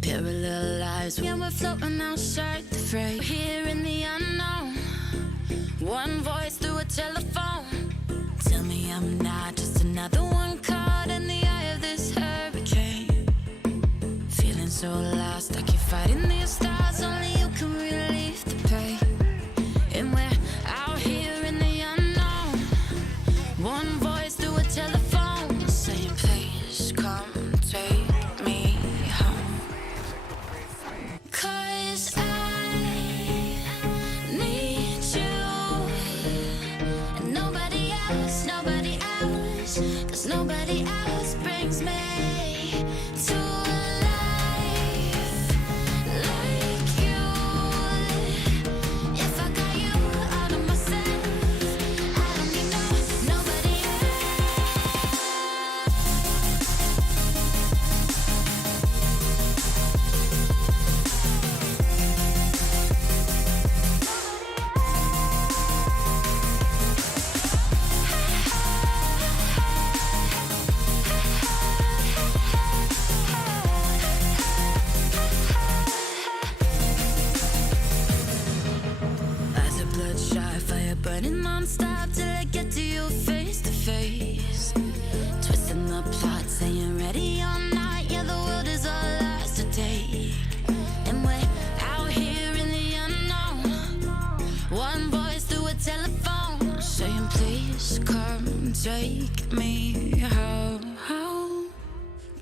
Parallel lives, yeah, we're floating outside the fray. Here in the unknown, one voice through a telephone. Tell me I'm not just another one caught in the eye of this hurricane. Feeling so lost, I keep fighting these stars. Only you can relieve the pain. And we're out here in the unknown, one voice through a telephone saying, please come take me home. 'Cause I need you and nobody else, 'cause nobody else brings me to life like you. If I got you out of myself, I don't need nobody bloodshot fire burning non-stop till I get to you face to face. Twisting the plot, saying ready or not, yeah, the world is all ours to take. And we're out here in the unknown, one voice through a telephone saying, please come take me home.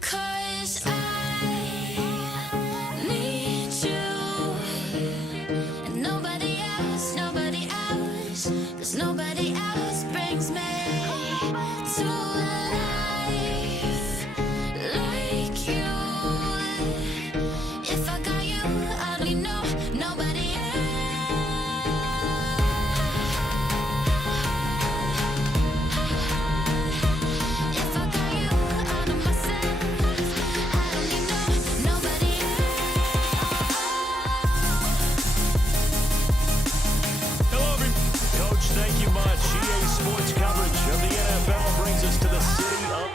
'Cause I need you and nobody else, 'cause nobody else brings me to life like you. If I got you, I don't need nobody If I got you out of myself, I don't need nobody Hello, Coach, thank you much. EA Sports coverage of the NFL brings us to the city of...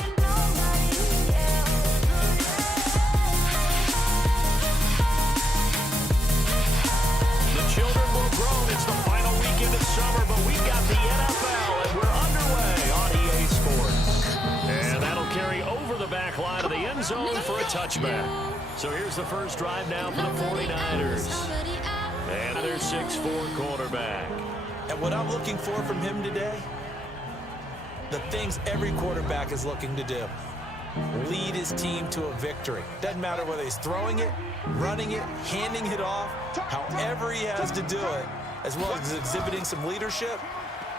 The children will grow. It's the final weekend of summer, but we've got the NFL, and we're underway on EA Sports. And that'll carry over the back line of the end zone for a touchback. So here's the first drive now for the 49ers. And their 6'4" quarterback. And what I'm looking for from him today, the things every quarterback is looking to do. Lead his team to a victory. Doesn't matter whether he's throwing it, running it, handing it off, however he has to do it, as well as exhibiting some leadership,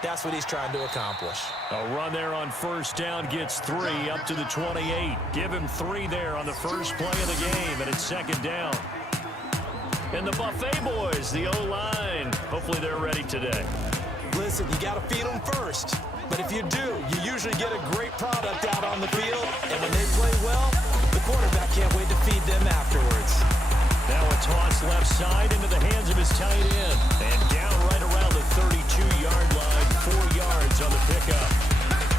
that's what he's trying to accomplish. A run there on first down gets 3 up to the 28. Give him 3 there on the first play of the game, and it's second down. And the Buffet boys, the O-line, hopefully they're ready today. Listen, you got to feed them first. But if you do, you usually get a great product out on the field. And when they play well, the quarterback can't wait to feed them afterwards. Now a toss left side into the hands of his tight end. And down right around the 32-yard line, 4 yards on the pickup.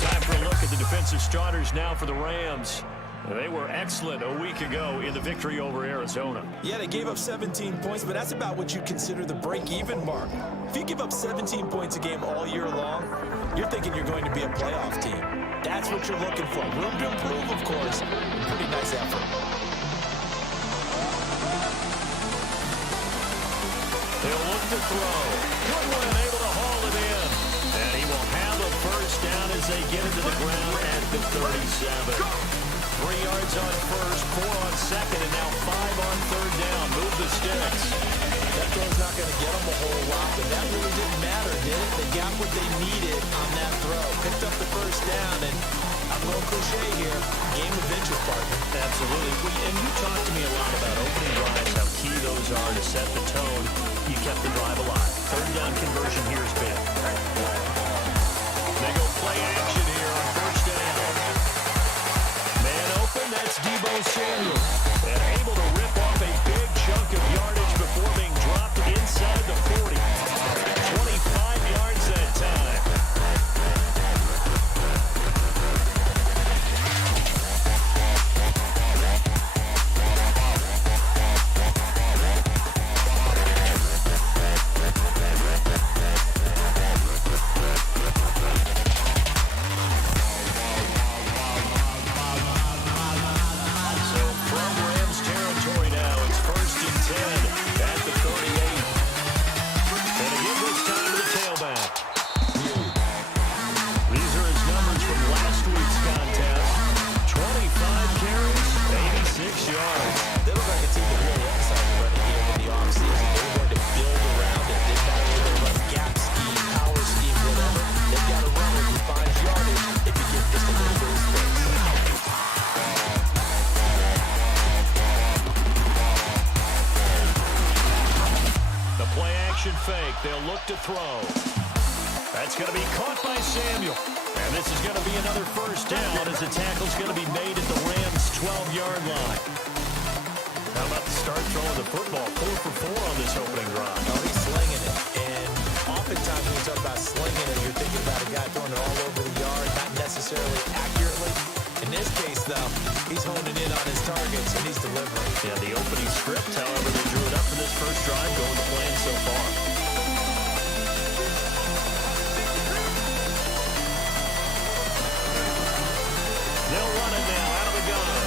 Time for a look at the defensive starters now for the Rams. They were excellent a week ago in the victory over Arizona. Yeah, they gave up 17 points, but that's about what you consider the break-even mark. If you give up 17 points a game all year long, you're thinking you're going to be a playoff team. That's what you're looking for. Room to improve, of course. Pretty nice effort. He'll look to throw. Good one, able to haul it in. And he will have a first down as they get into the ground at the 37. 3 yards on first, 4 on second, and now 5 on third down. Move the sticks. That throw's not going to get them a whole lot, but that really didn't matter, did it? They got what they needed on that throw. Picked up the first down, and I'm a little cliche here. Game of inches, partner. Absolutely. And you talked to me a lot about opening drives, how key those are to set the tone. You kept the drive alive. Third down conversion here is big. They go play action here on first down. Man open, that's Deebo Samuel. And able to rip off a big chunk of yardage before being dropped inside the 40. 25 yards that time. Motion fake. They'll look to throw. That's going to be caught by Samuel. And this is going to be another first down as the tackle's going to be made at the Rams' 12-yard line. How about the start throwing the football? 4 for 4 on this opening drive. Oh, he's slinging it. And oftentimes when you talk about slinging it, you're thinking about a guy throwing it all over the yard, not necessarily accurately. In this case, though, he's honing in on his targets, and he's delivering. Yeah, the opening script, however, they drew it up for this first drive, going to plan so far. They'll run it now out of the gun.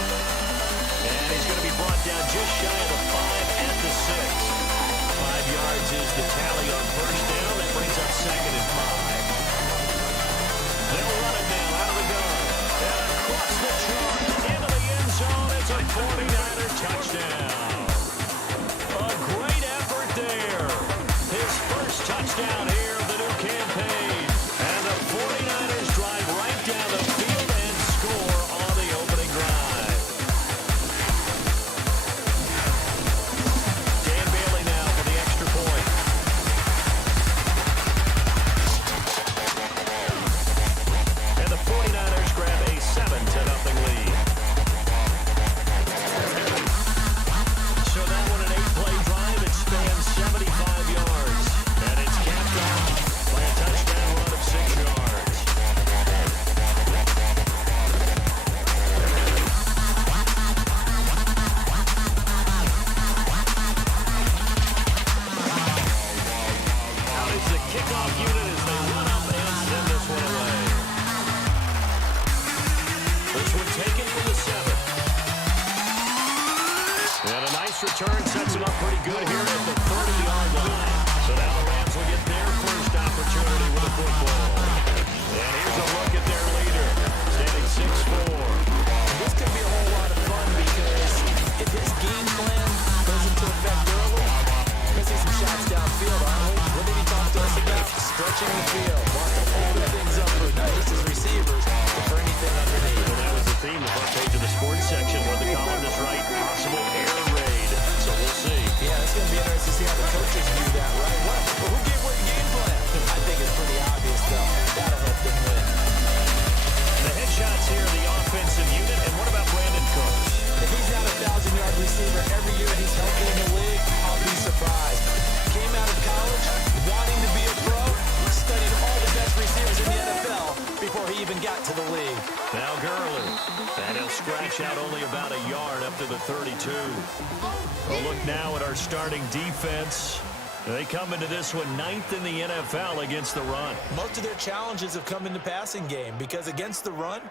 And he's going to be brought down just shy of the 5 at the 6. 5 yards is the tally on first down. That brings up 2nd and 5. They'll run it now out of the gun. And across the chalk into the end zone. It's a 49er touchdown. A great effort there. His first touchdown here of the new campaign. And the 49ers drive right down the field and score on the opening drive. Dan Bailey now for the extra point. And the 49ers grab a 7-0 lead. So that one an 8-play drive. It spans 75 yards. And it's capped off by a touchdown run of 6 yards. Out is the kickoff unit as they run up and send this one away. This one taken from the 7. And a nice return sets him up pretty good here at the 30-yard line. So now the Rams will get their first opportunity with the football. And here's a look at their leader, standing 6'4". This could be a whole lot of fun because if his game plan goes into effect early, we're going to see some shots downfield, aren't we? What did he talk to us about? Stretching the field. Wants to open things up for not just his receivers, but for anything underneath. Well, that was the theme, the front page of the sports section, where the columnist write possible air raid. So we'll see. Yeah, it's going to be interesting to see how the coaches view that, right? Well, who gave what game plan? I think it's pretty obvious, though. That'll help them win. The headshots here, the offensive unit. And what about Brandon Cooks? If he's not a 1,000-yard receiver every year he's healthy in the league, I'll be surprised. Came out of college wanting to be a pro, studied all the best receivers in the NFL before he even got to the league. Now Gurley. And he'll scratch out only about a yard up to the 32. A look now at our starting defense. They come into this one 9th in the NFL against the run. Most of their challenges have come in the passing game because against the run,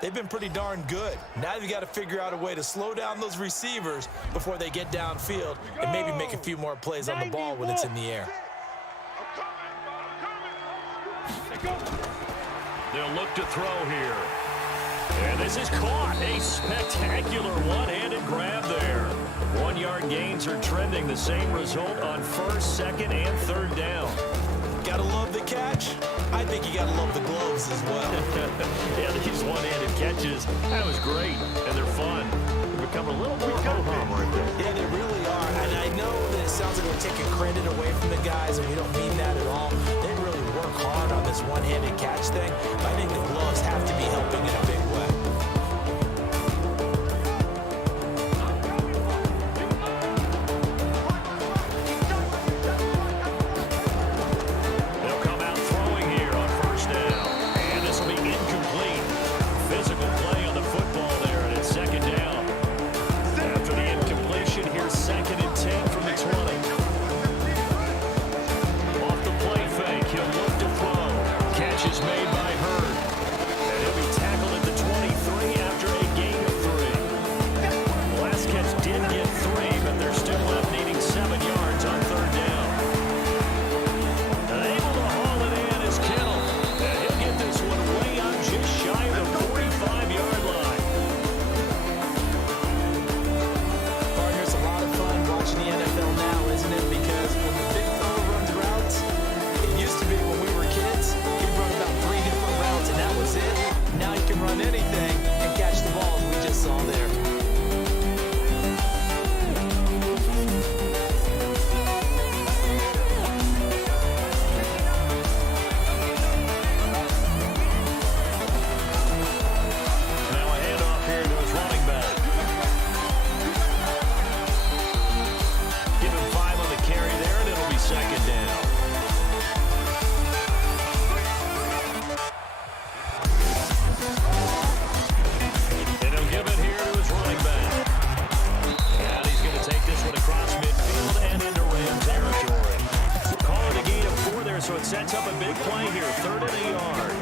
they've been pretty darn good. Now you've got to figure out a way to slow down those receivers before they get downfield and maybe make a few more plays on the ball when it's in the air. They'll look to throw here. And this is caught. A spectacular one-handed grab there. 1-yard gains are trending. The same result on 1st, 2nd, and 3rd down. Gotta love the catch. I think you gotta love the gloves as well. Yeah, these one-handed catches, that was great. And they're fun. They've become a little more ho-hum, aren't they? Yeah, they really are. And I know that it sounds like we're taking credit away from the guys, and we don't mean that at all. They really work hard on this one-handed catch thing. I think the gloves have to be helping in a big way. They'll come out throwing here on 1st down. And this will be incomplete. Physical play on the football there, and it's 2nd down. After the incompletion, here's 2nd and 10 from the 20. Off the play fake, he'll look to throw. Catch is made by Hurd. And he'll be tackled at the 25. sets up a big play here. 3rd and a yard.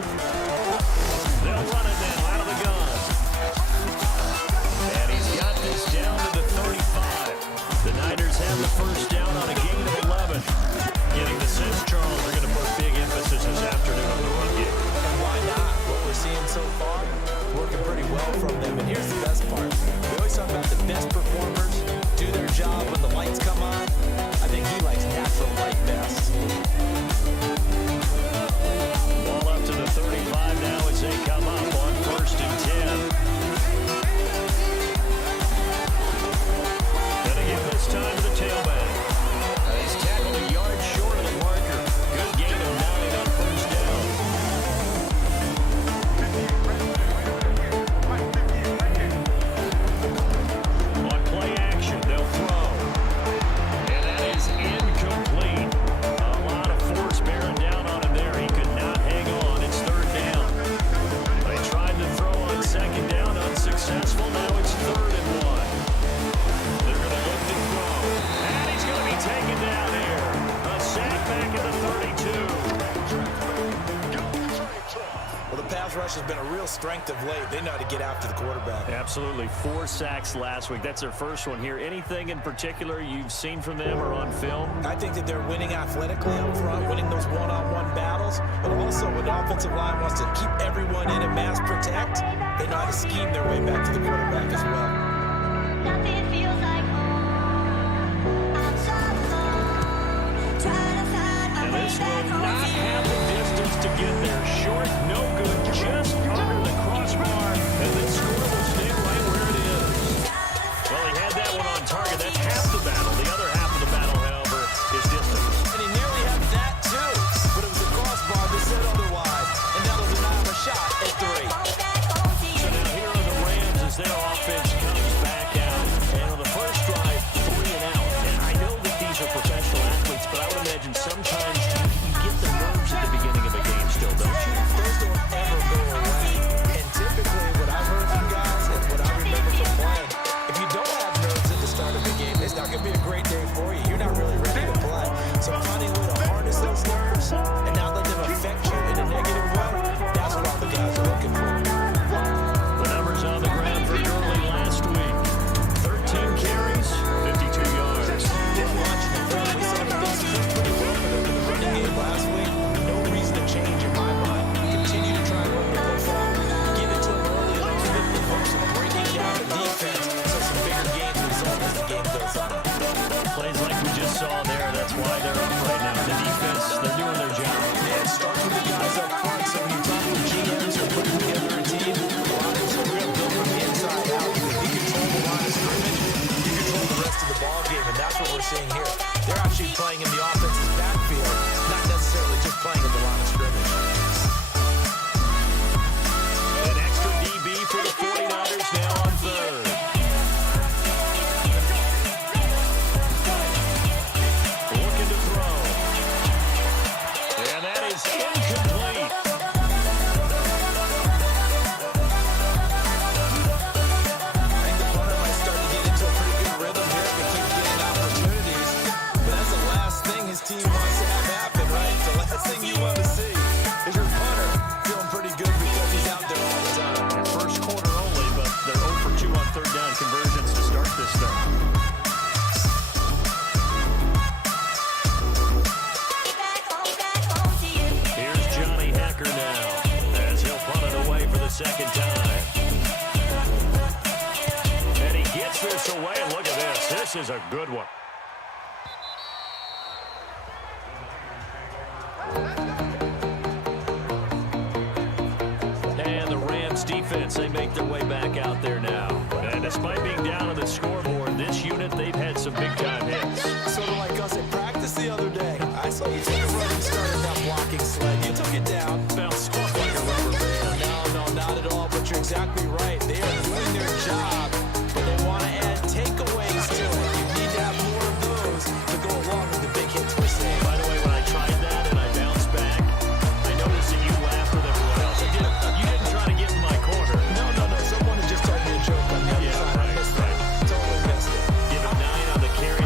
They'll run it now out of the gun. And he's got this down to the 35. The Niners have the first down on a gain of 11. Getting the sense, Charles, they're going to put big emphasis this afternoon on the run game. And why not? What we're seeing so far, working pretty well from them. And here's the best part. We always talk about the best performers do their job when the lights come on. I think he likes natural light best. Ball up to the 35 now as they come up on 1st and 10. Gonna give this time to the tailback. He's tackled a yard short of the marker. Good gain of 9 on 1st down. On play action, they'll throw. And that is incomplete. A lot of force bearing down on him there. He could not hang on. It's 3rd down. They tried to throw on 2nd down, unsuccessful. Now it's 3rd and 1. They're going to look to throw. And he's going to be taken down here. A sack back at the 32. Well, the pass rush has been a real strength of late. They know how to get after the quarterback. Absolutely. 4 sacks last week. That's their first one here. Anything in particular you've seen from them or on film? I think that they're winning athletically up front, winning those one-on-one battles, but also when the offensive line wants to keep everyone in and mass protect, they know how to scheme their way back to the quarterback as well. Nothing feels like home. I'm so alone, trying to find my And way this will back home not to you. have the distance to get there. Short, no good, just under the crossbar, and then score will stay right where it is. Well, he had that one on target. That's half the battle. The other half of the battle, however, is distance. And he nearly had that too, but it was the crossbar that said otherwise, and that'll deny him a shot at 3. So now here are the Rams as their offense comes back out. And on the first drive, 3 and out. And I know that these are professional athletes, but I would imagine sometimes you get the nerves at the beginning of a game still, don't you? Those don't ever go away. And typically, what I've heard from guys and what I remember from playing, if you don't have nerves at the start of the game, it's not going to be a great day for you. You're not really ready to play. So finding a way to harness those nerves and not let them affect you in a negative way, that's what all the guys are looking for. The numbers on the ground for Gurley last week. 13 carries, 52 yards. Just watching the film, we saw the things do pretty well for them in the running game last week. No reason to change in my mind. Continue to try and run the football. Give it to them early on with the hopes of breaking down the defense so some bigger gains result as the game goes on. Plays like we just saw there, that's why they're up right now. The defense, they're doing their job. Yeah, it starts with the guys up front, so when you talk to GMs or putting together a team, a lot of it's a real build from the inside out. If you control the line of scrimmage, you control the rest of the ball game, and that's what we're seeing here. They're actually playing in the offense's backfield, not necessarily just playing in the line of scrimmage. An extra DB for the 49ers now on 3rd. Looking to throw. And that is incomplete. I think the punter might start to get into a pretty good rhythm here if they keep getting opportunities. But that's the last thing his team wants to have happen, right? The last thing you want to see is your punter feeling pretty good because he's out there all the time. First quarter only, but they're 0 for 2 on 3rd down conversions to start this thing. Here's Johnny Hacker now, as he'll punt it away for the 2nd time. And he gets this away, and look at this. This is a good one. And the Rams defense, they make their way back out there now. And despite being down on the scoreboard, this unit, they've had some big-time hits. Sort of like us at practice the other day. I saw you take a run and started that blocking sled. You took it down. Bounced off like a rubber band. No, not at all, but you're exactly right. They are doing their job, but they want to add takeaways to it. You need to have more of those to go along with the big hits we're seeing. By the way, when I tried that and I bounced back, I noticed that you laughed with everyone else. You didn't try to get in my corner. No. Someone had just told me a joke on the other side. I missed that. Totally missed it. Give it 9 on the carry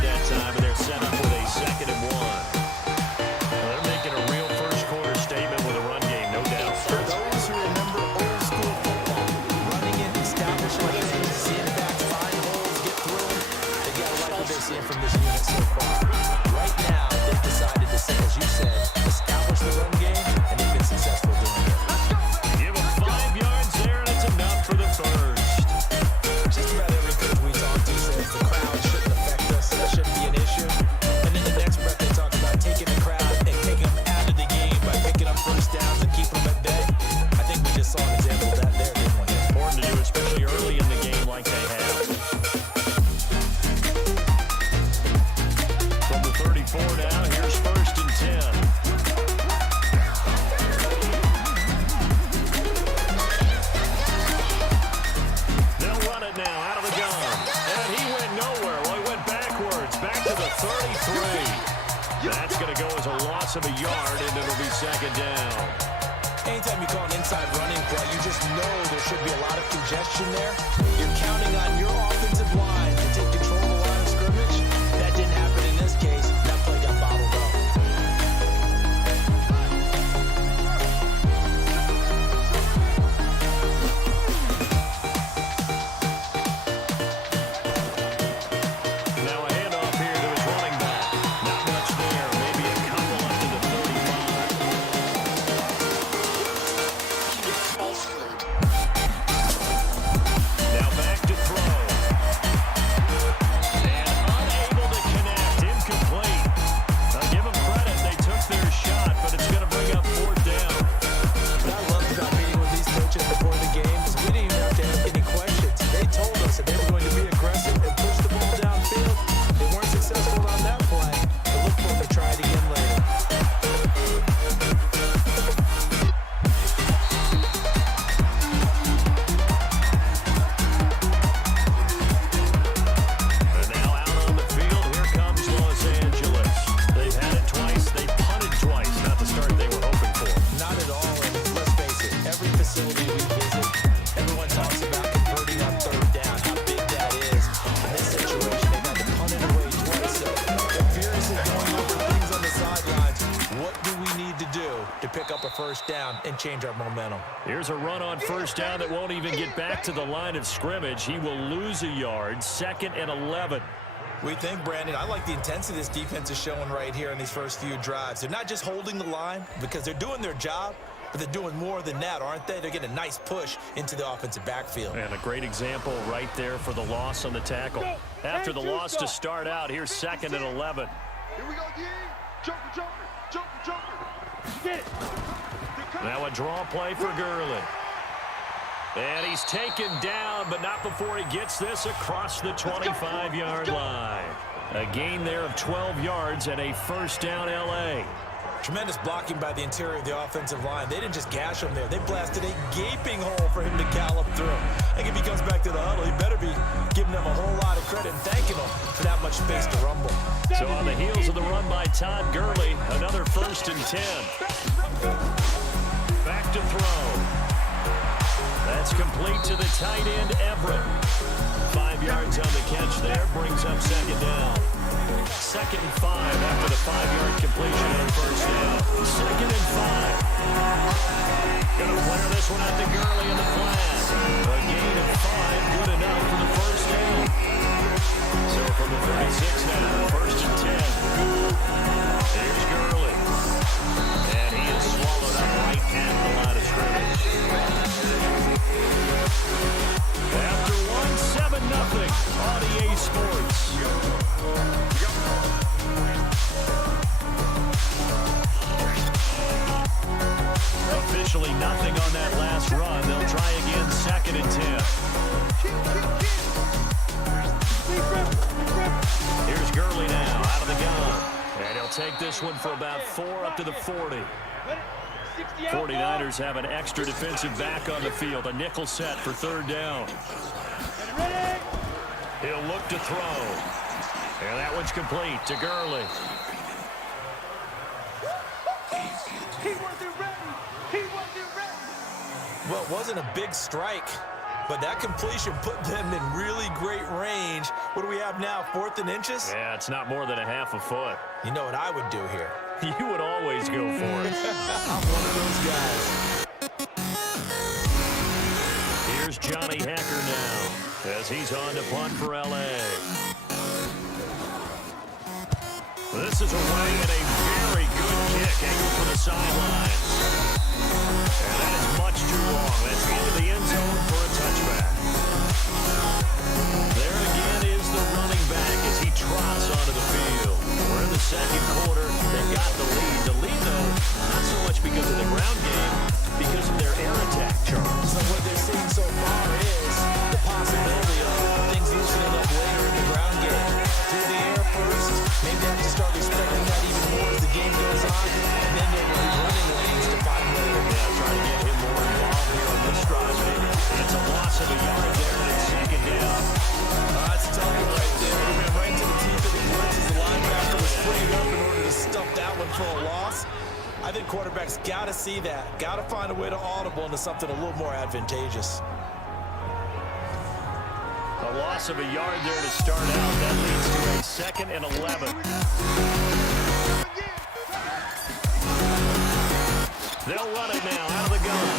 seeing from this unit so far. Right now, they've decided to, as you said, establish the run game, and they've been successful doing it. Give them 5 yards there, and it's enough for the first. Just about every coach we talk to says the crowd shouldn't affect us. That shouldn't be an issue. And then the next breath they talk about taking the crowd and taking them out of the game by picking up first downs and keeping them at bay. I think we just saw an example of that there, didn't we? Important to do, especially early in the game like they have. From the 34 now, here's 1st and 10. They'll run it now out of the gun. And he went nowhere. Well, he went backwards, back to the 33. That's going to go as a loss of a yard, and it'll be 2nd down. Anytime you call an inside running play, you just know there should be a lot of congestion there. You're counting on your offensive line to take control of the line of scrimmage. That didn't happen in this case. That play got bottled up. Now a handoff here to his running back. Not much there. Maybe a couple up to the 45. Now back to throw. And unable to connect. Incomplete. Now give them credit. They took their shot, but it's going to bring up 4th down. What I loved about meeting with these coaches before the game is we didn't even have to ask any questions. They told us that they were going to be aggressive and push the ball downfield. They weren't successful on that play, but look for them to try it again later. And now out on the field, here comes Los Angeles. They've had it twice. They punted twice. Not the start they were hoping for. Not at all, and let's face it, every facility we visit, everyone talks about converting on 3rd down, how big that is. In this situation, they've had to punt it away twice, so if Furious is going over things on the sidelines, what do we need to do to pick up a 1st down and change our momentum? Here's a run on 1st down that won't even get back to the line of scrimmage. He will lose a yard. 2nd and 11. We think, Brandon, I like the intensity this defense is showing right here in these first few drives. They're not just holding the line because they're doing their job, but they're doing more than that, aren't they? They're getting a nice push into the offensive backfield. And a great example right there for the loss on the tackle. After the loss to start out, here's 2nd and 11. Here we go, Yee. Joker. Get it. Now a draw play for Gurley. And he's taken down, but not before he gets this across the 25-yard line. A gain there of 12 yards and a 1st down L.A. Tremendous blocking by the interior of the offensive line. They didn't just gash him there. They blasted a gaping hole for him to gallop through. I think if he comes back to the huddle, he better be giving them a whole lot of credit and thanking them for that much space to rumble. So on the heels of the run by Todd Gurley, another 1st and 10. Back to throw. That's complete to the tight end, Everett. 5 yards on the catch there, brings up 2nd down. 2nd and 5 after the 5-yard completion on 1st down. 2nd and 5. Gonna flare this one out to Gurley in the flat. A gain of 5, good enough for the 1st down. So from the 36 now, 1st and 10. Here's Gurley. And he is swallowed up right at the line of scrimmage. After 1-7-0 on EA Sports. Officially nothing on that last run. They'll try again, 2nd and 10. Here's Gurley now, out of the gun. And he'll take this one for about 4 up to the 40. 49ers have an extra defensive back on the field. A nickel set for 3rd down. He'll look to throw. And that one's complete to Gurley. Well, it wasn't a big strike, but that completion put them in really great range. What do we have now, 4th and inches? Yeah, it's not more than a half a foot. You know what I would do here? You would always go for it. I'm one of those guys. Here's Johnny Hacker now as he's on to punt for L.A. bounces away, and a very good kick aimed for the sideline. And that is much too long. That's into the end zone for a touchback. There again is the running back as he trots onto the field. We're in the second quarter. They got the lead. The lead, though, not so much because of the ground game, because of their air attack, Charles. So what they're seeing so far is the possibility of things loosening up later in the ground game. Through the air first, maybe they have to start respecting that even more as the game goes on, and then there will be running lanes to find later. Yeah, trying to get him more involved here on this drive, maybe. It's a loss of a yard there, and it's second down. That's a tough one right there. He ran right to the teeth of the blitz as the linebacker was freed up in order to stuff that one for a loss. I think quarterbacks got to see that. Got to find a way to audible into something a little more advantageous. A loss of a yard there to start out. That leads to a 2nd and 11. They'll run it now out of the gun.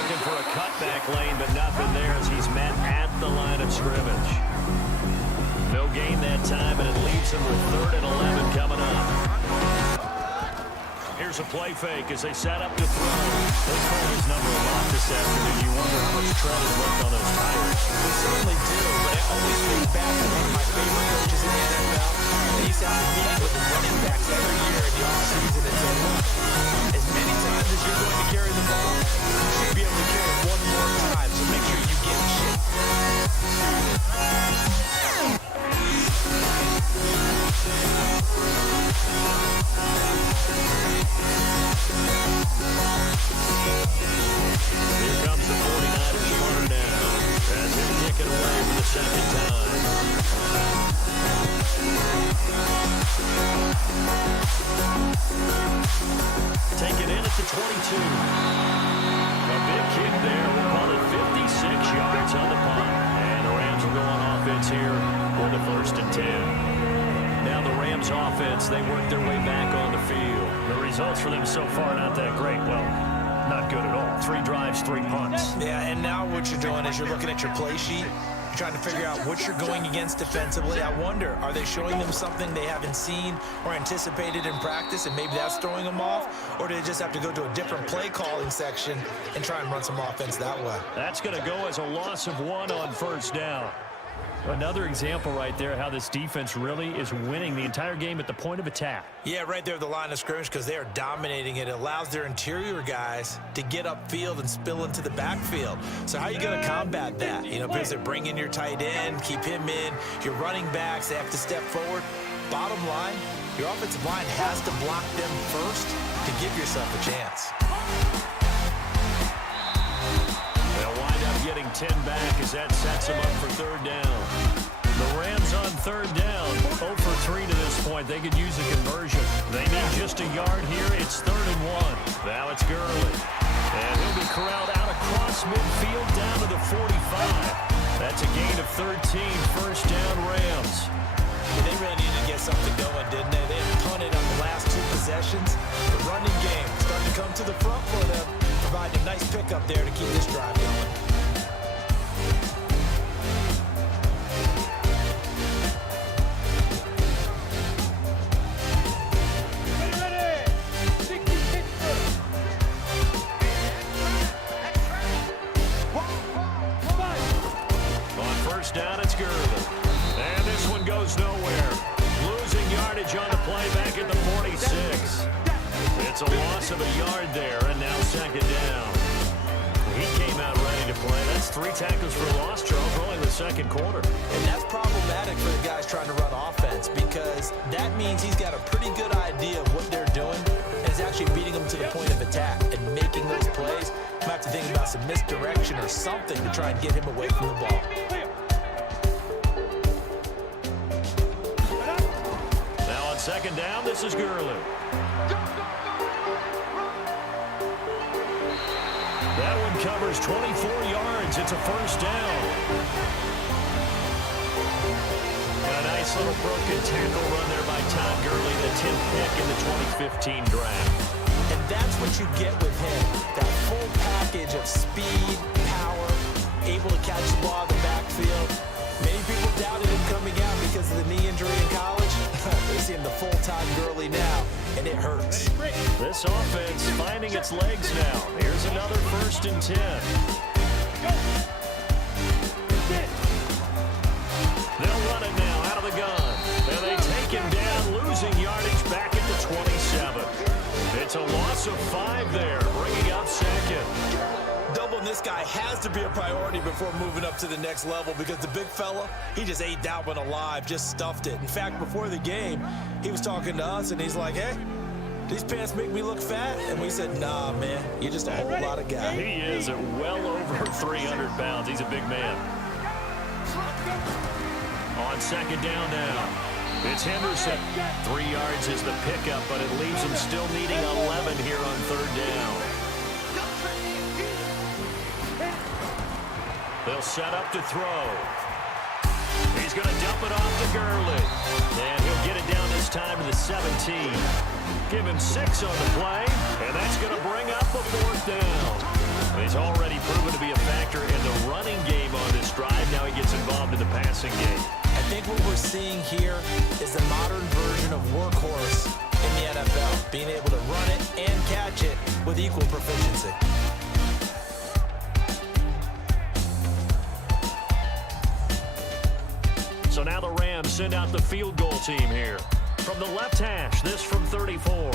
Looking for a cutback lane, but nothing there as he's met at the line of scrimmage. No gain that time, and it leaves him with 3rd and 11 coming up. Here's a play fake as they set up to throw. They call his number a lot this afternoon. You wonder how much tread is left on those tires. We certainly do, but I always think back to one of my favorite coaches in the NFL. And he's had a meeting with the running backs every year in the offseason and said, look, as many times as you're going to carry the ball, you should be able to carry it one more time, so make sure you get in shape. Here comes the 49ers corner now as they kick it away for the second time. Take it in at the 22. A big kick there. We'll call it 56 yards on the punt. And the Rams will go on offense here for the 1st and 10. Now the Rams offense, they work their way back on the field. The results for them so far not that great. Well, not good at all. 3 drives, 3 punts. Yeah, and now what you're doing is you're looking at your play sheet. You're trying to figure out what you're going against defensively. I wonder, are they showing them something they haven't seen or anticipated in practice, and maybe that's throwing them off? Or do they just have to go to a different play calling section and try and run some offense that way? That's going to go as a loss of 1 on 1st down. Another example right there how this defense really is winning the entire game at the point of attack. Yeah, right there at the line of scrimmage because they are dominating it. It allows their interior guys to get upfield and spill into the backfield. So how are you going to combat that? You know, because they're bringing your tight end, keep him in. Your running backs, they have to step forward. Bottom line, your offensive line has to block them first to give yourself a chance. They'll wind up getting 10 back as that sets them up for 3rd down. The Rams on 3rd down, 0 for 3 to this point. They could use a conversion. They need just a yard here. It's 3rd and 1. Now it's Gurley. And he'll be corralled out across midfield down to the 45. That's a gain of 13, 1st down Rams. They really needed to get something going, didn't they? They had punted on the last 2 possessions. The running game starting to come to the front for them, providing a nice pickup there to keep this drive going. On 1st down, it's Gurley. And this one goes nowhere. Losing yardage on the play back at the 46. It's a loss of a yard there, and now 2nd down. He came out ready to play. That's 3 tackles for loss, Charles, early in the 2nd quarter. And that's problematic for the guys trying to run offense because that means he's got a pretty good idea of what they're doing and is actually beating them to the point of attack and making those plays. You might have to think about some misdirection or something to try and get him away from the ball. Now on 2nd down, this is Gurley. That one covers 24 yards. It's a 1st down. And a nice little broken tackle run there by Todd Gurley, the 10th pick in the 2015 draft. And that's what you get with him, that full package of speed, power, able to catch the ball in the backfield. Many people doubted him coming out because of the knee injury in college. They see him the full Todd Gurley now, and it hurts. This offense finding its legs now. Here's another 1st and 10. They'll run it now out of the gun. And they take him down, losing yardage back at the 27. It's a loss of 5 there, bringing up 2nd. Doubling this guy has to be a priority before moving up to the next level because the big fella, he just ate that one alive, just stuffed it. In fact, before the game, he was talking to us, and he's like, hey, these pants make me look fat? And we said, nah, man, you're just a whole lot of guy. He is at well over 300 pounds. He's a big man. On 2nd down now. It's Henderson. 3 yards is the pickup, but it leaves him still needing 11 here on 3rd down. They'll set up to throw. He's going to dump it off to Gurley. And he'll get it down this time to the 17. Give him 6 on the play, and that's going to bring up a 4th down. He's already proven to be a factor in the running game on this drive. Now he gets involved in the passing game. I think what we're seeing here is the modern version of workhorse in the NFL, being able to run it and catch it with equal proficiency. So now the Rams send out the field goal team here. From the left hash, this from 34.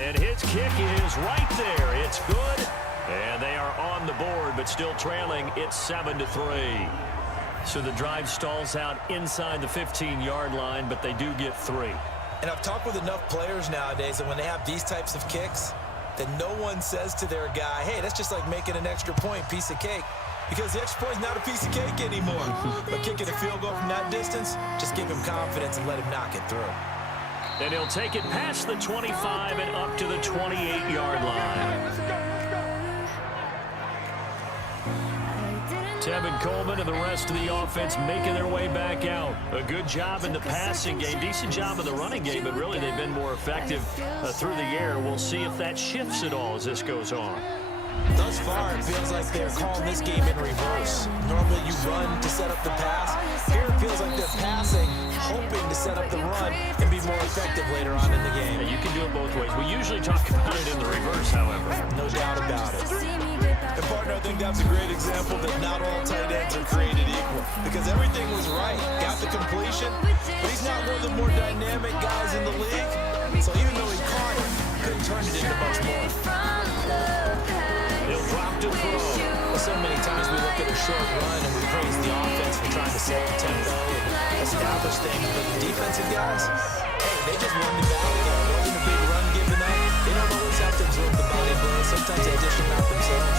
And his kick is right there. It's good. And they are on the board, but still trailing. It's 7-3. So the drive stalls out inside the 15-yard line, but they do get 3. And I've talked with enough players nowadays that when they have these types of kicks, that no one says to their guy, hey, that's just like making an extra point, piece of cake. Because the extra point is not a piece of cake anymore. But kicking a field goal from that distance, just give him confidence and let him knock it through. And he'll take it past the 25 and up to the 28-yard line. Tevin Coleman and the rest of the offense making their way back out. A good job in the passing game, decent job in the running game, but really they've been more effective through the air. We'll see if that shifts at all as this goes on. Thus far, it feels like they're calling this game in reverse. Normally you run to set up the pass. Here it feels like they're passing, hoping to set up the run and be more effective later on in the game. Yeah, you can do it both ways. We usually talk about it in the reverse, however. No doubt about it. And partner, I think that's a great example that not all tight ends are created equal. Because everything was right. Got the completion, but he's not one of the more dynamic guys in the league. So even though he caught it, couldn't turn it into much more. He'll drop to throw. Well, so many times we look at a short run and we praise the offense for trying to set the tempo and establish things. But the defensive guys, hey, they just won the battle there. It wasn't a big run given up. They don't always have to absorb the body blows. Sometimes they dish them out themselves.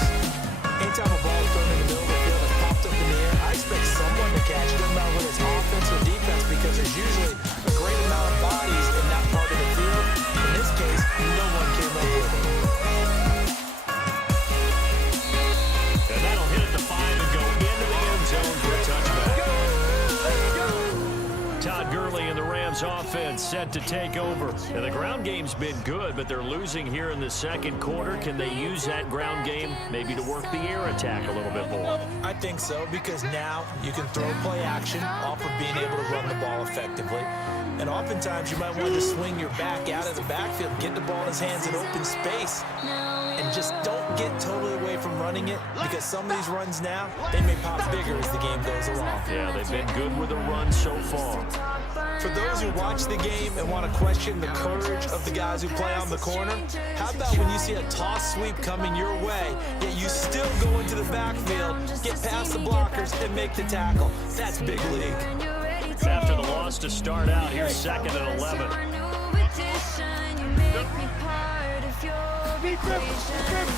Anytime a ball is thrown in the middle of the field and popped up in the air, I expect someone to catch it, no matter whether it's offense or defense, because there's usually a great amount of bodies in that part of the field. In this case, no one came up with it. And that'll hit at the 5 and go into the end zone for a touchback. Todd Gurley and the Rams offense set to take over. And the ground game's been good, but they're losing here in the second quarter. Can they use that ground game maybe to work the air attack a little bit more? I think so, because now you can throw play action off of being able to run the ball effectively. And oftentimes you might want to swing your back out of the backfield, get the ball in his hands in open space, and just don't get totally away from running it, because some of these runs now, they may pop bigger as the game goes along. Yeah, they've been good with the run so far. For those who watch the game and want to question the courage of the guys who play on the corner, how about when you see a toss sweep coming your way, yet you still go into the backfield, get past the blockers, and make the tackle? That's big league. After the loss to start out, here's 2nd and 11.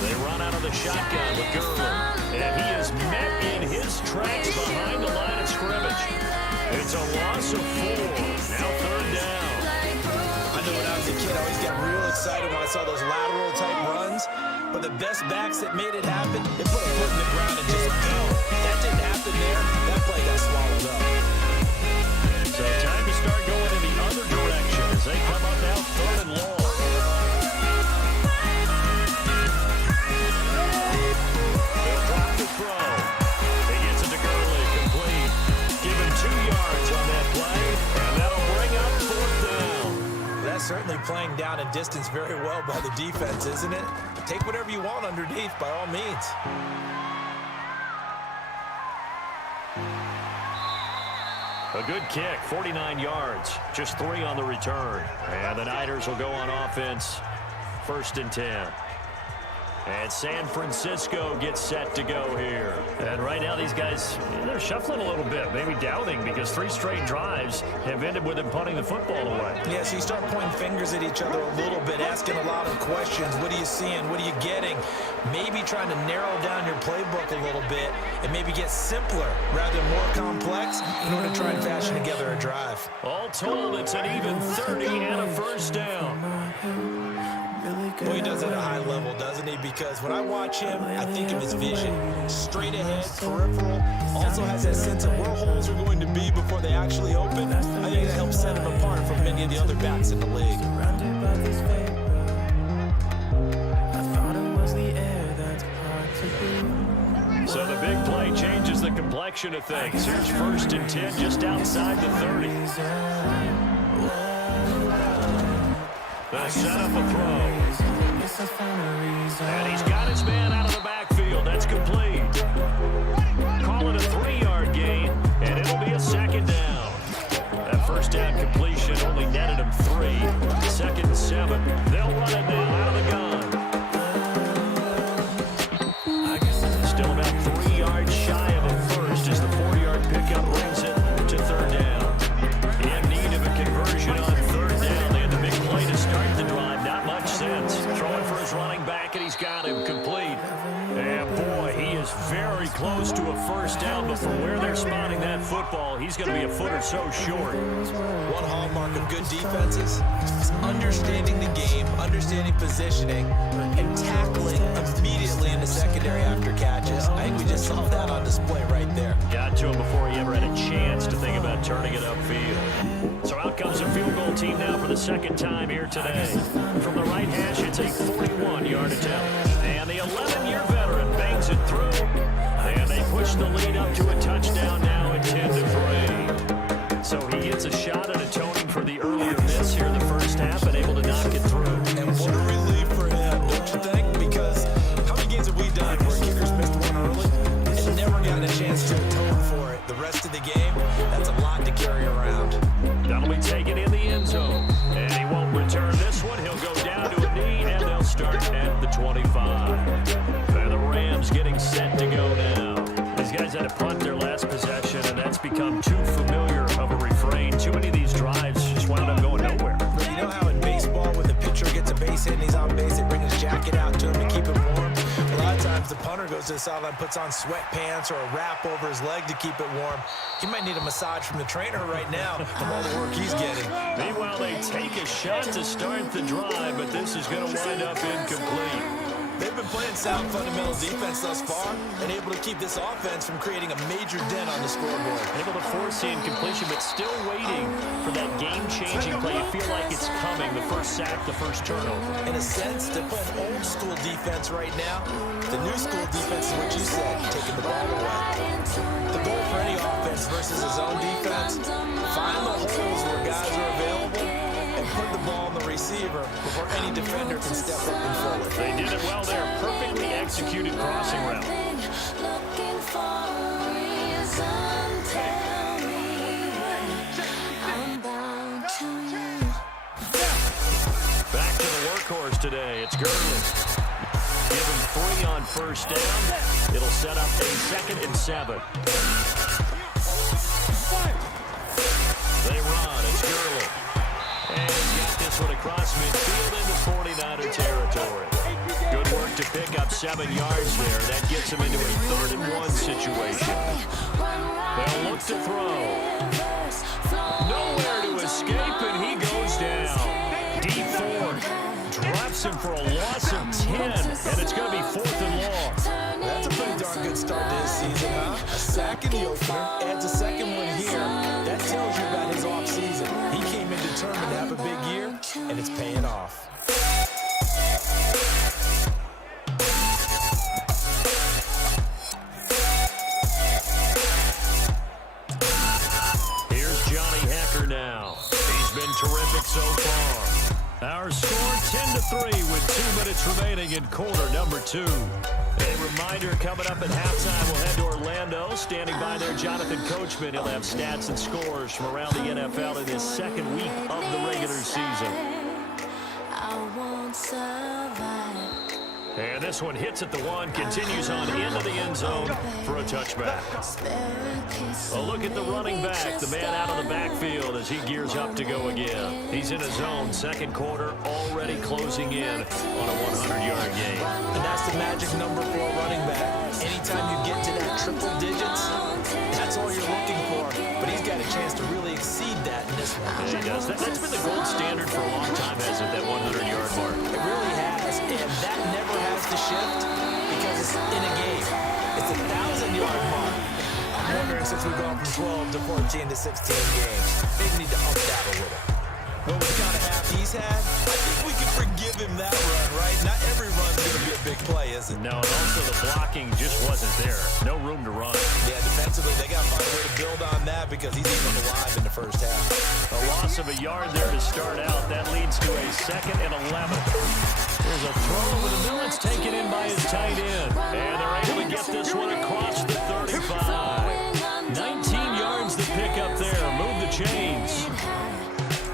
They run out of the shotgun with Gurley. And he is met in his tracks behind the line of scrimmage. It's a loss of 4. Now 3rd down. I know when I was a kid, I always got real excited when I saw those lateral type runs. But the best backs that made it happen, they put a foot in the ground and just go. That didn't happen there. That play got swallowed up. So time to start going in the other direction as they come up now 3rd and long. They'll drop the throw. He gets it to Gurley, complete. Give him 2 yards on that playing down and distance very well by the defense, isn't it? Take whatever you want underneath, by all means. A good kick, 49 yards, just 3 on the return. And the Niners will go on offense, 1st and 10. And San Francisco gets set to go here. And right now these guys, they're shuffling a little bit, maybe doubting, because 3 straight drives have ended with them punting the football away. Yeah, so you start pointing fingers at each other a little bit, asking a lot of questions. What are you seeing? What are you getting? Maybe trying to narrow down your playbook a little bit and maybe get simpler rather than more complex in order to try and fashion together a drive. All told, it's an even 30 and a 1st down. Well, he does it at a high level, doesn't he? Because when I watch him, I think of his vision. Straight ahead, peripheral. Also has that sense of where holes are going to be before they actually open. I think that helps set him apart from many of the other backs in the league. So the big play changes the complexion of things. Here's 1st and 10 just outside the 30. They'll set up a throw. And he's got his man out of the backfield. That's complete. Call it a 3-yard gain, and it'll be a 2nd down. That 1st down completion only netted him 3. 2nd and 7. They'll run it now out of the gun. Still about 3 yards shy of a 1st as the 4-yard pickup brings it to 3rd down. In need of a conversion on 3rd down. They had the big play to start the drive. Not much sense. Throwing for his running back, and he's got him complete. And boy, he is very close to a 1st down, but from where they're spotting that football, he's going to be a foot or so short. One hallmark of good defenses is understanding the game, understanding positioning, and tackling immediately in the secondary after catches. I think we just saw that on display right there. Got to him before he ever had a chance to think about turning it upfield. So out comes a field goal team now for the 2nd time here today. From the right hash, it's a 41-yard attempt. And the 11-year veteran bangs it through. And they push the lead up to a touchdown now at 10-3. So he gets a shot at atoning for the earlier miss here in the 1st half and able to knock it through. And what a relief for him, don't you think? Because how many games have we done where kickers missed one early and never gotten a chance to atone for it? The rest of the game, that's a lot to carry around. That'll be taken in the end zone. And he won't return this one. He'll go down to a knee, and they'll start at the 25. And the Rams getting set to go now. These guys had to punt their last possession, and that's become too familiar of a refrain. Too many of these drives just wound up going nowhere. But you know how in baseball, when the pitcher gets a base hit and he's on base, they bring his jacket out to him to keep him warm? A lot of times the punter goes to the sideline, puts on sweatpants or a wrap over his leg to keep it warm. He might need a massage from the trainer right now from all the work he's getting. Meanwhile, they take a shot to start the drive, but this is going to wind up incomplete. They've been playing sound fundamental defense thus far and able to keep this offense from creating a major dent on the scoreboard. Able to force the incompletion, but still waiting for that game-changing play. You feel like it's coming, the 1st sack, the 1st turnover. In a sense, they're playing old school defense right now. The new school defense is what you said, taking the ball away. The goal for any offense versus his own defense, find the holes where guys are available and put the ball on the receiver before any defender can step up and forward. They did it well there. Perfectly executed crossing route. Looking for a reason, tell me I'm bound to you. Back to the workhorse today. It's Gurley. Give him 3 on 1st down. It'll set up a 2nd and 7. They run. It's Gurley. And he's got this one across midfield into 49er territory. Good work to pick up 7 yards there. That gets him into a 3rd and 1 situation. They'll look to throw. Nowhere to escape, and he goes down. Deep Ford drops him for a loss of 10, and it's going to be 4th and long. That's a pretty darn good start to his season, huh? A sack in the opener, adds a 2nd one here. That tells you about his offseason. He came in determined to have a big year, and it's paying off. Here's Johnny Hecker now. He's been terrific so far. Our score 10-3 with 2 minutes remaining in quarter number 2. A reminder coming up at halftime, we'll head to Orlando. Standing by there, Jonathan Coachman. He'll have stats and scores from around the NFL in his second week of the regular season. I won't survive. And this one hits at the 1, continues on into the end zone for a touchback. A look at the running back, the man out of the backfield as he gears up to go again. He's in his zone, second quarter, already closing in on a 100-yard game. And that's the magic number for a running back. Anytime you get to that triple digits, that's all you're looking for. But he's got a chance to really exceed that in this one. Yeah, he does. That's been the gold standard for a long time, hasn't it, that 100-yard mark? It really has, and that never has to shift because it's in a game. It's a 1,000-yard mark. I'm wondering, since we've gone from 12 to 14 to 16 games, maybe need to up that a little. But with the kind of half he's had, I think we can forgive him that run, right? Not every run's going to be a big play, is it? No, and also the blocking just wasn't there. No room to run. Yeah, defensively, they got to find a way to build on that because he's even alive in the first half. A loss of a yard there to start out. That leads to a 2nd and 11. There's a throw over the middle. It's taken in by his tight end. And they're able to get this one across the 35. 19 yards to pick up there. Move the chains.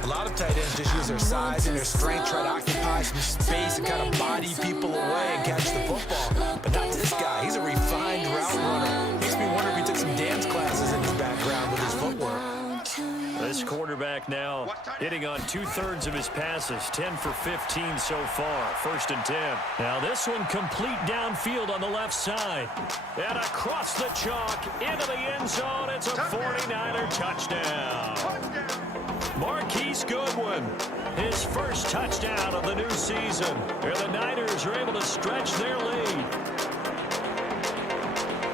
A lot of tight ends just use their size and their strength, try to occupy some space and kind of body people away and catch the football. But not this guy. He's a refined route runner. Makes me wonder if he took some dance classes in his background with his footwork. This quarterback now hitting on 2/3 of his passes, 10 for 15 so far, 1st and 10. Now this one complete downfield on the left side. And across the chalk, into the end zone, it's a 49er touchdown. Marquise Goodwin, his first touchdown of the new season. And the Niners are able to stretch their lead.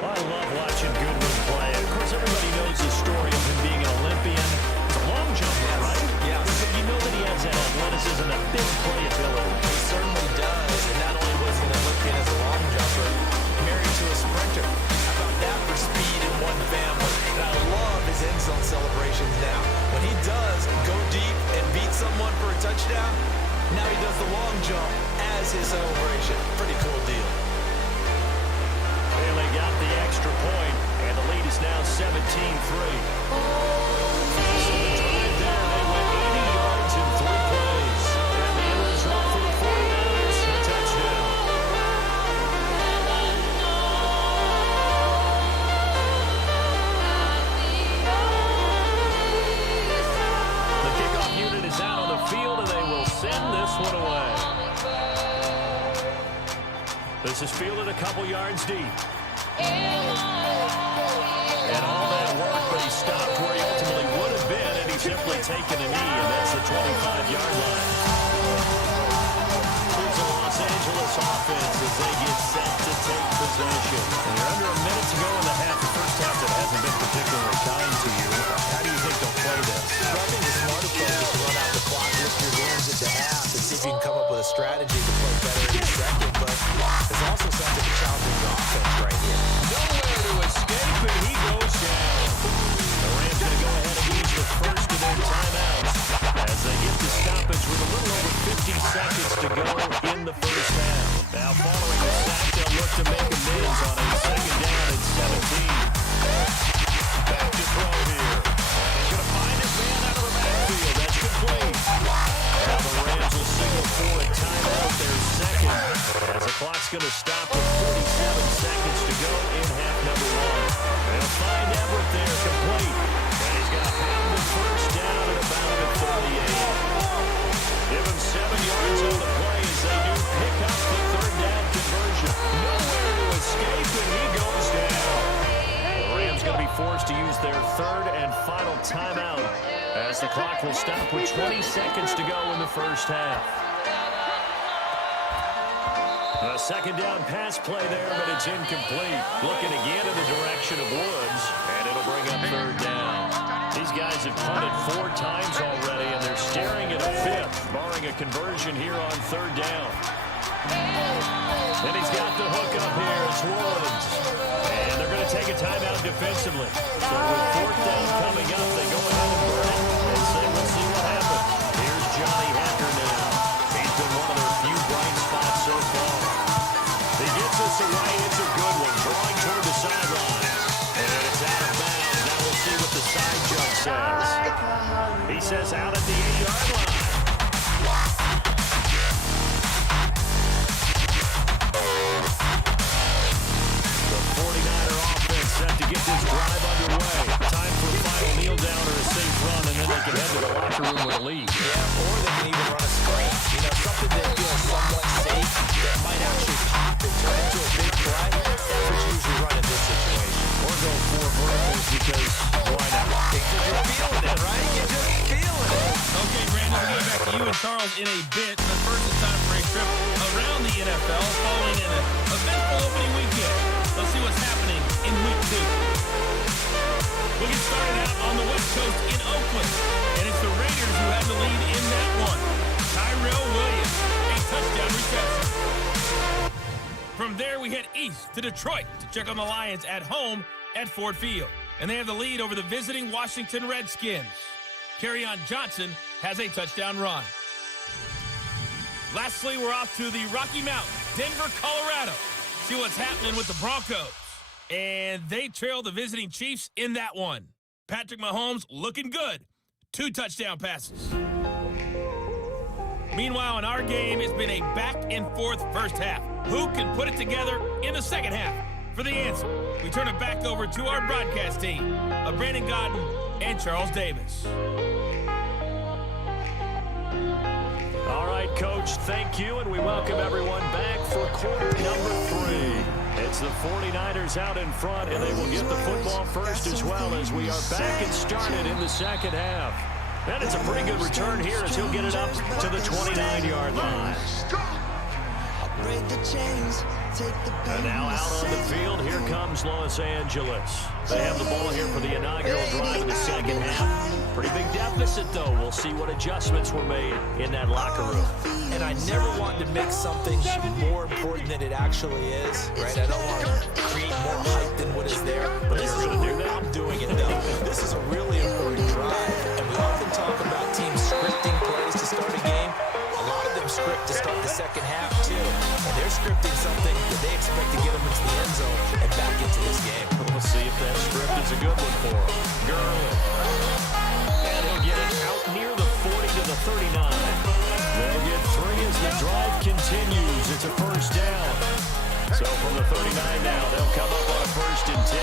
I love watching Goodwin play. Of course, everybody knows the story of him being an Olympian. It's a long jumper, right? Yeah. But you know that he has that athleticism and big playability. He certainly does. And not only was he an Olympian as a long jumper, married to a sprinter. How about that for speed in one family? And I love his end zone celebrations now. When he does go deep and beat someone for a touchdown, now he does the long jump as his celebration. Pretty cool deal. And they got the extra point, and the lead is now 17-3. So the drive there, they went 80 yards in 3 plays. And the end result for the 49ers, a touchdown. The kickoff unit is out on the field, and they will send this one away. This is fielded a couple yards deep. And all that work, but he stopped where he ultimately would have been, and he's simply taken a knee, and that's the 25-yard line. Here's the Los Angeles offense as they get set to take possession. And you're under a minute to go in the half. The first half that hasn't been particularly kind to you. How do you think they'll play this? I think the smart approach is to run out the clock, lift your wounds at the half, and see if you can come up with a strategy to play better in the second. But there's also something to challenge the offense right here. Nowhere to escape, and he goes down. The Rams going to go ahead and use the first of their timeouts as they get the stoppage with a little over 50 seconds to go in the first half. Now following the sack, they'll look to make amends on a 2nd down and 17. Back to throw here. And he's going to find his man out of the backfield. That's complete. Now the Rams will signal for a timeout, their second, as the clock's going to stop with 47 seconds to go in half number 1. They'll find Everett there, complete. And he's going to have the first down at about the 38. Give him 7 yards on the play as they do pick up the 3rd down conversion. Nowhere to escape, and he goes down. The Rams going to be forced to use their 3rd and final timeout as the clock will stop with 20 seconds to go in the first half. A 2nd down pass play there, but it's incomplete. Looking again in the direction of Woods, and it'll bring up 3rd down. These guys have punted 4 times already, and they're staring at a 5th, barring a conversion here on 3rd down. And he's got the hook up here. It's Woods. And they're going to take a timeout defensively. So with 4th down coming up, they go ahead and burn it and say, we'll see what happens. Here's Johnny Hacker now. says. He says out at the 8-yard line. The 49er offense set to get this drive underway. Time for a final kneel down or a safe run, and then they can head to the locker room with a lead. Yeah, or they can even run a screen. You know, something that feels somewhat safe that might actually pop and turn into a big play. That's what you usually run in this situation. Or go 4 verticals because why not? Because you're feeling it, right? You're just feeling it. Okay, Brandon, we'll get back to you and Charles in a bit. But first, it's time for a trip around the NFL following an eventful opening weekend. Let's see what's happening in Week 2. We'll get started out on the West Coast in Oakland. And it's the Raiders who have the lead in that one. Tyrell Williams, a touchdown reception. From there, we head east to Detroit to check on the Lions at home at Ford Field. And they have the lead over the visiting Washington Redskins. Kerryon Johnson has a touchdown run. Lastly, we're off to the Rocky Mountains, Denver, Colorado. See what's happening with the Broncos. And they trail the visiting Chiefs in that one. Patrick Mahomes looking good. 2 touchdown passes. Meanwhile, in our game, it's been a back-and-forth first half. Who can put it together in the second half? For the answer, we turn it back over to our broadcast team of Brandon Godden and Charles Davis. All right, Coach, thank you, and we welcome everyone back for quarter number 3. It's the 49ers out in front, and they will get the football first as well as we are back and started in the second half. And it's a pretty good return here as he'll get it up to the 29-yard line. And now out on the field, here comes Los Angeles. They have the ball here for the inaugural drive in the second half. Pretty big deficit, though. We'll see what adjustments were made in that locker room. And I never want to make something more important than it actually is, right? I don't want to create more hype than what is there. But this is You're gonna do that? I'm doing it, though. This is a really important drive. And we often talk about teams scripting plays to start a game. A lot of them script to start the second half, too. And they're scripting something that they expect to get them into the end zone and back into this game. We'll see if that script is a good one for him. Gurley. And he'll get it out near the 40 to the 39. They'll get 3 as the drive continues. It's a first down. So from the 39 now, they'll come up on a 1st and 10.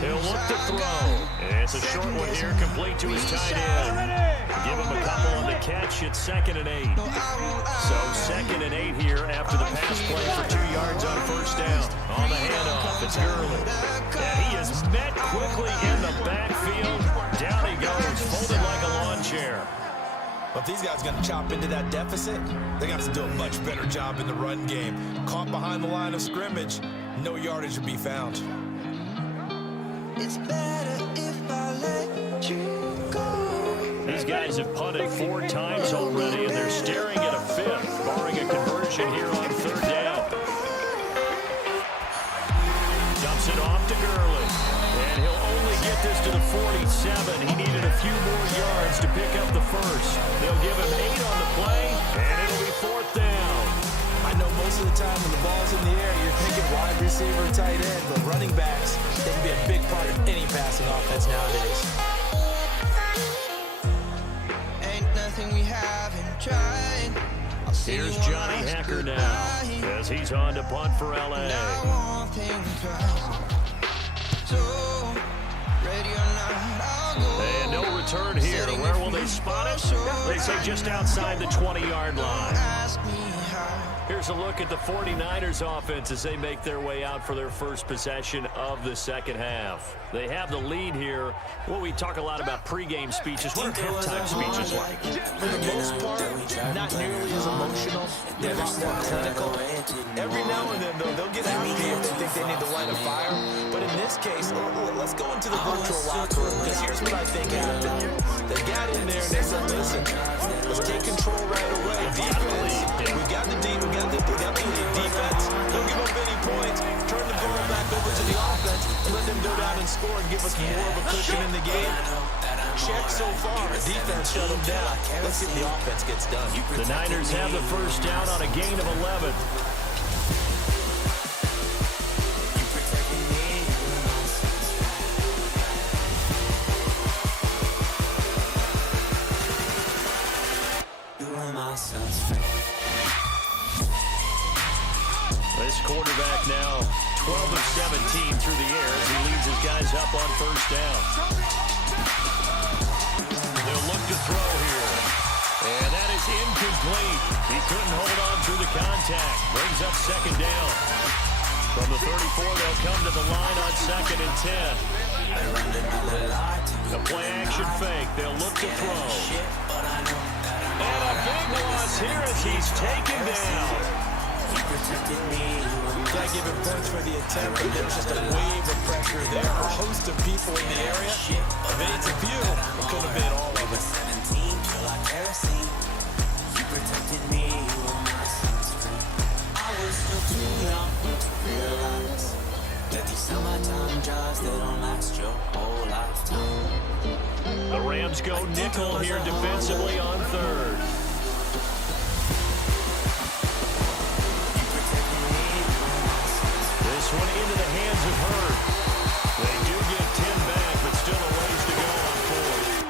He'll look to throw. And it's a short one here, complete to his tight end. Give him a couple on the catch. It's 2nd and 8. So 2nd and 8 here after the pass play for 2 yards on 1st down. On the handoff, it's Gurley. And he is met quickly in the backfield. Down he goes, folded like a lawn chair. But if these guys are going to chop into that deficit, they got to do a much better job in the run game. Caught behind the line of scrimmage, no yardage to be found. It's better if I let you go. These guys have punted 4 times already, and they're staring at a 5th, barring a conversion here on 3rd down. Dumps it off to Gurley. And he'll only get this to the 47. He needed a few more yards to pick up the first. They'll give him 8 on the play, and it'll be 4th down. I know most of the time when the ball's in the air, you're thinking wide receiver, tight end, but running backs, they can be a big part of any passing offense nowadays. Ain't nothing we haven't tried. Here's Johnny Hacker now as he's on to punt for L.A. And no return here. Where will they spot it? They say just outside the 20-yard line. Here's a look at the 49ers offense as they make their way out for their first possession of the second half. They have the lead here. Well, we talk a lot about pregame speeches. What are halftime speeches like? For the most part, not nearly as emotional. They're a lot more clinical. Every now and then, though, they'll get out of here if they think they need to light a fire. But in this case, let's go into the virtual locker room, because here's what I think happened. They got in there and they said, listen, let's take control right away. Defense, we got the lead defense. Don't give up any points. Turn the ball back over to the offense and let them go down and score and give us more of a cushion in the game. Check so far. Defense shut them down. Let's see if the offense gets done. The Niners have the first down on a gain of 11. quarterback now 12 of 17 through the air as he leads his guys up on first down. They'll look to throw here. And that is incomplete. He couldn't hold on through the contact. Brings up second down. From the 34, they'll come to the line on 2nd and 10. The play action fake. They'll look to throw. And a big loss here as he's taken down. Can't give him points for the attempt, but there's just a wave of pressure there. A host of people in the area. I mean, it's a few. It could have been all of it. You protected me when my son's free. I was still too young to realize that these summertime jobs, they don't last your whole lifetime. The Rams go nickel here defensively on 3rd. This one into the hands of Hurd. They do get 10 back, but still a ways to go on 4th.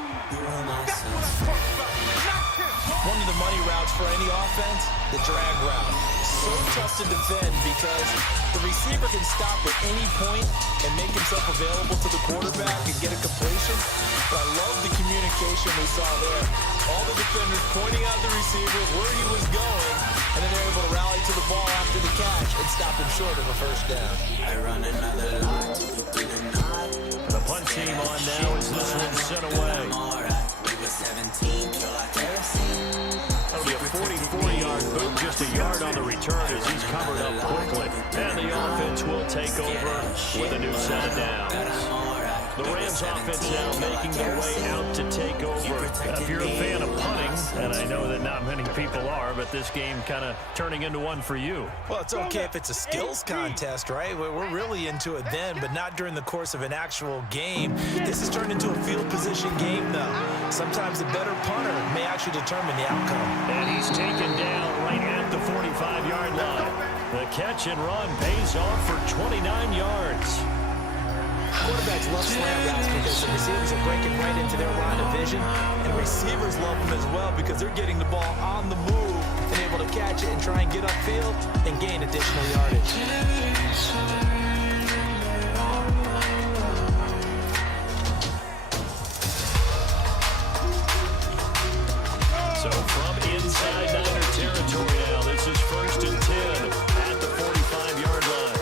One of the money routes for any offense, the drag route. So tough to defend because the receiver can stop at any point and make himself available to the quarterback and get a completion. But I love the communication we saw there. All the defenders pointing out the receiver where he was going, and then they're able to rally to the ball after the catch and stop him short of a first down. I run another line to you through the night. The punt team on now as this one's sent away. We were 17, feel like kerosene. That'll be a 44-yard boot, just a yard on the return as he's covered up quickly. And the offense will take over with a new set of downs. The Rams offense now making their way out to take over. If you're a fan of punting, and I know that not many people are, but this game kind of turning into one for you. Well, it's okay if it's a skills contest, right? We're really into it then, but not during the course of an actual game. This has turned into a field position game, though. Sometimes the better punter may actually determine the outcome. And he's taken down right at the 45-yard line. The catch and run pays off for 29 yards. Quarterbacks love slant routes because the receivers are breaking right into their line of vision, and receivers love them as well because they're getting the ball on the move and able to catch it and try and get upfield and gain additional yardage. So from inside Niner territory now, this is 1st and 10 at the 45-yard line.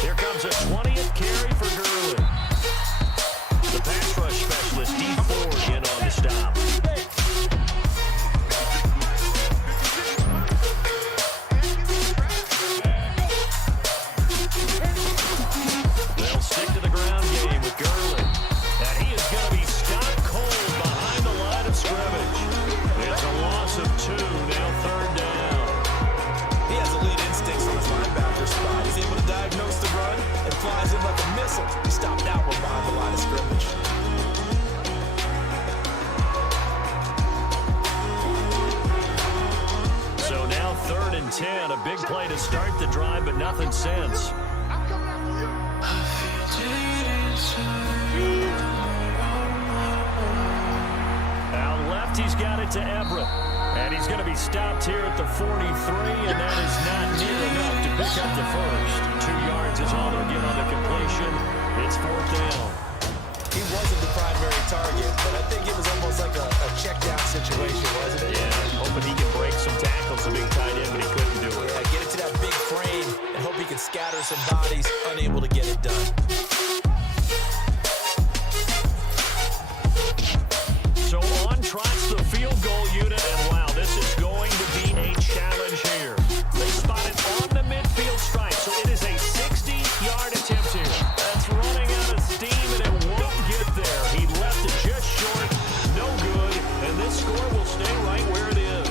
Here comes a 20th carry for Gurley. The pass rush specialist, D Ford, in on the stop. They'll stick to the ground game with Gurley. And he is going to be stopped cold behind the line of scrimmage. It's a loss of 2, now 3rd down. He has elite instincts from his linebacker spot. He's able to diagnose the run and flies in like a missile. He stopped that one behind the line of scrimmage. So now 3rd and 10, a big play to start the drive, but nothing since. Out left, he's got it to Everett. And he's going to be stopped here at the 43, and that is not near enough to pick up the first. 2 yards is all they'll get on the completion. It's 4th down. He wasn't the primary target, but I think it was almost like a check-down situation, wasn't it? Yeah, hoping he can break some tackles, a big tight end, but he couldn't do it. Yeah, get it to that big frame and hope he can scatter some bodies, unable to get it done. So on tracks the field goal unit, and wow, this is going to be a challenge here. They spot it on the midfield stripe, so it is a 60-yard attempt here. That's running out of steam, and it won't get there. He left it just short, no good, and this score will stay right where it is.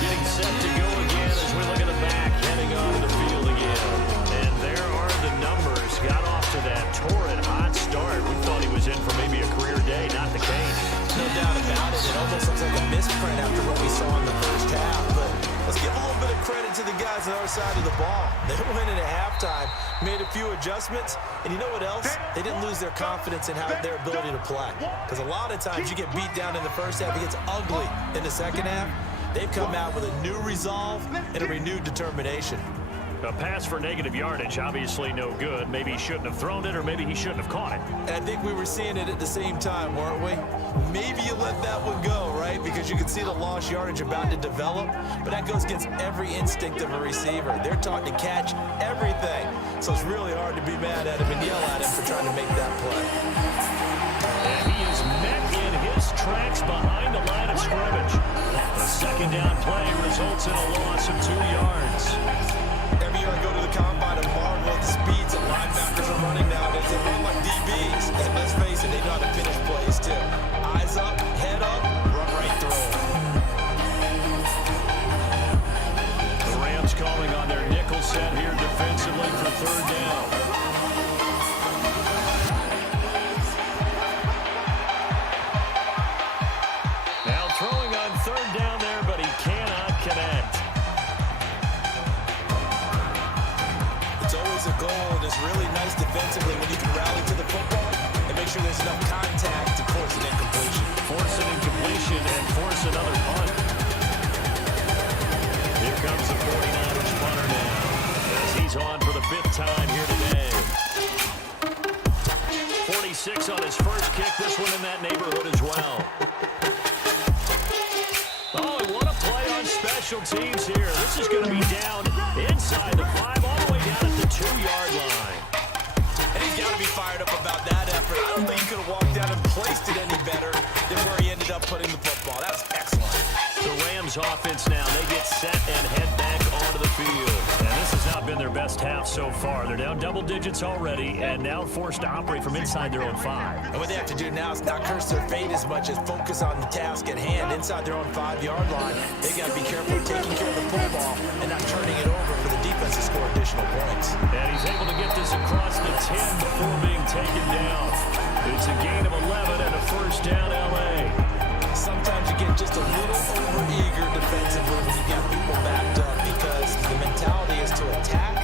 Getting set to go again as we look at the back, heading onto the field again. And there are the numbers. Got off to that torrid hot start. We thought he was in for maybe a career day, not the case. No doubt about it. It almost looks like a misprint after what we saw in the first half. But let's give a little bit of credit to the guys on the other side of the ball. They went in at halftime, made a few adjustments, and you know what else? They didn't lose their confidence in their ability to play. Because a lot of times you get beat down in the first half, it gets ugly in the second half. They've come out with a new resolve and a renewed determination. A pass for negative yardage, obviously no good. Maybe he shouldn't have thrown it, or maybe he shouldn't have caught it. And I think we were seeing it at the same time, weren't we? Maybe you let that one go, right? Because you can see the lost yardage about to develop, but that goes against every instinct of a receiver. They're taught to catch everything. So it's really hard to be mad at him and yell at him for trying to make that play. And he is met in his tracks behind the line of scrimmage. A second down play results in a loss of 2 yards. Every year I go to the combine and marvel at the speeds that linebackers are running nowadays. They run like DBs. And let's face it, they know how to finish plays too. Eyes up, head up, run right through them. The Rams calling on their nickel set here defensively for third down. Now throwing on third down there, but he cannot connect. It's always a goal, and it's really nice defensively when you can rally to the football and make sure there's enough contact to force an incompletion. Force an incompletion and force another punt. Here comes the 49ers punter now, as he's on for the 5th time here today. 46 on his first kick, this one in that neighborhood as well. Oh, and what a play on special teams here. This is going to be down inside the 5, all the way down at the 2-yard line. And he's got to be fired up about that effort. I don't think he could have walked out and placed it any better than where he ended up putting the football. That was excellent. The Rams offense now, they get set and head back onto the field. And this has not been their best half so far. They're down double digits already and now forced to operate from inside their own 5. And what they have to do now is not curse their fate as much as focus on the task at hand inside their own 5-yard line. They got to be careful of taking care of the football and not turning it over for the defense to score additional points. And he's able to get this across the 10 before being taken down. It's a gain of 11 and a first down L.A. Sometimes you get just a little over-eager defensively when you get people backed up because the mentality is to attack,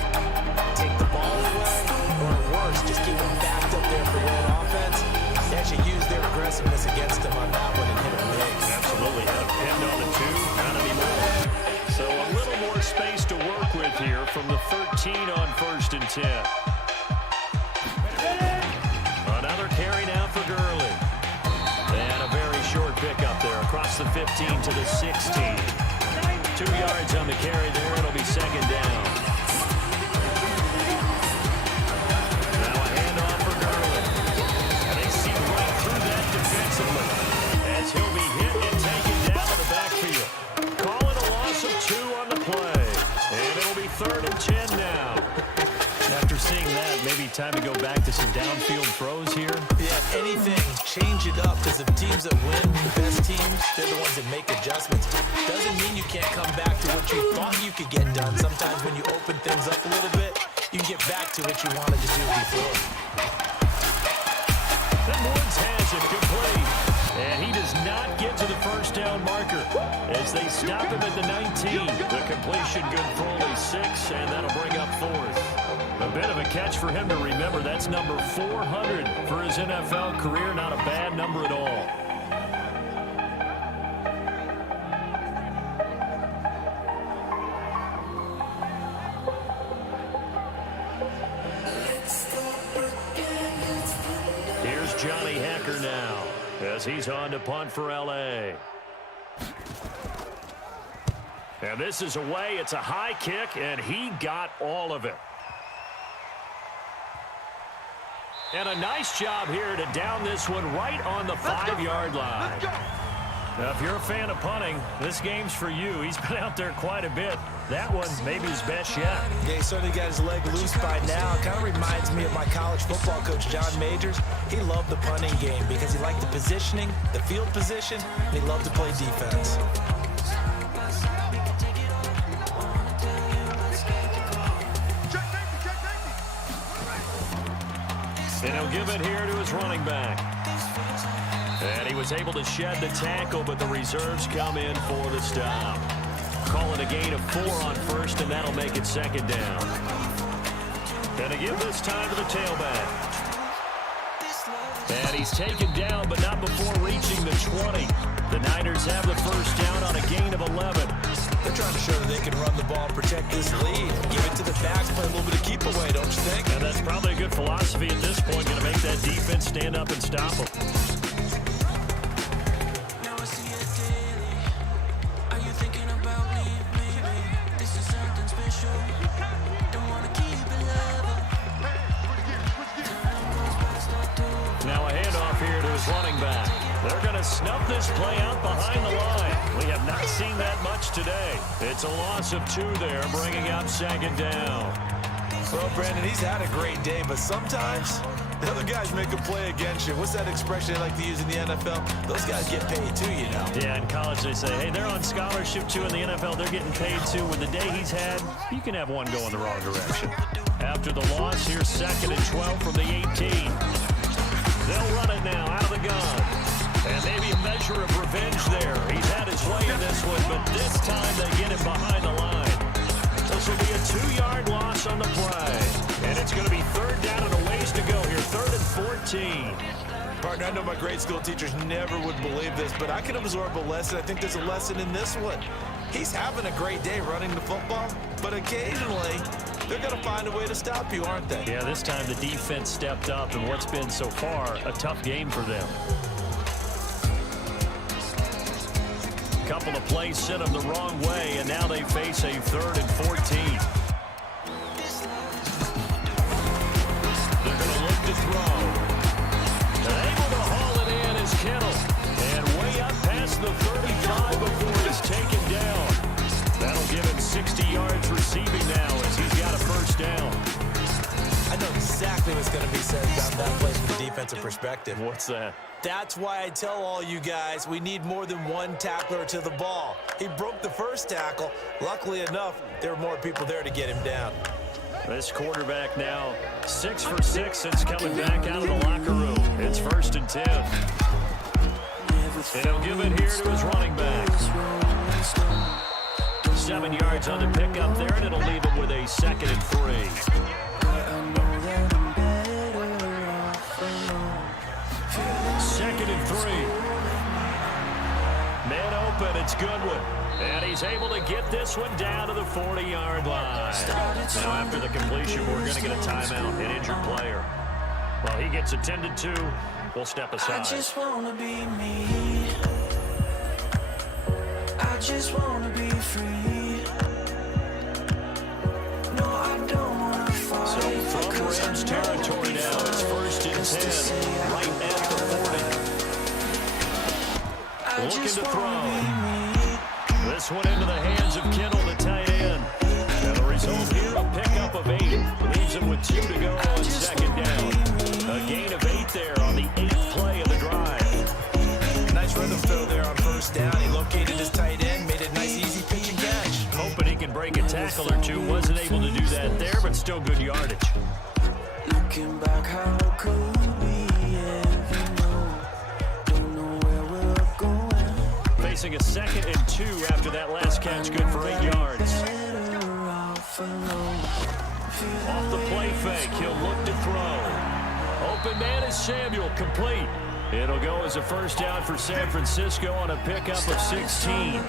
take the ball away, or worse, just keep them backed up there for your own offense. They actually use their aggressiveness against them on that one and hit them big. Absolutely. Had a pinned on the 2, not anymore. So a little more space to work with here from the 13 on 1st and 10. Another carry now for Gurley. And a very short pickup there across the 15 to the 16. 2 yards on the carry there. It'll be second down. Now a handoff for Gurley. And they see right through that defensively as he'll be hit and taken down to the backfield. Calling a loss of 2 on the play. And it'll be 3rd and 10 now. After seeing that, maybe time to go back to some downfield throws here. Yeah, anything, change it up, because the teams that win, the best teams, they're the ones that make adjustments. Doesn't mean you can't come back to what you thought you could get done. Sometimes when you open things up a little bit, you can get back to what you wanted to do before. And Woods has it complete. And he does not get to the first down marker as they stop him at the 19. The completion good for only 6, and that'll bring up 4th. A bit of a catch for him to remember. That's number 400 for his NFL career. Not a bad number at all. Here's Johnny Hacker now as he's on to punt for L.A. And this is away. It's a high kick, and he got all of it. And a nice job here to down this one right on the 5-yard line. Now, if you're a fan of punting, this game's for you. He's been out there quite a bit. That one maybe his best yet. Yeah, he certainly got his leg loose by now. Kind of reminds me of my college football coach, John Majors. He loved the punting game because he liked the positioning, the field position, and he loved to play defense. And he'll give it here to his running back. And he was able to shed the tackle, but the reserves come in for the stop. Calling a gain of 4 on 1st, and that'll make it second down. And to give this time to the tailback. And And he's taken down, but not before reaching the 20. The Niners have the first down on a gain of 11. They're trying to show that they can run the ball and protect this lead. Give it to the backs, play a little bit of keep away, don't you think? And that's probably a good philosophy at this point, going to make that defense stand up and stop them. Now I see it daily. Are you thinking about me? Maybe this is something special. Don't wanna keep it level. Now a handoff here to his running back. They're going to snuff this play out behind the line. We have not seen that much today. It's a loss of 2 there, bringing up second down. Well, Brandon, he's had a great day, but sometimes the other guys make a play against you. What's that expression they like to use in the NFL? Those guys get paid too, you know. Yeah, in college they say, hey, they're on scholarship too. In the NFL, they're getting paid too. With the day he's had, you can have one go in the wrong direction. After the loss, here's 2nd and 12 from the 18. They'll run it now out of the gun. And maybe a measure of revenge there. He's had his way in this one, but this time they get him behind the line. This will be a 2-yard loss on the play. And it's going to be 3rd down and a ways to go here. 3rd and 14. Partner, I know my grade school teachers never would believe this, but I can absorb a lesson. I think there's a lesson in this one. He's having a great day running the football, but occasionally they're going to find a way to stop you, aren't they? Yeah, this time the defense stepped up in what's been so far a tough game for them. Couple of plays sent them the wrong way, and now they face a 3rd and 14. They're going to look to throw. And able to haul it in is Kittle. And way up past the 35 before he's taken down. That'll give him 60 yards receiving now as he's got a first down. I know exactly what's going to be said about that play from the defensive perspective. What's that? That's why I tell all you guys we need more than one tackler to the ball. He broke the first tackle. Luckily enough, there were more people there to get him down. This quarterback now 6 for 6 since coming back out of the locker room. It's 1st and 10. And he'll give it here to his running back. 7 yards on the pickup there, and it'll leave him with a 2nd and 3. Second and 3. Man open, it's Goodwin. And he's able to get this one down to the 40-yard line. Now after the completion, we're going to get a timeout, an injured player. Well, he gets attended to. We'll step aside. I just wanna be me. I just wanna be free. No, I don't wanna fight. So from Rams territory now, it's 1st and 10, right at the 40. Looking to throw. This one into the hands of Kittle, the tight end. And the result here, a pickup of 8. Leaves him with 2 to go on 2nd down. A gain of 8 there on the 8th play of the drive. Nice rhythm throw there on 1st down. He located his tight end, made a nice easy pitch and catch. Hoping he can break a tackle or two. Wasn't able to do that there, but still good yardage. Looking back, how it could be, don't know where we're going. Facing a 2nd and 2 after that last catch, good for 8 yards. Off the play fake, he'll look to throw. Open man is Samuel, complete. It'll go as a first down for San Francisco on a pickup of 16.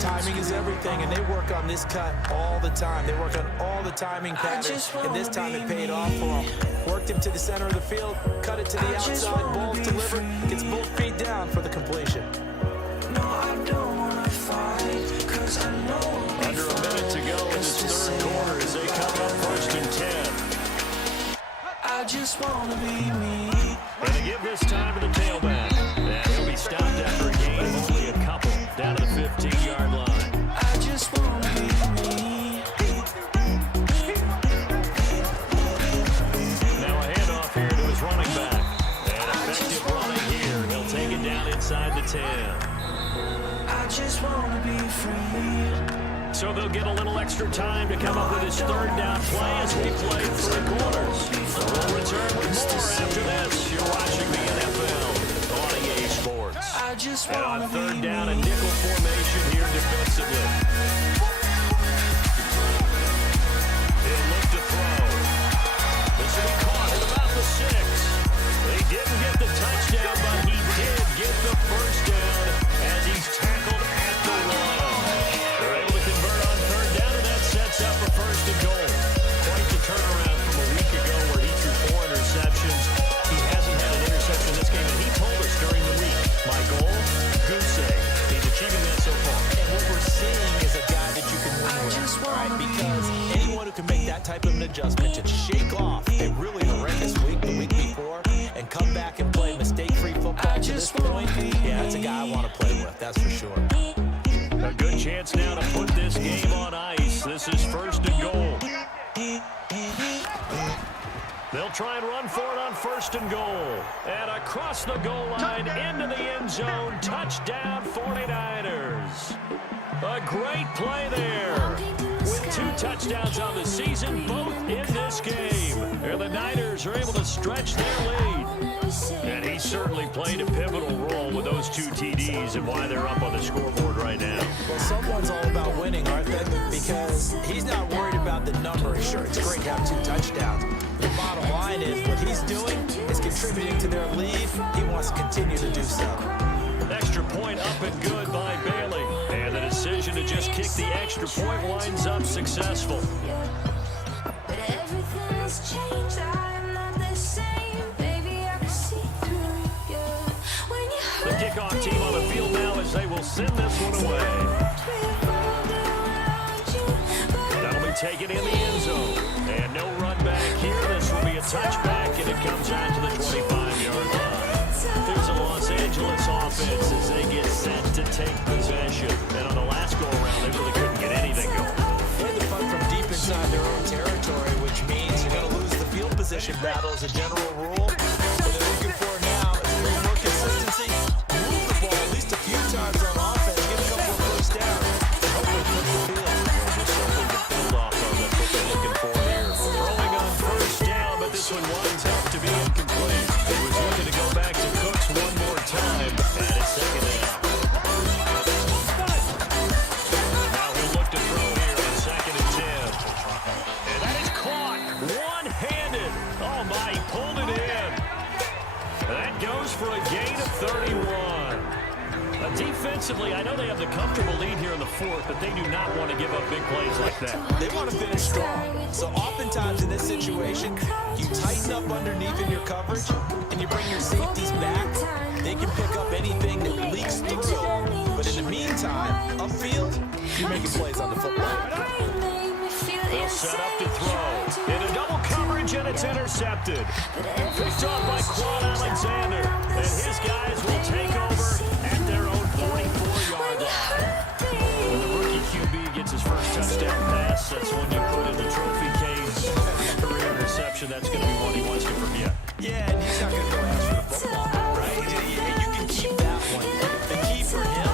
Timing is everything, and they work on this cut all the time. They work on all the timing patterns, and this time it paid off for them. Worked him to the center of the field, cut it to the outside, ball delivered, gets both feet down for the completion. No, I don't wanna fight, 'cause I know Under a minute to go in this 3rd quarter as they come up 1st and 10. I just wanna be me. And to give this time to the tailback. And he'll be stopped after a gain of only a couple, down to the 15-yard line. I just wanna be me. Now a handoff here to his running back. And effective running here. He'll take it down inside the 10. I just wanna be free. So they'll get a little extra time to come up with his 3rd down play as we play 3 quarters. We'll return with more after this. You're watching the NFL on EA Sports. And on 3rd down, a nickel formation here defensively. He'll look to throw. This will be caught at about the 6. They didn't get touchdown, but he did get the first down as he's tackled at the line. They're able to convert on third down, and that sets up a first and goal. Quite the turnaround from a week ago where he threw 4 interceptions. He hasn't had an interception this game, and he told us during the week, my goal, goose egg. He's achieving that so far. And what we're seeing is a guy that you can win with, right? Because anyone who can make that type of an adjustment to shake off a really horrendous week the week before and come back and play mistake-free football to this point, yeah, that's a guy I want to play with, that's for sure. A good chance now to put this game on ice. This is first and goal. They'll try and run for it on first and goal. And across the goal line, into the end zone. Touchdown, 49ers. A great play there. With 2 touchdowns on the season, both in this game. And the Niners are able to stretch their lead. And he certainly played a pivotal role with those 2 TDs and why they're up on the scoreboard right now. Well, someone's all about winning, aren't they? Because he's not worried about the number. Sure, it's great to have 2 touchdowns. The bottom line is what he's doing is contributing to their lead. He wants to continue to do so. Extra point up and good by Bailey. And the decision to just kick the extra point winds up successful. But everything's changed. I'm not the same. Baby, I can see through you. When you The kickoff team on the field now as they will send this one away. That'll be taken in the end zone. And no run back here. This will be a touchback, and it comes out to the 25-yard line. There's a Los Angeles offense as they get set to take possession. And on the last go-around, they really couldn't get anything going. They had to fight from deep inside their own territory, which means you're going to lose the field position battle as a general rule. What they're looking for now is a little more consistency. Move the ball at least a few times on offense. Get a couple of first downs. Hopefully flip the field. Just something to build off of. That's what they're looking for here. Throwing on first down, but this one winds up to be incomplete. He was looking to go back to Cooks one more time, and it's second down. Now he'll look to throw here on 2nd and 10. And that is caught one-handed. Oh, my, he pulled it in. That goes for a gain of 31. Defensively, I know they have the comfortable lead here in the 4th, but they do not want to give up big plays like that. They want to finish strong. So oftentimes in this situation, you tighten up underneath in your coverage, and you bring your safeties back. They can pick up anything that leaks through. But in the meantime, upfield, you're making plays on the football. They'll set up to throw. Into double coverage, and it's intercepted. Picked off by Quan Alexander. And his guys will take over at their own 44-yard line. When the rookie QB gets his first touchdown pass, that's one you put in the trophy case. Career interception, that's going to be one he wants to forget. Yeah, and he's not going to go ask for the football, right? You can keep that one. The key for him,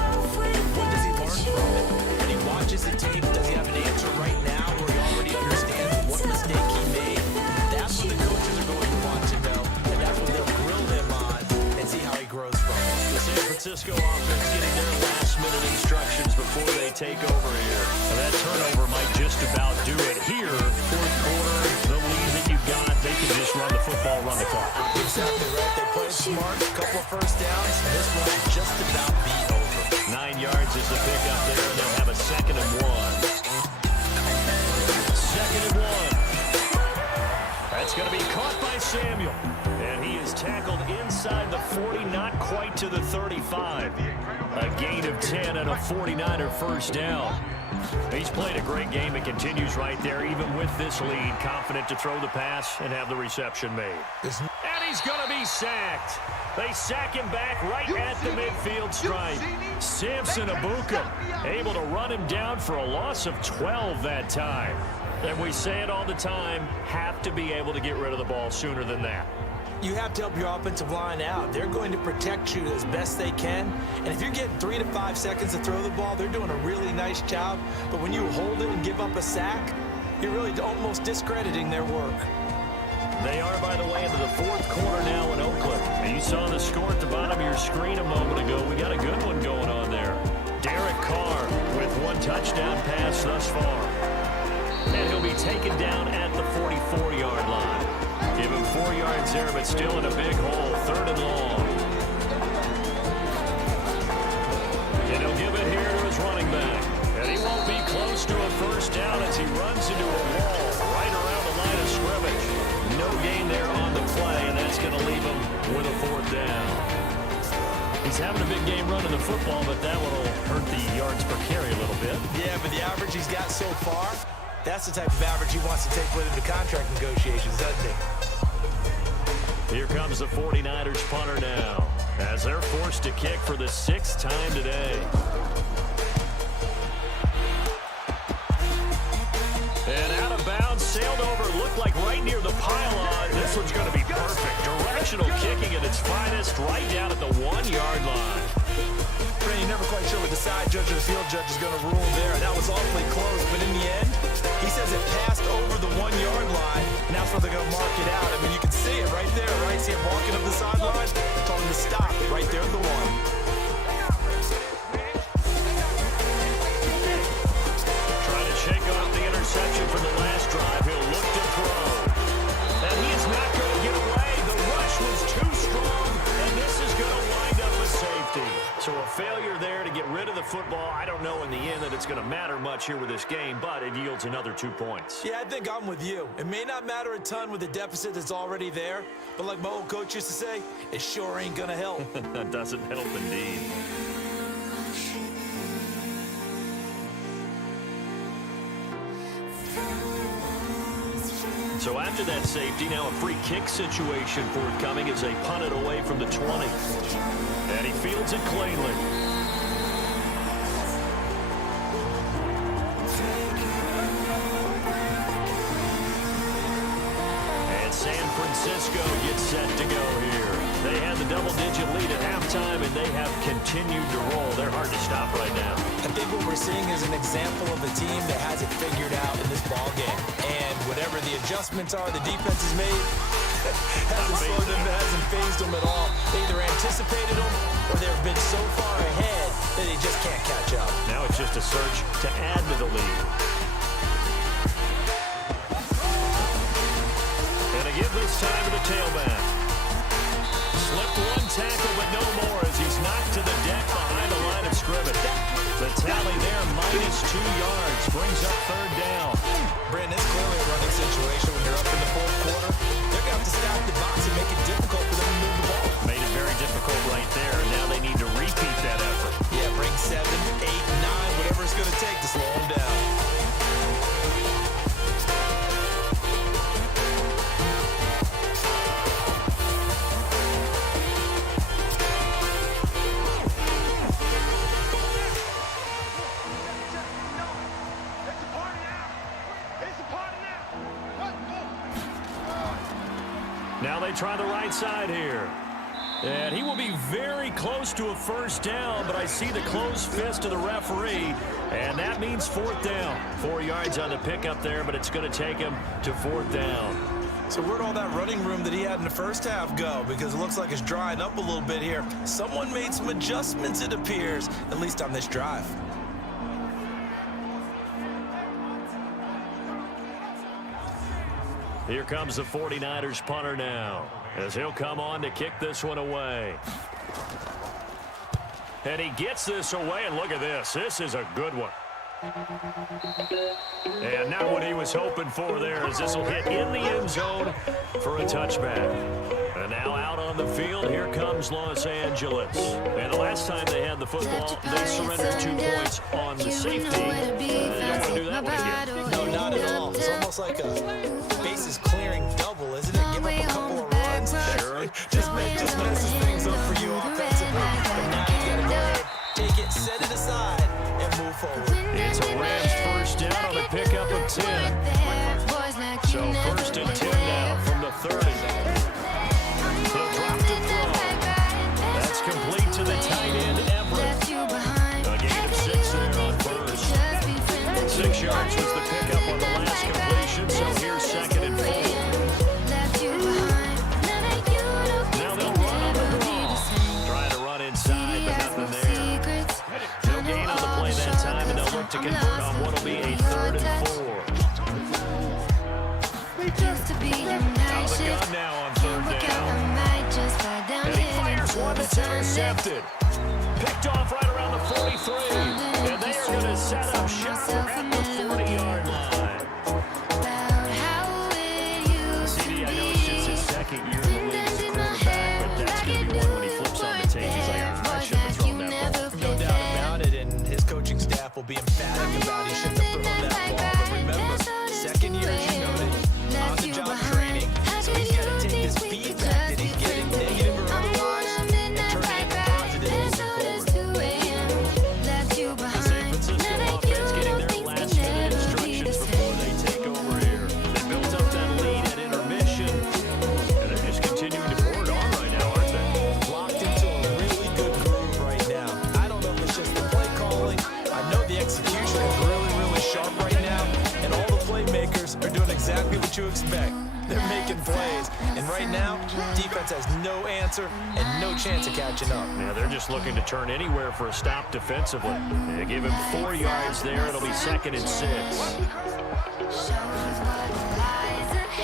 what does he learn from it? When he watches the tape, does he have an answer right now where he already understands what mistake he made? That's what the coaches are going to want to know, and that's what they'll grill him on and see how he grows from it. The San Francisco offense getting their last-minute instructions before they take over here. And that turnover might just about do it here. 4th quarter, the lead that you've got, they can just run the football, run the clock. Exactly right. They played smart, a couple of first downs, and this one will just about be over. 9 yards is the pickup there, and they'll have a 2nd and 1. 2nd and 1. That's going to be caught by Samuel. And he is tackled inside the 40, not quite to the 35. A gain of 10 and a 49er first down. He's played a great game and continues right there, even with this lead, confident to throw the pass and have the reception made. And he's going to be sacked. They sack him back right at the midfield stripe. Samson Abuka able to run him down for a loss of 12 that time. And we say it all the time, have to be able to get rid of the ball sooner than that. You have to help your offensive line out. They're going to protect you as best they can. And if you're getting 3 to 5 seconds to throw the ball, they're doing a really nice job. But when you hold it and give up a sack, you're really almost discrediting their work. They are, by the way, into the 4th quarter now in Oakland. And you saw the score at the bottom of your screen a moment ago. We got a good one going on there. Derek Carr with 1 touchdown pass thus far. And he'll be taken down at the 44-yard line. Give him 4 yards there, but still in a big hole. 3rd and long. He's having a big game running the football, but that one will hurt the yards per carry a little bit. Yeah, but the average he's got so far, that's the type of average he wants to take with him to contract negotiations, doesn't he? Here comes the 49ers punter now, as they're forced to kick for the 6th time today. And out of bounds, sailed over, looked like right near the pylon. This one's going to be perfect. Directional kicking at its finest, right down at the 1-yard line. Brady, never quite sure what the side judge or the field judge is going to rule there. That was awfully close, but in the end, he says it passed over the 1-yard line, and that's where they're going to mark it out. I mean, you can see it right there, right? See him walking up the sideline? Told him to stop right there at the 1. Shake off the interception from the last drive. He'll look to throw. And he is not going to get away. The rush was too strong, and this is going to wind up a safety. So a failure there to get rid of the football. I don't know in the end that it's going to matter much here with this game, but it yields another 2 points. Yeah, I think I'm with you. It may not matter a ton with the deficit that's already there, but like my old coach used to say, it sure ain't going to help. That doesn't help indeed. So after that safety, now a free kick situation forthcoming as they punt it away from the 20. And he fields it cleanly. And San Francisco gets set to go here. They had the double-digit lead at halftime, and they have continued to roll. They're hard to stop right now. I think what we're seeing is an example of a team that has it figured out in this ballgame. And whatever the adjustments are the defense has made, hasn't slowed them, hasn't phased them at all. They either anticipated them or they've been so far ahead that they just can't catch up. Now it's just a search to add to the lead. And a give this time to the tailback. Slipped one tackle, but no more as he's knocked to the deck behind the line of scrimmage. The tally there, -2 yards, brings up 3rd down. Brandon, it's clearly a running situation when you're up in the 4th quarter. They're going to have to stack the box and make it difficult for them to move the ball. Made it very difficult right there, and now they need to repeat that effort. Yeah, bring 7, 8, 9, whatever it's going to take to slow them down. Now they try the right side here. And he will be very close to a 1st down, but I see the closed fist of the referee, and that means 4th down. 4 yards on the pickup there, but it's going to take him to 4th down. So where'd all that running room that he had in the first half go? Because it looks like it's drying up a little bit here. Someone made some adjustments, it appears, at least on this drive. Here comes the 49ers punter now, as he'll come on to kick this one away. And he gets this away, and look at this. This is a good one. And not what he was hoping for there, as this will hit in the end zone for a touchback. And now out on the field, here comes Los Angeles. And the last time they had the football, they surrendered 2 points on the safety. They don't want to do that one again. No, not at all. It's almost like a bases clearing double, isn't it? Give up a couple of runs. Sure. Just messes things up for you offensively. But now you got to go ahead, take it, set it aside, and move forward. It's a Rams 1st down on the pickup of 10. So 1st and 10 now from the 30. He'll drop to throw. That's complete to the tight end, Everett. A gain of 6 there on 1st. 6 yards was the pickup on the last completion, so here's 2nd and 4. Now they'll run on the draw. Trying to run inside, but nothing there. No gain on the play that time, and they'll look to convert on what will be a 3rd and 4. Out of the gun now on 3rd down. And he fires one that's intercepted. Picked off right around the 43. And they are going to set up shop at the 40-yard line. CD, I know it's just his 2nd year in the league as a quarterback, but that's going to be one when he flips on the tape. He's like, I be emphatic about he shouldn't have thrown that ball. But remember, second year, as you noted, on-the-job training. So he's got to take this feedback that he's getting, negative or otherwise, and turn it into positive moving forward. The San Francisco offense getting their last-minute instructions before they take over here. They built up that lead at intermission, and they're just continuing to pour it on right now, aren't they? Locked into a really good groove right now. I don't know if it's just the play calling. I know the execution is really, really sharp right now, and all the playmakers are doing exactly what you expect. They're making plays, and right now, defense has no answer and no chance of catching up. Yeah, they're just looking to turn anywhere for a stop defensively. They give him 4 yards there. It'll be 2nd and 6.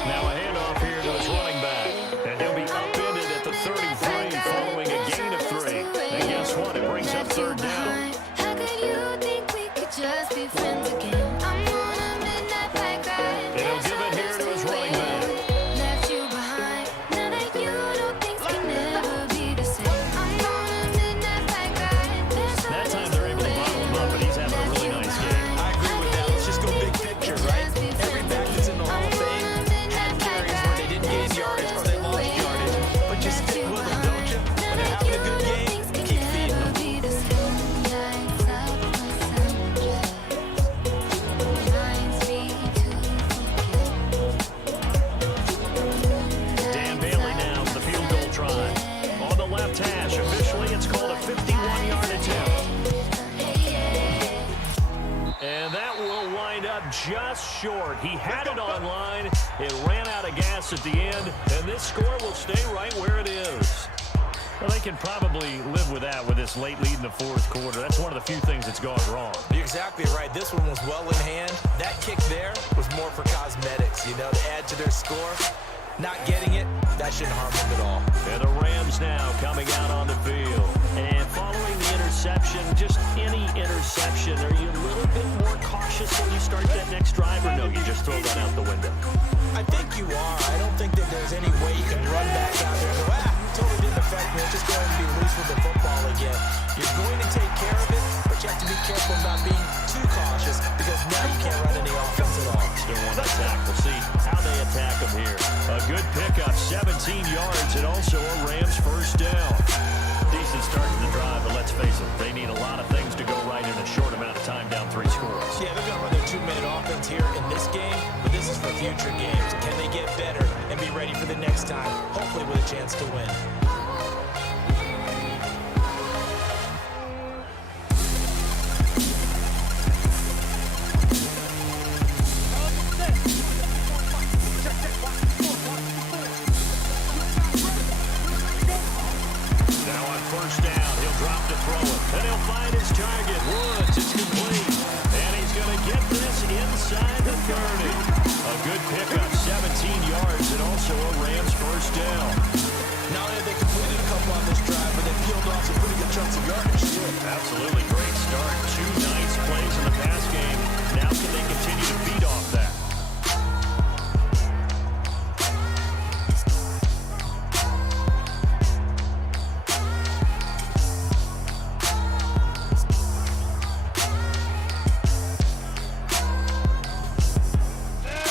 Now a handoff here to his running back, and he'll be upended at the 33 following a gain of 3. And guess what? It brings up 3rd down. How could you think we could just be friends again? I'm on a midnight bike ride. And he'll give it here to his running back. Left you behind. Now that you know things can never be the same. I'm on a midnight bike ride. That time they're able to bottle him up, and he's having a really nice game. I agree with that. Let's just go big picture, right? Every back that's in the Hall of Fame had carries where they didn't gain yardage or they lost yardage. But you stick with them, don't you? When they're having a good game, keep feeding them. Dan Bailey now for the field goal try. On the left hash, officially it's called a 51-yard attempt. And that will wind up just short. He had it on line. It ran out of gas at the end, and this score will stay right where it is. Well, they can probably live with that with this late lead in the 4th quarter. That's one of the few things that's gone wrong. You're exactly right. This one was well in hand. That kick there was more for cosmetics, you know, to add to their score. Not getting it, that shouldn't harm them at all. And the Rams now coming out on the field. And following the interception, just any interception, are you a little bit more cautious when you start that next drive, or no, you just throw that out the window? I think you are. I don't think that there's any way you can run back out there and go, totally didn't affect me. Just go ahead and be loose with the football again. You're going to take care of it, but you have to be careful about being too cautious because now you can't run any offense at all. Still want to attack. We'll see how they attack them here. A good pickup, 17 yards, and also a Rams 1st down. Decent start to the drive, but let's face it, they need a lot of things to go right in a short amount of time, down 3 scores. Yeah, they're going to run their 2-minute offense here in this game, but this is for future games. Can they get better and be ready for the next time, hopefully with a chance to win? Now on 1st down, he'll drop to throw it, and he'll find his target. Woods, it's complete, and he's going to get this inside the 30. A good pickup, 17 yards, and also a Rams 1st down. Not only have they completed a couple on this drive, but they peeled off some pretty good chunks of yardage, too. Absolutely great start. 2 nice plays in the pass game. Now can they continue to feed off that?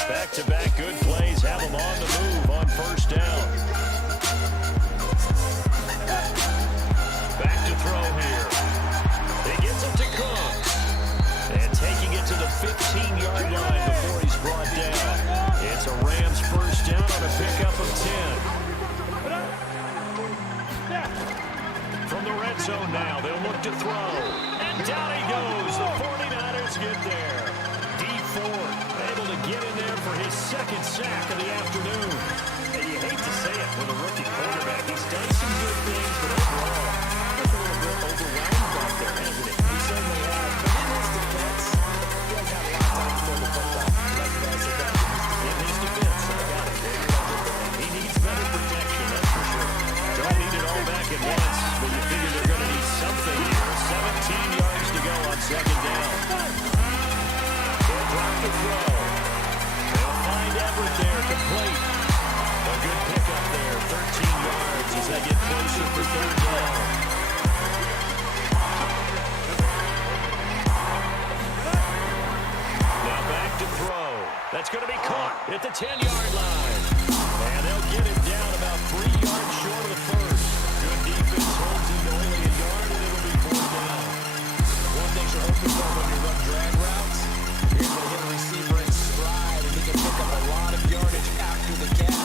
Back-to-back good plays have them on the move on 1st down. Back to throw here. He gets it to Cook. And taking it to the 15-yard line before he's brought down. It's a Rams 1st down on a pickup of 10. From the red zone now, they'll look to throw. And down he goes. The 49ers get there. D4 able to get in there for his 2nd sack of the afternoon. And you hate to say it with a rookie quarterback. He's done some good things, but overall, it's a little bit overwhelmed out there, hasn't it? He certainly has. But in his defense, he has had a lot of time to throw the football. Like I said, that In his defense, I got it. He needs better protection, that's for sure. Don't need it all back at once, but you figure they're going to need something here. 17 yards to go on 2nd down. They'll drop the throw. They'll find Everett there, complete. A good pickup there, 13 yards as they get closer for 3rd down. the 10-yard line. And they'll get him down about 3 yards short of the first. Good defense holds him to only a yard, and it'll be 4th down. One thing you're hoping for when you run drag routes, you're able to hit a receiver in stride, and he can pick up a lot of yardage after the catch.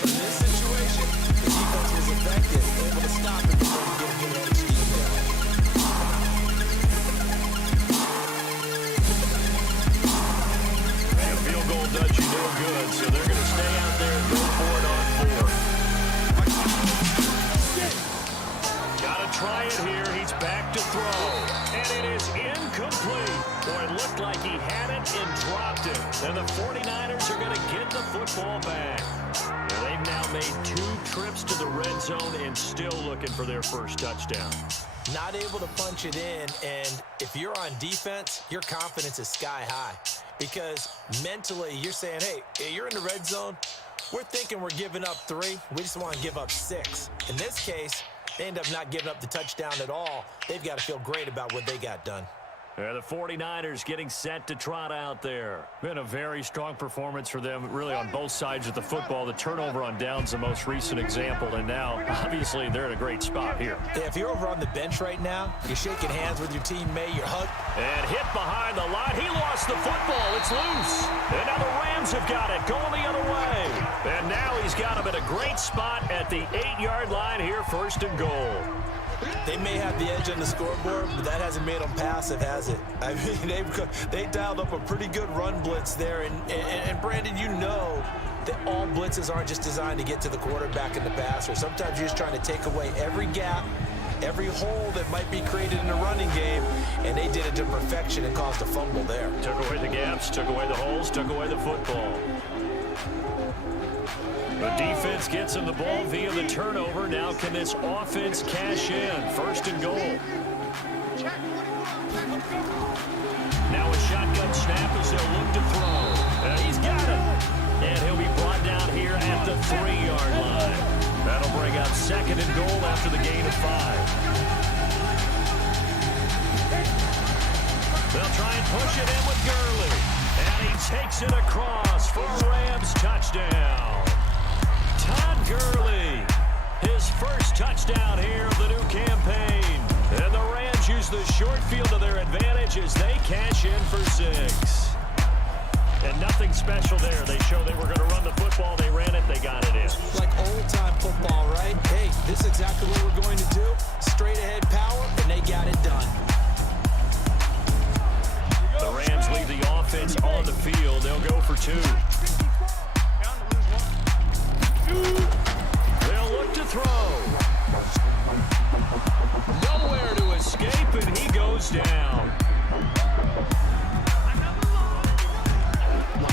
In this situation, the defense was effective, able to stop it before you get a good head of steam down. And a field goal does you no good, so they're going to stay out there and go for it on 4th. Got to try it here. He's back to throw. And it is incomplete. Boy, it looked like he had it and dropped it. And the 49ers are going to get the football back. Now, they've now made 2 trips to the red zone and still looking for their first touchdown. Not able to punch it in, and if you're on defense, your confidence is sky high. Because mentally, you're saying, hey, you're in the red zone. We're thinking we're giving up 3. We just want to give up 6. In this case, they end up not giving up the touchdown at all. They've got to feel great about what they got done. The 49ers getting set to trot out there. Been a very strong performance for them, really, on both sides of the football. The turnover on downs, the most recent example, and now, obviously, they're in a great spot here. Yeah, if you're over on the bench right now, you're shaking hands with your teammate, you're hugged. And hit behind the line. He lost the football. It's loose. And now the Rams have got it, going the other way. And now he's got him at a great spot at the 8-yard line here, 1st and goal. They may have the edge on the scoreboard, but that hasn't made them passive, has it? I mean, they dialed up a pretty good run blitz there. And Brandon, you know that all blitzes aren't just designed to get to the quarterback and the passer. Sometimes you're just trying to take away every gap, every hole that might be created in the running game, and they did it to perfection and caused a fumble there. Took away the gaps, took away the holes, took away the football. The defense gets him the ball via the turnover. Now can this offense cash in? 1st and goal. Now a shotgun snap as they'll look to throw. And he's got it. And he'll be brought down here at the 3-yard line. That'll bring up 2nd and goal after the gain of 5. They'll try and push it in with Gurley. And he takes it across for a Rams touchdown. Todd Gurley, his first touchdown here of the new campaign. And the Rams use the short field to their advantage as they cash in for 6. And nothing special there. They show they were going to run the football. They ran it. They got it in. Like old-time football, right? Hey, this is exactly what we're going to do. Straight-ahead power, and they got it done. The Rams leave the offense on the field. They'll go for 2. They'll look to throw. Nowhere to escape, and he goes down.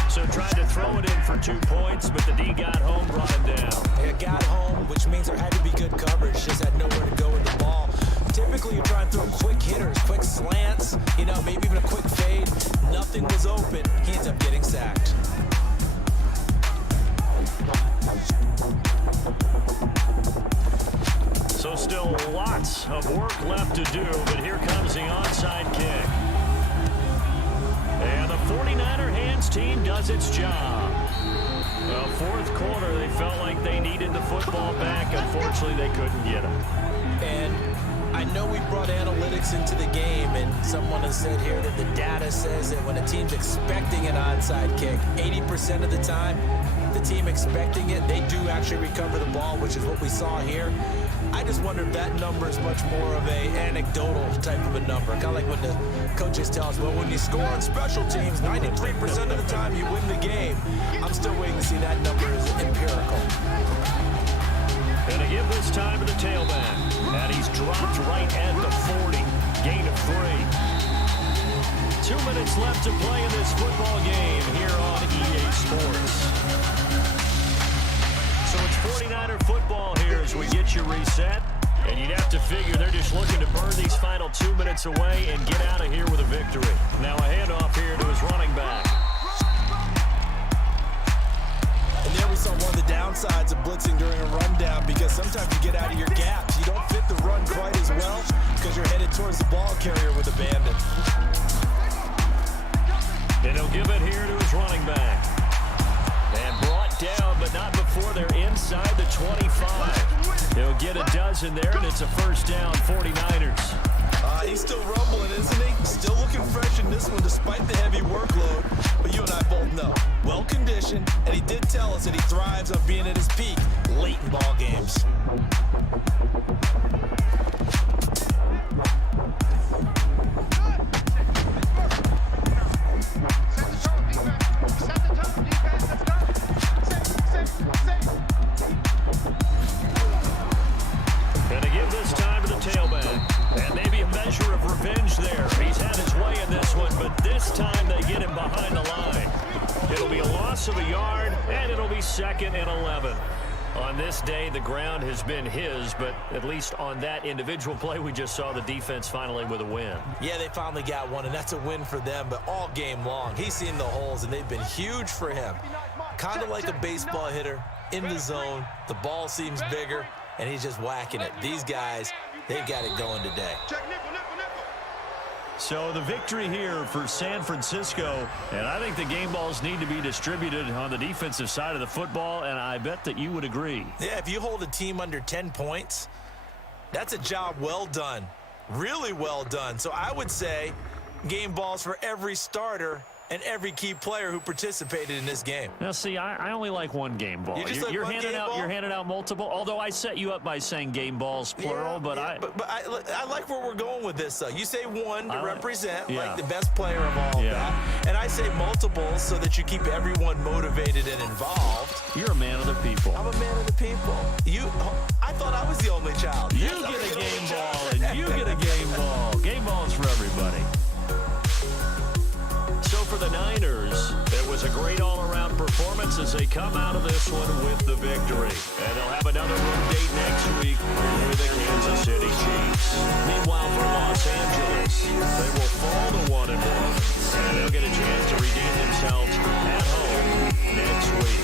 So tried to throw it in for 2 points, but the D got home, brought him down. It got home, which means there had to be good coverage. Just had nowhere to go with the ball. Typically, you're trying to throw quick hitters, quick slants, maybe even a quick fade. Nothing was open. He ends up getting sacked. So still lots of work left to do, but here comes the onside kick. And the 49er hands team does its job. Well, 4th quarter, they felt like they needed the football back. Unfortunately, they couldn't get it. And I know we brought analytics into the game, and someone has said here that the data says that when a team's expecting an onside kick, 80% of the time, the team expecting it, they do actually recover the ball, which is what we saw here. I just wonder if that number is much more of a anecdotal type of a number. Kind of like when the coaches tell us, well, when you score on special teams, 93% of the time you win the game. I'm still waiting to see that number is empirical. And to give this time to the tailback. And he's dropped right at the 40. Gain of 3. 2 minutes left to play in this football game here on EA Sports. So it's 49er football here as we get you reset. And you'd have to figure they're just looking to burn these final 2 minutes away and get out of here with a victory. Now a handoff here to his running back. And there we saw one of the downsides of blitzing during a rundown, because sometimes you get out of your gaps. You don't fit the run quite as well because you're headed towards the ball carrier with abandon. And he'll give it here to his running back. And down, but not before they're inside the 25. He'll get a dozen there, and it's a first down, 49ers. He's still rumbling, isn't he? Still looking fresh in this one despite the heavy workload. But you and I both know, well-conditioned, and he did tell us that he thrives on being at his peak late in ball games. Gonna give this time to the tailback. And maybe a measure of revenge there. He's had his way in this one, but this time they get him behind the line. It'll be a loss of a yard, and it'll be 2nd and 11. On this day, the ground has been his, but at least on that individual play, we just saw the defense finally with a win. Yeah, they finally got one, and that's a win for them, but all game long, he's seen the holes, and they've been huge for him. Kind of like a baseball hitter in the zone. The ball seems bigger, and he's just whacking it. These guys, they've got it going today. So the victory here for San Francisco, and I think the game balls need to be distributed on the defensive side of the football, and I bet that you would agree. Yeah, if you hold a team under 10 points, that's a job well done, really well done. So I would say game balls for every starter and every key player who participated in this game. Now, see, I only like one game ball. You're handing out multiple. Although I set you up by saying game balls plural, but I like where we're going with this. You say one to represent, yeah, like the best player of all that, and I say multiples so that you keep everyone motivated and involved. You're a man of the people. I'm a man of the people. I thought I was the only child. You get a game ball, and you get a game ball. Game balls for everybody. So for the Niners, it was a great all-around performance as they come out of this one with the victory. And they'll have another road date next week with the Kansas City Chiefs. Meanwhile, for Los Angeles, they will fall to 1-1. And they'll get a chance to redeem themselves at home next week.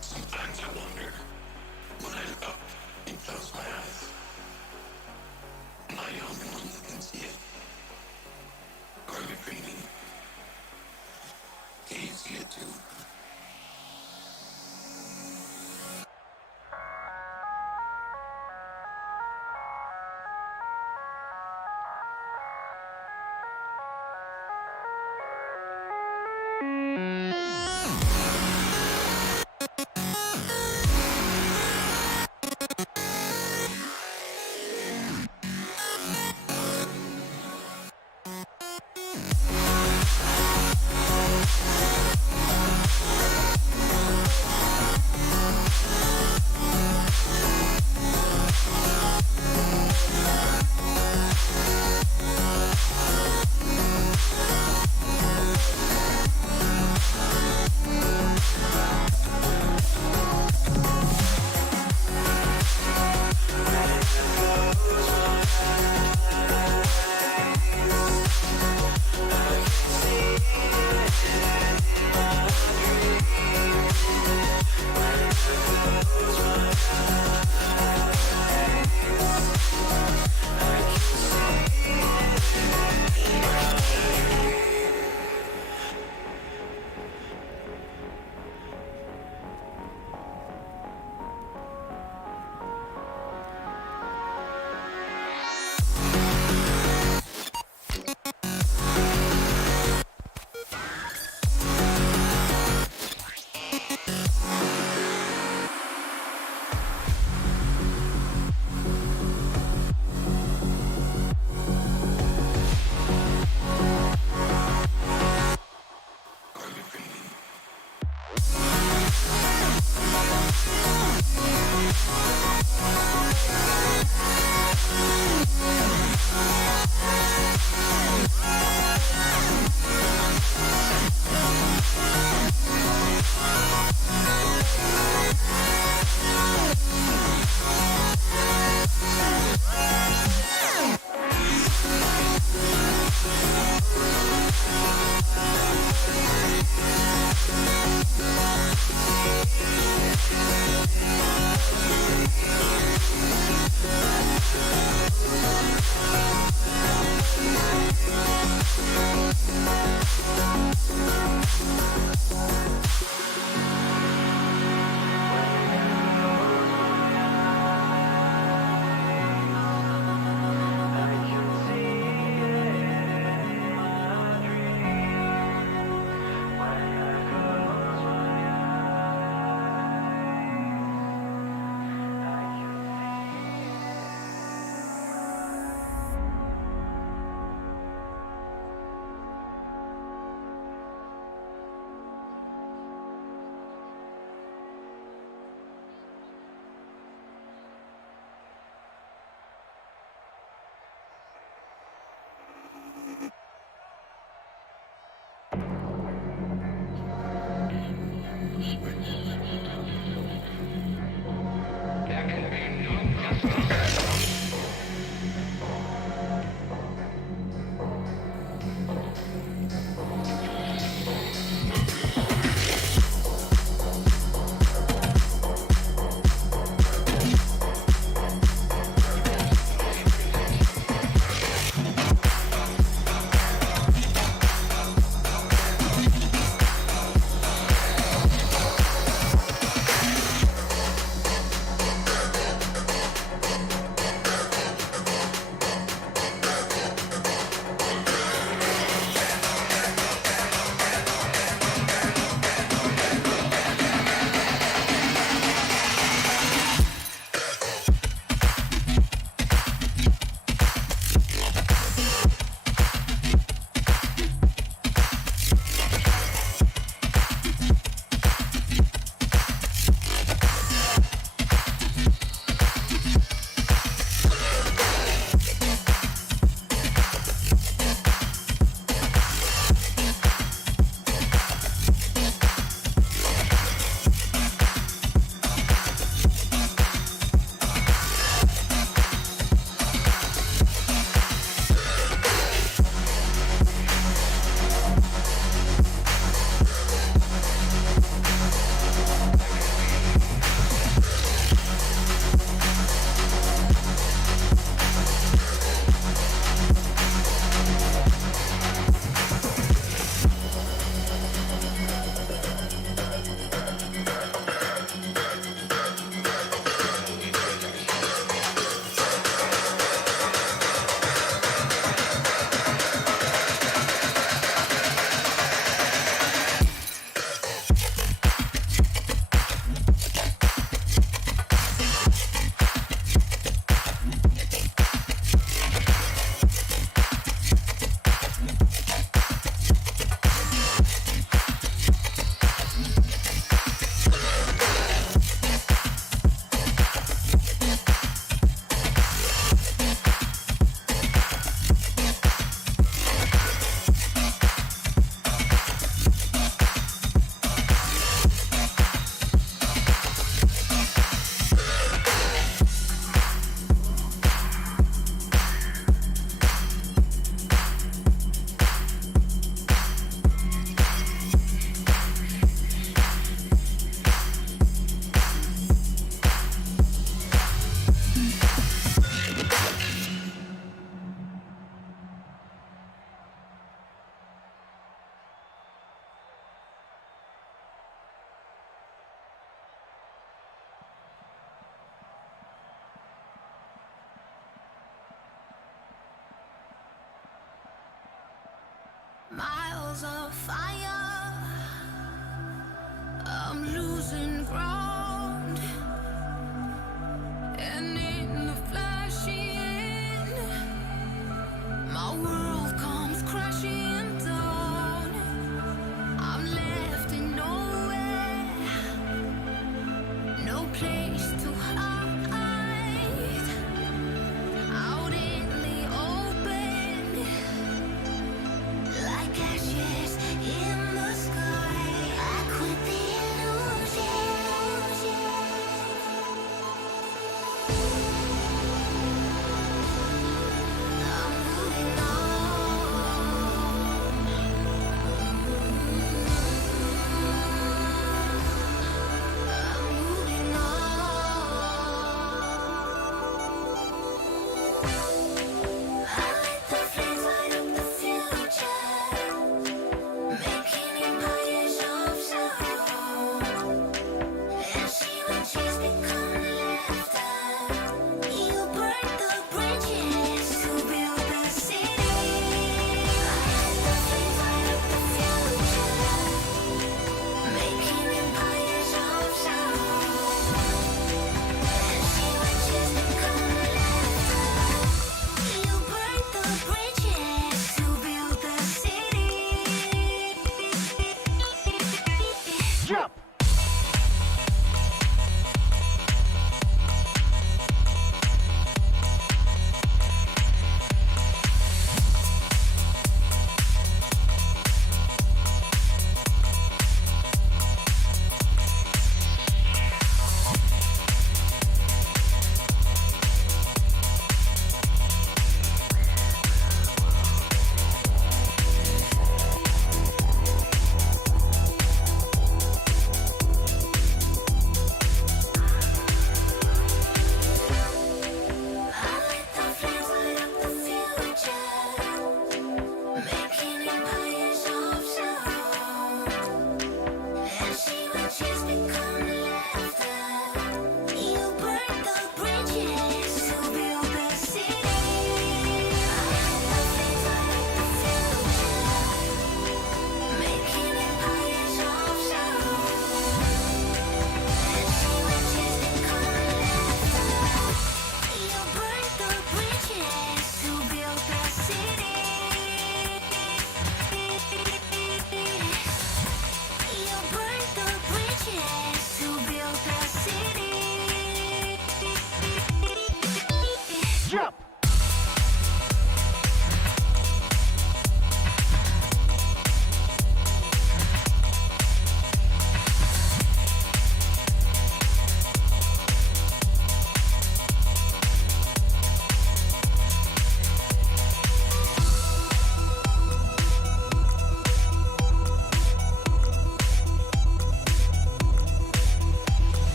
Sometimes I wonder, when I look up and close my eyes, am I the only one that can see it? Or am I dreaming? Can you see it too? Miles of fire, I'm losing ground, and in the flashing, my world comes crashing down. I'm left in nowhere,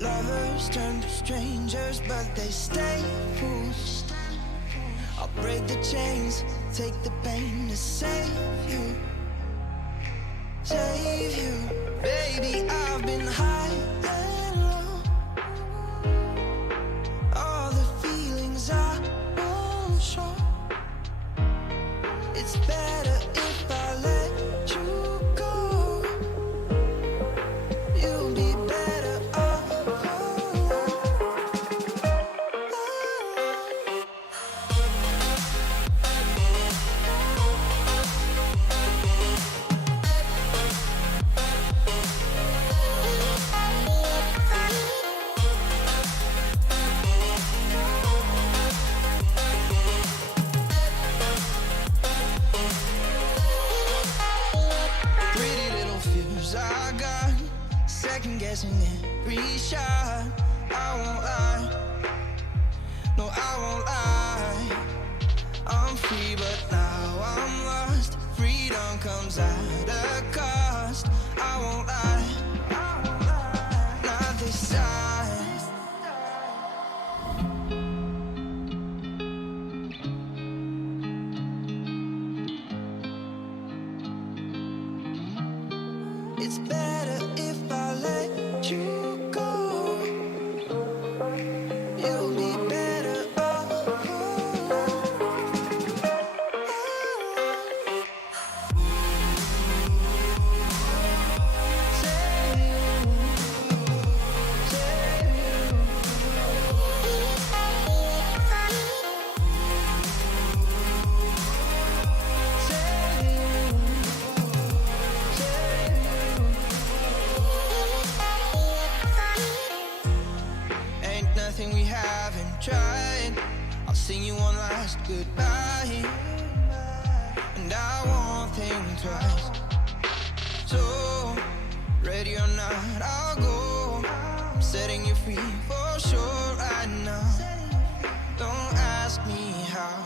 Lovers turn to strangers, but they stay fools. I'll break the chains, take the pain to save you. Save you. Baby, I've been high and low. All the feelings I won't show. It's better if I let you go. You'll be better off alone. 'Cause I got second guessing every shot. I won't lie, no I won't lie. I'm free but now I'm lost. Freedom comes at a cost. I won't lie, not this time. It's better if I let you go. You'll be better off alone. Ain't nothing we haven't tried. I'll sing you one last goodbye, and I won't think twice. So, ready or not, I'll go. I'm setting you free for sure right now. Don't ask me how.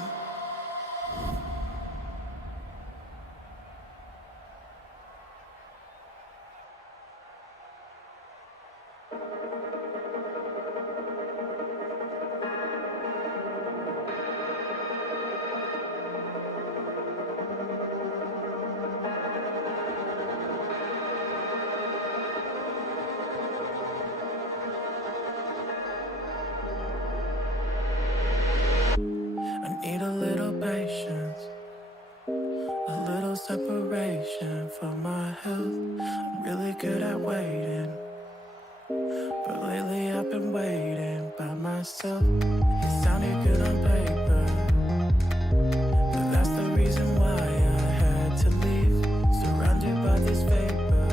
I need a little patience, a little separation for my health. I'm really good at waiting, but lately I've been waiting by myself. It sounded good on paper, but that's the reason why I had to leave. Surrounded by this vapor,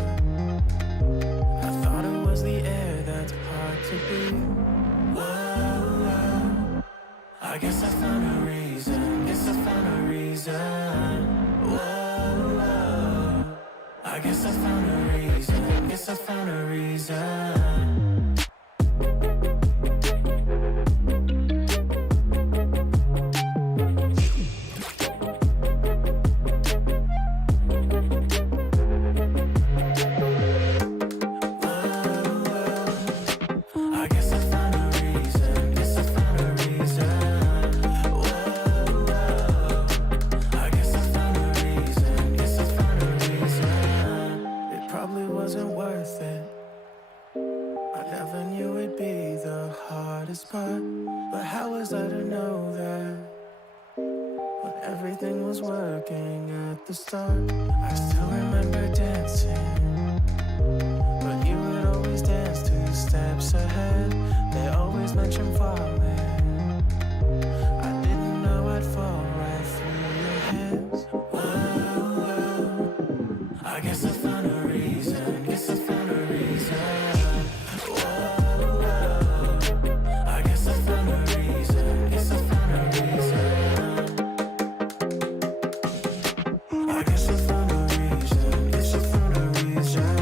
I thought it was the air that's hard to breathe. Whoa, I guess I found a reason, guess I found a reason. Whoa, I guess I found a reason, guess I found a reason. I guess I found a reason, guess I found a reason. I guess I found a reason, guess I found a reason. It probably wasn't worth it. I never knew it'd be the hardest part. But how was I to know that when everything was working at the start? I still remember dancing, but you would always dance 2 steps ahead. They always mention falling. I didn't know I'd fall right through your hands. Whoa, I guess I found a reason, guess I found a reason. Whoa, I guess I found a reason, guess I found a reason. I guess I found a reason, guess I found a reason.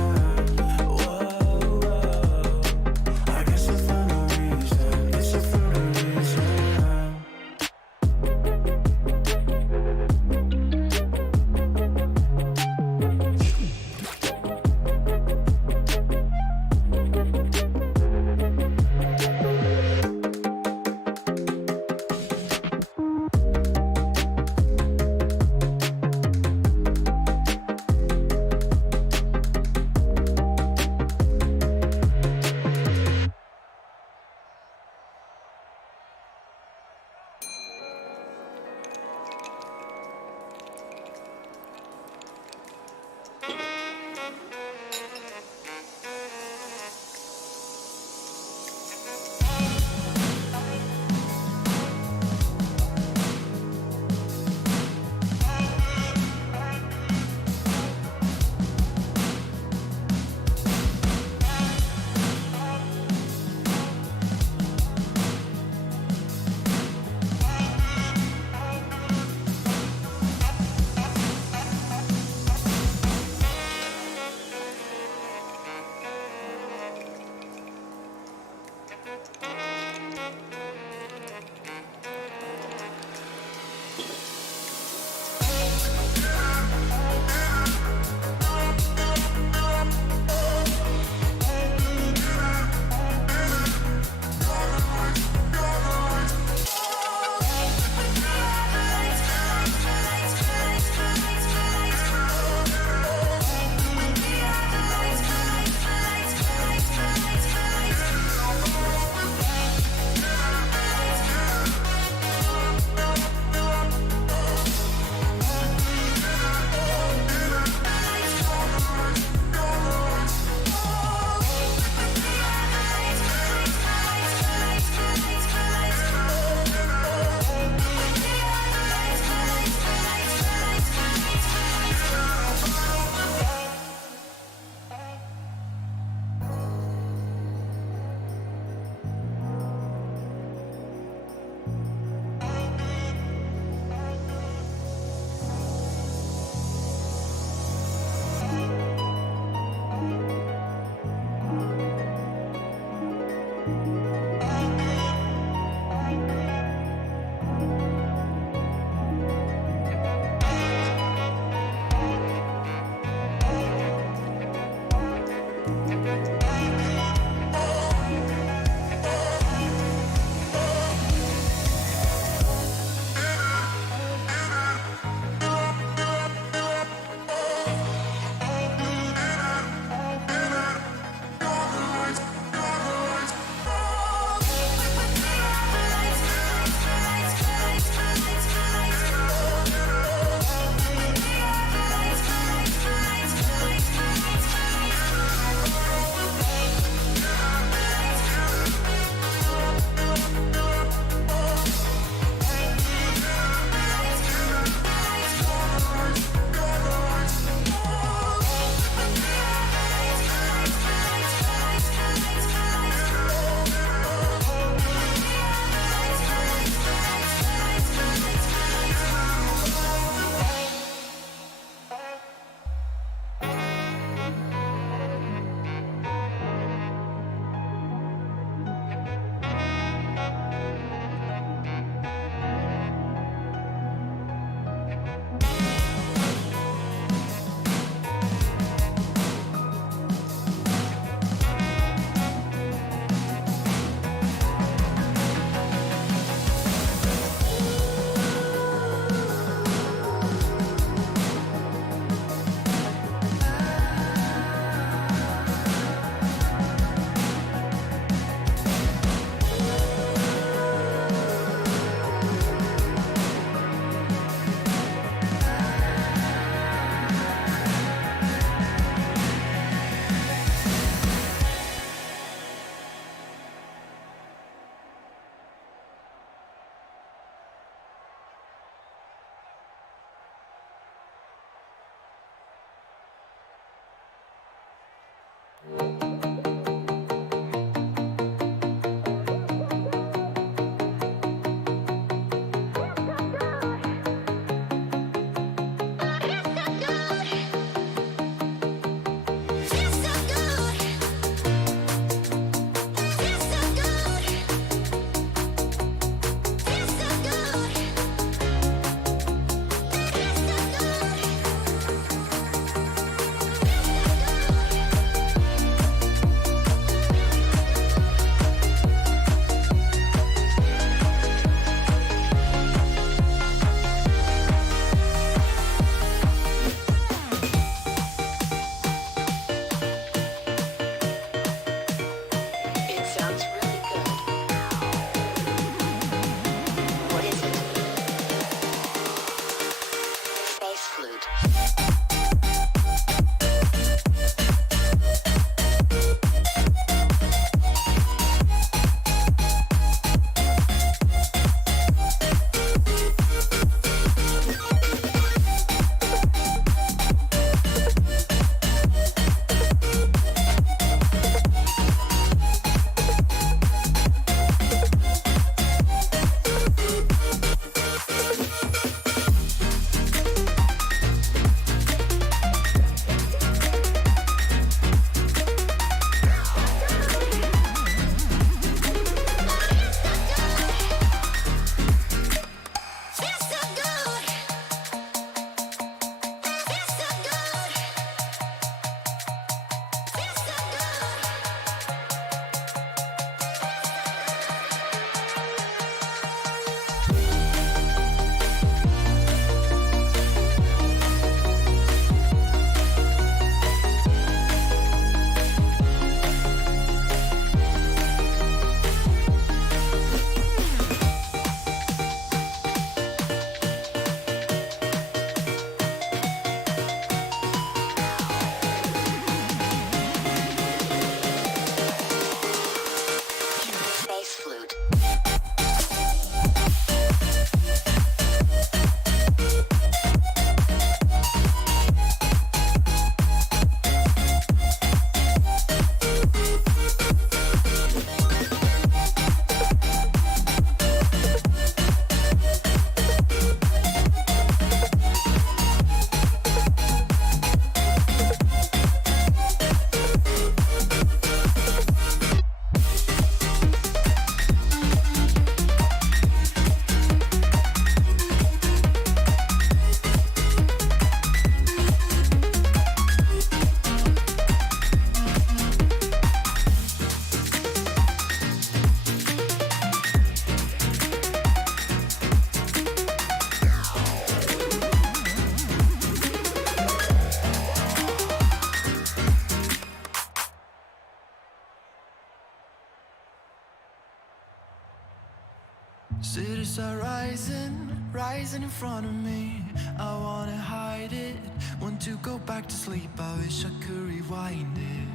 Cities are rising in front of me. I wanna hide it, want to go back to sleep. I wish I could rewind it.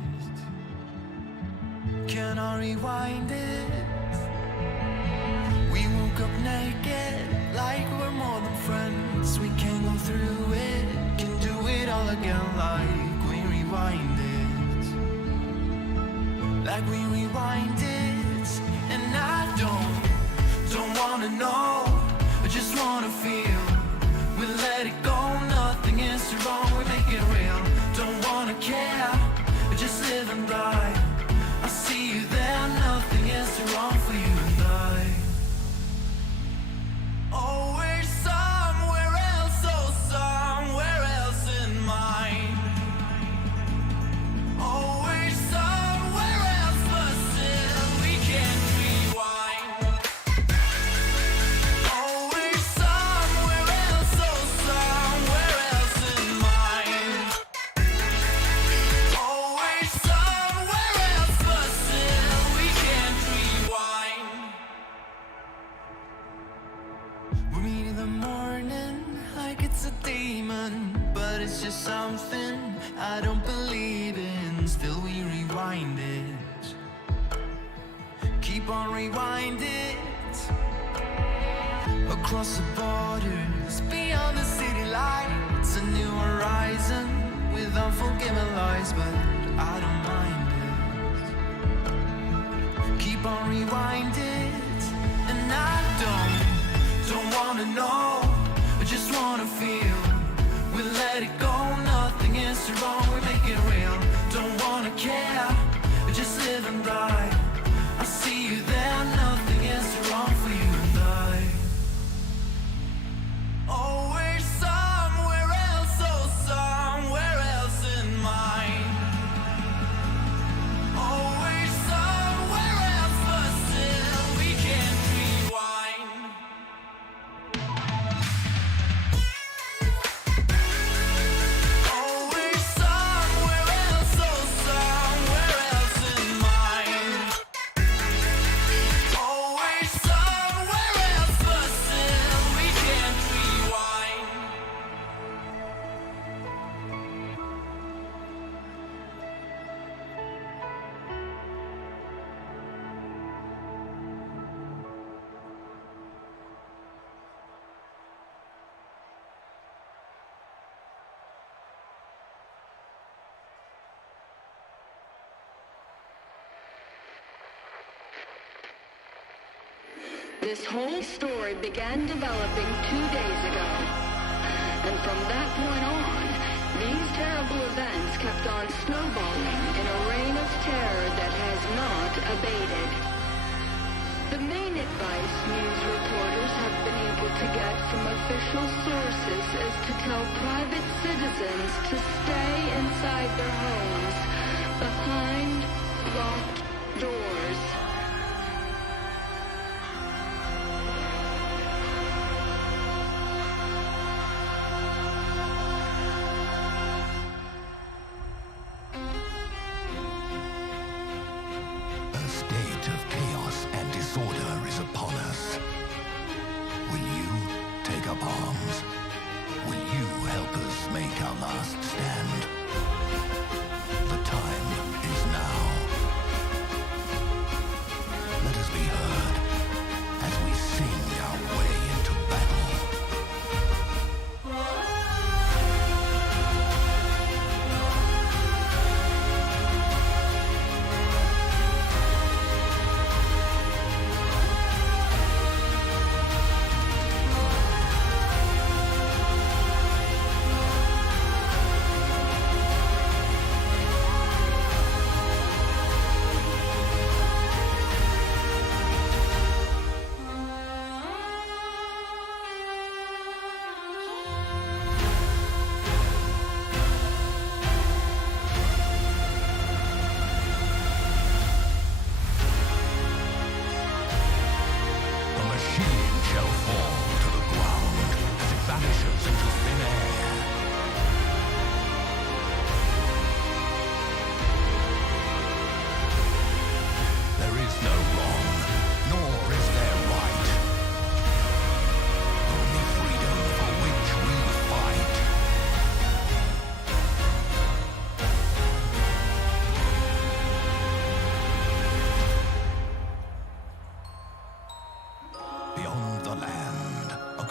Can I rewind it? We woke up naked, like we're more than friends. We can go through it, can do it all again, like we rewind it. Like we rewind it. And I don't wanna know, I just wanna feel. We let it go, nothing is wrong, we make it real. Don't wanna care, just live and die. I see you there, nothing is wrong for you and I. Oh, we're somewhere else, oh, somewhere else in mind. Oh, we're somewhere else, but still we can't rewind. Oh, we're somewhere else, oh, somewhere else in mind. Oh, we're somewhere else, but still we can't rewind. We meet in the morning like it's a demon, but it's just something I don't believe in. Still we rewind it, keep on rewind it. Across the borders, beyond the city lights, a new horizon with unforgiving lies, but I don't mind it. Keep on rewind it, and I don't wanna know, I just wanna feel. We let it go, nothing is wrong, we make it real. Don't wanna care, just live and die. I see you there, nothing is wrong for you and I. Oh, we're somewhere else, oh, somewhere else in mind. Oh, we're somewhere else, but still we can't rewind. Oh, we're somewhere else, oh, somewhere else in mind. Oh, we're somewhere else, but still we can't rewind. This whole story began developing 2 days ago. And from that point on, these terrible events kept on snowballing in a reign of terror that has not abated. The main advice news reporters have been able to get from official sources is to tell private citizens to stay inside their homes, behind locked doors. A state of chaos and disorder is upon us. Will you take up arms? Will you help us make our last stand? The time is now.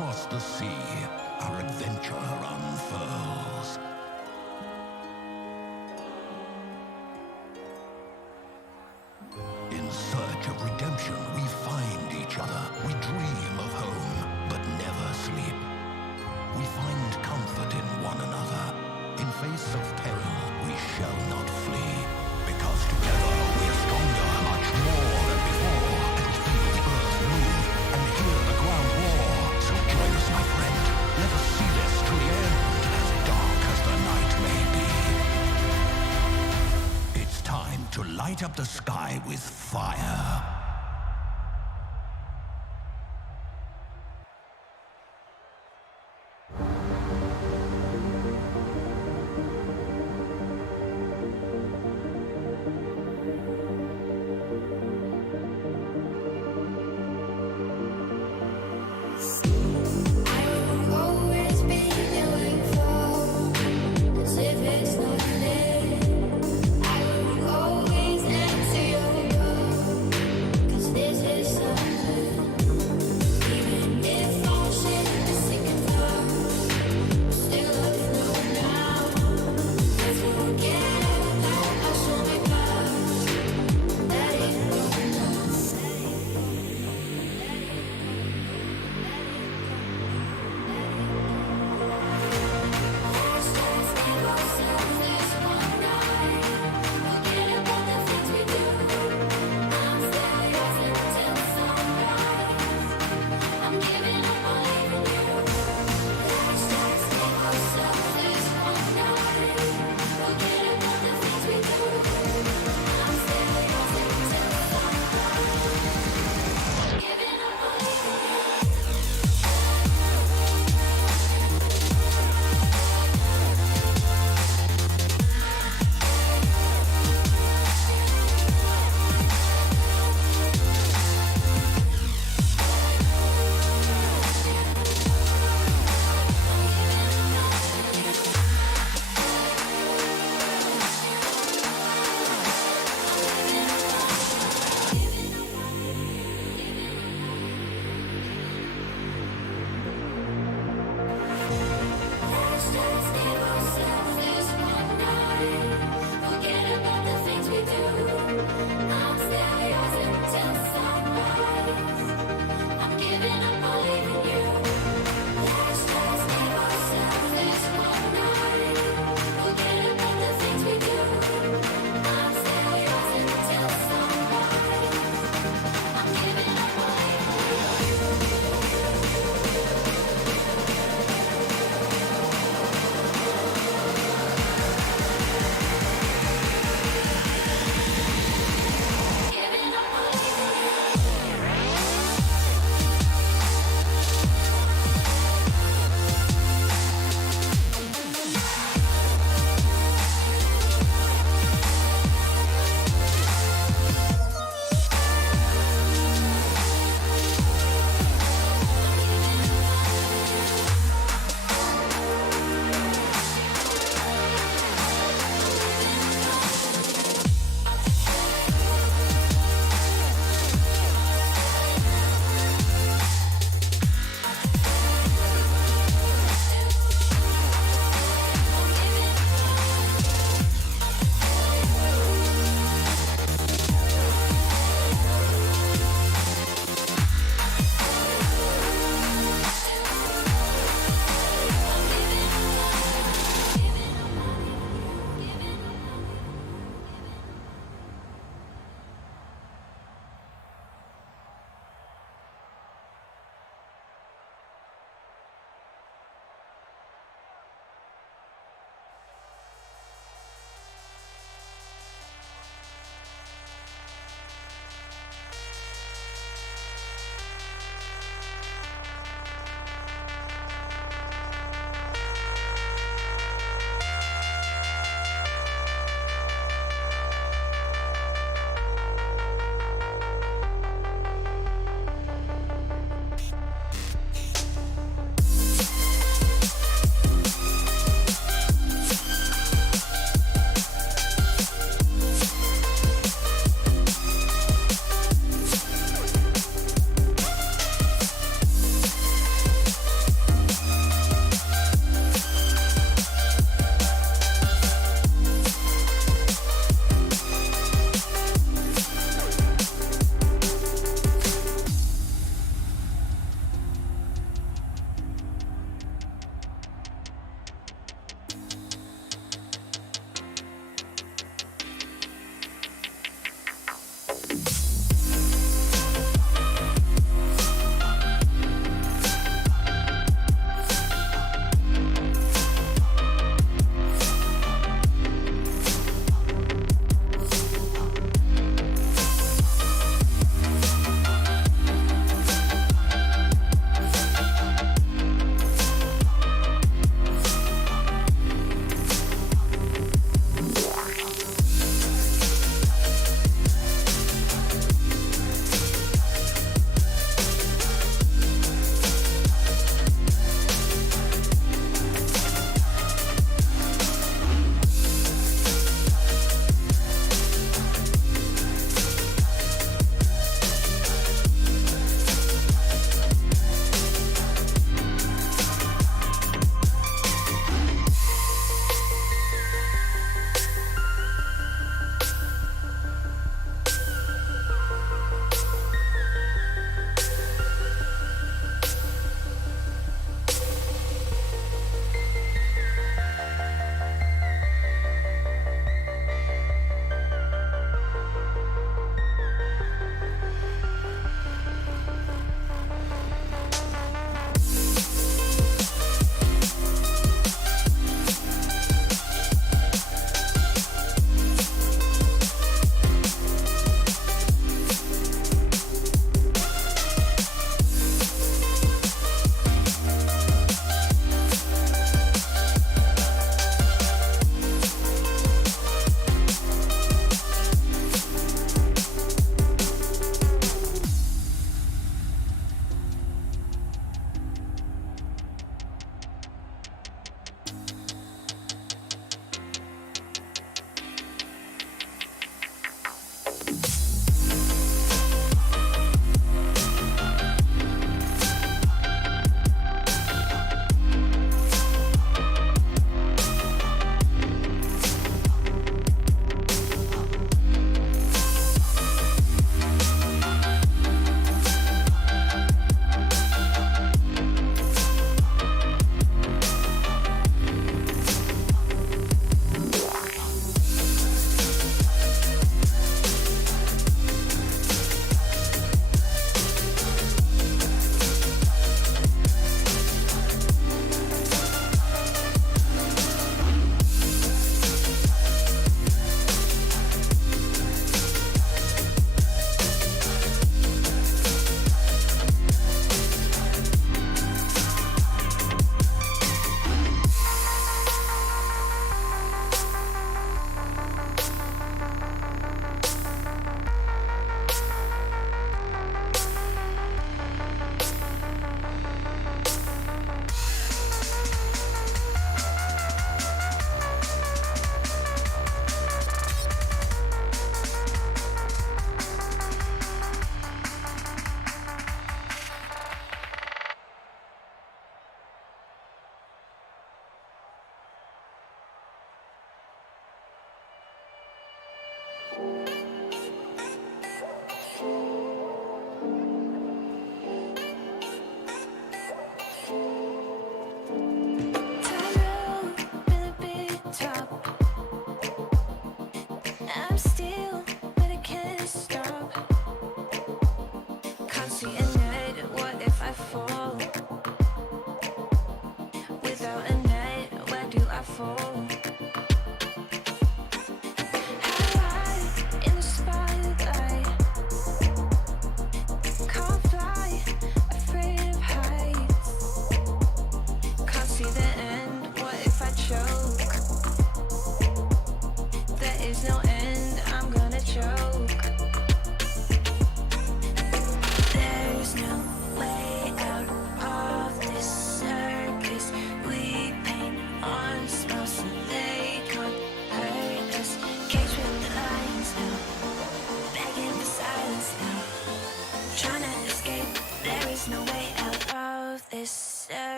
across the sea, our adventure unfurls. In search of redemption, we find each other. We dream of home, but never sleep. We find comfort in one another. In face of peril, we shall not flee. Because together we're stronger, much more than before. And we feel the earth move and hear the ground roar. So join us, my friend. Let us see this to the end, as dark as the night may be. It's time to light up the sky with fire.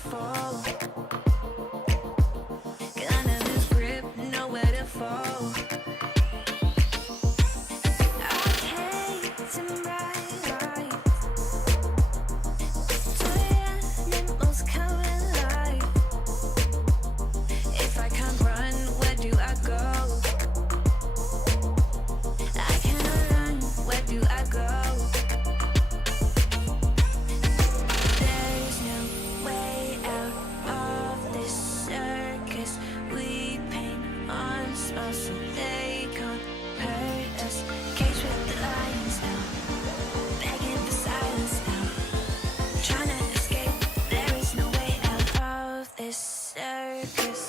fall. Gonna lose grip, nowhere to fall. I hate to ride to animals come alive. If I can't run, where do I go? I cannot run, where do I go? There's no way out of this circus. We paint on smiles so they can't hurt us. Cage with the lions now, begging for silence now. Trying to escape, there is no way out of this circus.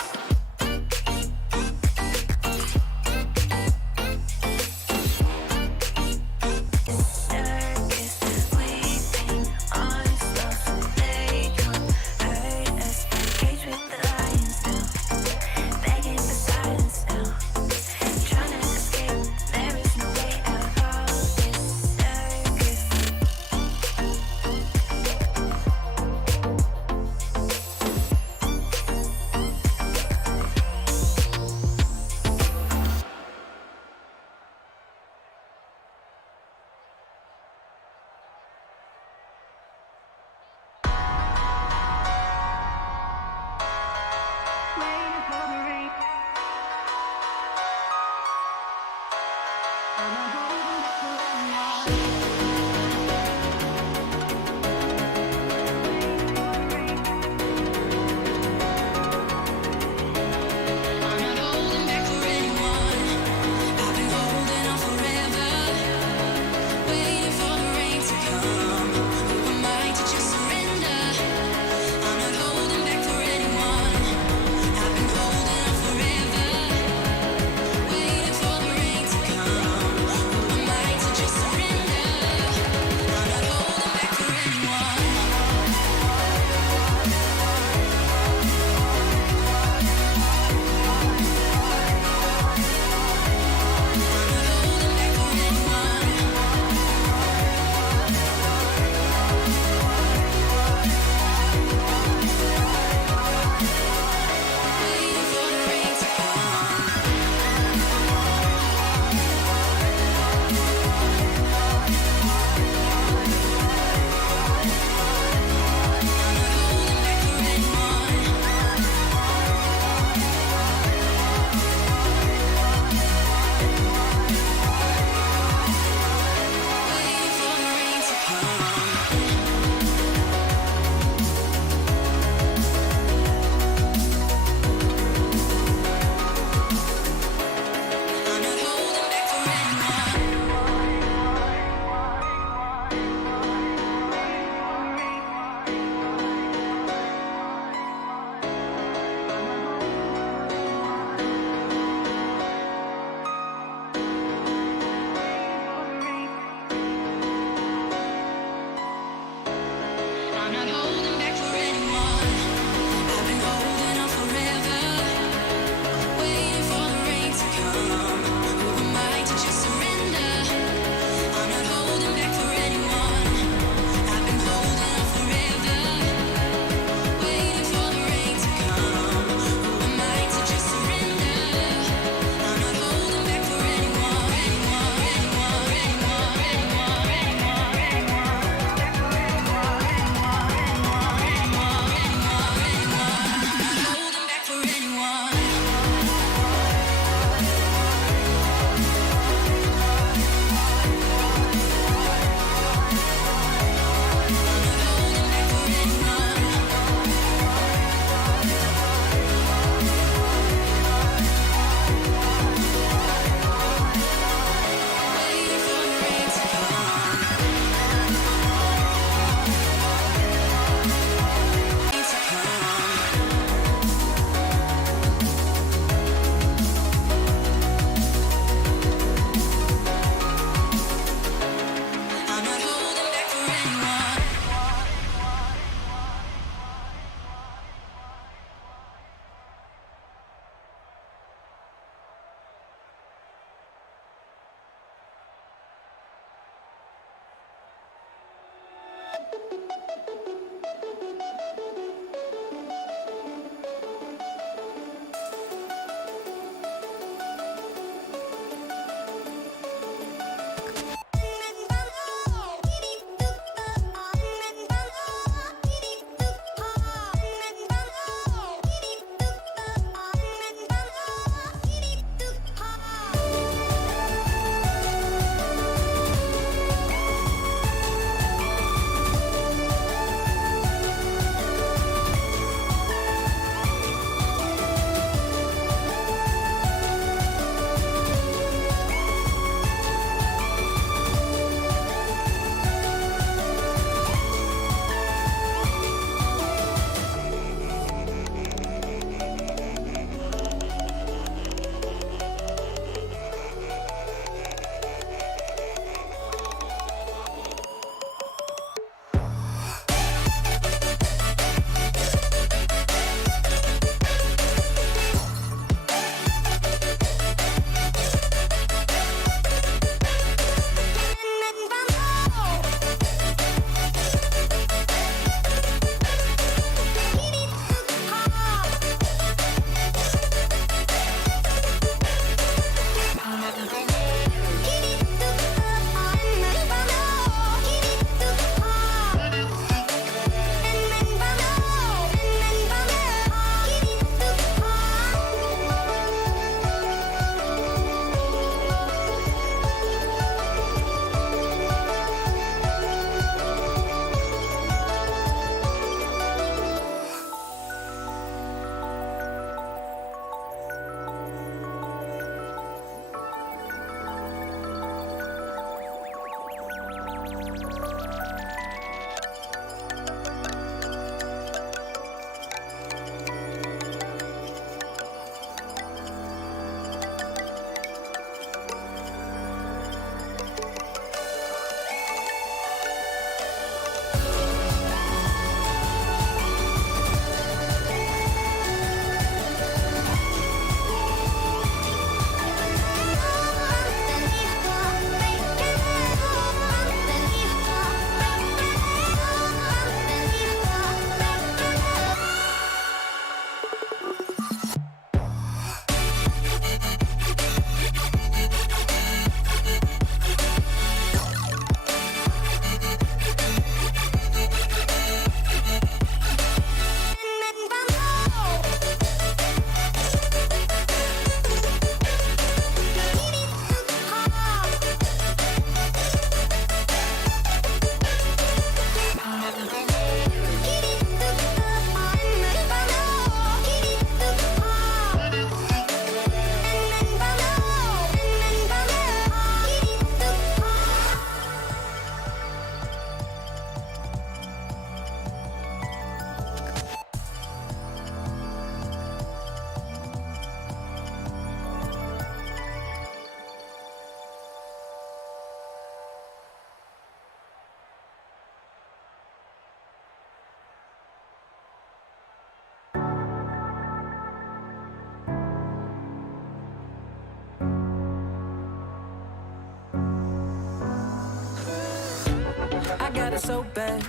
so bad.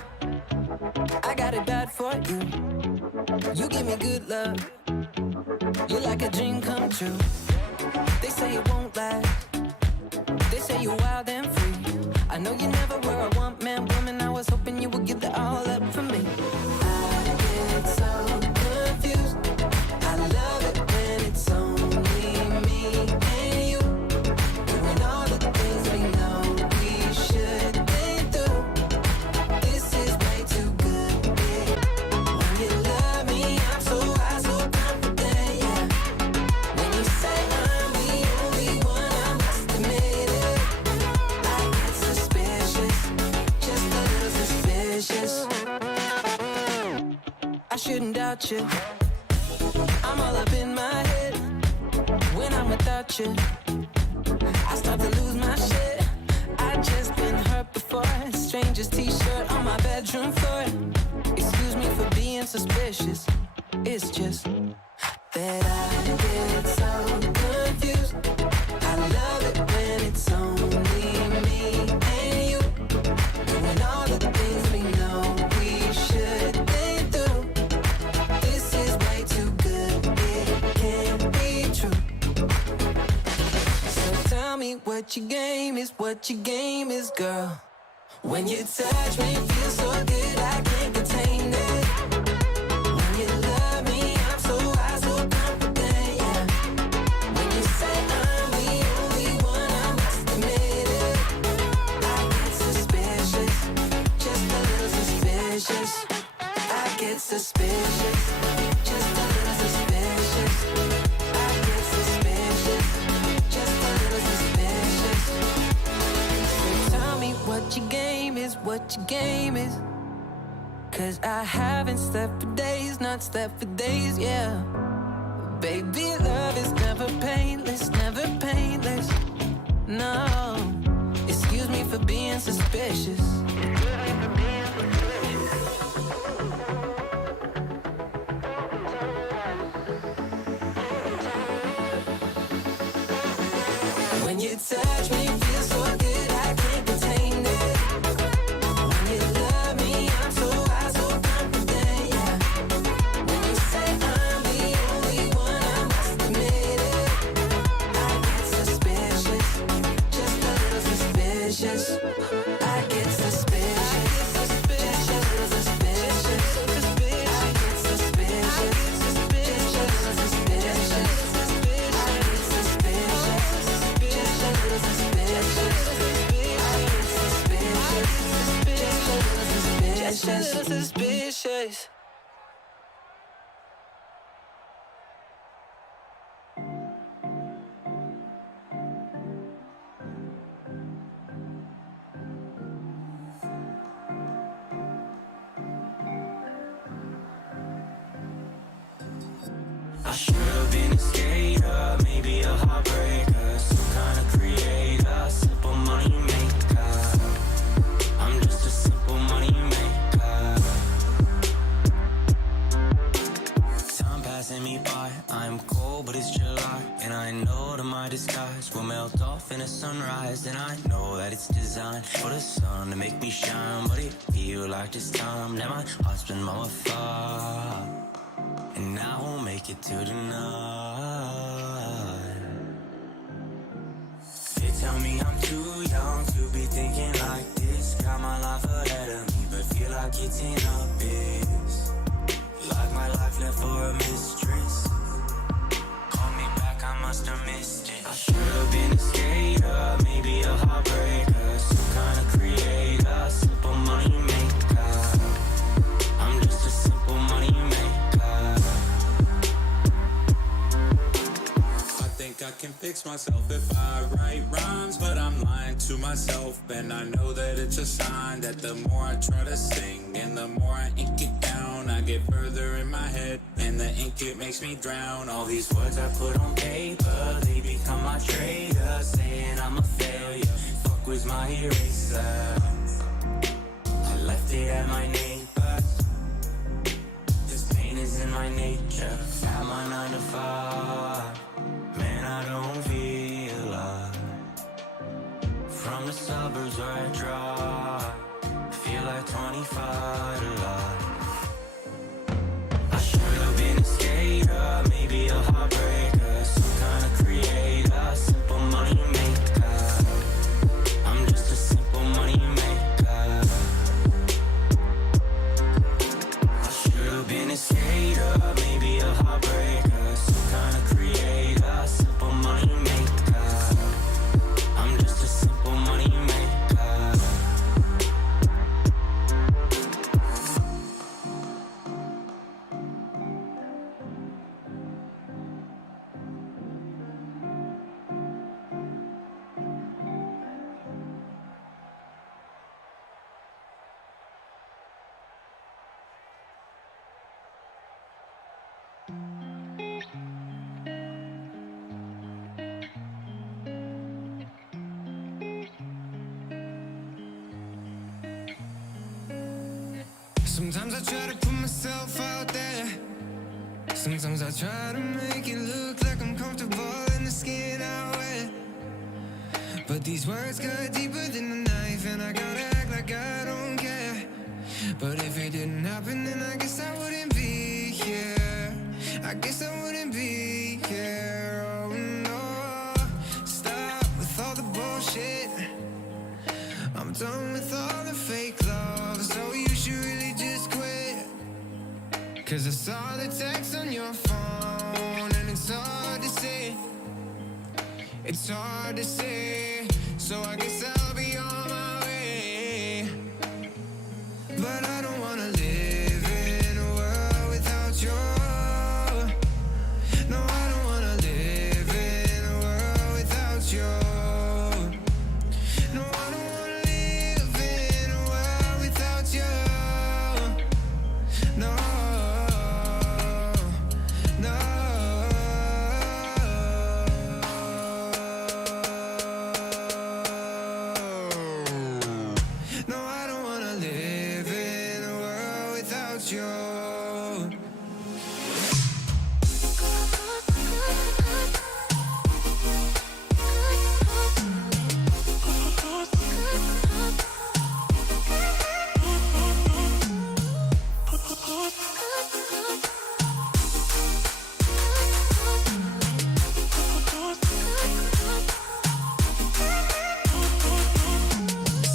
I got it bad for you. You give me good love. You're like a dream come true. They say it won't last. They say you're wild and free. I know you never were a one-man woman. I was hoping you would give that all up for me. I get so confused. I love it when it's only me and you. Doing all the things we know we shouldn't do. This is way too good, yeah. When you love me, I'm so high, so confident, yeah. When you say I'm the only one, I must admit it. I get suspicious, just a little suspicious. I shouldn't doubt you. I'm all up in my head when I'm without you. I start to lose my shit. I just been hurt before. Stranger's t-shirt on my bedroom floor. Excuse me for being suspicious. It's just that I get so confused. I love it when it's only me and you. Doing all the things we know we shouldn't do. This is way too good, it can't be true. So tell me what your game is, girl. When you touch me, feel so good, I can't contain it. When you love me, I'm so high, so confident, yeah. When you say I'm the only one, I must admit it. I get suspicious, just a little suspicious. I get suspicious, just a little suspicious. I get suspicious, just a little suspicious. So tell me what your game is. Cause I haven't slept for days, not slept for days, yeah. Baby, love is never painless, never painless. No, excuse me for being suspicious. When you touch me, feel so good, I can't contain it. When you love me, I'm so high, so confident, yeah. When you say I'm the only one, I must admit it. I get suspicious, just a little suspicious. I get suspicious, just a little suspicious. I get suspicious, just a little suspicious. I get suspicious, just a little suspicious. I get suspicious, just a little suspicious. I should have been a skater, maybe a heartbreaker, some kind of creator, simple money maker. I'm just a simple money maker. Time passing me by, I'm cold but it's July, and I know that my disguise will melt off in a sunrise, and I know that it's designed for the sun to make me shine, but it feel like this time that my heart's been mummified, and I won't make it to the night. They tell me I'm too young to be thinking like this. Got my life ahead of me, but feel like it's in abyss. Like my life left for a mistress. Call me back, I must have missed it. I should have been a skater, maybe a heartbreaker, some kind of creator, simple money maker. I'm just a simple money maker. I think I can fix myself if I write rhymes, but I'm lying to myself, and I know that it's a sign that the more I try to sing and the more I ink it down, I get further in my head, and the ink, it makes me drown. All these words I put on paper, they become my traitor, saying I'm a failure. Fuck was my eraser. I left it at my neighbors. This pain is in my nature. At my 9 to 5, man, I don't feel alive. From the suburbs where I drive, feel like Sometimes I try to put myself out there. Sometimes I try to make it look like I'm comfortable in the skin I wear. But these words cut deeper than a knife, and I gotta act like I don't care. But if it didn't happen, then I guess I wouldn't be here. I guess I wouldn't be here. Oh no, stop with all the bullshit. I'm done with all the fake love, so you should really just quit. Cause I saw the text on your phone, and it's hard to say. It's hard to say, so I guess I'll be on my way. But I don't wanna live in a world without you. No, I don't wanna live in a world without you. No, I don't wanna live in a world without you. No, no. No, I don't wanna live in a world without you.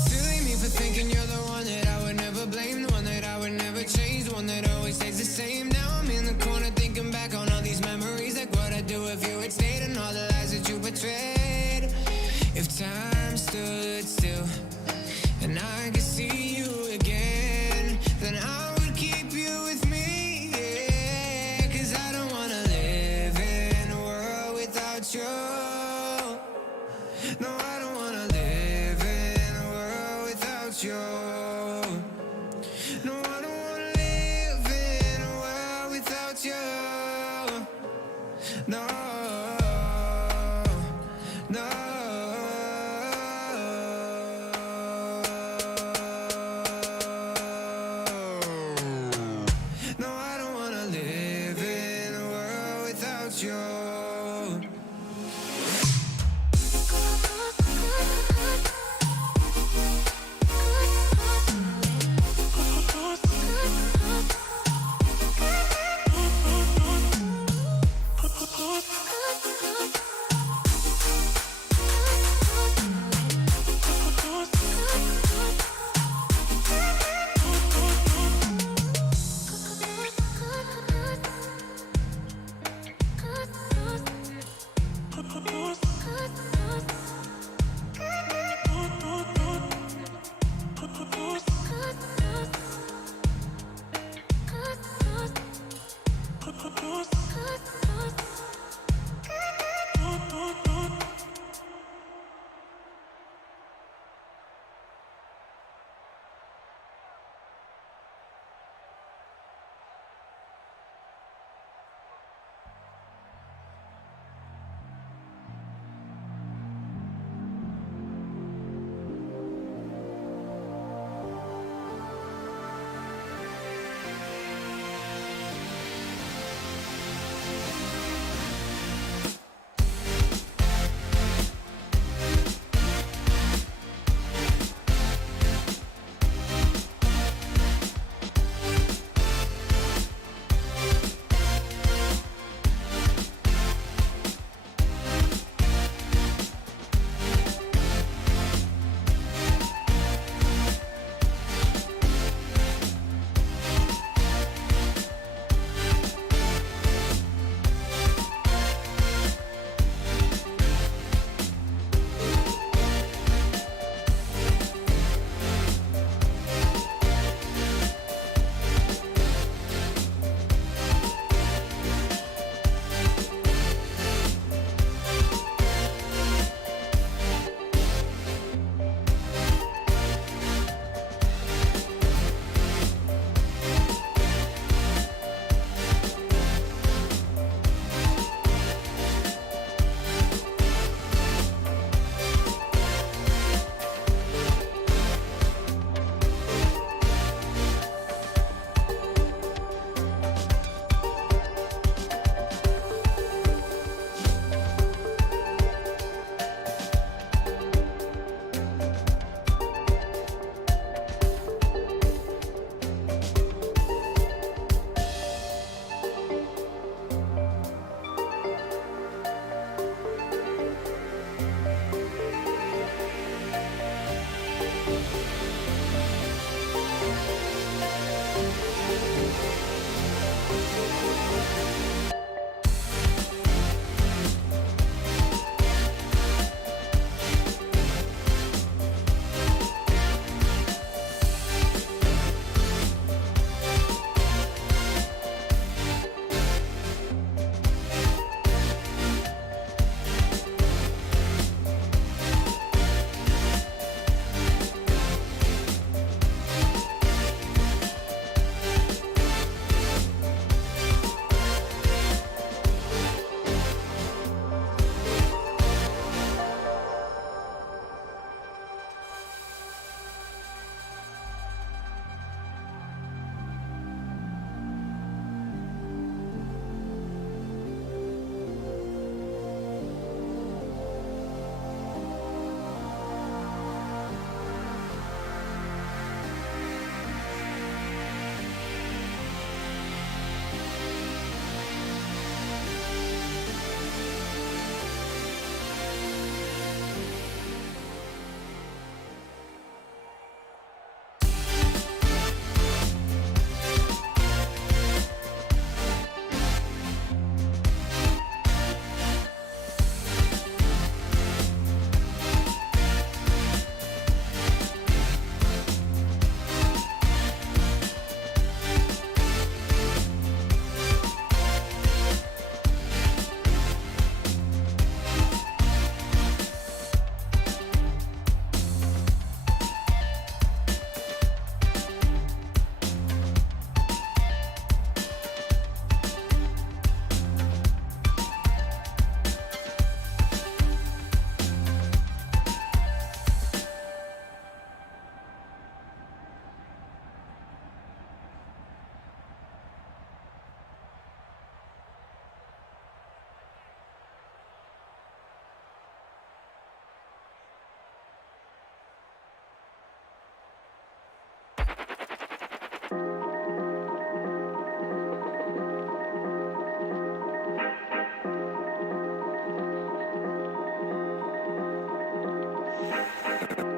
Silly me for thinking you're the one that I would never blame, the one that I would never change, the one that always stays the same. Now I'm in the corner thinking back on all these memories, like what I'd do if you had stayed, and all the lies that you betrayed. If time stood still and I could see you again, then I would keep you with me, yeah. Cause I don't wanna live in a world without you. No, I don't wanna live in a world without you. No, I don't wanna live in a world without you. No, no. No, I don't wanna live in a world without you.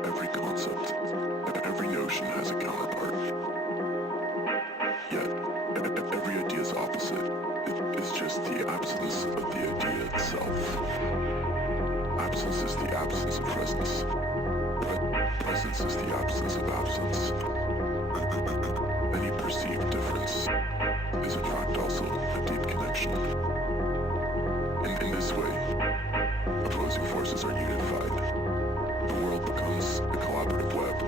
Every concept, every notion has a counterpart. Yet, every idea's opposite is just the absence of the idea itself. Absence is the absence of presence. Presence is the absence of absence. Any perceived difference is in fact also a deep connection. In this way, opposing forces are unified. The world becomes a collaborative web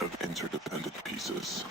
of interdependent pieces.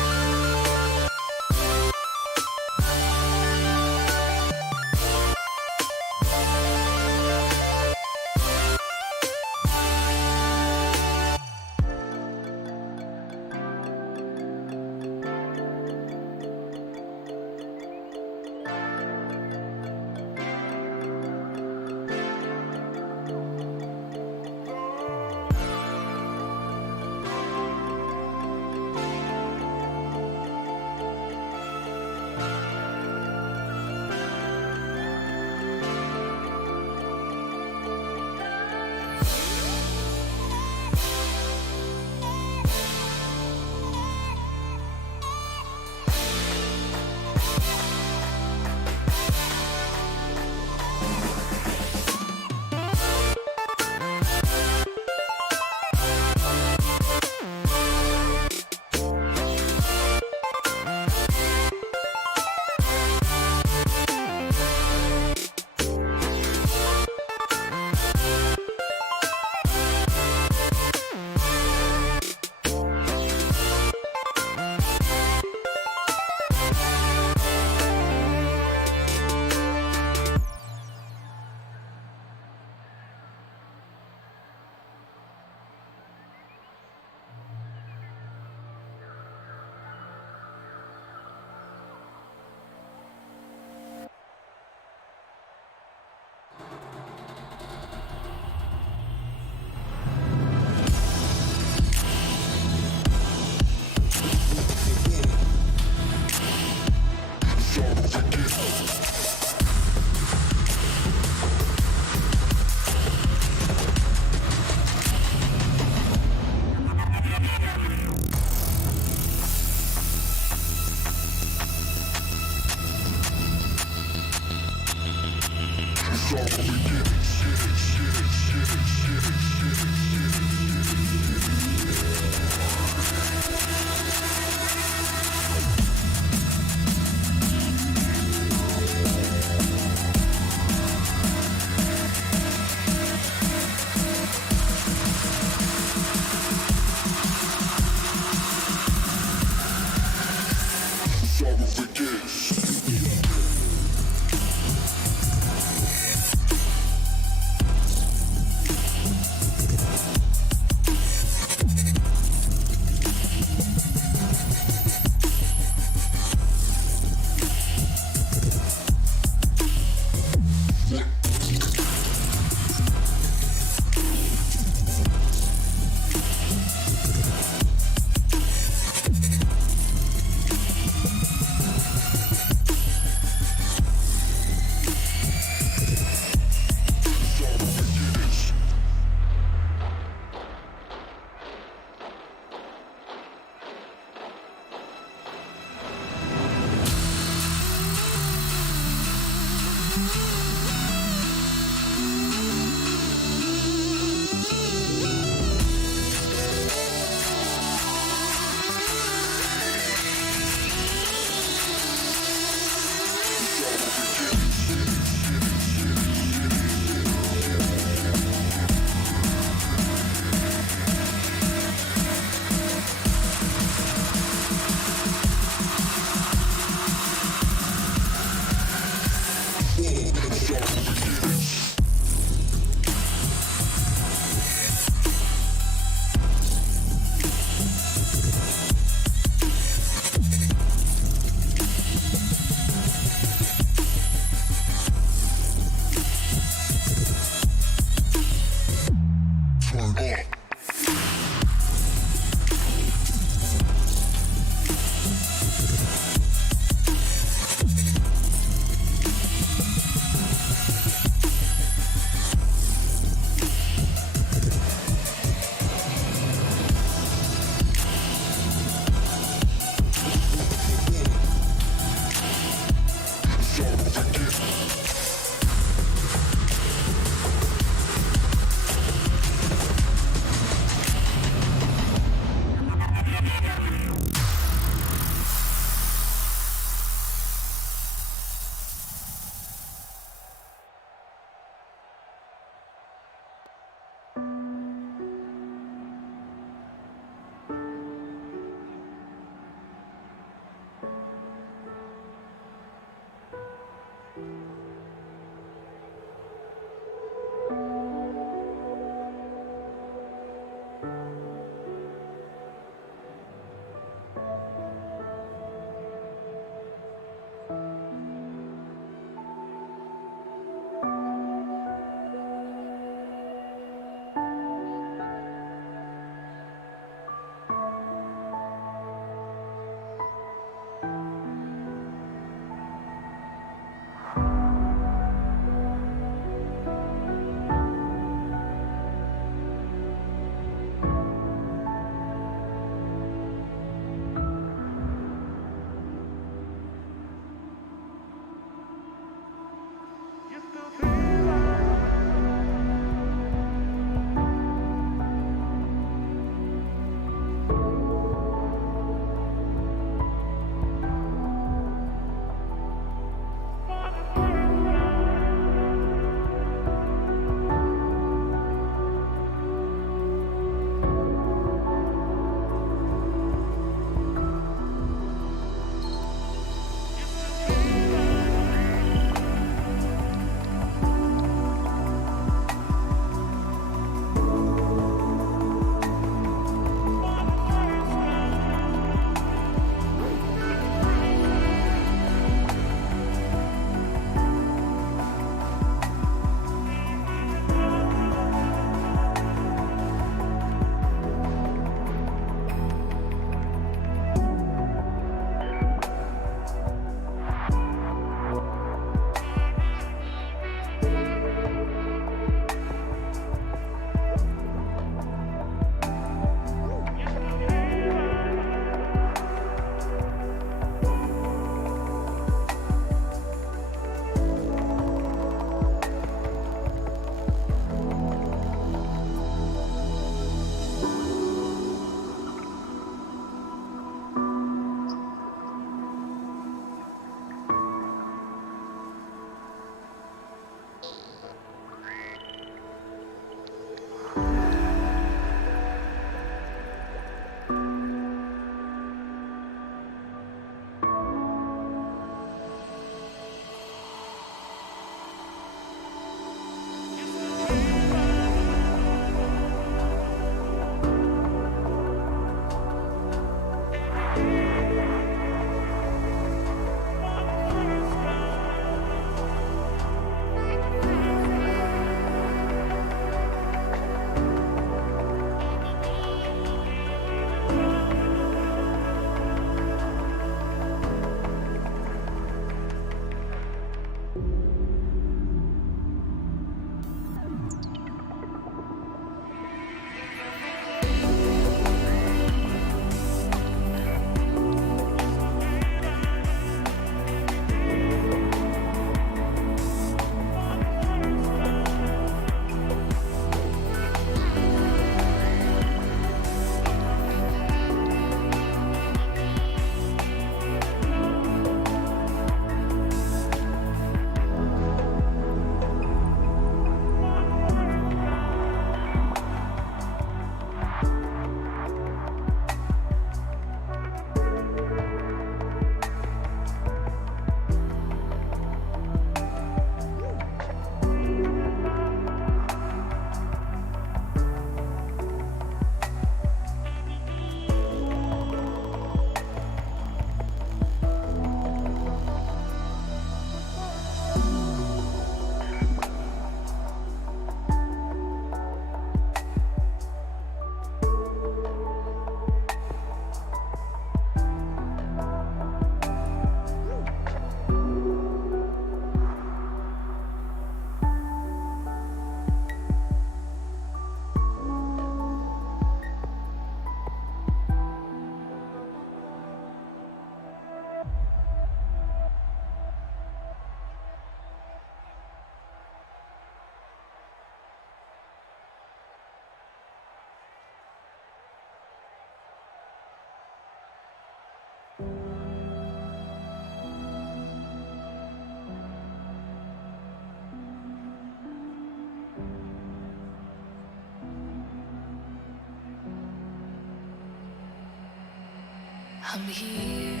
I'm here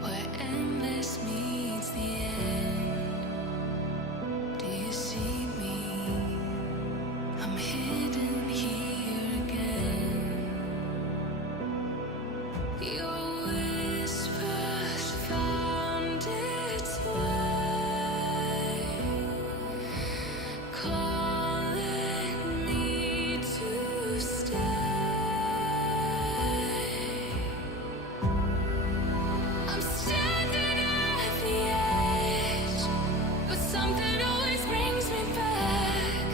where endless meets the end. Do you see me? I'm hidden here again. Your whispers found its way, calling me to stay. I'm standing at the edge, but something always brings me back.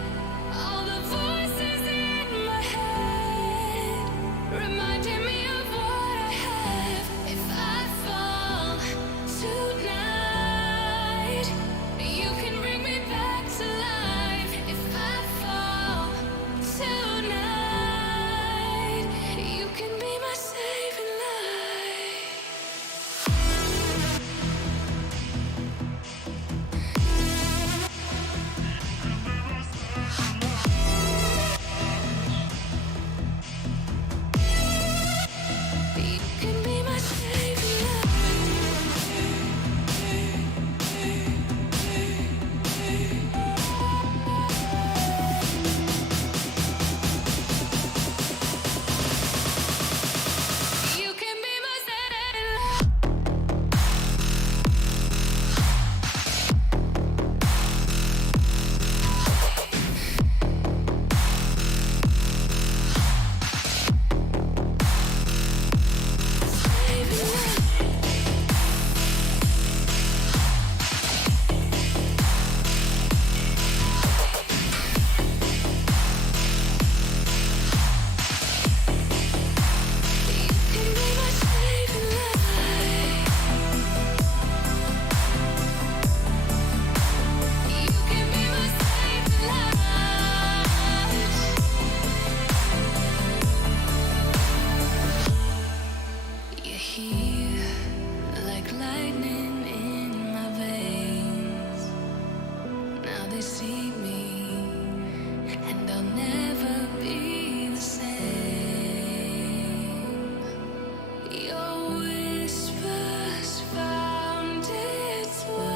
All the voices in my head reminding me of what I have. If I fall tonight, you can bring me back to life. If I fall tonight, you can be my saving light. You can be my saving light. You can be my saving light. You're here like lightning in my veins. Now they see me, and I'll never be the same. Your whispers found its way,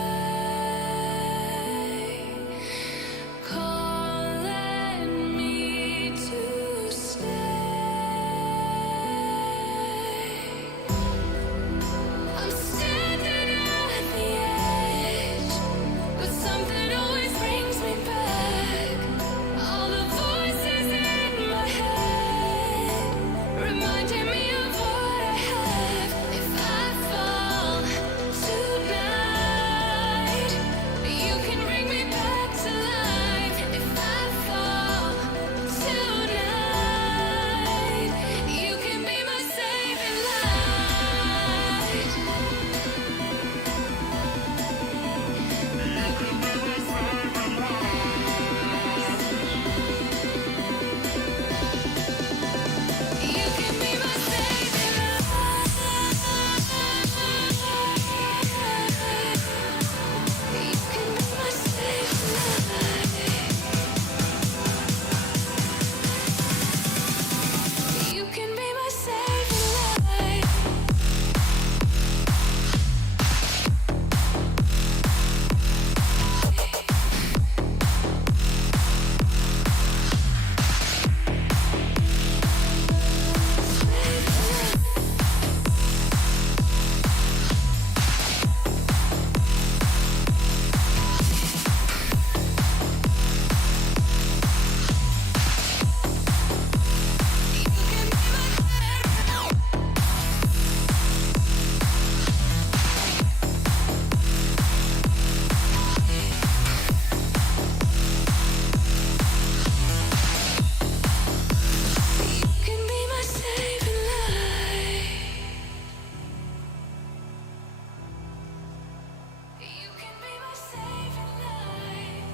calling me to stay. I'm standing at the edge, but something always brings me back. All the voices in my head reminding me of what I have. If I fall tonight, you can bring me back to life. If I fall tonight, you can be my saving light. You can be my saving light. You can be my saving light. You can be my saving light. You can be my saving light. You can be my saving light.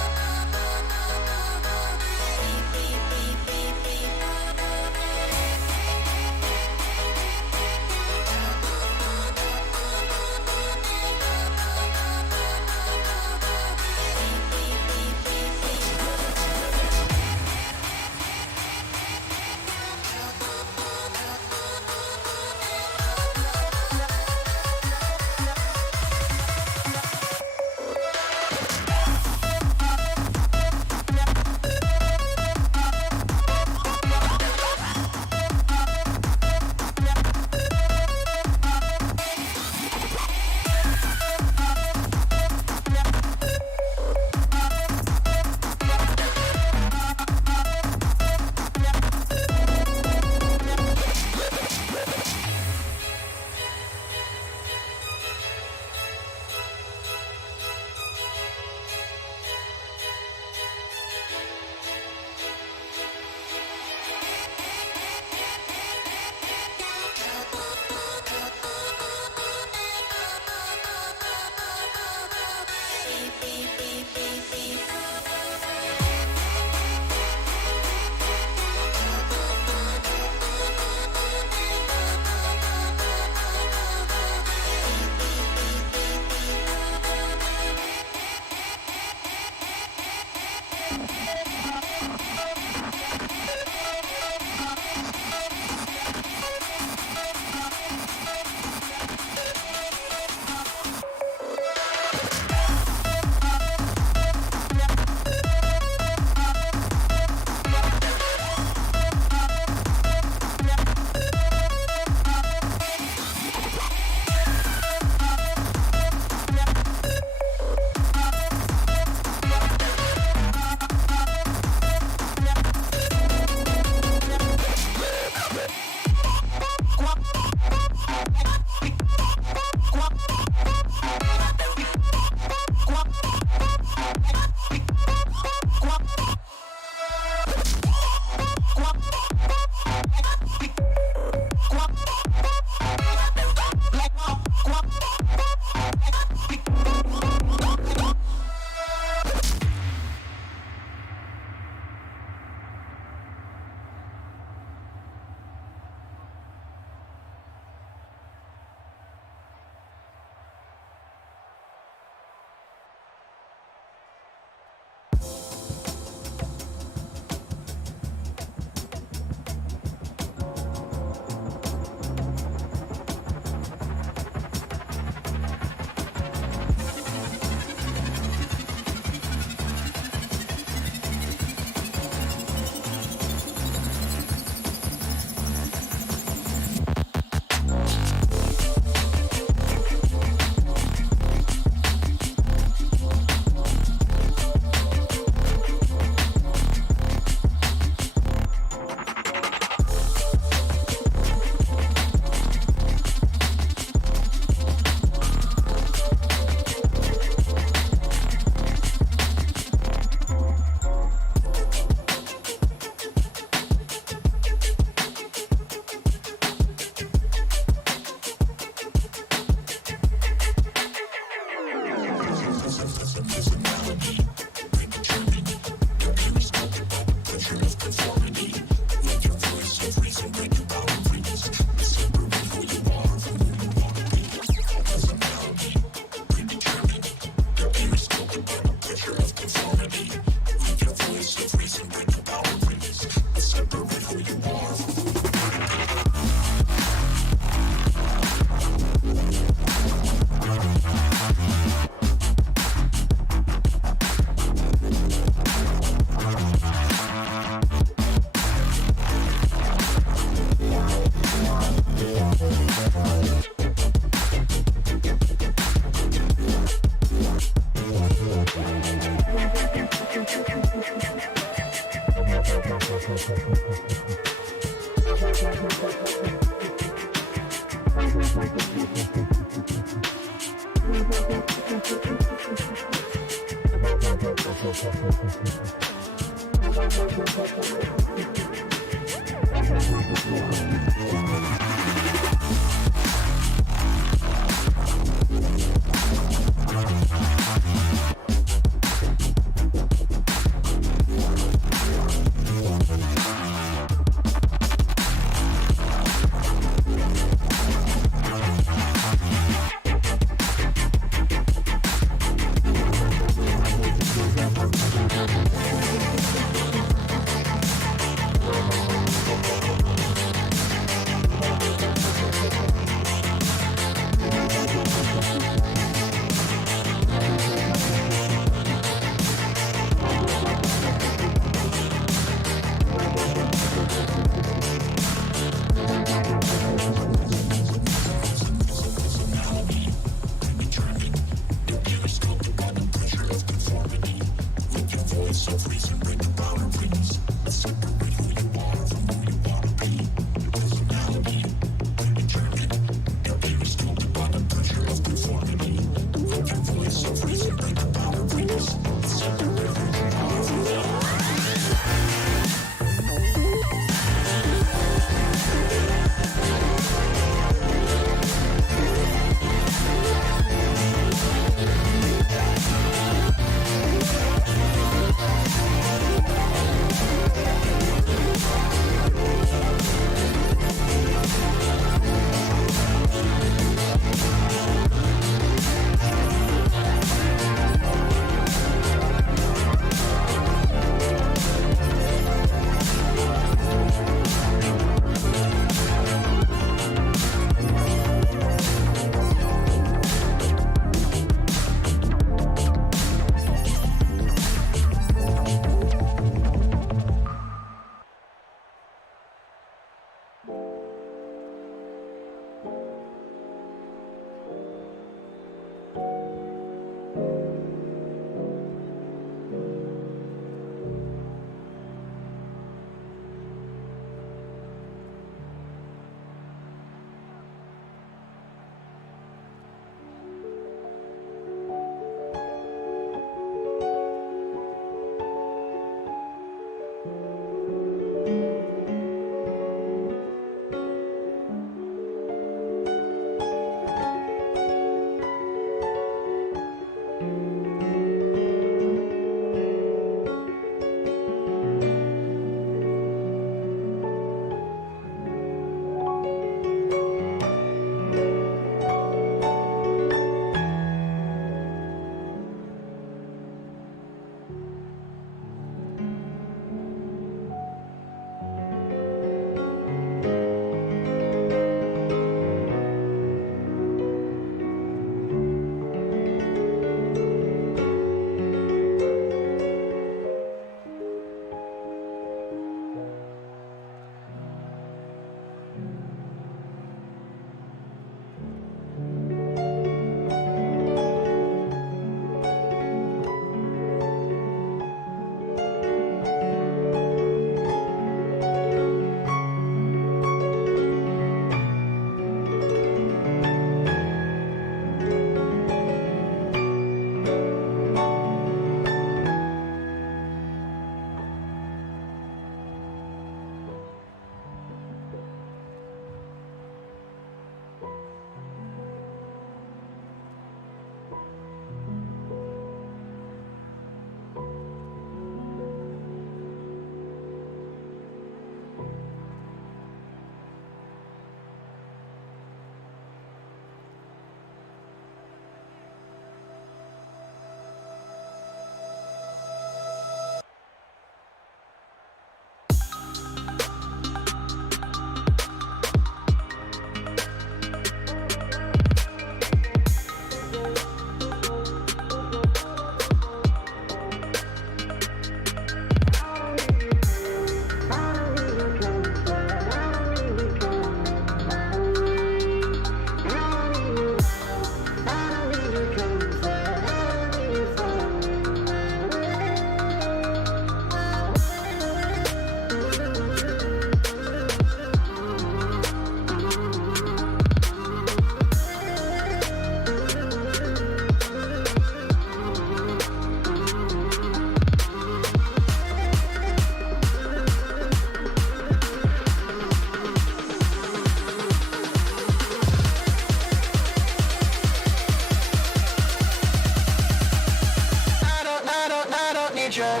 intro.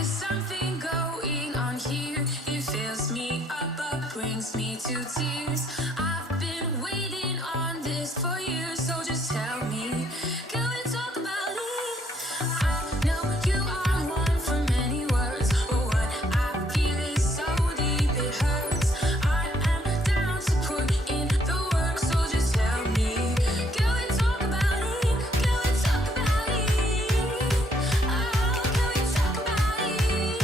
Is something going on here? It fills me up, brings me to tears. I've been waiting on this for years, so just tell me, can we talk about it? I know you are one for many words, but what I feel is so deep it hurts. I am down to put in the work, so just tell me, can we talk about it? Can we talk about it? Oh, can we talk about it?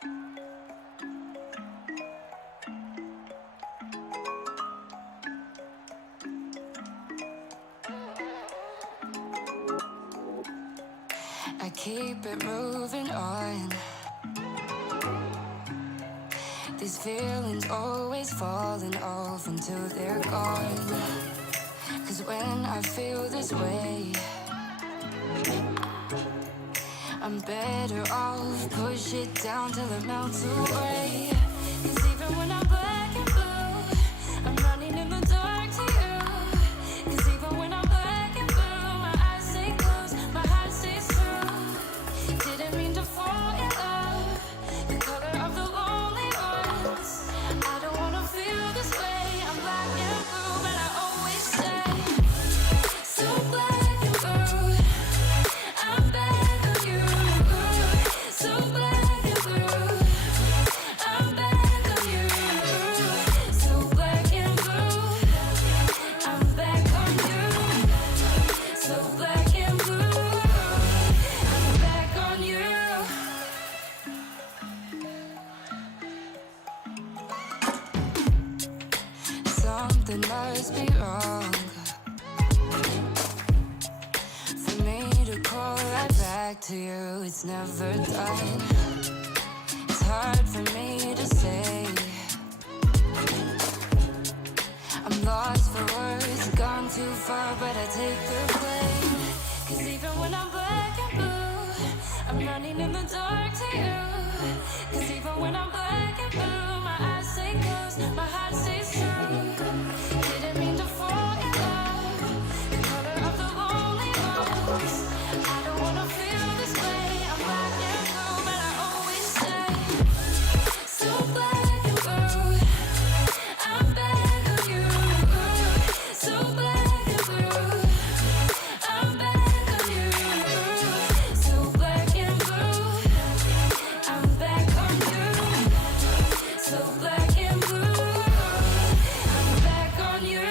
I keep it moving on. These feelings always falling off until they're gone. 'Cause when I feel this way, I'm better off push it down till it melts away. 'Cause even when I'm black and blue, I'm running in the dark to you. 'Cause even when I'm black and blue, my eyes stay closed, my heart stays true. Didn't mean to fall in love, the color of the lonely ones. I don't wanna feel this way. I'm black and blue, but I always stay so black and blue. I'm back on you, so black and blue. I'm back on you, so black and blue. I'm back on you, so black and blue. I'm back on you. Something must be wrong for me to call right back to you. It's never done. It's hard for me to say. I'm lost for words, gone too far, but I take the blame. 'Cause even when I'm black and blue, I'm running in the dark to you. 'Cause even when I'm black and blue, my eyes stay closed, my heart stays true. Didn't mean to fall in love, the color of the lonely ones. I don't wanna feel this way. I'm black and blue, but I always stay so black and blue. I'm back on you, so black and blue. I'm back on you, so black and blue. I'm back on you, so black and blue. I'm back on you.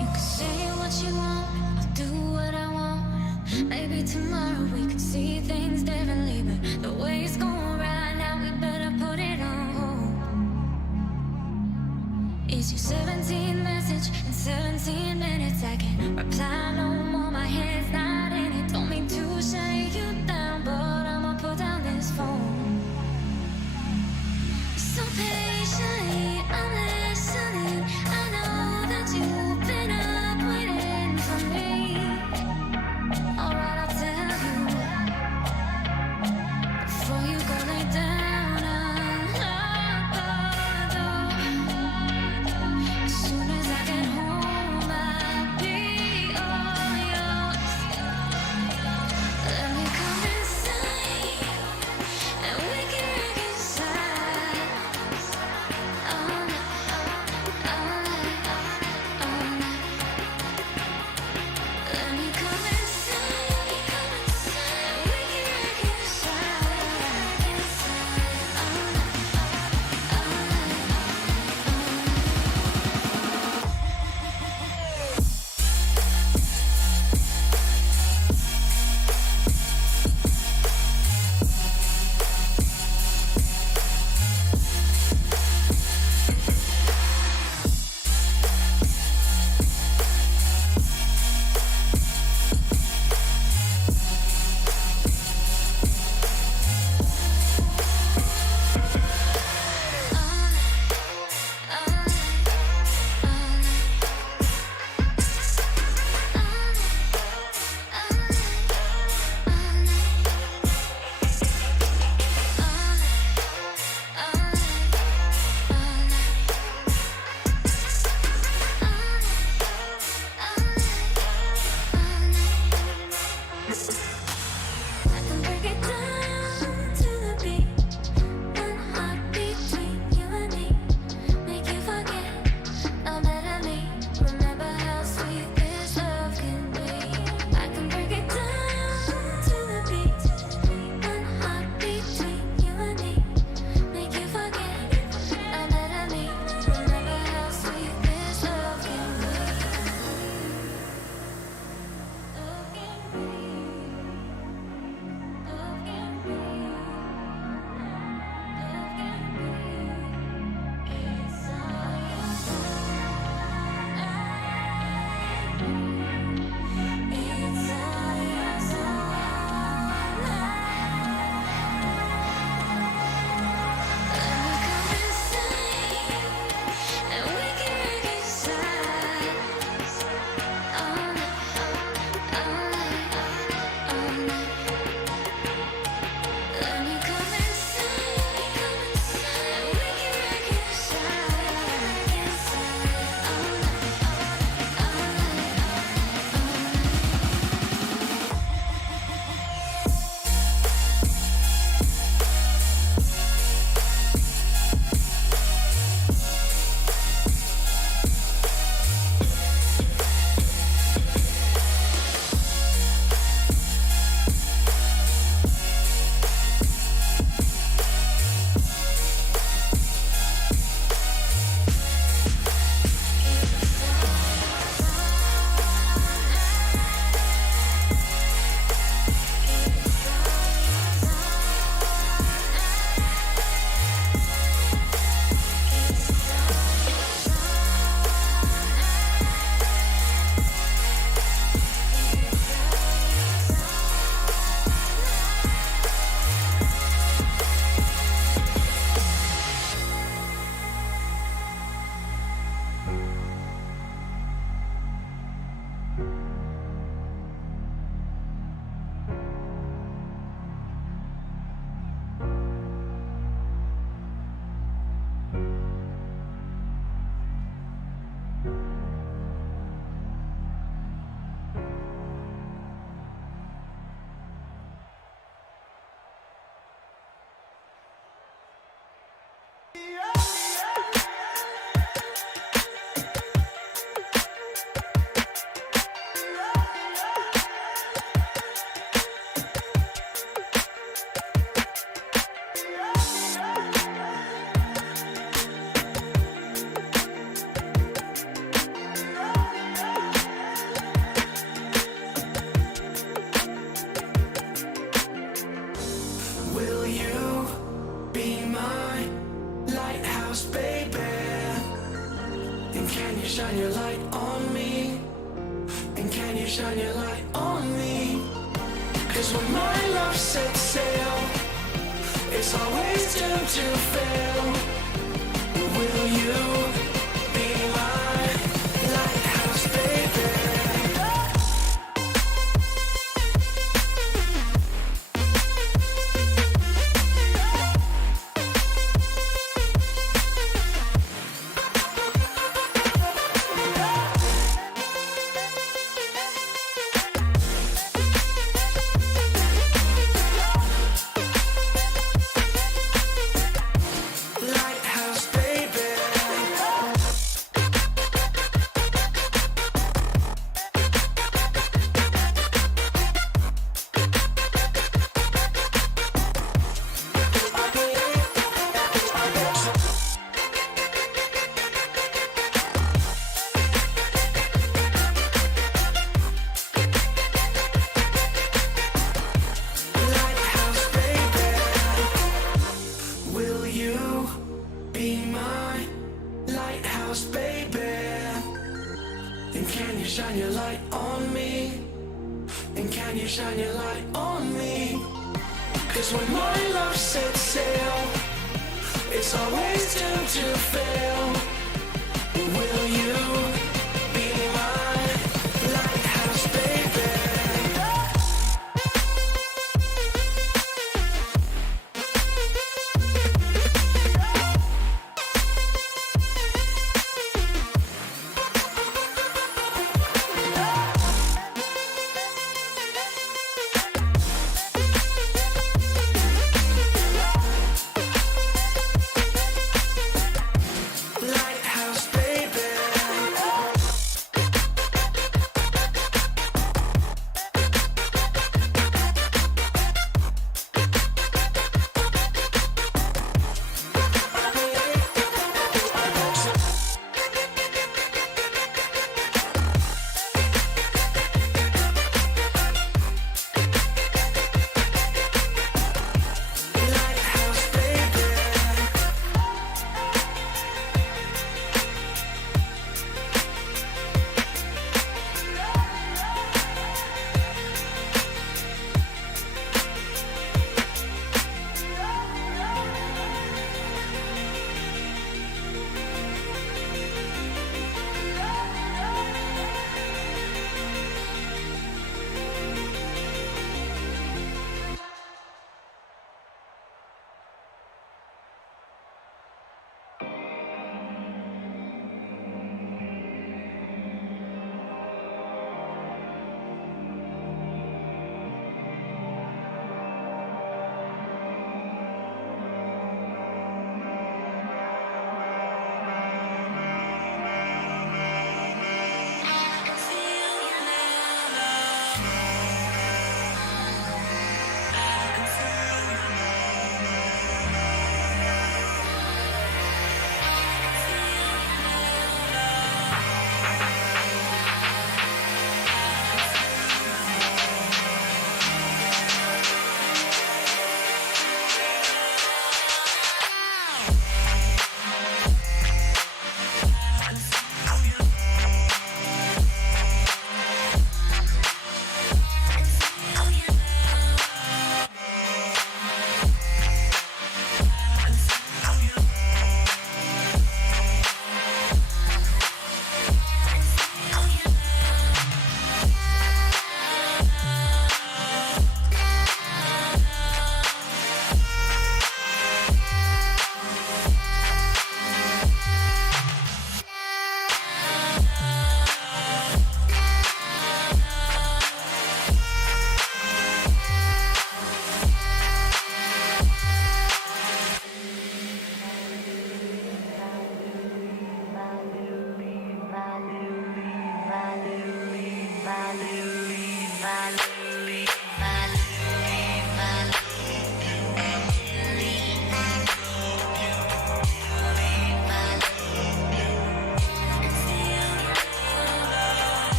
You can say what you want, I'll do what I want. Maybe tomorrow we could see things differently, but the way it's going right now, we better put it on hold. Is your 17 message in 17 minutes? I can reply no more, my head's not in it. Don't mean to shut you down, but I'ma put down this phone. So patiently, I'm listening. I know that you've been up waiting for me. Alright, I'll tell you before you go lay down. Unlock the door. As soon as I get home, I'll be all yours. shine your light on me? And can you shine your light on me? 'Cause when my love sets sail, it's always doomed to fail. Will you be my lighthouse, baby? Shine your light on me, and can you shine your light on me? 'Cause when my love sets sail, it's always doomed to fail. Will you be my lighthouse, baby? Lighthouse, baby.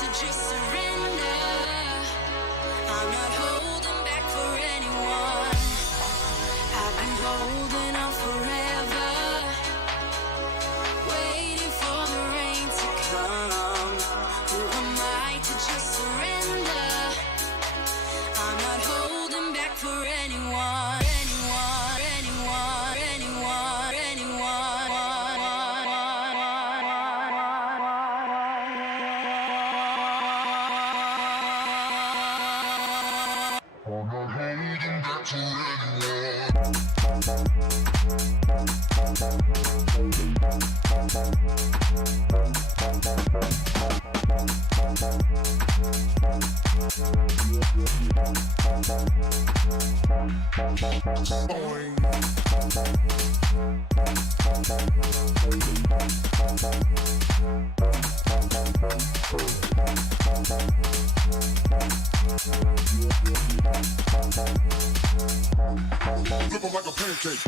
to just surrender. I'm not holding back for anyone. I've been holding on forever, waiting for the rain to come. Who am I to just surrender? I'm not holding back for anyone, anyone, anyone, anyone, anyone. I'm not holding back for anyone. Flip 'em like a pancake.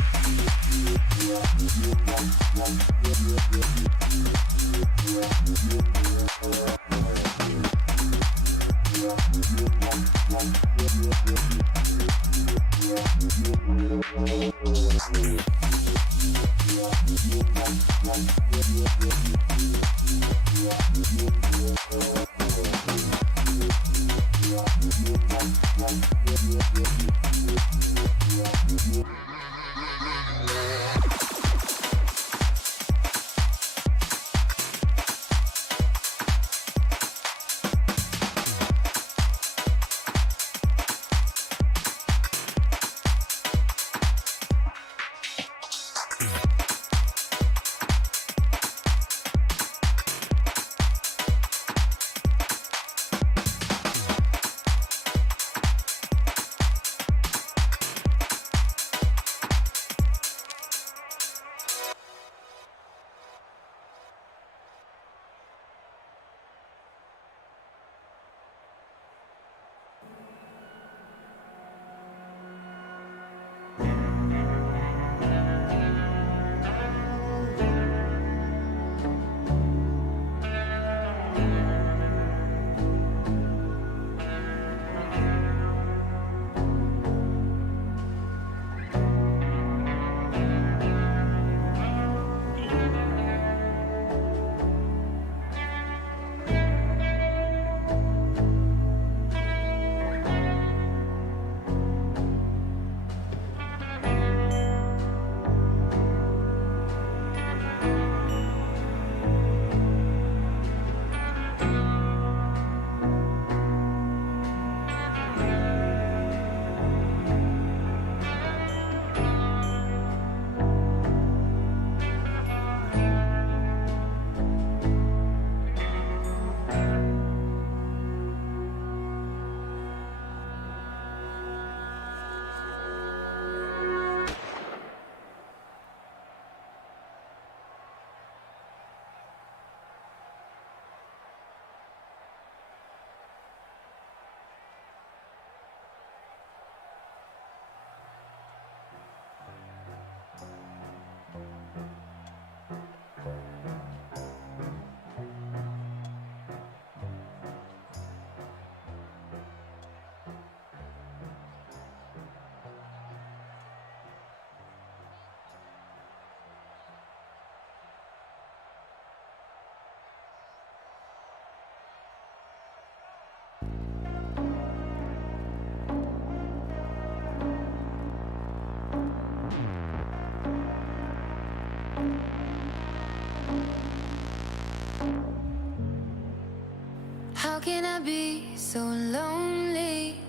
How can I be so lonely?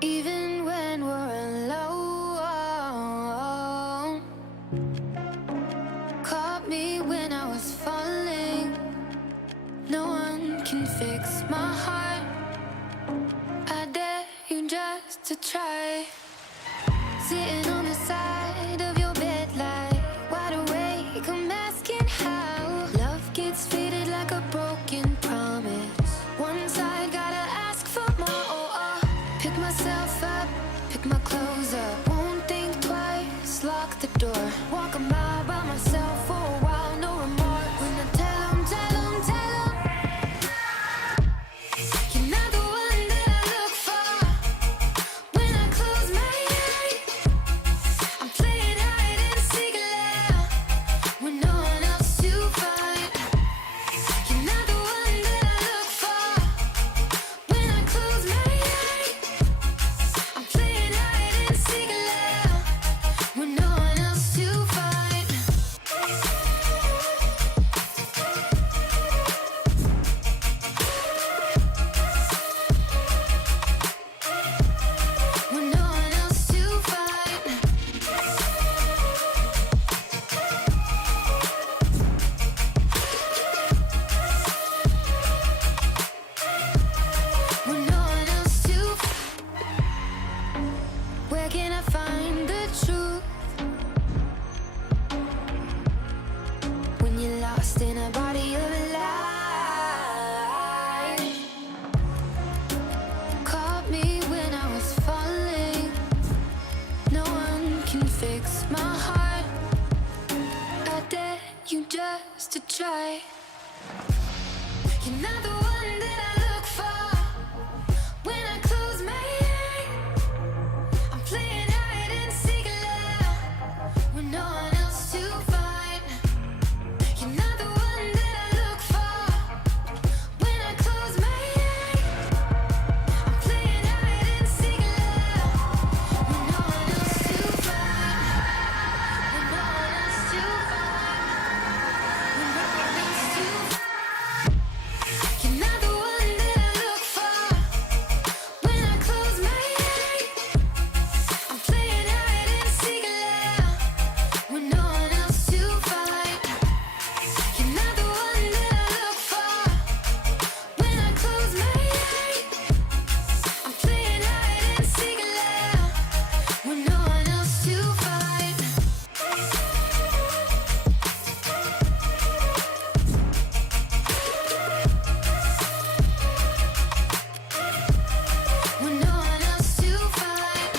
Even when we're alone. Caught me when I was falling. No one can fix my heart. I dare you just to try. Sitting on the side of your bed like wide awake, I'm asking how love gets faded like a broken promise. One side gotta ask for more. Pick myself up, pick my clothes up. Won't think twice, lock the door. Walk a mile by myself for a while, no remorse. When I tell 'em, tell 'em, tell 'em, you're not try. You're not the one that I look for. When I close my eyes, I'm playing hide and seek loud with no one else to find. You're not the one that I look for. When I close my eyes, I'm playing hide and seek loud with no one else to find. With no one else to find. With no one else to find. You're not the one that I look for. When I close my eyes, I'm playing hide and seek loud with no one else to find. You're not the one that I look for. When I close my eyes, I'm playing hide and seek loud with no one else to find. With no one else to find.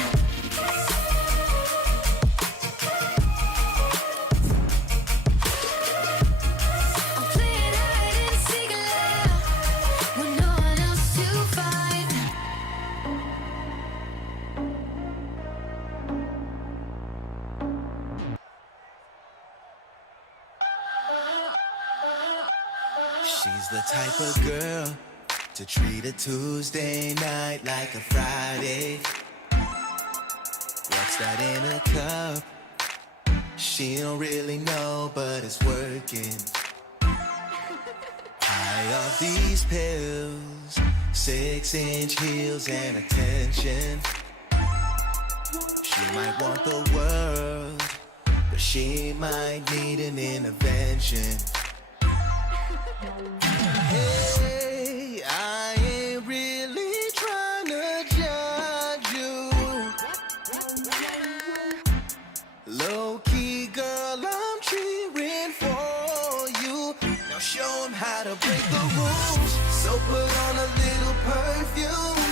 I'm playing hide and seek loud with no one else to find. She's the type of girl to treat a Tuesday night like a Friday. What's that in a cup? She don't really know, but it's working. High off these pills, 6-inch heels and attention. She might want the world, but she might need an intervention. Hey, I ain't really trying to judge you. Low-key, girl, I'm cheering for you. Now show 'em how to break the rules. So put on a little perfume.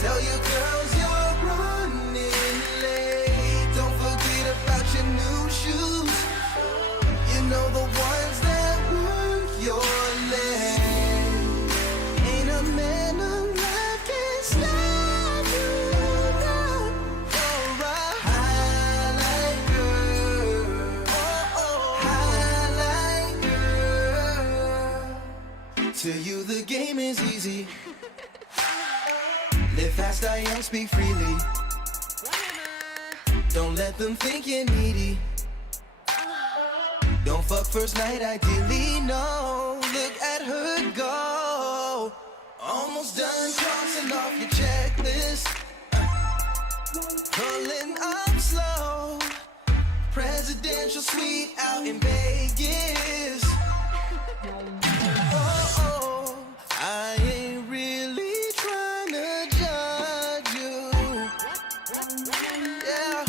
Tell your girls you're running late. Don't forget about your new shoes. You know the ones that work your leg. Ain't a man alive can stop you now. You're a highlight girl. Oh, oh, highlight girl. To you the game is easy. Live fast, die young, speak freely. Don't let them think you're needy. Don't fuck first night, ideally, no. Look at her go. Almost done crossing off your checklist. Pulling up slow. Presidential suite out in Vegas. Oh, oh, I ain't really trying to judge you. Yeah.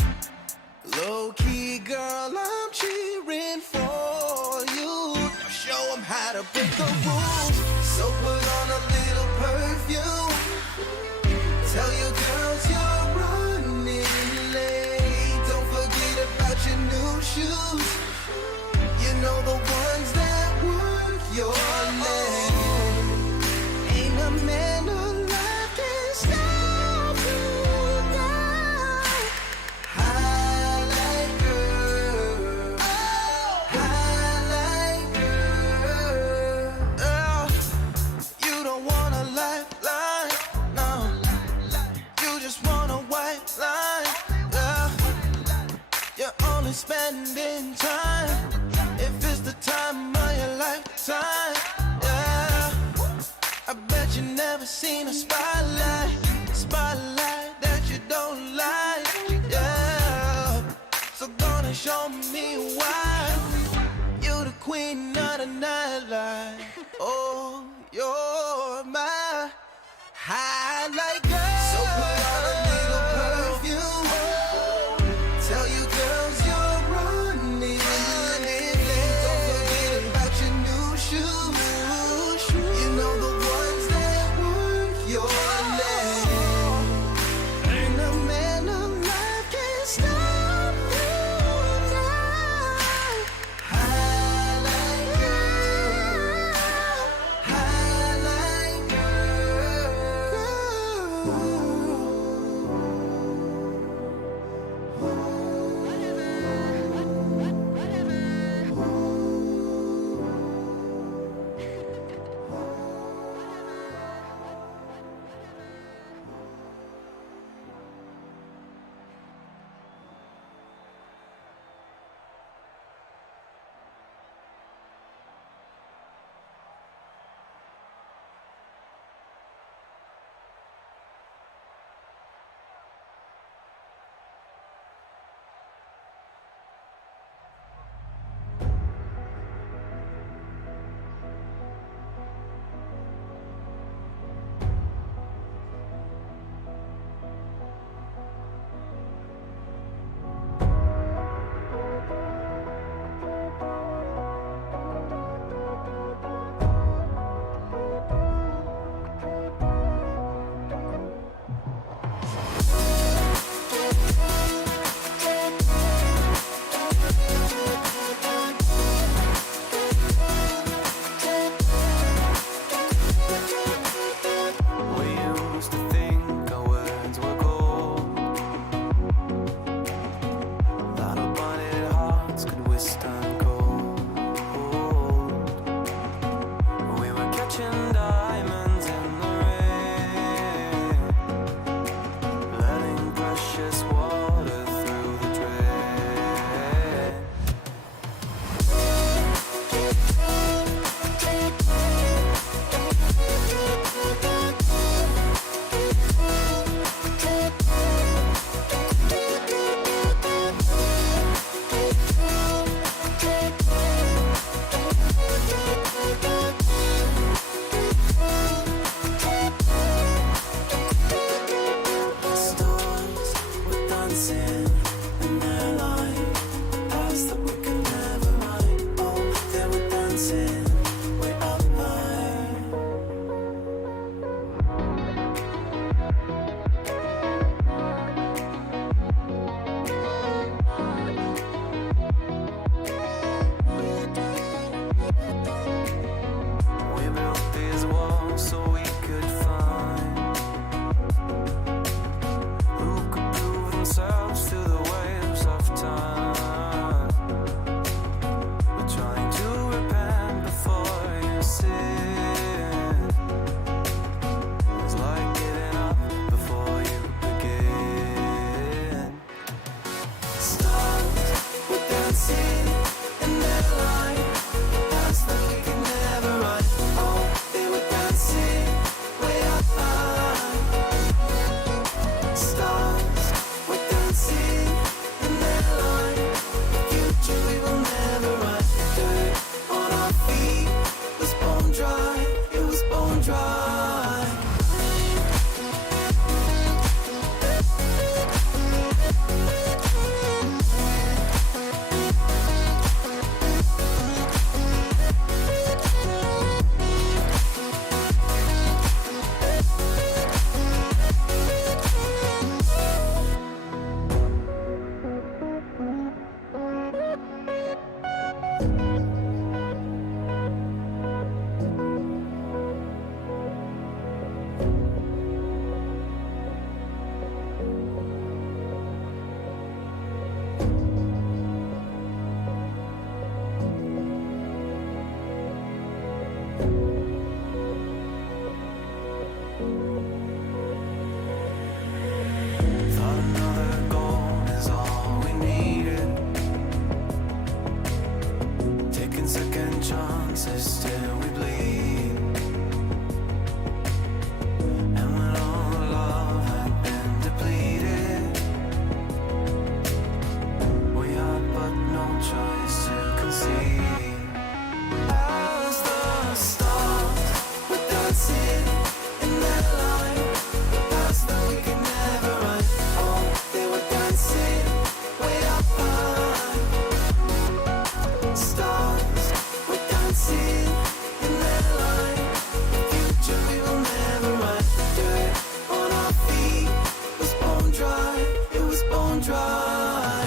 Low-key, girl, I'm cheering for you. Now show 'em how to break the rules. So put on a little perfume. Tell your girls you're running late. Don't forget about your new shoes. You know the ones that work your leg. Ain't a man alive can stop you now. Highlight girl. Highlight girl. You don't want a lifeline, no. You just want a white line. You're only spending time if it's the time of your lifetime. Yeah. I bet you never seen a spotlight that you don't like. Yeah. So gonna show me why you the queen of the nightlife. Oh, you're my highlight girl. So put on a little perfume. Tell you girls you're running late. Don't forget about your new shoes. You know the ones that work your leg. so we could find who could prove themselves through the waves of time. We're trying to repent before you sin. It's like giving up before you begin. Stars were dancing in their light, paths that we can never run. Oh, they were dancing way up high. Stars were dancing in their light, future we will never run. Dirt on our feet was bone dry, it was bone dry. Thought another goal is all we needed. Taking second chances till we bleed. And when all the love had been depleted, we had but no choice to concede. As the stars were dancing in their light, the paths that we could never run. Oh, they were dancing way up high. Stars were dancing in their light, future we will never run. Dirt on our feet was bone dry, it was bone dry.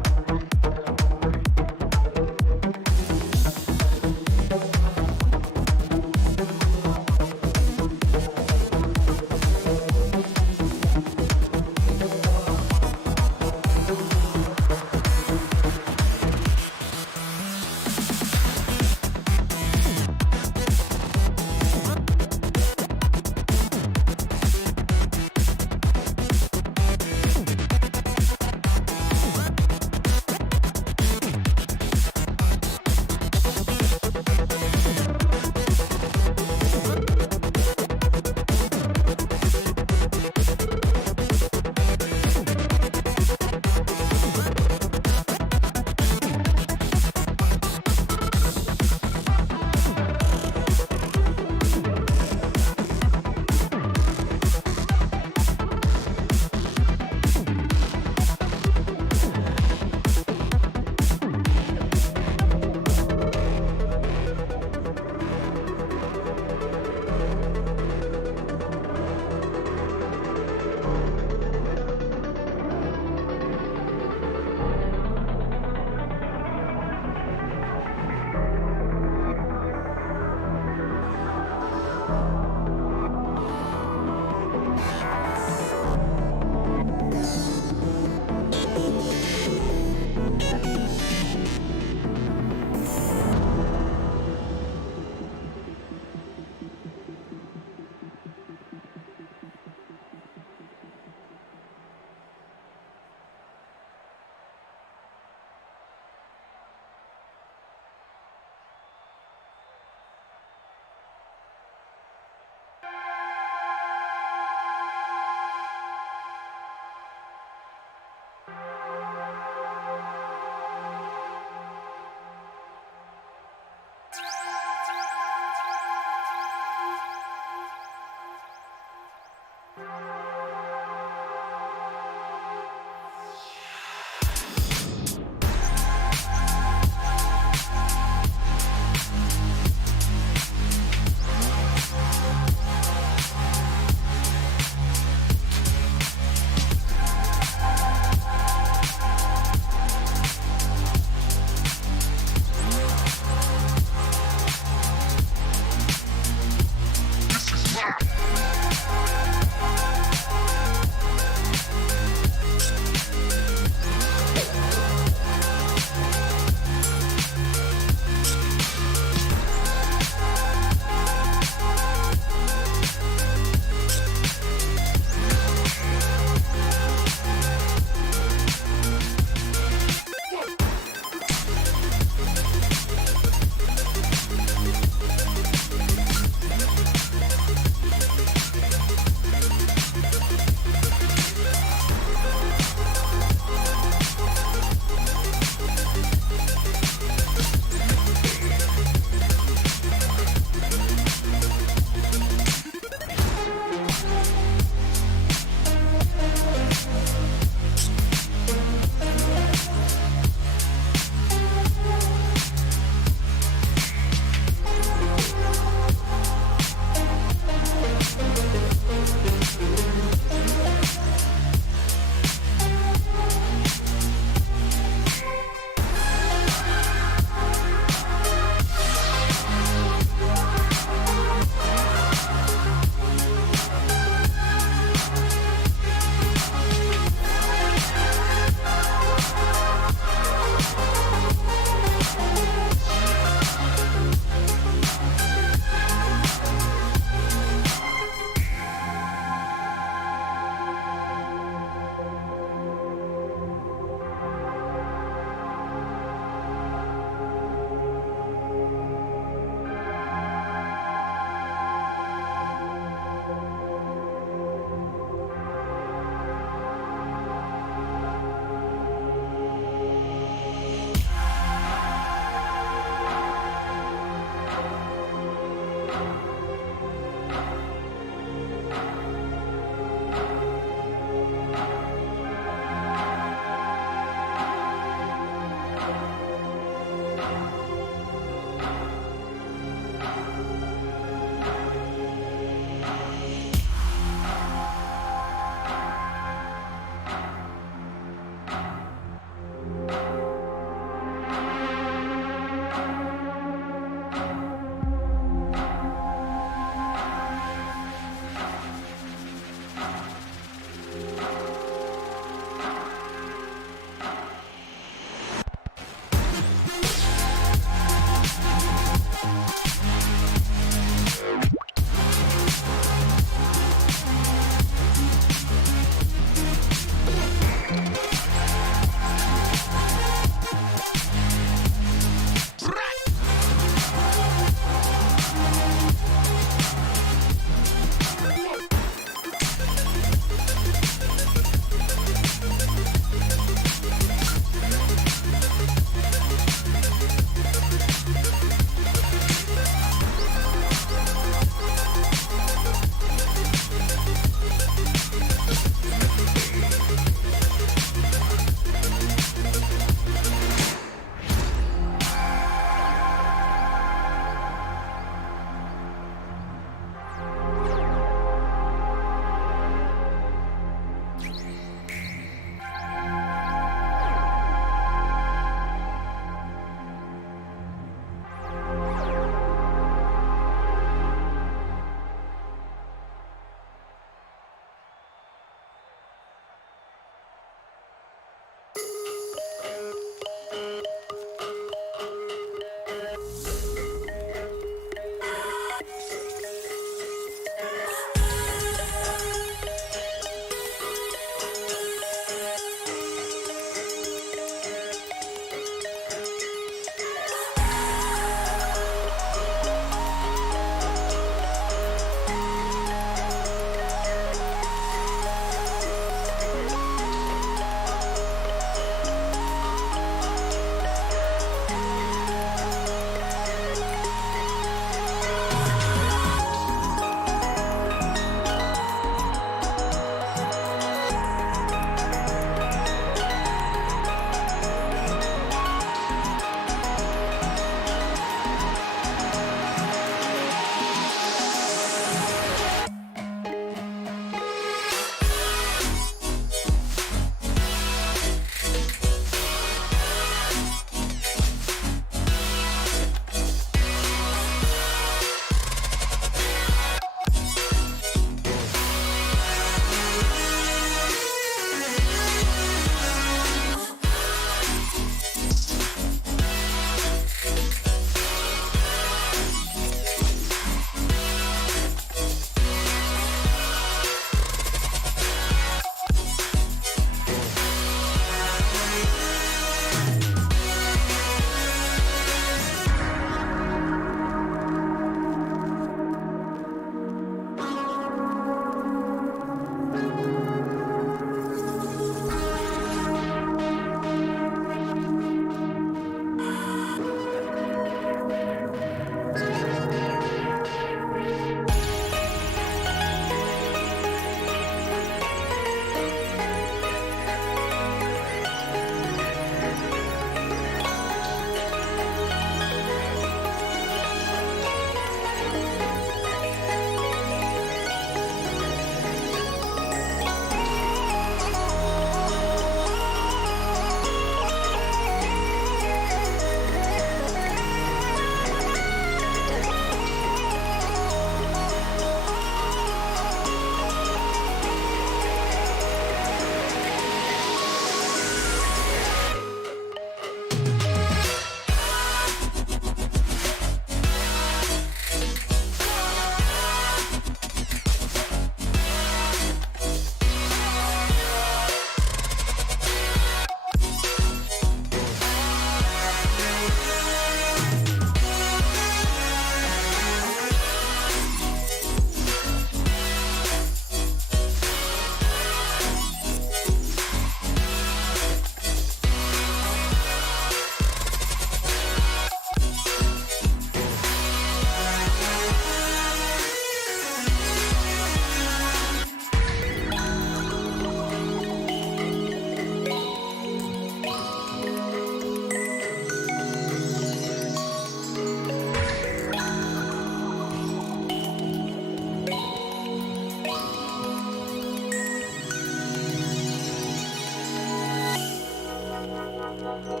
Early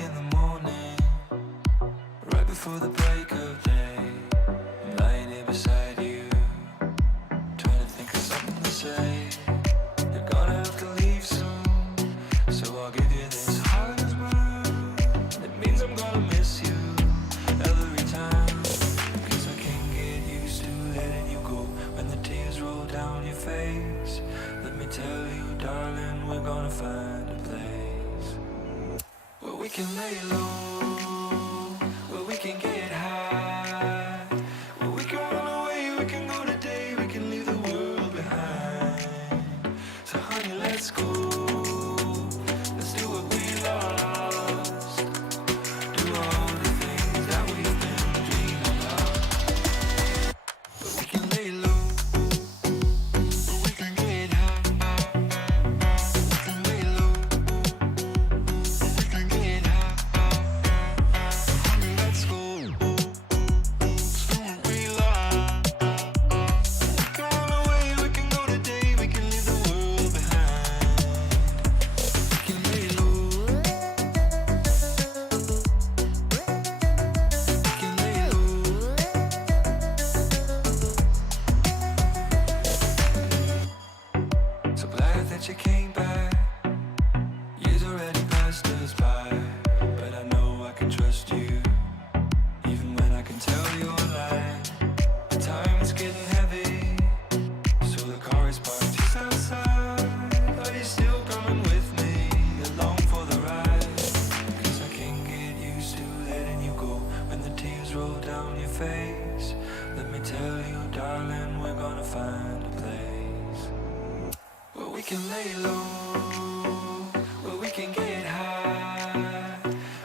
in the morning, right before the break of day, I'm lying here beside you, trying to think of something to say. You're gonna have to leave soon, so I'll give you this heart word. It means I'm gonna miss you every time, 'cause I can't get used to letting you go when the tears roll down your face. Let me tell you, darling, we're gonna find a place where we can lay low, where we can get high, where we can run away, we can go today, we can leave the world behind. So honey, let's go, let's do what we lost, do all the things that we've been dreaming of. Where we can lay low, where we can get high, we can lay low, we can get high. Honey, let's go, let's do what we lost. We can run away, we can go today, we can leave the world behind. We can lay low, we can lay low. So glad that you came back. Years already passed us by, but I know I can trust you, even when I can tell you're lying. The time is getting heavy, so the car is parked just outside. Are you still coming with me along for the ride? 'Cause I can't get used to letting you go when the tears roll down your face. Let me tell you, darling, we're gonna find a place where we can lay low, where we can get high,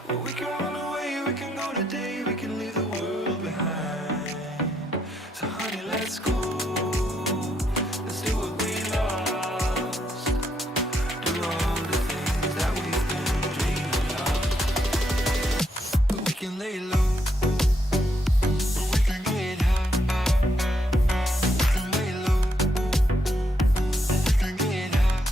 where we can run away, we can go today, we can leave the world behind. So honey, let's go, let's do what we lost, do all the things that we've been dreaming of. Where we can lay low, where we can get high, we can lay low, we can get high.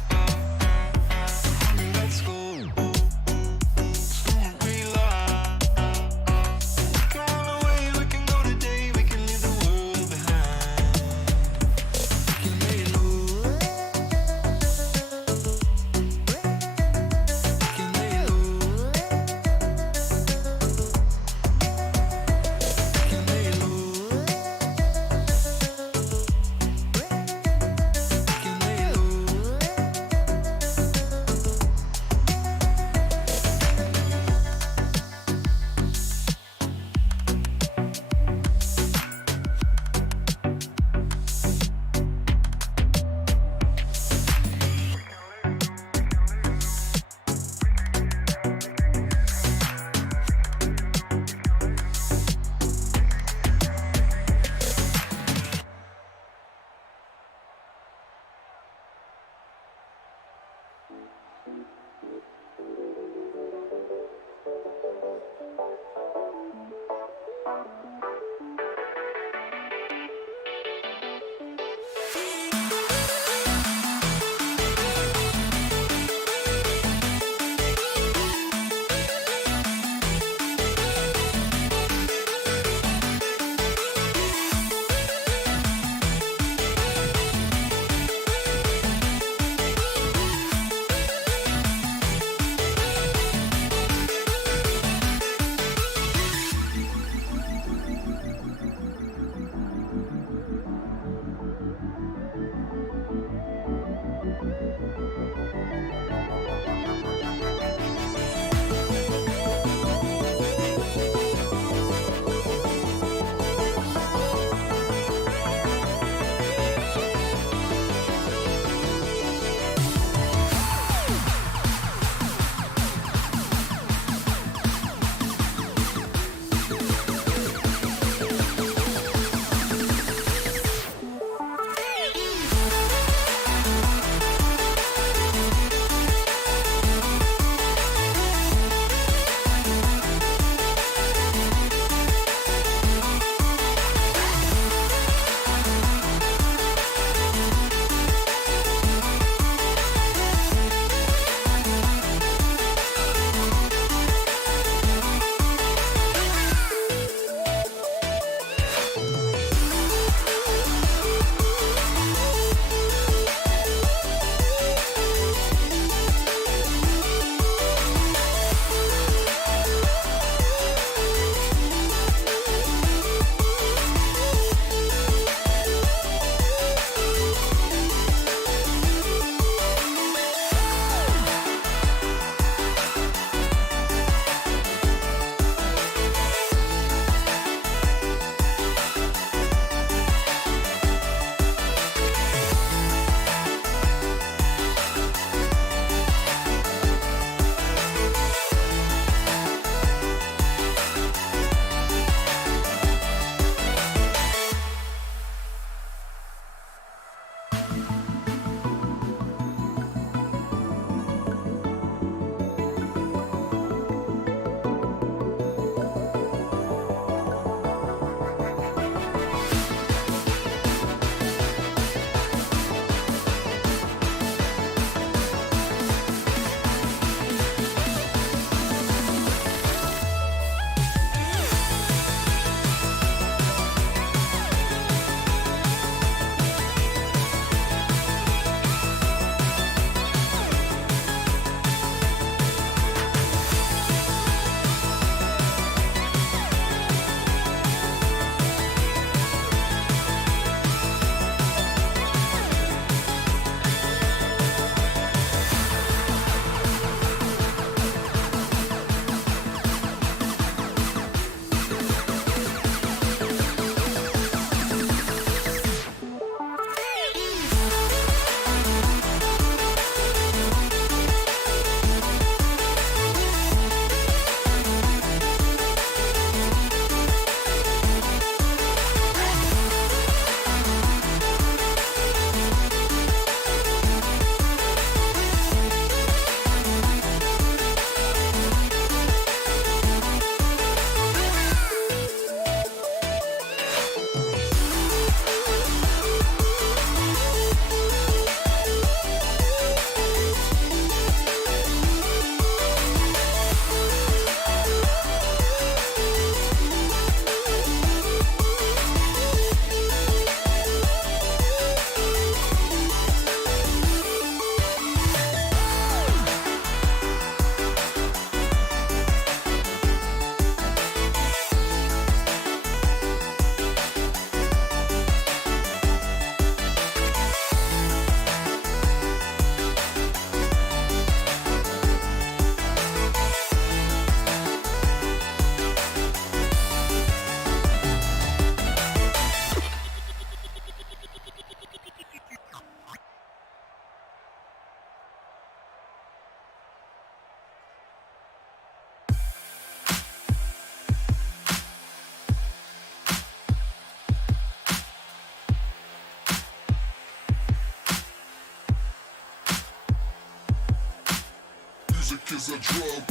is a drug.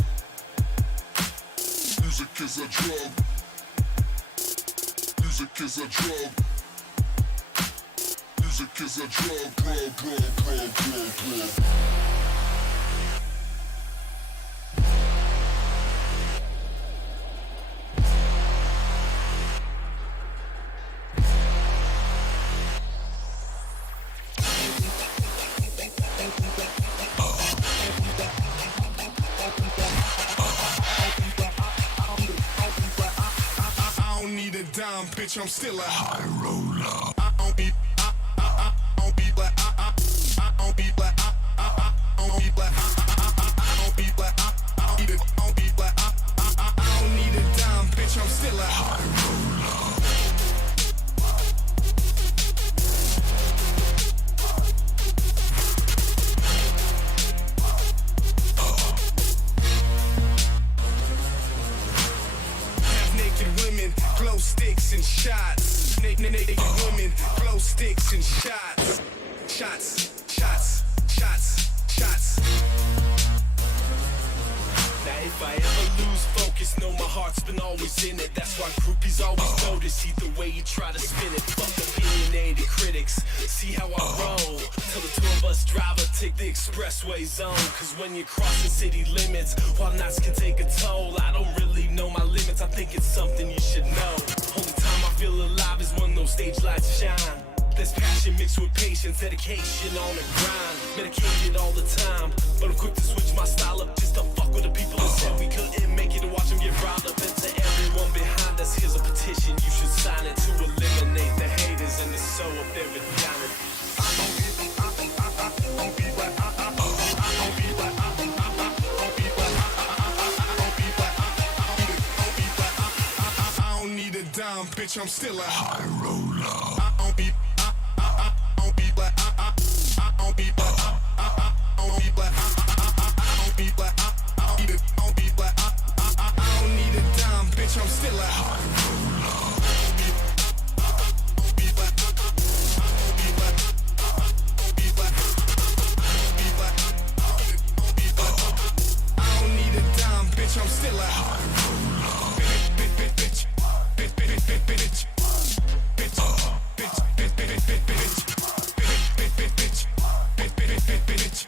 Music is a drug. Music is a drug. Music is a drug, drug. Bitch, I'm still a high roller. I don't be black. I don't be black. I don't be black. I don't be black. I don't be black. I don't need a dime, bitch. I'm still a high roller. Half-naked women, glow sticks and shots. Naked women, glow sticks and shots. Shots. Now if I ever lose focus, know my heart's been always in it. That's why groupies always notice either way you try to spin it. Fuck opinionated critics, see how I roll. Till the tour bus driver take the expressway zone. Cause when you're crossing city limits, while nights can take a toll, I don't really know my limits, I think it's something you should know. Only time I feel alive is when those stage lights shine. There's passion mixed with patience, dedication on the grind. Medicated all the time, but I'm quick to switch my style up just to fuck with the people that said we couldn't make it and watch them get riled up. And to everyone behind us, here's a petition, you should sign it to eliminate the haters and the soul of their vagina. I don't need a dime, bitch, I'm still a high roller. I don't be black. I don't be black. I don't be black. I don't need a dime, bitch, I'm still a high roller. I don't need a dime, bitch, I'm still a high roller. Bitch.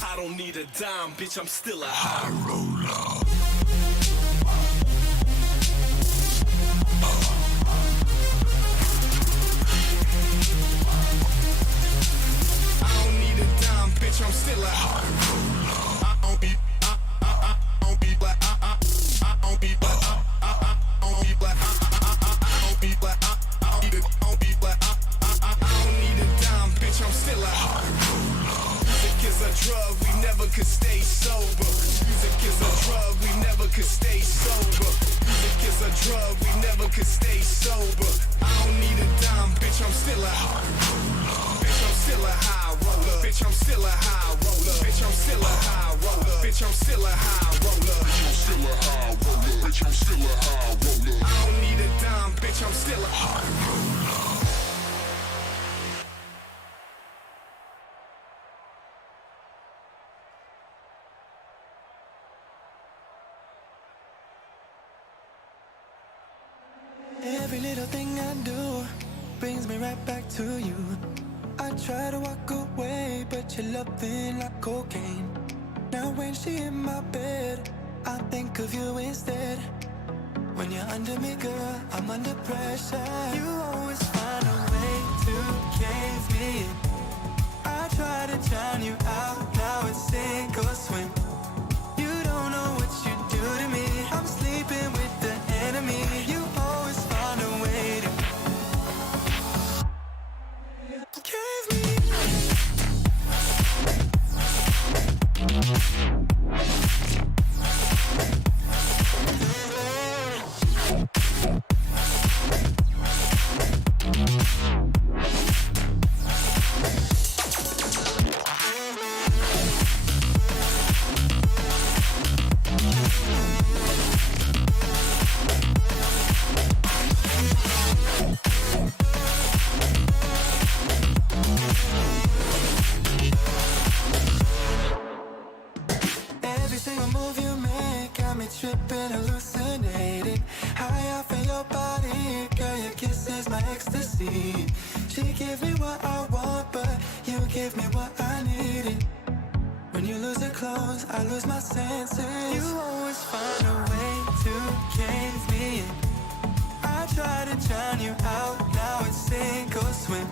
I don't need a dime, bitch, I'm still a high roller. I don't need a dime, bitch, I'm still a high roller. I don't be black. I don't be black. I don't be black. I don't be black. I don't need a dime, bitch, I'm still a high roller. Music is a drug, we never could stay sober. Music is a drug, we never could stay sober. Music is a drug, we never could stay sober. I don't need a dime, bitch, I'm still a high roller. Bitch, I'm still a high roller. Bitch, I'm still a high roller. Bitch, I'm still a high roller. Bitch, I'm still a high roller. Bitch, I'm still a high roller. Bitch, I'm still a high roller. I don't need a dime, bitch, I'm still a high roller. Every little thing I do brings me right back to you. I try to walk away, but you're loving like cocaine. Now when she in my bed, I think of you instead. When you're under me, girl, I'm under pressure. You always find a way to cave me in. I try to drown you out, now it's sink or swim. You don't know what you do to me. I'm sleeping with the enemy. You always find a way to Tripping, hallucinating, high off in your body. Girl, your kiss is my ecstasy. She gives me what I want, but you give me what I needed. When you lose your clothes, I lose my senses. You always find a way to cave me in. I try to drown you out, now it's sink or swim.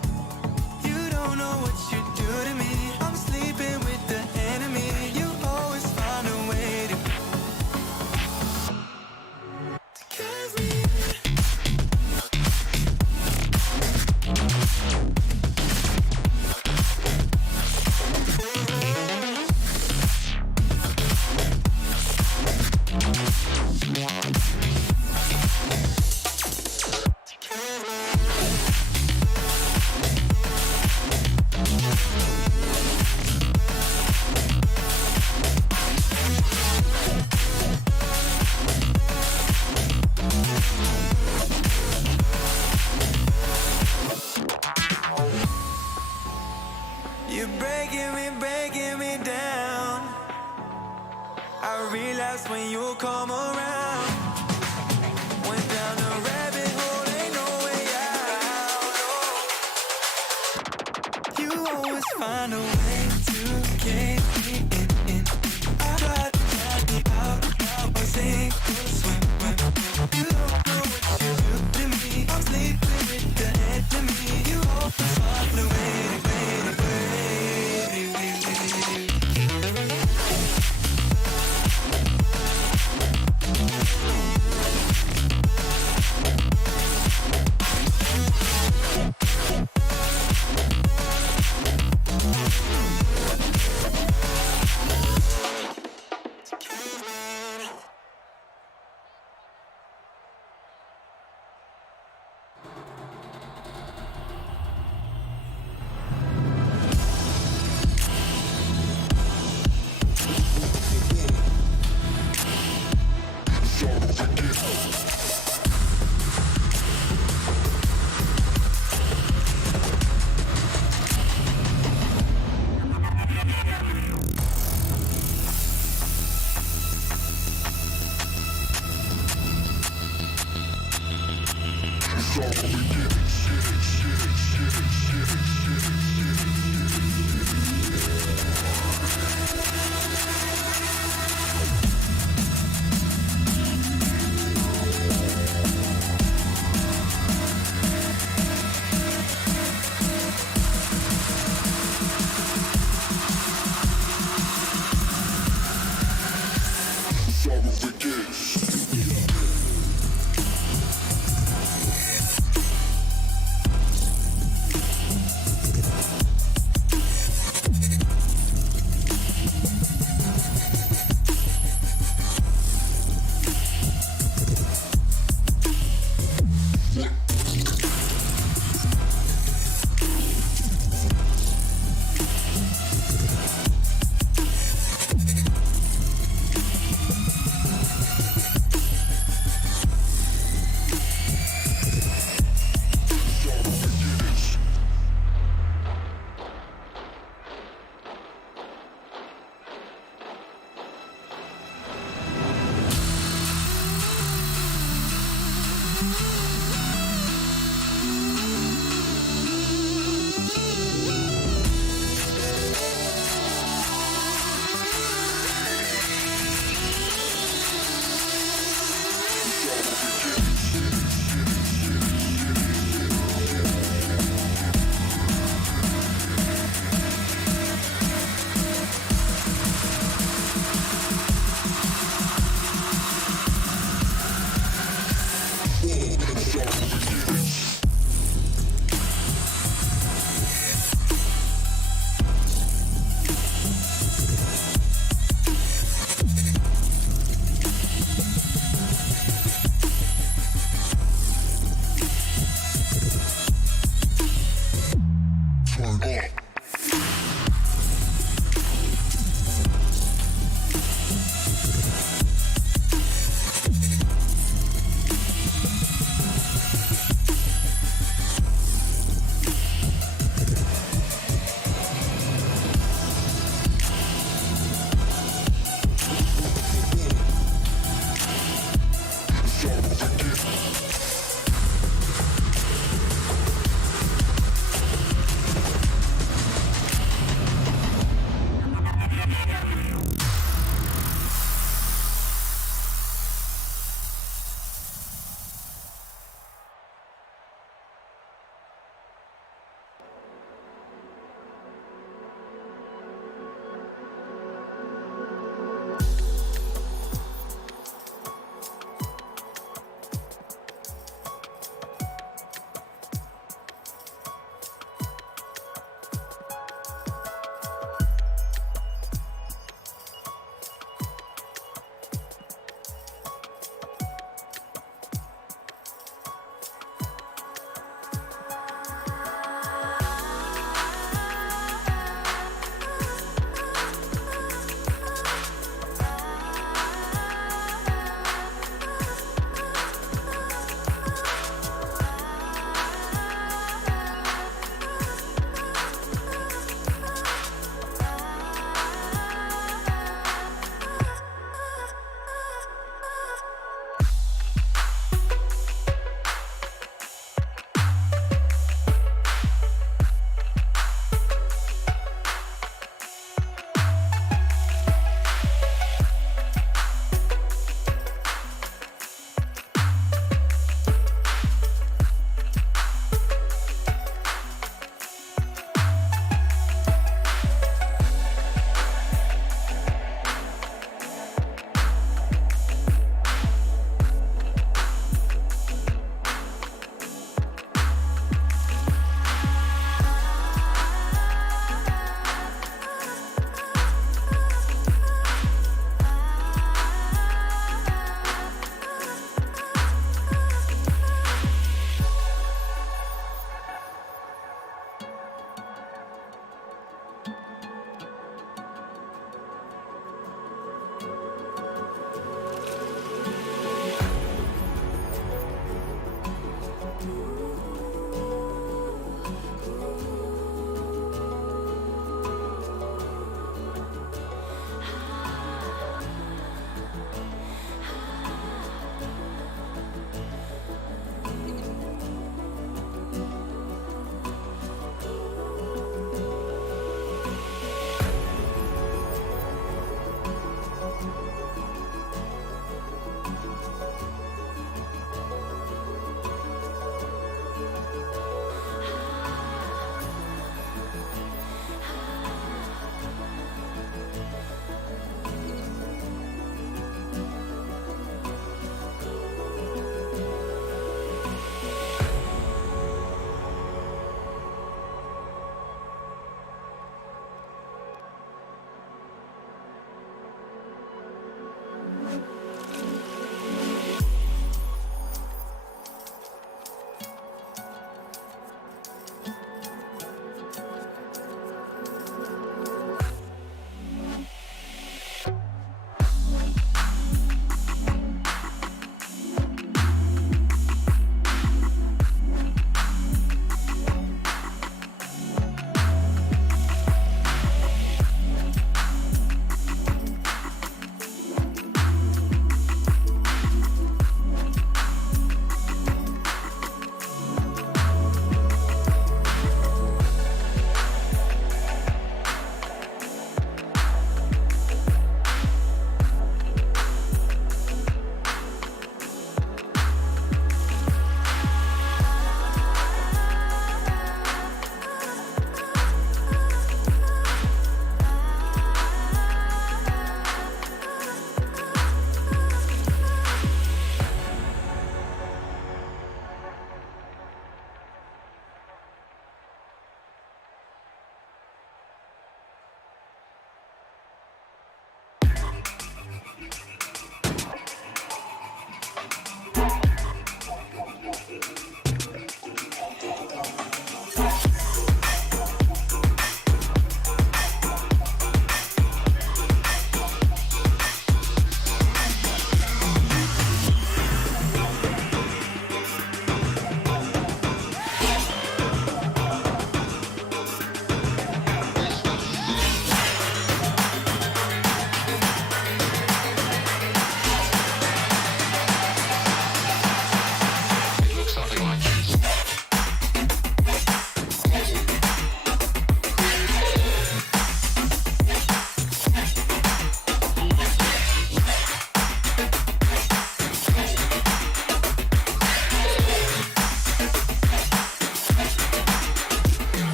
You don't know what you do to me. I'm sleeping with the enemy. You always find a way to breaking me down. I relapse when you come around. Went down the rabbit hole, ain't no way out. You always find a way to get me in. I tried to drown me out, now I sink or swim. You don't know what you do to me. I'm sleeping with the enemy. You always find a way to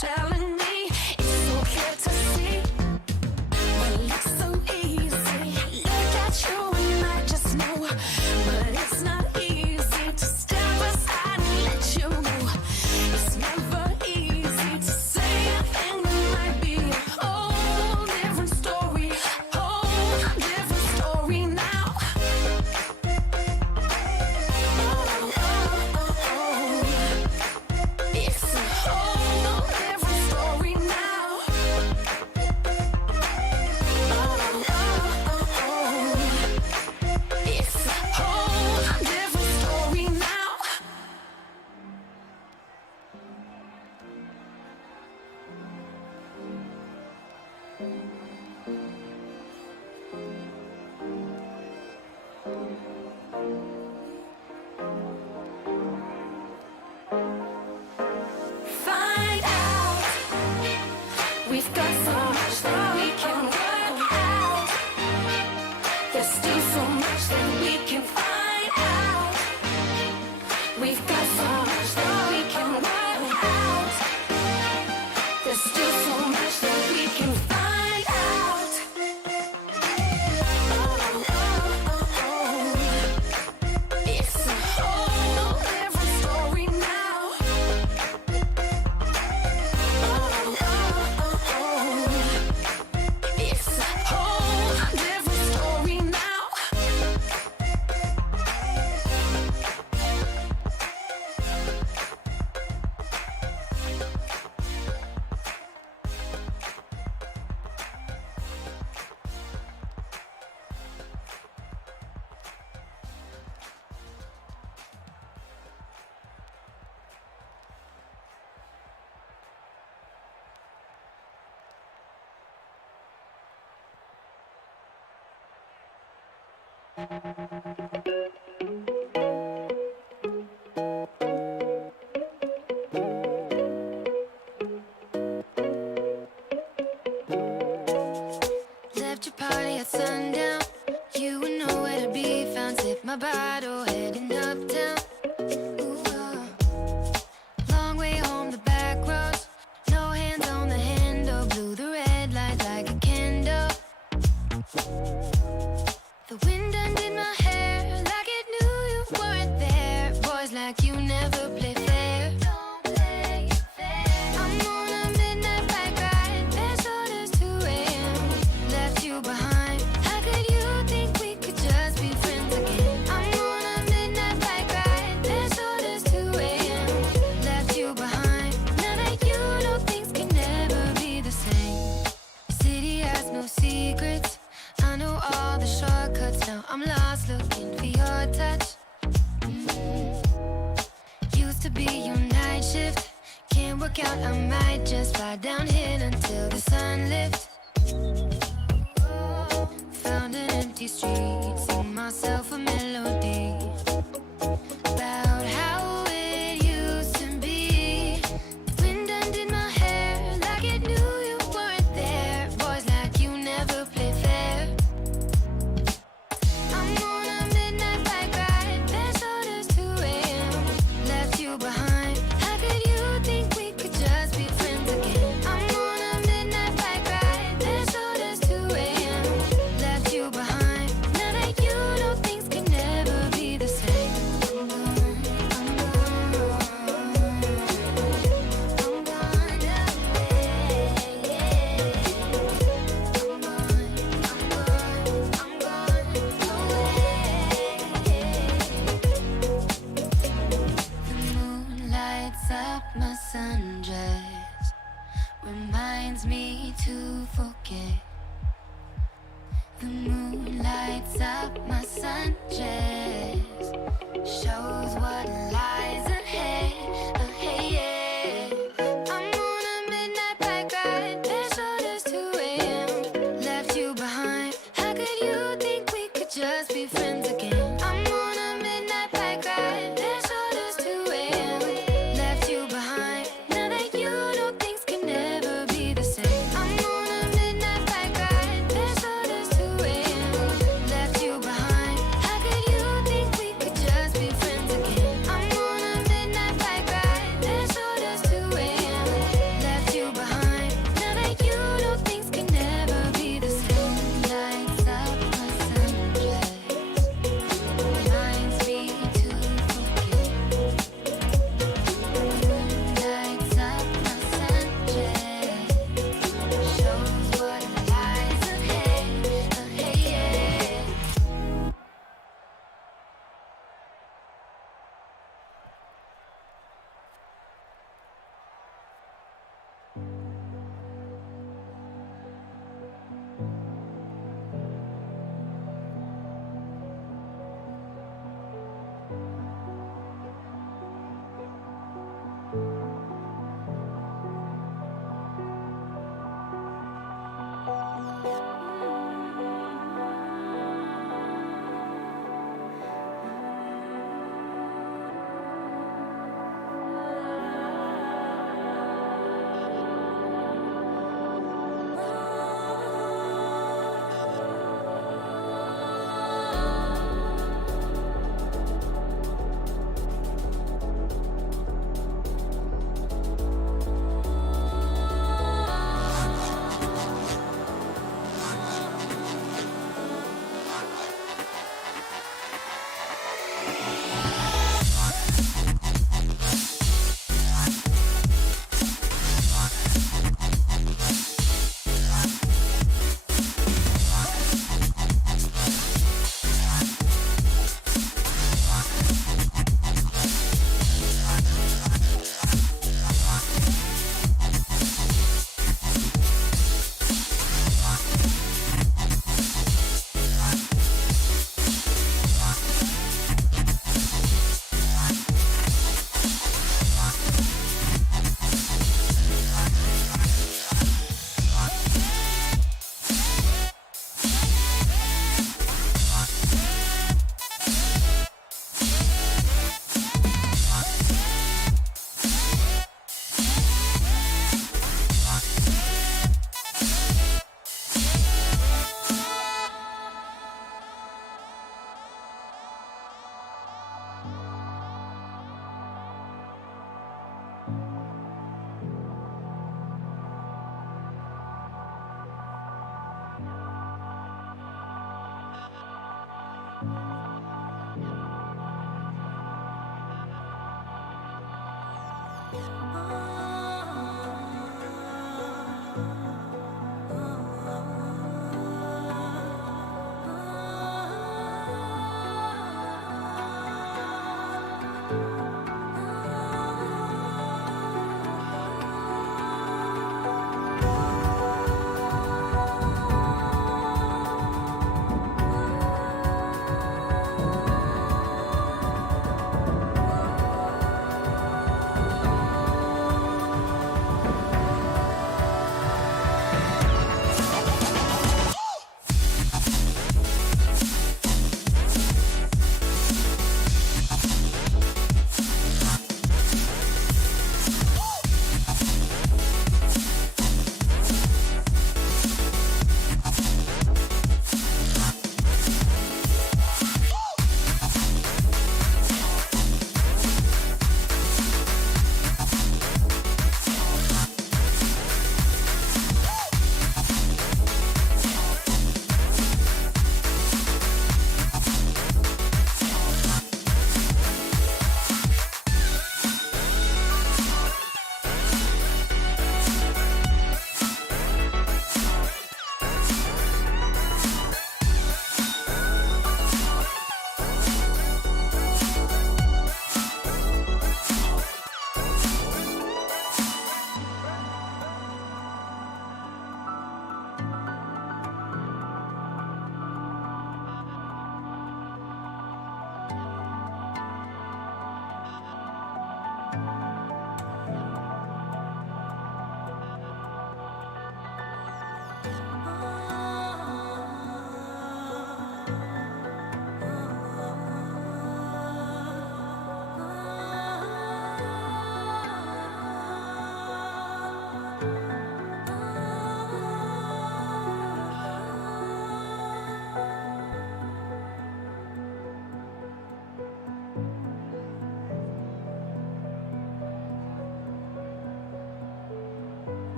telling me it's so clear to see. Well, it's so easy. Look at you and I just know, but it's not easy. Left your party at sundown. You were nowhere to be found. Sip my bottle, heading uptown. Ooh, long way home, the back roads. No hands on the handle. Blew the red light like a candle. The wind undid my hair like it knew you weren't there. Boys like you never play fair. Don't play fair. I'm on a midnight bike ride. There's orders 2 a.m. Left you behind. How could you think we could just be friends again? I'm on a midnight bike ride. There's orders 2 a.m. Left you behind. Now that you know things can never be the same. City has no secrets. I know all the shortcuts. Now I'm lost looking for your touch. Used to be your night shift. Can't work out, I might just fly down here until the sun lifts. Found an empty street, sing myself a melody about how it used to be. Wind undid my hair like it knew you weren't there. Boys like you never play fair. I'm on a midnight bike ride. There's orders 2 a.m. Left you behind. How could you think we could just be friends again? I'm on a midnight bike ride. There's orders 2 a.m. Left you behind. Now that you know things can never be the same. I'm gone, I'm gone. I'm gone away. I'm gone, I'm gone away. The moon lights up my sundress, reminds me to forget. The moon lights up my sundress, shows what lies ahead. I'm on a midnight bike ride. There's orders 2 a.m. Left you behind. How could you think we could just be friends again? I'm on a midnight bike ride. There's orders 2 a.m. Left you behind. Now that you know things can never be the same. I'm on a midnight bike ride. There's orders 2 a.m. Left you behind. How could you think we could just be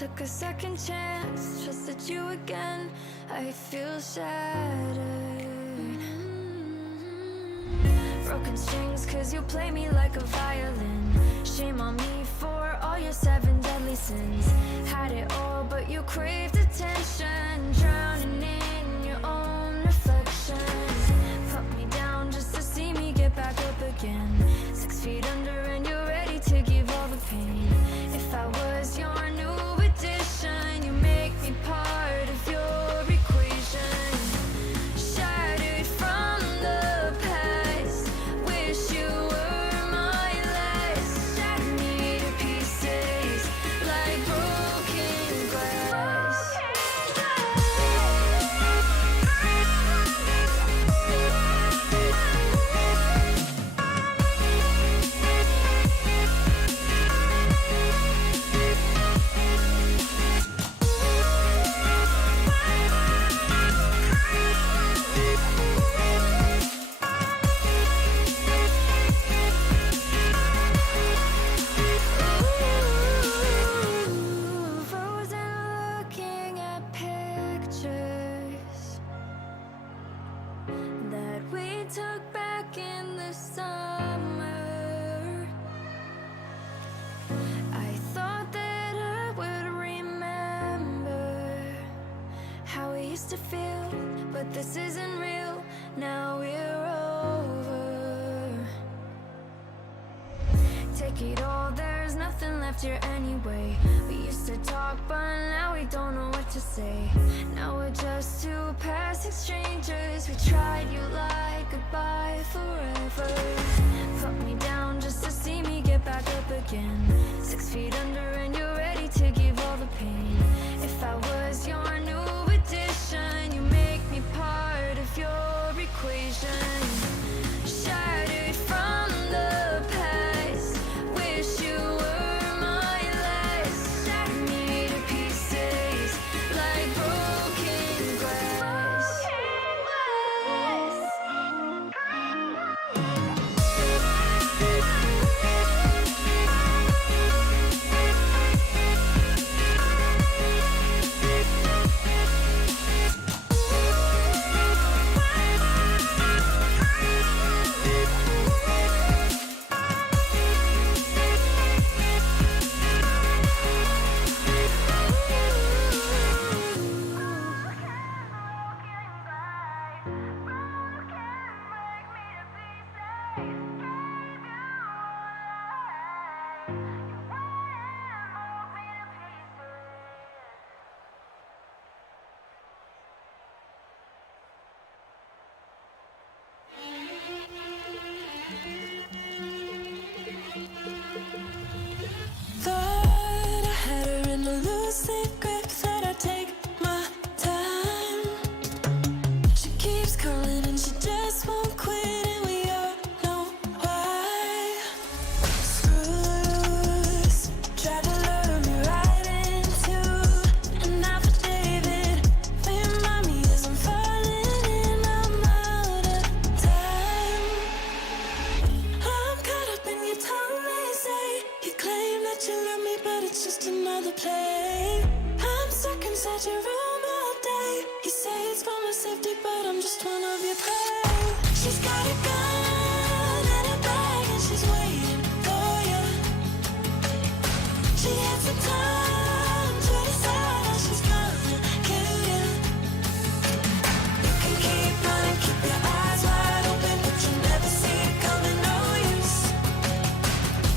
Took a second chance, trusted you again. I feel shattered. Broken strings, cause you play me like a violin. Shame on me for all your 7 deadly sins. Had it all, but you craved attention. Drowning in your own reflection. Put me down just to see me get back up again. 6 feet under and you're ready to give all the pain. If I was your new addition, you make me part of your equation. Shattered from the past, wish you were my last. Shattered me to pieces like broken glass. feel, but this isn't real. Now we're over. Take it all, there's nothing left here anyway. We used to talk, but now we don't know what to say. Now we're just two passing strangers. We tried, you lied, goodbye forever. Put me down just to see me get back up again. 6 feet under and you're ready to give all the pain. If I was your new addition, you make me part of your equation. Shattered from the past, wish you were my last. Me to pieces like broken glass. Thought I had her in a loose grip, thought I'd take my time. She keeps calling and she just won't quit, and we all know why. Screws tried to lure me right into an affidavit. Remind me as I'm falling and I'm out of time. I'm caught up in your tongue, they say. You claim that you love me, but it's just another play. I'm stuck inside your room all day. You say it's for my safety, but I'm just one of your prey. She's got a gun and a bag and she's waiting for you. She has the time to decide how she's gonna kill you. You can keep running, keep your eyes wide open, but you never see it coming, no use.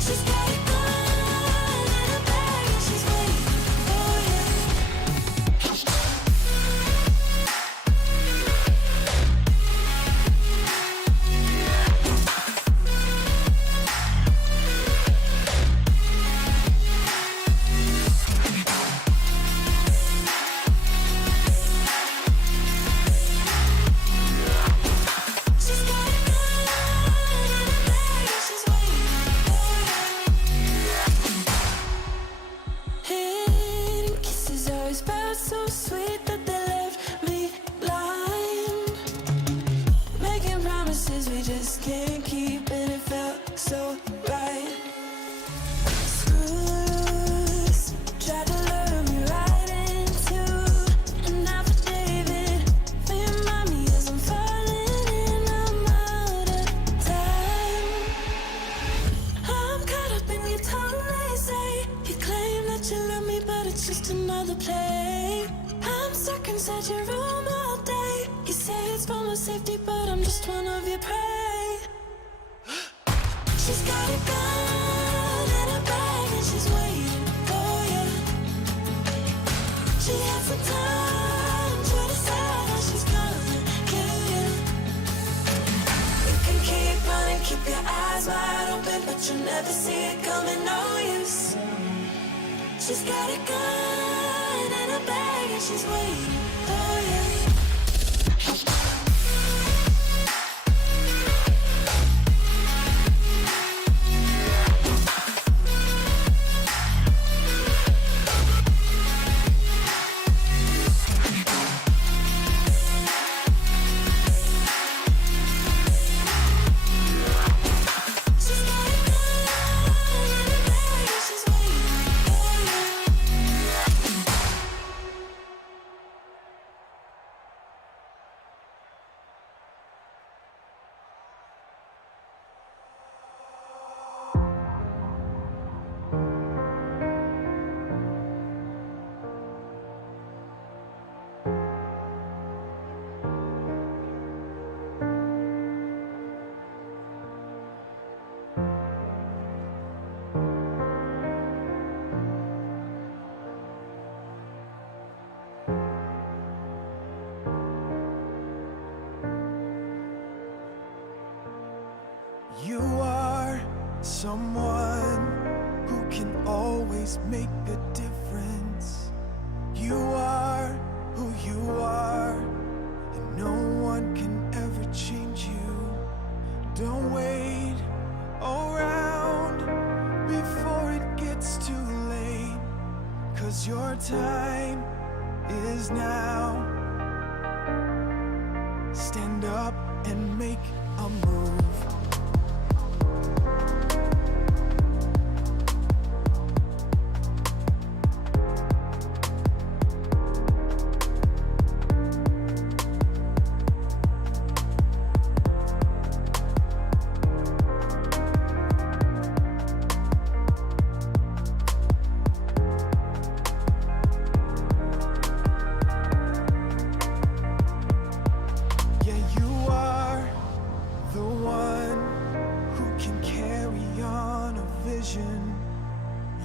She's got a gun and a bag and she's waiting for you. She's got a gun and a bag and she's waiting for you. Hidden kisses always felt so sweet that they left me blind. Making promises we just can't keep, and it felt so right. Screws tried to lure me right into an affidavit. Remind me as I'm falling and I'm out of time. I'm caught up in your tongue, they say. You claim that you love me, but it's just another play. I'm stuck inside your room all day. You say it's for my safety, but I'm just one of your prey. She's got a gun and a bag and she's waiting for you. She has the time to decide how she's gonna kill you. You can keep running, keep your eyes wide open, but you'll never see it coming, no use. She's got a gun and a bag and she's waiting for you. You are someone who can always make a difference. You are who you are, and no one can ever change you. Don't wait around before it gets too late, 'cause your time is now. Stand up and make a move.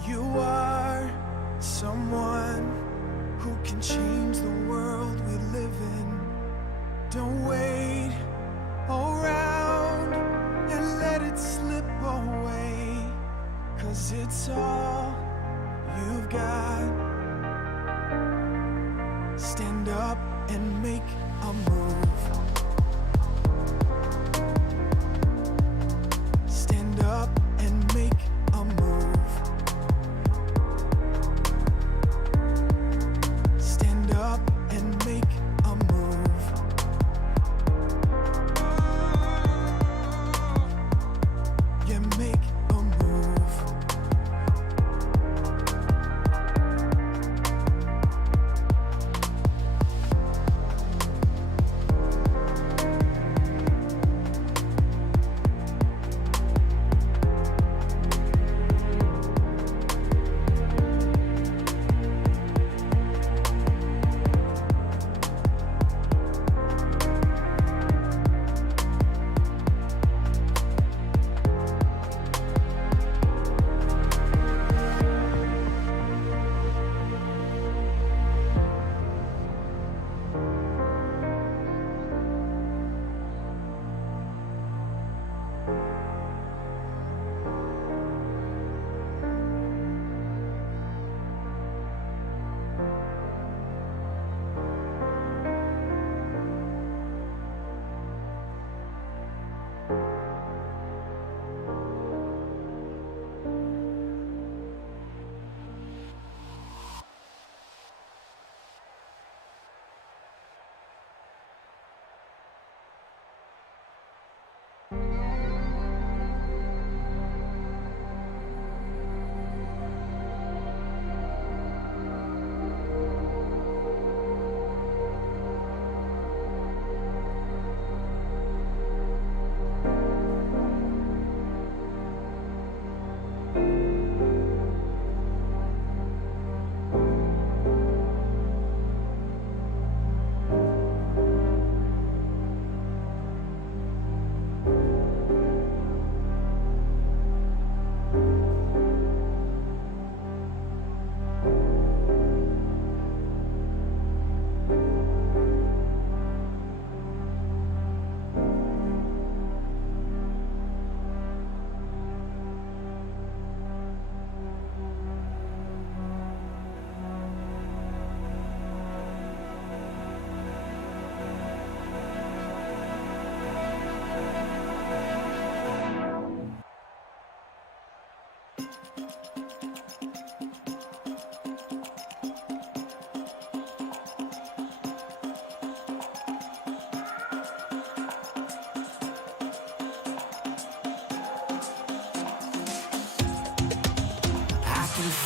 You are someone who can change the world we live in. Don't wait around and let it slip away, 'cause it's all you've got. Stand up and make a move. Stand up and make a move. Stand up and make a move. Yeah, make a move.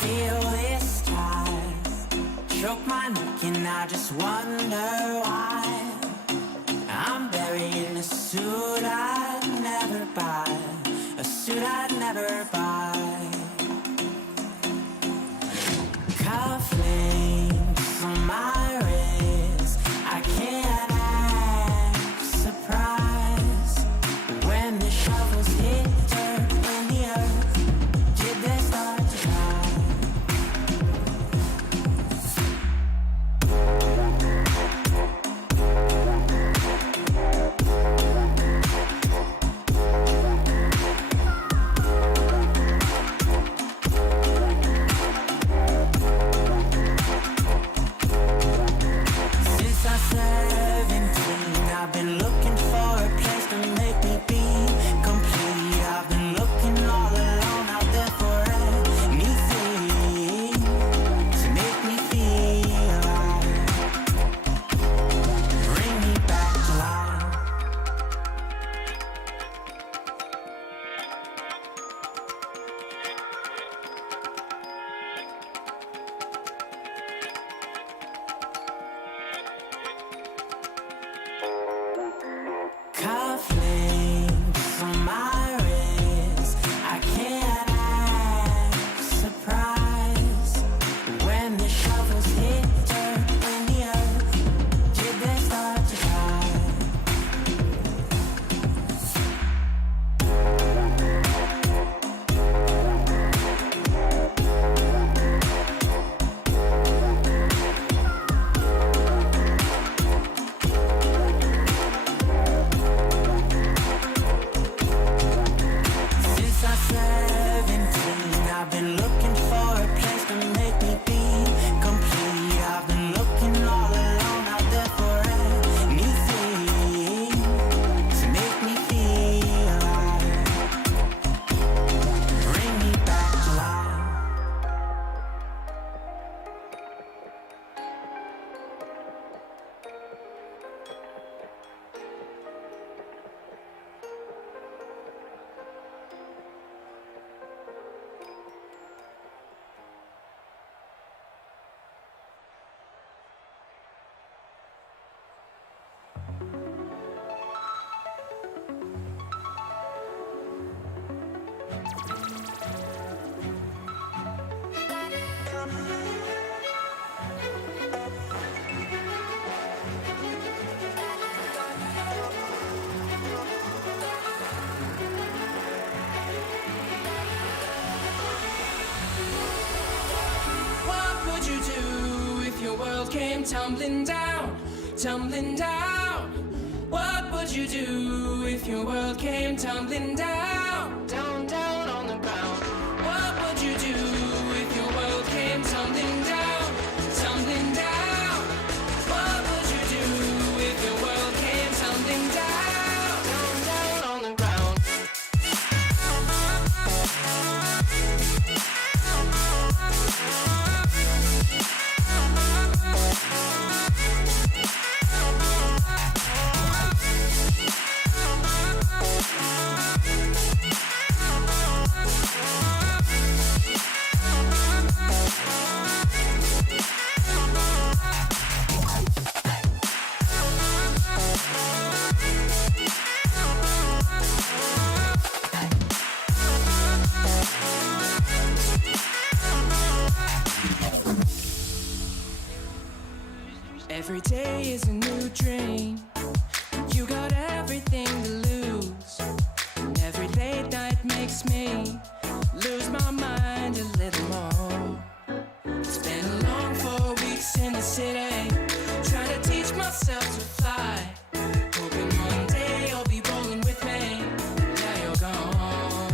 Feel this tide choke my neck and I just wonder why I'm buried in a suit I'd never buy, a suit I'd never buy. Cufflinks on my wrist, I can't act surprised when the shovels hit dirt in the earth. Did they start to die? came tumbling down, tumbling down? What would you do if your world came tumbling down, down, down on the ground? What would you do if your world came tumbling down, tumbling down? What would you do if your world came tumbling down, down, down on the ground? Every day is a new dream. You got everything to lose. And every late night makes me lose my mind a little more. It's been a long 4 weeks in the city, trying to teach myself to fly. Hoping one day you'll be rolling with me. Now you're gone.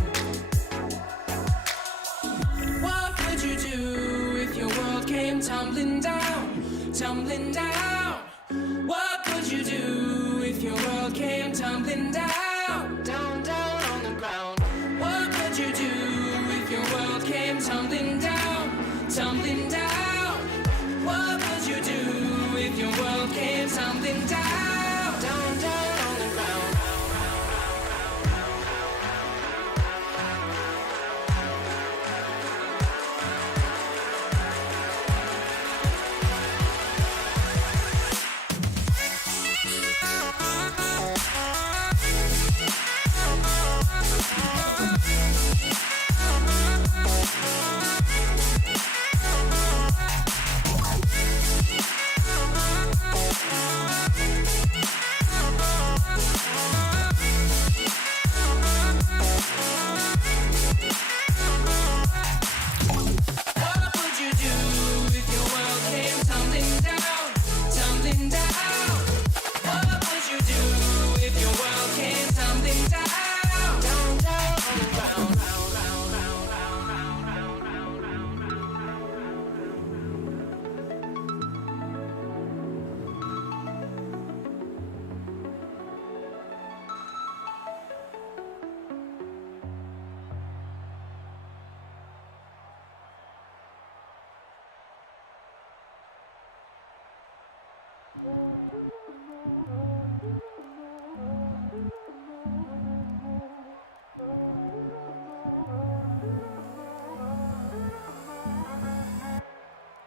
What would you do if your world came tumbling down, tumbling down? What would you do if your world came tumbling down, down, down on the ground? What would you do if your world came tumbling down, tumbling down? What would you do if your world came tumbling down, down, down on the ground?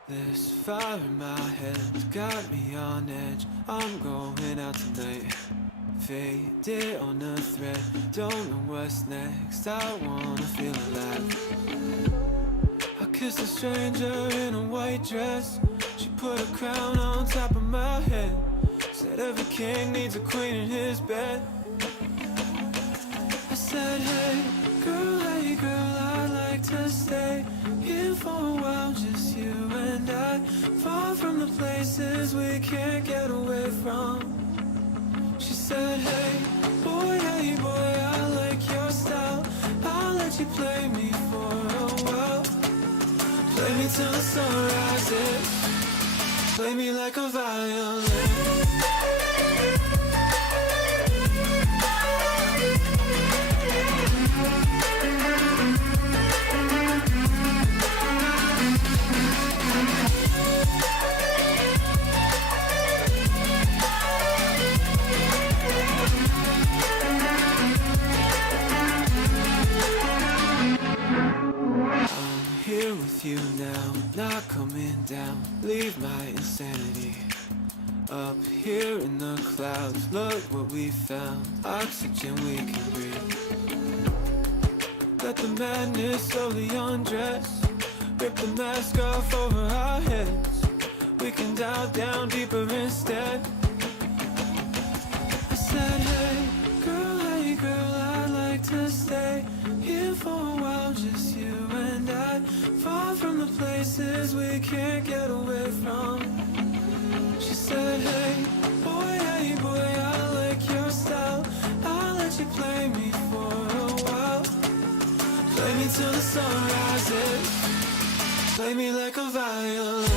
This fire in my head got me on edge. I'm going out tonight, faded on the thread. Don't know what's next, I wanna feel alive. I kissed a stranger in a white dress. She put a crown on top of my head. Said every king needs a queen in his bed. I said, hey girl, I'd like to stay here for a while, just you and I. Far from the places we can't get away from. She said, hey boy, I like your style. I'll let you play me for a while. Play me till the sun rises. Play me like a violin. Here with you now, not coming down. Leave my insanity up here in the clouds. Look what we found, oxygen we can breathe. Let the madness slowly undress. Rip the mask off over our heads. We can dive down deeper instead. I said, hey girl, I'd like to stay here for a while, just you and I. Far from the places we can't get away from. me till the sun rises. Play me like a violin.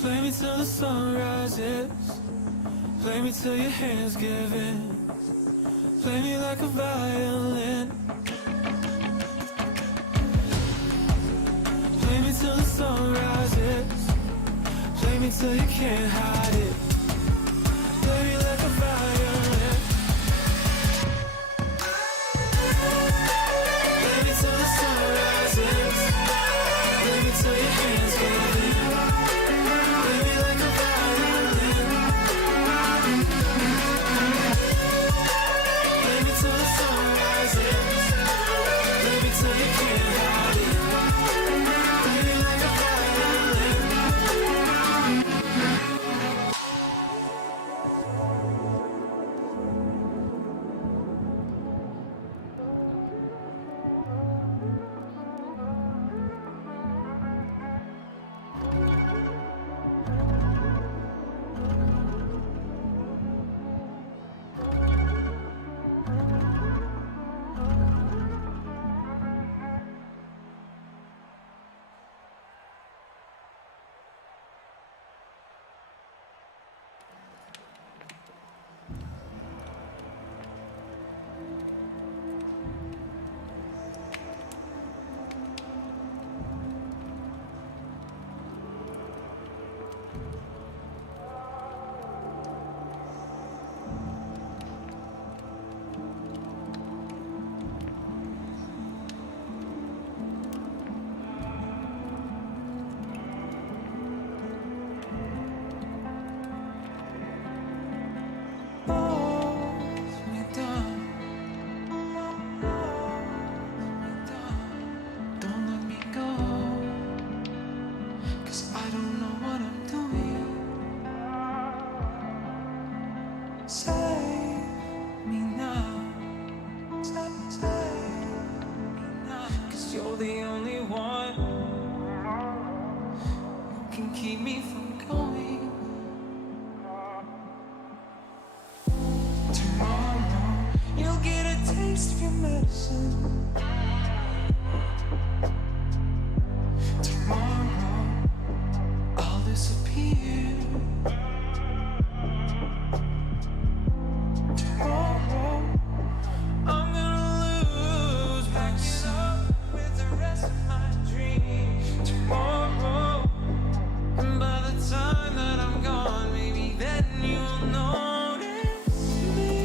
Play me till the sun rises. Play me till your hands give in. Play me like a violin. Play me till the sun rises. Play me till you can't hide it. Play me like a violin. Play me till the sun rises. Play me till your hands give in. Play me like a violin. Play me till the sun rises. Play me till you can't hide it. Play me like a violin. Don't let me go, 'cause I don't know what I'm doing. Save me now, save me now, 'cause you're the only one who can keep me from going. Tomorrow you'll get a taste of your medicine. Tomorrow I'll disappear. Tomorrow I'm gonna lose myself with the rest of my dreams. Tomorrow, and by the time that I'm gone, maybe then you'll notice me.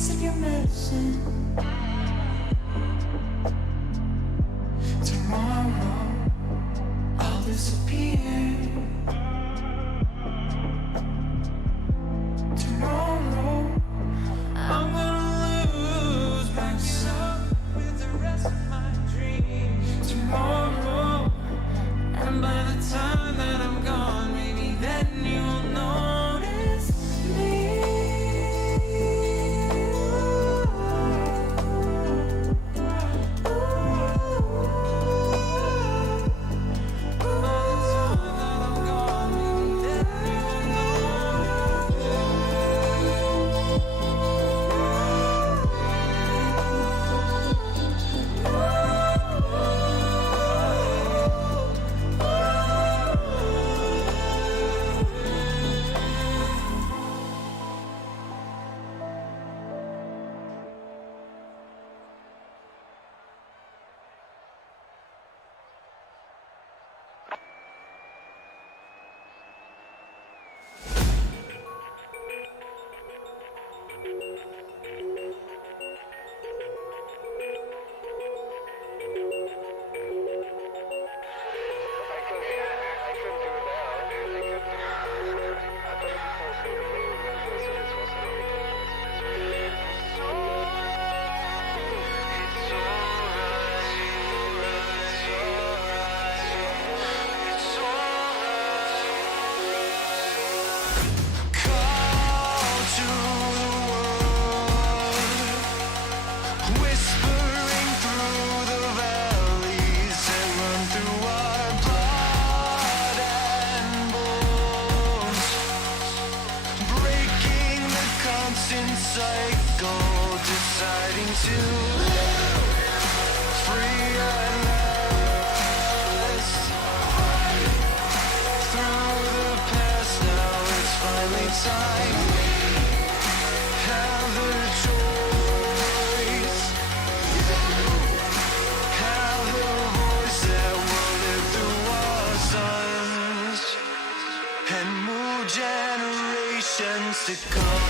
taste of your medicine. Tomorrow I'll disappear. time that I'm gone, maybe then you'll notice me. To come.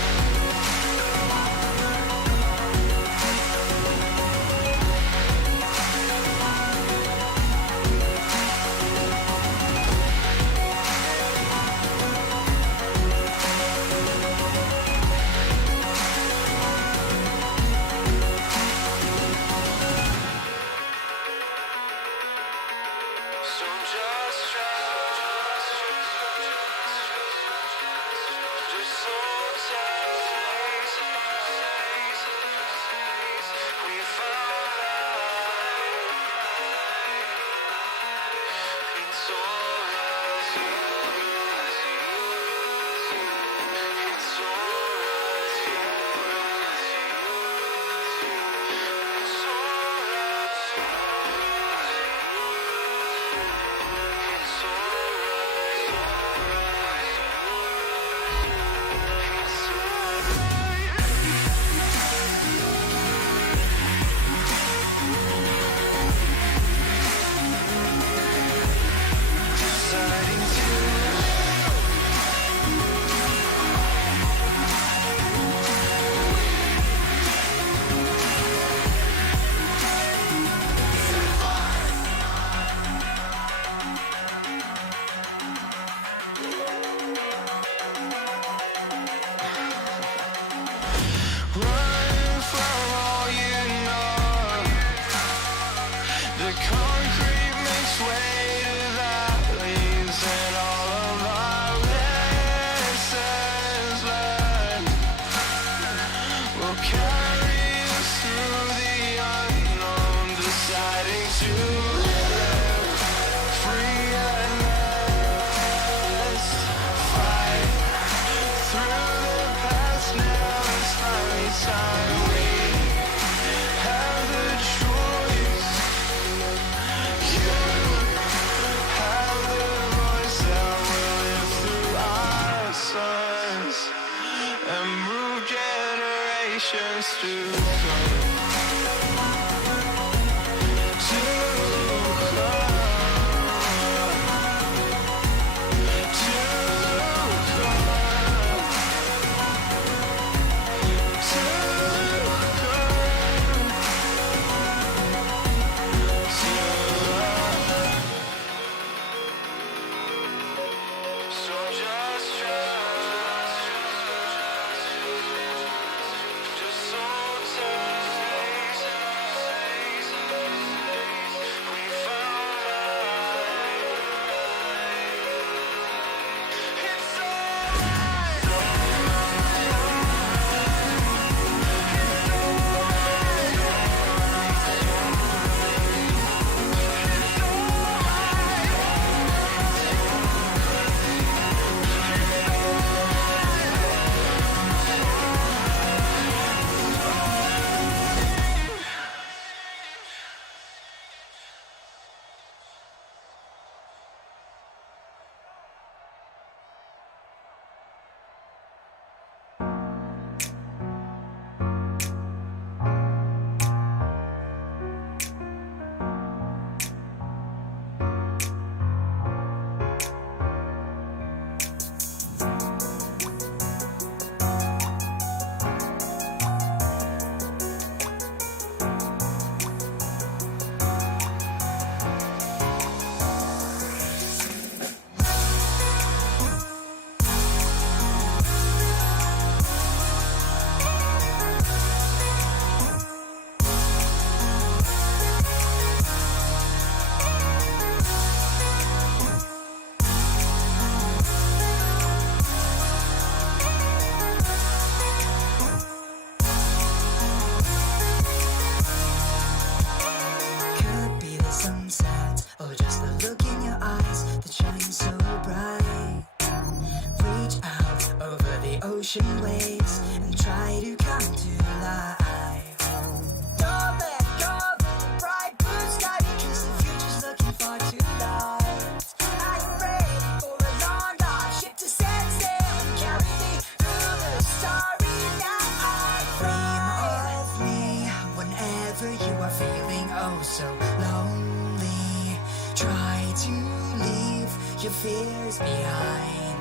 stars that shine so bright. Reach out over the ocean waves and try to come to life. Don't let go of the bright blue sky because the future's looking far too light. Are you ready for a long dive ship to set sail and carry me through the starry night? Dream of me whenever you are feeling oh so lonely. Try to leave your fears behind.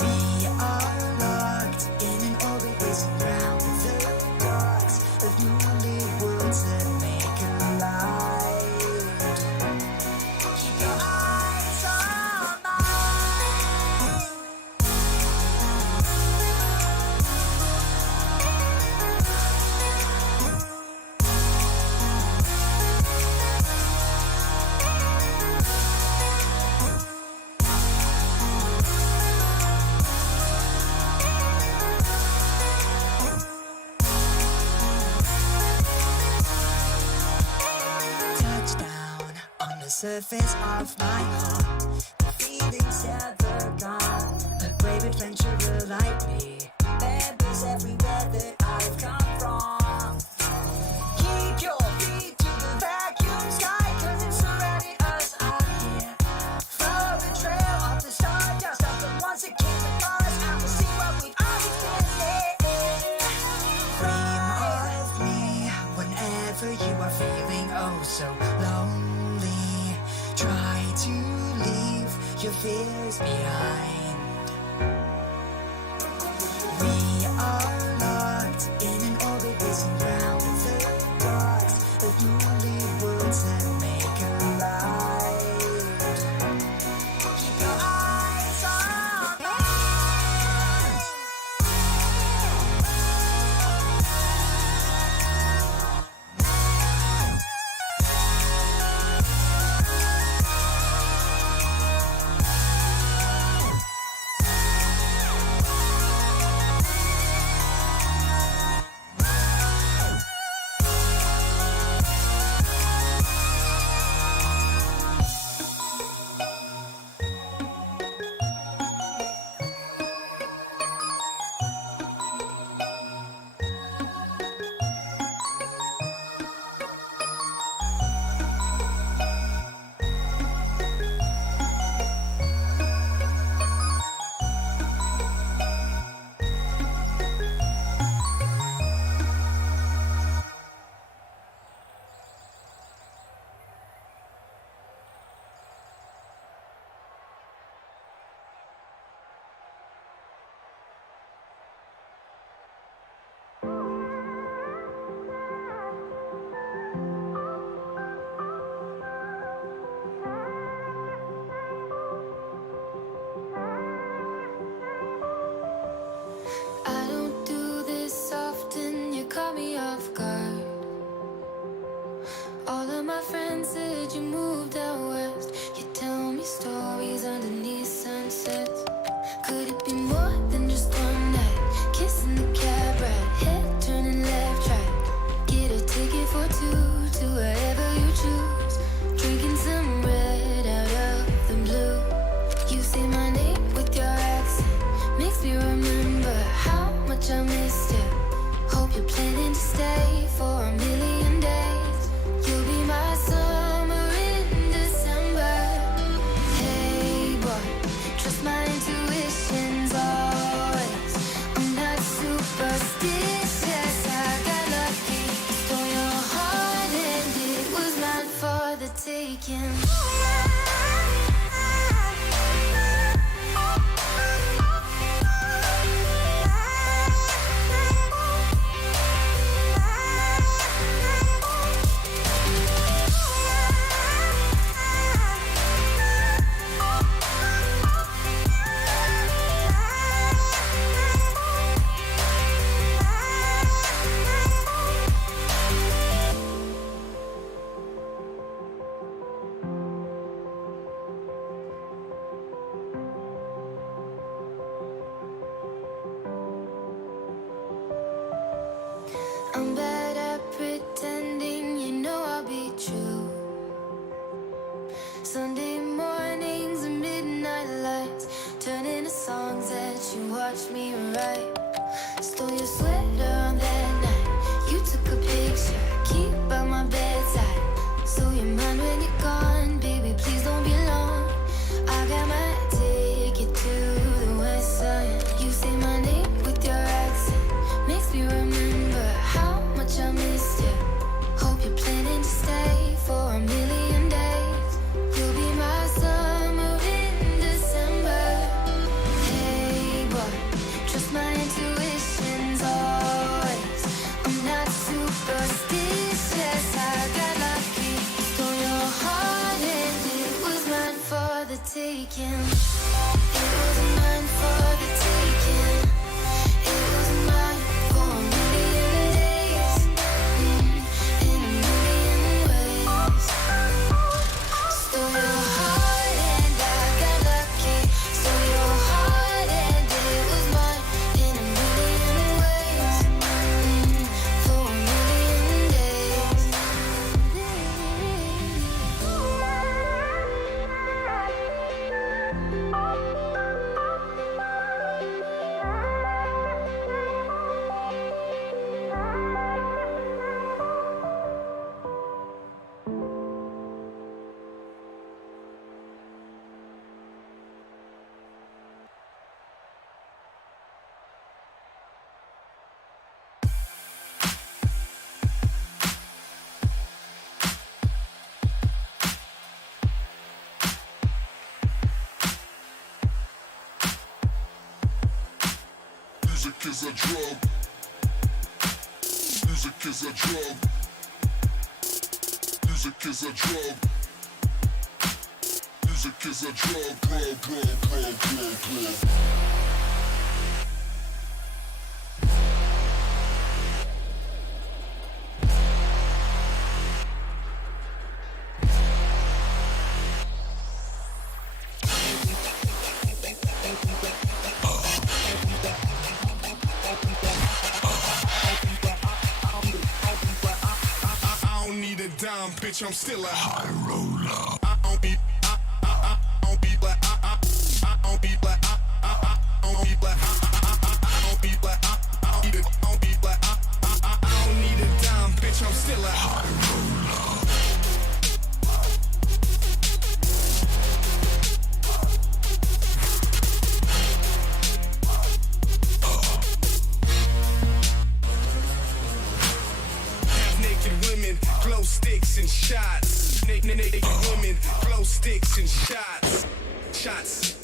We are locked in an orbit racing round the darks of moonlit worlds that make a light. Keep your eyes on mine. Touchdown on the surface of my heart. The feeling's never gone. A brave adventurer like me remembers everywhere that I've come from. Keep your feet to the vacuum sky, cause it's surrounding us out here. Follow the trail of the stardust of the ones that came before us, and we'll see what we've always been missing. Dream of me whenever you are feeling oh so lonely. Try to leave your fears behind. We are locked in an orbit racing round the darks of moonlit worlds that make a light. Keep your eyes on mine. Sunday mornings and midnight lights turn into songs that you watch me write. Stole your sweater on that night. You took a picture, keep by my bedside. So you're mine when you're gone, baby, please don't be long. I got my ticket to the west side. You say my name with your accent, makes me remember how much I missed you. Hope you're planning to stay for a million days. You'll be my summer in December. Hey boy, trust my intuitions always. I'm not superstitious, I got lucky. Stole your heart and it was mine for the taking. It was mine for the taking. It was mine for a million days. In a million ways. Stole your heart and I got lucky. Stole your heart and it was mine in a million ways. For a million days. Music is a drug. Music is a drug. Music is a drug. Music is a drug. Bitch, I'm still a high roller. I don't be black. I don't be black. I don't be black. I don't be black. I don't be black. I don't need a dime, bitch, I'm still a high roller. Half-naked women, glow sticks and shots. Naked women, glow sticks and shots. Shots.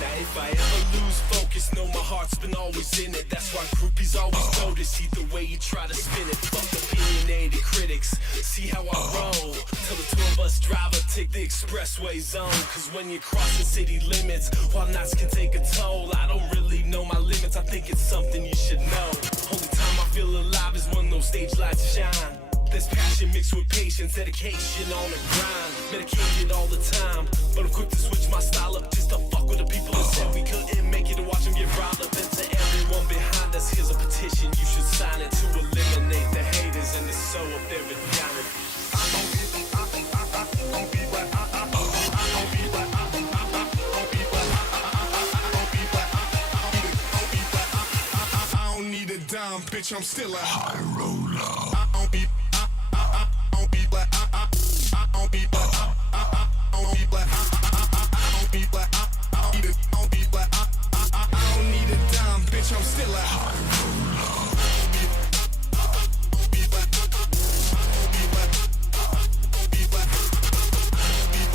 Now if I ever lose focus, know my heart's been always in it. That's why groupies always notice either way you try to spin it. Fuck opinionated critics, see how I roll. Tell the tour bus driver, take the expressway zone. Cause when you're crossing city limits, while knots can take a toll, I don't really know my limits, I think it's something you should know. Only time I feel alive is when those stage lights shine. There's passion mixed with patience, dedication on the grind. Medicated all the time, but I'm quick to switch my style up just to fuck with the people that said we couldn't make it, to watch them get robbed up. And to everyone behind us, here's a petition, you should sign it to eliminate the haters and the soul of their vagina. I don't need a dime, bitch, I'm still a high roller. I don't be black. I don't be black. I don't be black. I don't be black. I don't be black. I don't need a dime, bitch, I'm still a high roller.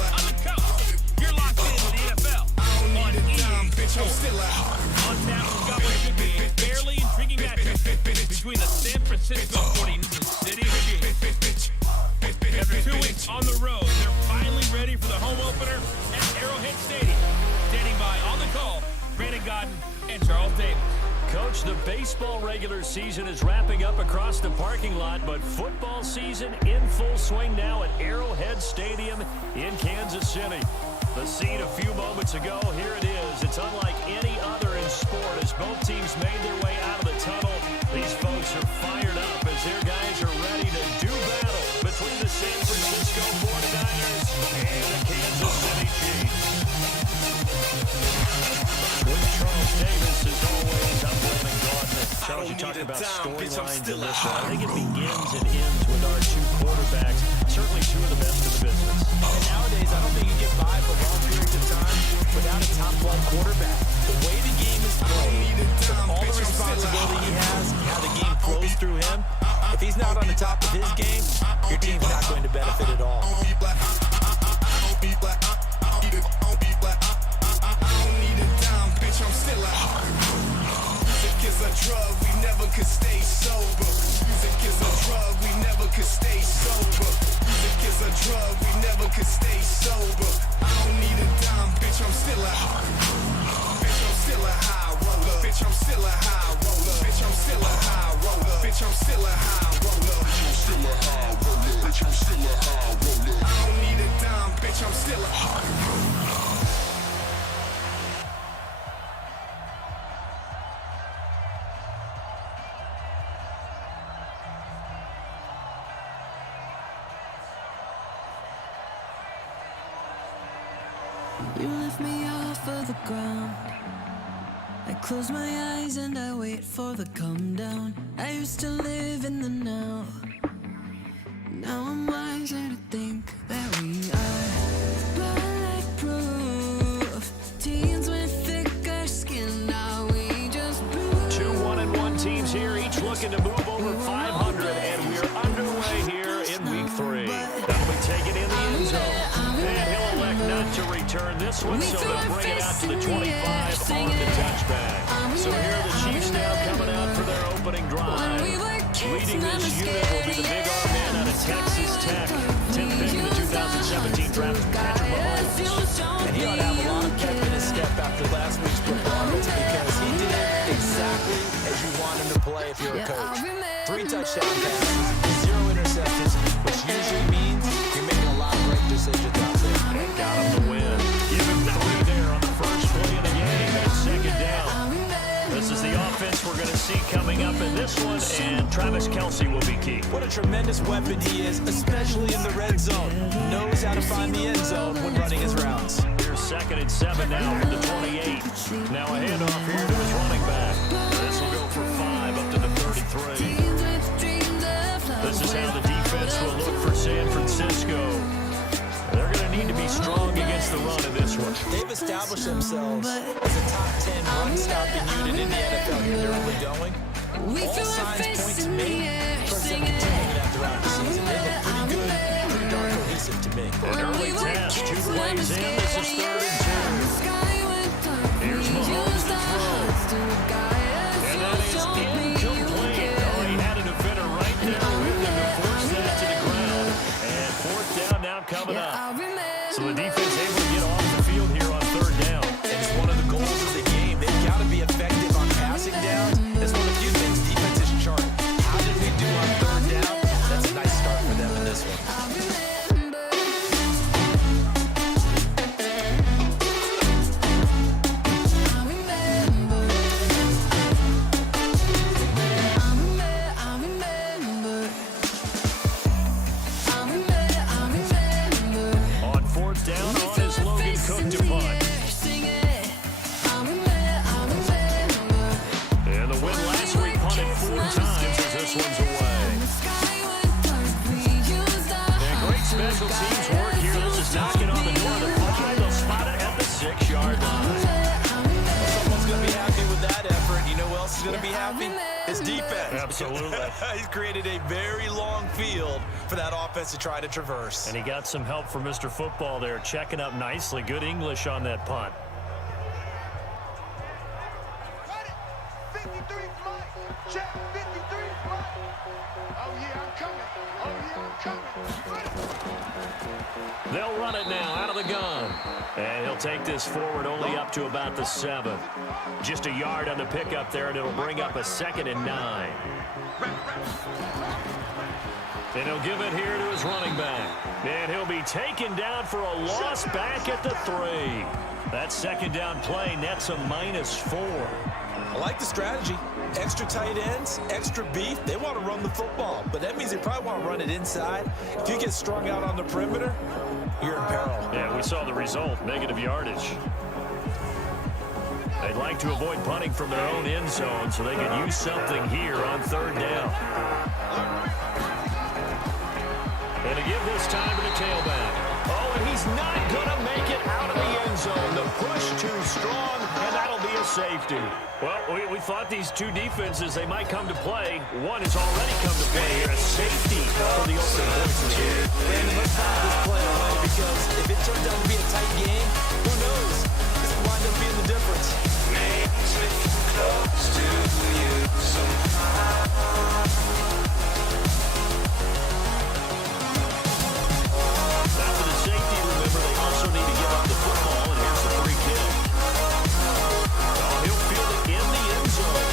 On the coast, you're locked into the NFL. I don't need a dime, bitch, I'm still a high roller. On tap, we've got what should be a fairly intriguing matchup between the San Francisco 49ers and the City Chiefs. After 2 weeks on the road, they're finally ready for the home opener at Arrowhead Stadium. Standing by on the call, Brandon Godden and Charles Davis. Coach, the baseball regular season is wrapping up across the parking lot, but football season in full swing now at Arrowhead Stadium in Kansas City. The scene a few moments ago, here it is. It's unlike any other in sport as both teams made their way out of the tunnel. These folks are fired up as their guys are ready to do Charles, you talk about storylines in this one. I think it begins and ends with our two quarterbacks, certainly two of the best in the business. And nowadays, I don't think you get by for long periods of time without a top-flight quarterback. The way the game is played, with all the responsibility he has, how the game flows through him, if he's not on the top of his game, your team's not going to benefit at all. I'm still a music is a drug, we never could stay sober. Music is a drug, we never could stay sober. Music is a drug, we never could stay sober. I don't need a dime, bitch, I'm still a bitch, I'm still a high roller. Bitch, I'm still a high roller. Bitch, I'm still a high roller. Bitch, I'm still a high roller. Bitch, I'm still a high roller. Bitch, I'm still a high roller. I don't need a dime, bitch, I'm still a high roller. You lift me off of the ground. I close my eyes and I wait for the come down. I used to live in the now. Now I'm wiser to think that we are blind like proof. Teens with thicker skin, now we just blew. 2 1-1 teams here, each looking to move over 500, and we're underway here in week 3. That'll be taken in the end zone. And he'll elect not to return this one, so they'll bring it out to the 25 on the touchback. So here are the Chiefs now coming out for their opening drive. Leading this unit will be the big arm man out of Texas Tech. 10th pick in the 2017 draft, Patrick Mahomes. And he ought to have a lot of pep in his step after last week's performance because he did it exactly as you want him to play if you're a coach. 3 touchdown passes, 0 interceptions, which usually means you're making a lot of great decisions out there. Got him to win. Give him 3 there on the first play of the game, and it's second down. This is the offense we're going to see coming up in this one, and Travis Kelce will be key. What a tremendous weapon he is, especially in the red zone. Knows how to find the end zone when running his routes. Here's 2nd and 7 now from the 28. Now a handoff here to his running back. This will go for 5 up to the 33. This is how the defense will look for San Francisco. They're going to need to be strong against the run in this one. They've established themselves as a top 10 run-stopping unit in the NFL here early going. All signs point to me towards them continuing that throughout the season. They look pretty good, pretty darn cohesive to me. An early test, 2 plays in. This is 3rd and 2. Here's Mahomes to throw. And that is incomplete. Oh, he had a defender right there with him to force that to the ground. And 4th down now coming up. So the defense able to get off the field here on 3rd down. And it's one of the goals of the game. They've got to be effective on passing down. That's one of the few things defenses chart. How did we do on 3rd down? That's a nice start for them in this one. Going to be happy? His defense. Absolutely. He's created a very long field for that offense to try to traverse. And he got some help from Mr. Football there, checking up nicely. Good English on that punt. 53 Mike. Check 53 Mike. Oh, yeah, I'm coming. Oh, yeah, I'm coming. They'll run it now out of the gun. And he'll take this forward only up to about the 7. Just a yard on the pickup there, and it'll bring up a 2nd and 9. And he'll give it here to his running back. And he'll be taken down for a loss back at the 3. That 2nd down play nets a -4. I like the strategy. Extra tight ends, extra beef. They want to run the football, but that means they probably want to run it inside. If you get strung out on the perimeter, you're in peril. Yeah, we saw the result, negative yardage. They'd like to avoid punting from their own end zone so they could use something here on third down. And to give this time to the tailback. Oh, and he's not going to make it out of the end zone. The push too strong, and that'll be a safety. Well, we thought these two defenses, they might come to play. One has already come to play here. A safety for the opening points of the game. Brandon, let's pop this play away because if it turns out to be a tight game, who knows? This could wind up being the difference. Makes me close to you somehow. After the safety, remember, they also need to give up the football, and here's the free kick. Oh, he'll field it in the end zone.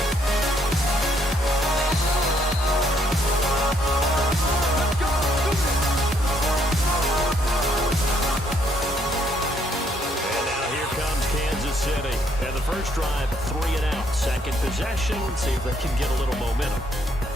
And now here comes Kansas City. And the first drive, 3 and out. Second possession, see if they can get a little momentum.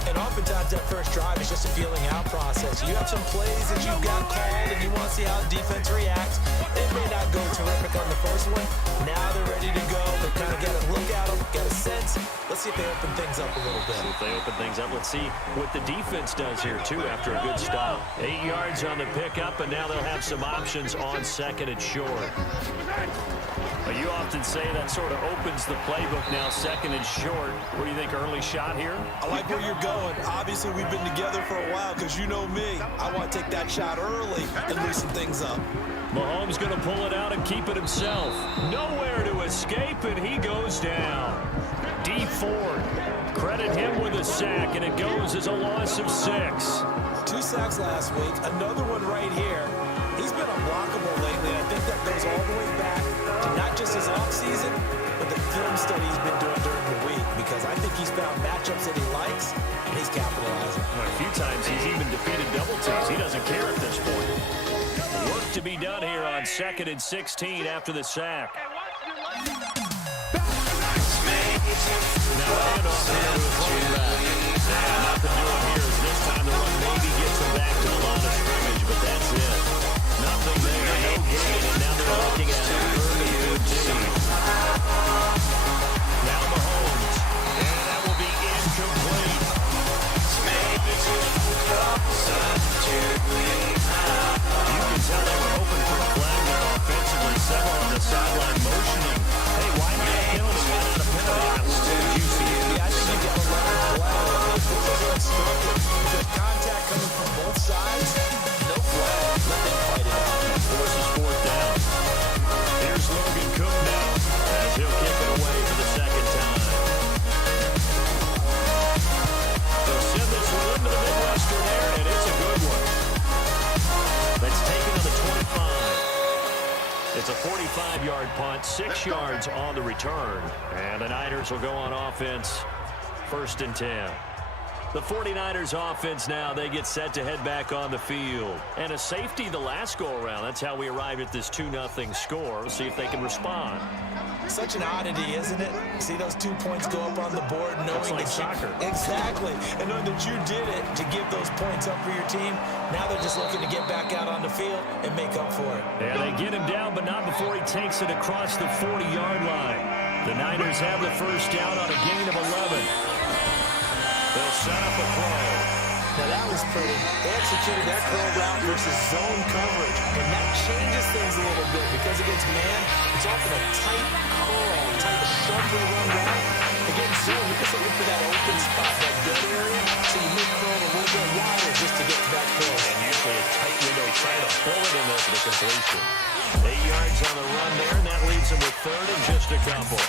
And oftentimes that first drive is just a feeling out process. You have some plays that you've got called and you want to see how the defense reacts. It may not go terrific on the first one. Now they're ready to go. They kind of get a look at them, get a sense. Let's see if they open things up a little bit. See if they open things up. Let's see what the defense does here, too, after a good stop. 8 yards on the pickup, and now they'll have some options on second and short. But you often say that sort of opens the playbook now, second and short. What do you think, early shot here? I like where you're going. Obviously, we've been together for a while because you know me. I want to take that shot early and loosen things up. Mahomes going to pull it out and keep it himself. Nowhere to escape, and he goes down. D Ford, credit him with a sack, and it goes as a loss of 6. 2 sacks last week, another one right here. He's been unblockable lately. I think that goes all the way back to not just his offseason, but the film study he's been doing during the week, because I think he's found matchups that he likes, and he's capitalizing. A few times he's even defeated double teams. He doesn't care at this point. Work to be done here on 2nd and 16 after the sack. Now handoff here to his running back. And nothing doing here is this time the run maybe gets him back to the line of scrimmage, but that's it. Nothing there, no gain, and now they're looking at 3rd and 15. Now Mahomes, and that will be incomplete. You can tell they were hoping for a flag there offensively. Several on the sideline motioning. Hey, why not a penalty? Why not a penalty? Did you see it? Yeah, I think you get a lot of flag. They're instructed. There's contact coming from both sides. No flag. Let them fight it out. Forces 4th down. Here's Logan Cook now, as he'll kick it away for the second time. They'll send this one into the Midwestern air, and it's a good one. That's taken to the 25. It's a 45-yard punt, 6 yards on the return. And the Niners will go on offense, 1st and 10. The 49ers offense now, they get set to head back on the field. And a safety the last go-around. That's how we arrived at this 2-0 score. We'll see if they can respond. Such an oddity, isn't it? See those 2 points go up on the board knowing like that soccer. Exactly. And knowing that you did it to give those points up for your team. Now they're just looking to get back out on the field and make up for it. Yeah, they get him down, but not before he takes it across the 40-yard line. The Niners have the first down on a gain of 11. They'll set up a throw. Now that was pretty. They executed that curl route versus zone coverage. And that changes things a little bit because against man, it's often a tight curl, tight sharply run route. Against zone, you're just looking for that open spot, that dead area. So you may curl a little bit wider just to get to that curl. And usually a tight window trying to pull it in there for the completion. 8 yards on the run there, and that leaves them with 3rd and just a couple.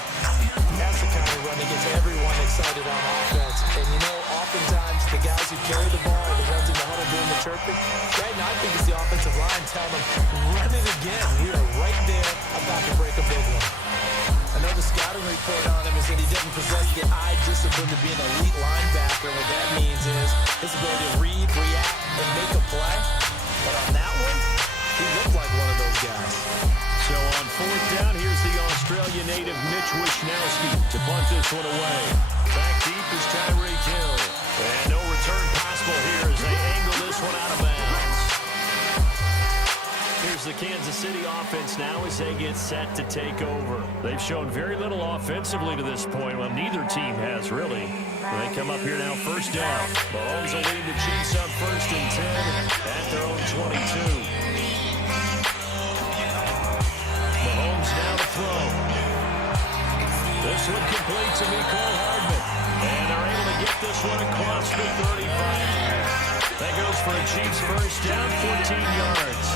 That's the kind of run that gets everyone excited on offense. And you know, oftentimes the guys who carry the ball are the ones in the huddle doing the chirping. Right now, I think it's the offensive line telling them, run it again. We are right there about to break a big one. Another scouting report on him is that he didn't possess the eye discipline to be an elite linebacker. What that means is his ability to read, react, and make a play. But on that one, he looked like one of those guys. So on 4th down, here's the Australia native Mitch Wishnowski to punt this one away. Back deep is Tyreek Hill. And no return possible here as they angle this one out of bounds. Here's the Kansas City offense now as they get set to take over. They've shown very little offensively to this point. Well, neither team has, really. They come up here now, first down. Mahomes will lead the Chiefs up 1st and 10 at their own 22. Mahomes now to throw. This one complete to Mecole Hardman. And they're able to get this one across the 35. That goes for a Chiefs first down, 14 yards.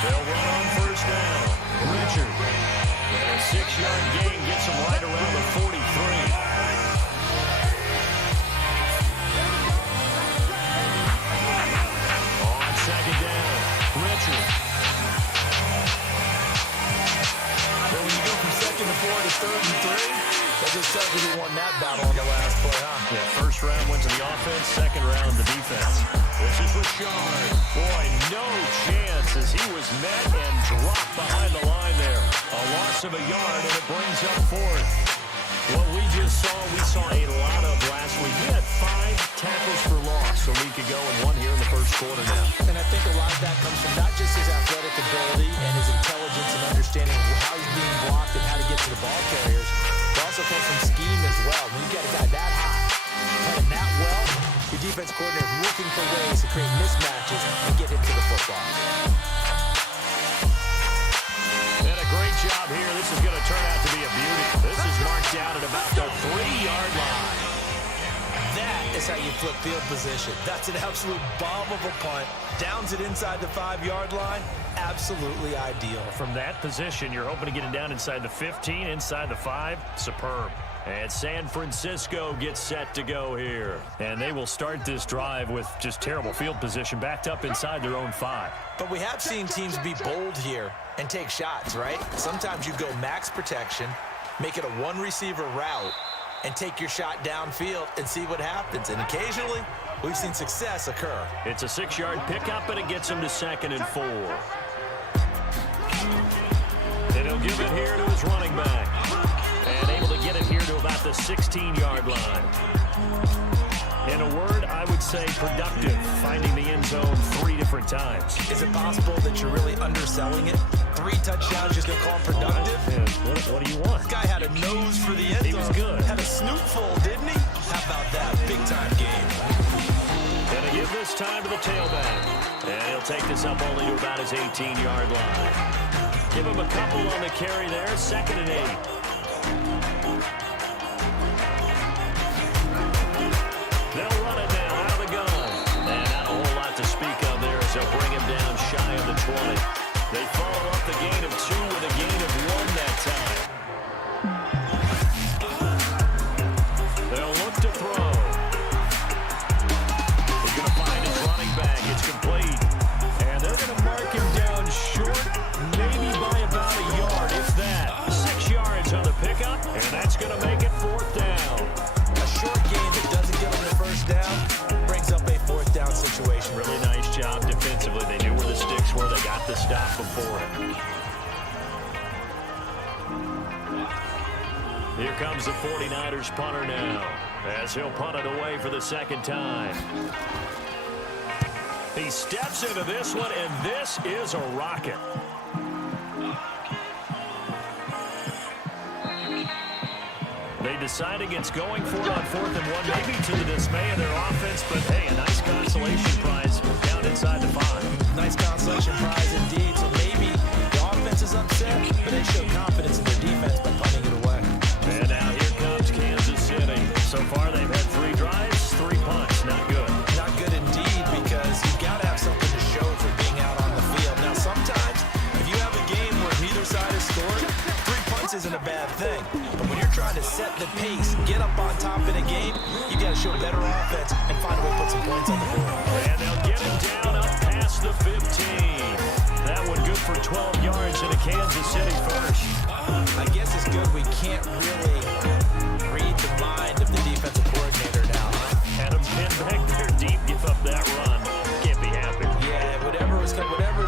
They'll run on first down. Richard. And a 6-yard gain gets him right around the 43. On second down, Richard. But when you go from 2nd and 4 to 3rd and 3, that just tells you who won that battle on the last play, huh? Yeah, first round went to the offense, second round the defense. This is Rashard. Boy, no chance as he was met and dropped behind the line there. A loss of a yard, and it brings up 4th. What we just saw, we saw a lot of last week. We had 5 tackles for loss a week ago and 1 here in the first quarter now. And I think a lot of that comes from not just his athletic ability and his intelligence and understanding how he's being blocked and how to get to the ball carriers. It also comes from scheme as well. When you get a guy that high, playing that well, your defense coordinator is looking for ways to create mismatches and get him to the football. And a great job here. This is going to turn out to be a beauty. This is marked down at about the 3-yard line. That is how you flip field position. That's an absolute bomb of a punt. Downs it inside the 5-yard line. Absolutely ideal. From that position, you're hoping to get it down inside the 15, inside the 5. Superb. And San Francisco gets set to go here. And they will start this drive with just terrible field position, backed up inside their own 5. But we have seen teams be bold here and take shots, right? Sometimes you go max protection, make it a one-receiver route, and take your shot downfield and see what happens. And occasionally, we've seen success occur. It's a 6-yard pickup, and it gets him to 2nd and 4. And he'll give it here to his running back. And able to get it here to about the 16-yard line. In a word, I would say productive, finding the end zone 3 different times. Is it possible that you're really underselling it? 3 touchdowns, just going to call him productive? Yeah, what do you want? This guy had a nose for the end zone. He was good. Had a snootful, didn't he? How about that? Big-time game. Gonna give this time to the tailback. And he'll take this up only to about his 18-yard line. Give him a couple on the carry there, 2nd and 8. They'll run it now out of the gun. And not a whole lot to speak of there as they'll bring him down shy of the 20. They follow up the gain of 2 with a gain of 1 that time. They'll look to throw. He's going to find his running back. It's complete. And they're going to mark him down short, maybe by about a yard, if that. 6 yards on the pickup, and that's going to make it 4th down. A short game that doesn't give them the first down brings up a 4th down situation. Really nice job defensively. They knew where the sticks were. They got the stop before it. Here comes the 49ers punter now, as he'll punt it away for the 2nd time. He steps into this one, and this is a rocket. They decide against going for it on 4th and 1, maybe to the dismay of their offense, but hey, a nice consolation prize down inside the 5. Nice consolation prize indeed. So maybe the offense is upset, but they show confidence in their defense by punting it away. And now here comes Kansas City. So far they've had 3 drives, 3 punts. Not good. Not good indeed, because you've got to have something to show for being out on the field. Now sometimes, if you have a game where neither side has scored, 3 punts isn't a bad thing. But when you're trying to set the pace, get up on top in a game, you got to show better offense and find a way to put some points on the board. And they'll get him down up past the 15. That one good for 12 yards in a Kansas City first. I guess it's good we can't really read the mind of the defensive coordinator now, huh? Had him pinned back there deep, give up that run. Can't be happy. Yeah, whatever's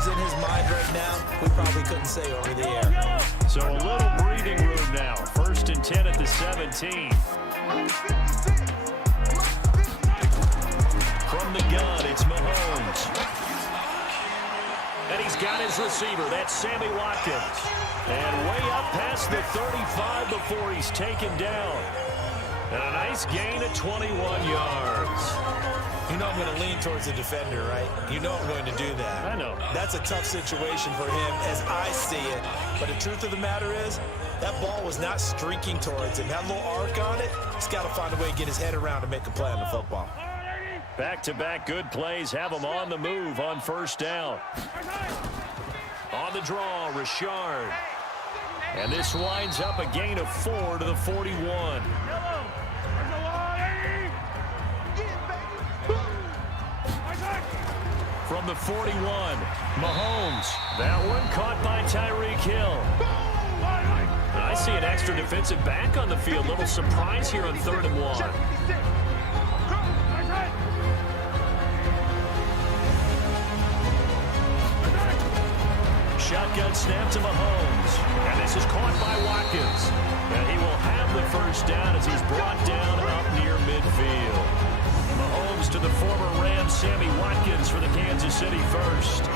in his mind right now, we probably couldn't say over the air. So a little breathing room now. 1st and 10 at the 17. From the gun, it's Mahomes. got his receiver. That's Sammy Watkins. And way up past the 35 before he's taken down. And a nice gain of 21 yards. You know I'm going to lean towards the defender, right? You know I'm going to do that. I know. That's a tough situation for him as I see it. But the truth of the matter is, that ball was not streaking towards him. That little arc on it, he's got to find a way to get his head around and make a play on the football. Back-to-back good plays have him on the move on first down. On the draw, Richard. And this winds up a gain of 4 to the 41. From the 41, Mahomes. That one caught by Tyreek Hill. And I see an extra defensive back on the field. Little surprise here on 3rd and 1. Shotgun snap to Mahomes. And this is caught by Watkins. And he will have the first down as he's brought down up near midfield. Mahomes to the former Rams, Sammy Watkins for the Kansas City first.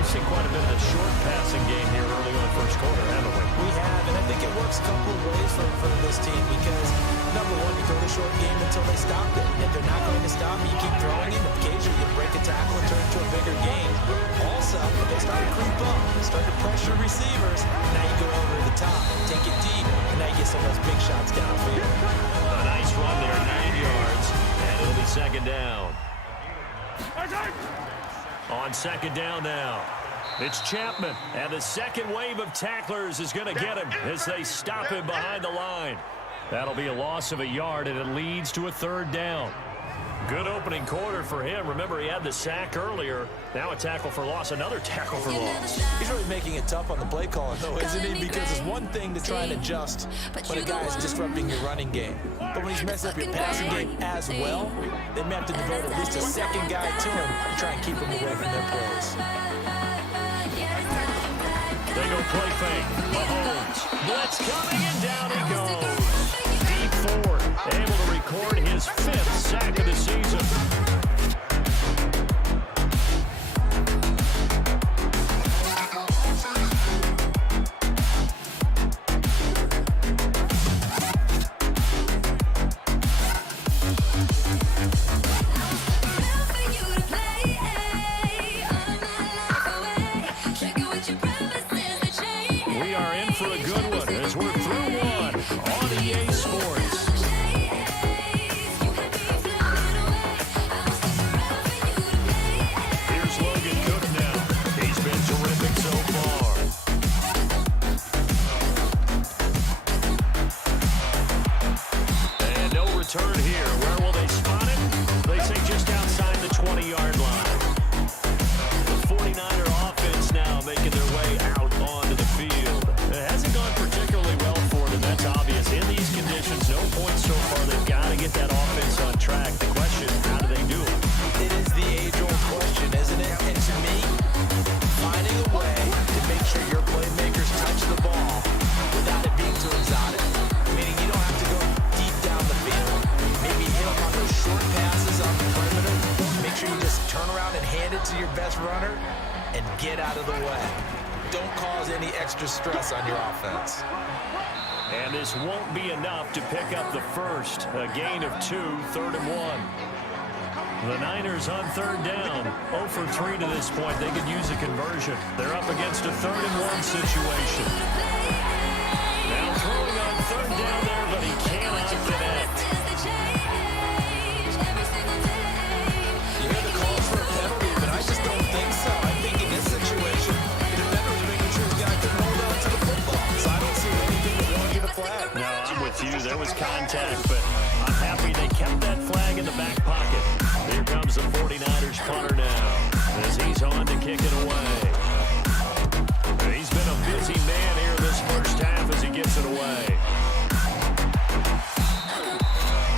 We've seen quite a bit of the short passing game here early on first quarter, haven't we? We have, and I think it works a couple of ways for this team because, number one, you throw the short game until they stop it. If they're not going to stop you, keep throwing it. Occasionally, you break a tackle and turn it into a bigger game. Also, if they start to creep up, start to pressure receivers, now you go over the top, take it deep, and now you get some of those big shots downfield. A nice run there, 9 yards, and it'll be second down. On second down now, it's Chapman, and the second wave of tacklers is going to get him as they stop him behind the line. That'll be a loss of a yard, and it leads to a 3rd down. Good opening quarter for him. Remember, he had the sack earlier. Now a tackle for loss, another tackle for loss. He's really making it tough on the play calling, though, isn't he? Because it's one thing to try and adjust when a guy is disrupting your running game. But when he's messing up your passing game as well, they may have to devote at least a second guy to him to try and keep him away from their plays. They go play fake. Mahomes. Blitz coming, and down he goes. Deep forward, able to record his 5th sack of the season. We are in for a good one as we're through one on EA Sports. Here's Logan Cook now. He's been terrific so far. And no return here. Where will they spot it? They say just outside the 20-yard line. The 49er offense now making their way out onto the field. It hasn't gone particularly well for them, that's obvious. In these conditions, no points so far. They've got to get that offense on track. The question, how do they do it? It is the age-old question, isn't it? And to me, finding a way to make sure your playmakers touch the ball without it being too exotic. Meaning you don't have to go deep down the field. Maybe hit them on those short passes on the perimeter. Make sure you just turn around and hand it to your best runner and get out of the way. Don't cause any extra stress on your offense. And this won't be enough to pick up the first. A gain of 2, 3rd and 1. The Niners on 3rd down. 0 for 3 to this point. They could use a conversion. They're up against a 3rd and 1 situation. Now throwing on 3rd down there, but he cannot connect. You hear the calls for a penalty, but I just don't think so. I think in this situation, the defender was making sure his guy couldn't hold on to the football. So I don't see anything that won't get a flag. No, I'm with you. There was contact, but I'm happy they kept that flag in the back pocket. Here comes the 49ers punter now as he's on to kick it away. He's been a busy man here this first half as he gets it away.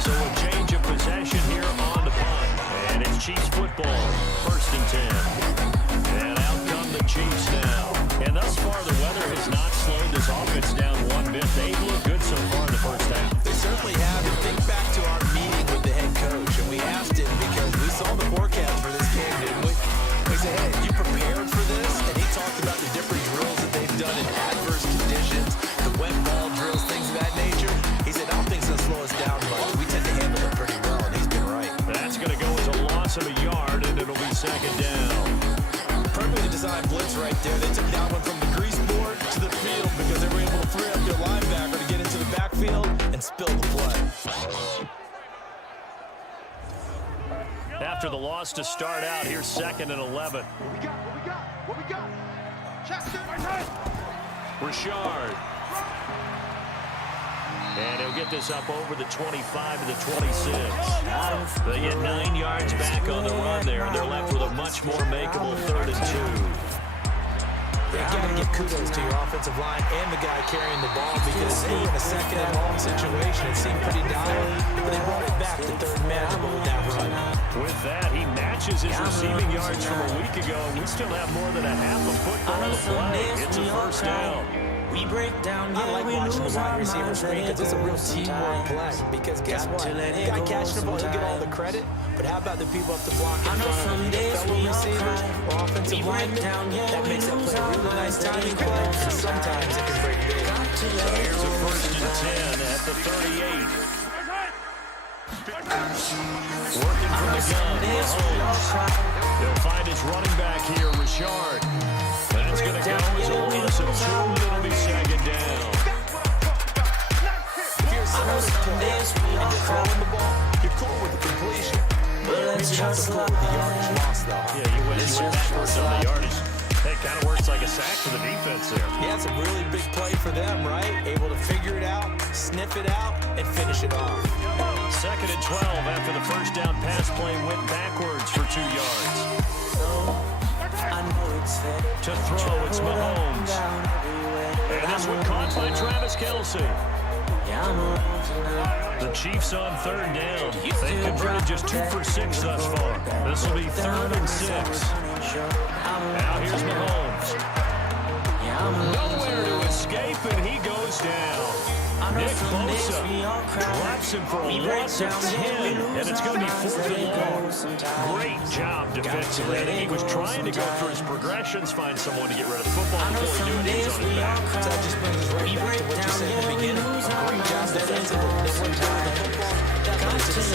So a change of possession here on the punt. And it's Chiefs football, 1st and 10. And out come the Chiefs now. And thus far, the weather has not slowed this offense down one bit. They've looked good so far in the first half. They certainly have. And think back to our meeting with the head coach, and we asked him because we saw the forecast for this game, didn't we? We said, hey, you prepared for this? And he told loss of a yard, and it'll be second down. Perfectly designed blitz right there. They took that one from the grease board to the field because they were able to free up their linebacker to get into the backfield and spill the play. After the loss to start out, here's 2nd and 11. What we got? Chester. Richard. And he'll get this up over the 25 to the 26. They get 9 yards back on the run there, and they're left with a much more makeable 3rd and 2. You got to give kudos to your offensive line and the guy carrying the ball because they were in a 2nd and long situation. It seemed pretty dire, but they brought it back to 3rd manageable with that run. With that, he matches his receiving yards from a week ago. We still have more than a half a football to play. It's a first down. We break down, I like watching the wide receiver screen because it's a real teamwork play. Because guess what? The guy catching the ball, he'll get all the credit. But how about the people up the block in front of him? Fellow receivers or offensive linemen? That makes that play a really nice timing play. And sometimes it can break big. So here's a 1st and 10 at the 38. Working from the gun, Mahomes. He'll find his running back here, Richard. That's going to go as a loss of 2. It'll be second down. If you're a starting player and you're throwing the ball, you're cool with the completion. Maybe not so cool with the yardage loss, though. Yeah, you went backwards on the yardage. Hey, kind of works like a sack for the defense there. Yeah, it's a really big play for them, right? Able to figure it out, sniff it out, and finish it off. 2nd and 12 after the first down pass play went backwards for 2 yards. To throw, it's Mahomes. And this one caught by Travis Kelce. The Chiefs on 3rd down. They've converted just 2 for 6 thus far. This will be 3rd and 6. Now here's Mahomes. Nowhere to escape, and he goes down. Nick Bosa drops him for a loss of 10, and it's going to be 4th and long. Great job defensively. I think he was trying to go through his progressions, find someone to get rid of the football before he knew it. He was on his back. So that just brings us right back to what you said at the beginning. A great job defensively. They went down the football. That brings it to 7.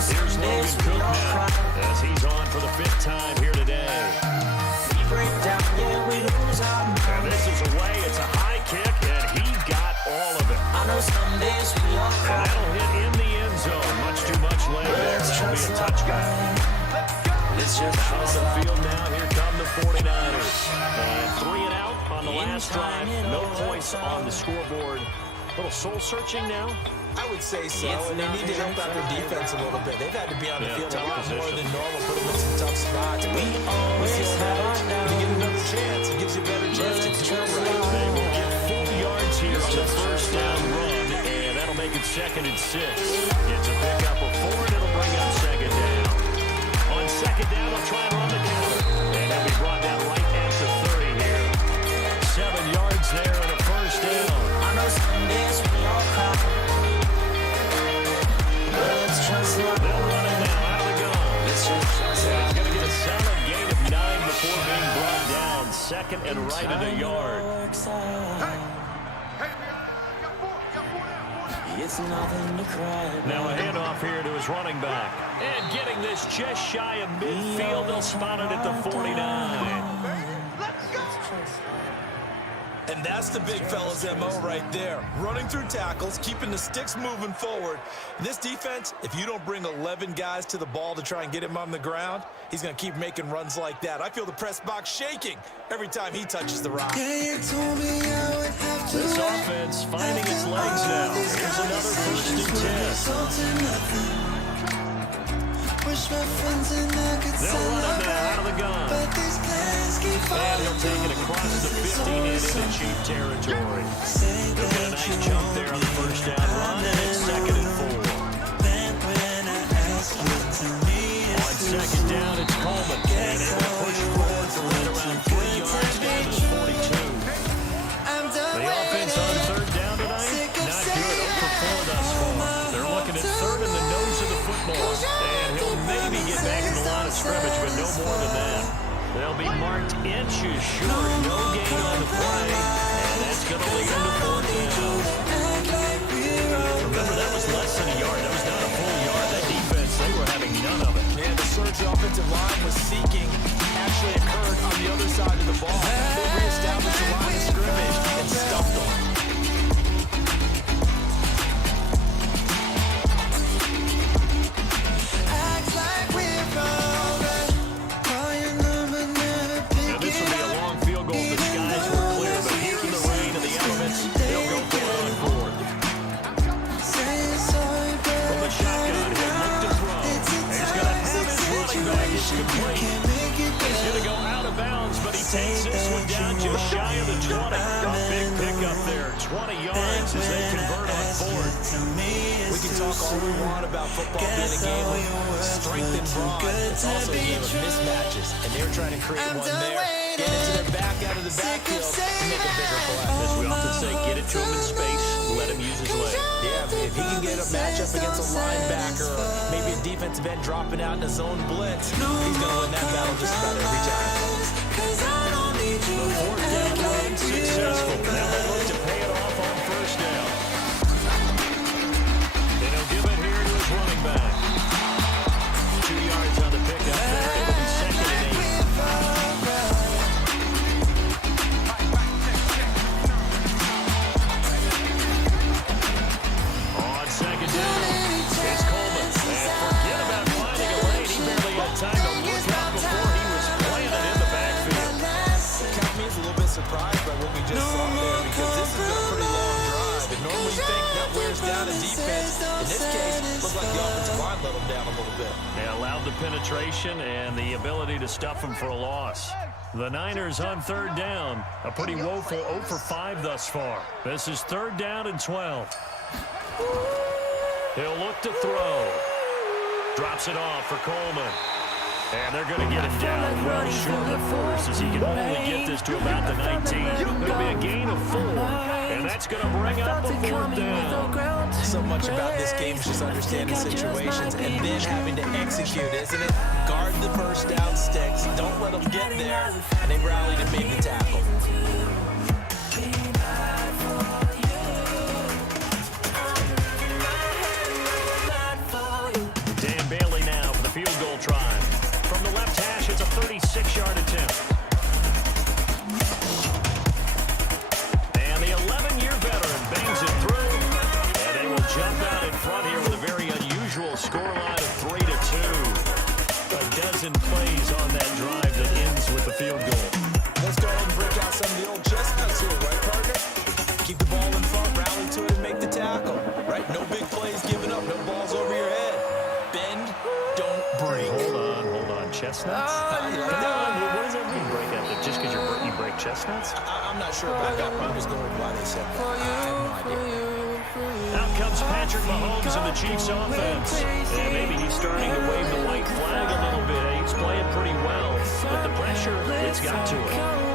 Here's Logan Cook now, as he's on for the 5th time here today. And this is away. It's a high kick, and he got all of it. And that'll hit in the end zone. Much too much leg there. That'll be a touchback. Out on the field now, here come the 49ers. And 3 and out on the last drive. No points on the scoreboard. A little soul-searching now. I would say so, and they need to help out their defense a little bit. They've had to be on the field a lot more than normal, put them in some tough spots. But we feel that when you get another chance, it gives you a better chance to do it right. They will get 4 yards here on the first down run, and that'll make it 2nd and 6. It's a pickup of 4, and it'll bring up 2nd down. On 2nd down, they'll try and run the counter, and they'll be brought down right at the 30 here. 7 yards there and a first down. I know some days we all cry. They'll run it now out of the gun. He's going to get a solid gain of 9 before being brought down. 2nd and right at a yard. It's nothing to cry. Now a handoff here to his running back. And getting this just shy of midfield. They'll spot it at the 49. And that's the big fella's MO right there. Running through tackles, keeping the sticks moving forward. This defense, if you don't bring 11 guys to the ball to try and get him on the ground, he's going to keep making runs like that. I feel the press box shaking every time he touches the rock. This offense finding its legs now. Here's another 1st and 10. They'll run it now out of the gun. And he'll take it across the 15 and into Chief territory. They'll get a nice jump there on the first down run, and it's 2nd and 4. On 2nd down, it's Coleman. And they will push forward for right around 3 yards down to the 42. The offense on 3rd down tonight, not good. 0 for 4 thus far. They're looking at 3rd in the nose of the football. And he'll maybe get back in the line of scrimmage, but no more than that. They'll be marked inches short. No gain on the play. And that's going to lead them to 4th down. line was seeking actually occurred on the other side of the ball. They reestablished the line of scrimmage and stuffed them. And this will be a long field goal. The skies were clear, but here in the rain and the elements, they'll go for it on board. From the shotgun, he'll look to throw. He's going to have his running back. It's complete. He's going to go out of bounds, but he takes this one down just shy of the 20. A big pickup there, 20 yards as they convert on fourth. We can talk all we want about football being a game of strength and broad. It's also a game of mismatches, and they're trying to create one there. Get into their back out of the backfield to make a bigger play. As we often say, get it to him in space, let him use his leg. Yeah, if he can get a matchup against a linebacker or maybe a defensive end dropping out in a zone blitz, he's going to win that battle just about every time. The fourth down run successful. Now they look to pay it off on first down. And he'll give it here to his running back. 2 yards on the pickup there. It'll be second and 8. On second down, it's Coleman. And forget about finding a lane. He barely had time to look out before he was planted in the backfield. Count me as a little bit surprised by what we just saw there because this has been a pretty long drive. And normally you think that wears down a defense. In this case, it looks like the offensive line let them down a little bit. They allowed the penetration and the ability to stuff him for a loss. The Niners on third down. A pretty woeful 0 for 5 thus far. This is third down and 12. He'll look to throw. Drops it off for Coleman. And they're going to get him down well short of first as he can only get this to about the 19. It'll be a gain of 4. And that's going to bring up the fourth down. So much about this game is just understanding situations and then having to execute, isn't it? Guard the first down sticks. Don't let them get there. And they rallied and made the tackle. Dan Bailey now for the field goal try. From the left hash, it's a 36-yard attempt. And the 11-year veteran bangs it through. And they will jump out in front here with a very unusual scoreline of 3-2. A dozen plays on that drive that ends with the field goal. Let's go ahead and break out some of the old chestnuts here, right, Parker? Keep the ball in front, rally to it, and make the tackle. Right? No big plays given up, no balls over your head. Bend, don't break. Hold on. Chestnuts? You like that? What does that mean, break out? Just because you break chestnuts? I'm not sure about that. I'm just going with why they said that. I have no idea. Out comes Patrick Mahomes and the Chiefs offense. And maybe he's starting to wave the white flag a little bit. He's playing pretty well. But the pressure, it's got to him.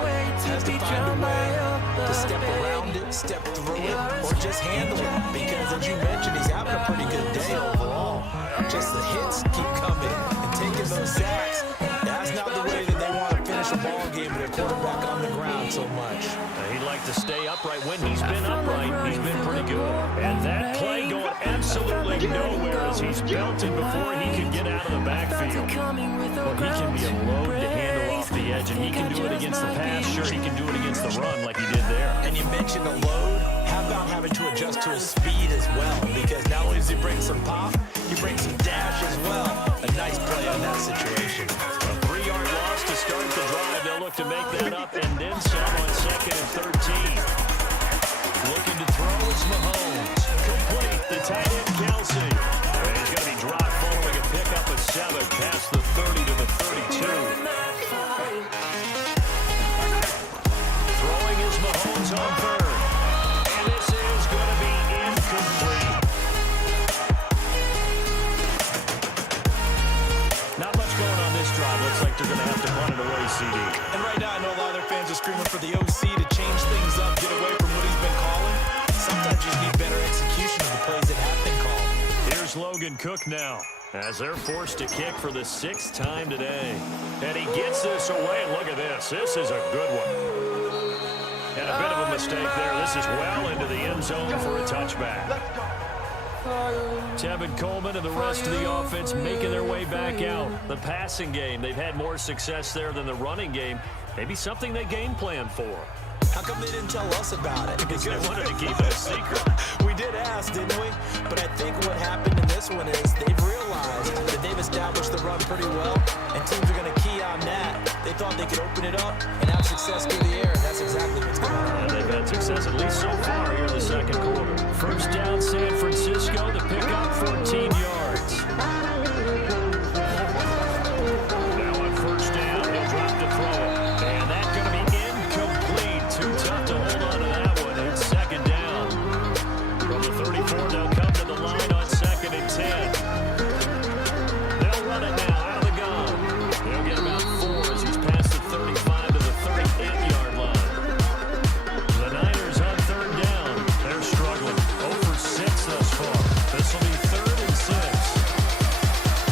Has to find a way to step around it, step through it, or just handle it. Because as you mentioned, he's having a pretty good day overall. Just the hits keep coming and taking those sacks. That's not the way that they want to finish a ball game with their quarterback on the ground so much. He'd like to stay upright. When he's been upright, he's been pretty good. And that play going absolutely nowhere as he's belted before he can get out of the backfield. Well, he can be a load to handle off the edge, and he can do it against the pass. Sure, he can do it against the run like he did there. And you mentioned a load. How about having to adjust to his speed as well? Because not only does he bring some pop, he brings some dash as well. A nice play on that situation. A 3-yard loss to start the drive. They'll look to make that up and then some on second and 13. Looking to throw is Mahomes. Complete. The tight end, Kelsey. And he's going to be dropped following a pickup of 7 past the 30 to the 32. Throwing is Mahomes on third. And this is going to be incomplete. Not much going on this drive. Looks like they're going to have to punt it away, CD. And right now, I know a lot of their fans are screaming for the OC to change things up, get away from what he's been calling. Sometimes you just need better execution of the plays that have been called. Here's Logan Cook now, as they're forced to kick for the 6th time today. And he gets this away, and look at this. This is a good one. And a bit of a mistake there. This is well into the end zone for a touchback. Tevin Coleman and the rest of the offense making their way back out. The passing game, they've had more success there than the running game. Maybe something they game plan for. How come they didn't tell us about it? Because they wanted to keep it a secret. We did ask, didn't we? But I think what happened in this one is they've realized that they've established the run pretty well, and teams are going to key on that. They thought they could open it up and have success through the air, and that's exactly what's going on. And they've had success, at least so far, here in the second quarter. First down, San Francisco to pick up 14 yards. Now on first down, he'll drop to throw it. And that's going to be incomplete. Too tough to hold on to that one. It's second down. From the 34, they'll come to the line on 2nd and 10. They'll run it now out of the gun. They'll get about 4 as he's past the 35 to the 38-yard line. The Niners on 3rd down. They're struggling. 0 for 6 thus far. This will be 3rd and 6.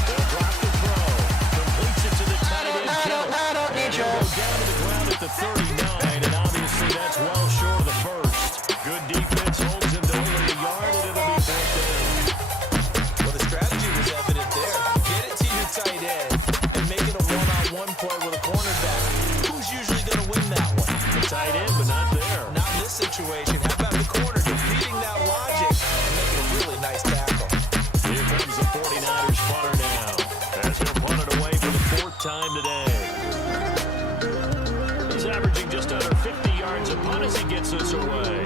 They'll drop the throw. Completes it to the tight end, Kittle. And he'll go down to the ground at the 39, and obviously that's well short of the first. Good defense holds him to only a yard, and it'll be 4th down. Well, the strategy was evident there. Get it to your tight end and make it a one-on-one play with a cornerback. Who's usually going to win that one? The tight end, but not there. Not in this situation. How about the corner defeating that logic and making a really nice tackle? Here comes the 49ers punter now, as he'll punt it away for the 4th time today. He's averaging just under 50 yards a punt as he gets this away.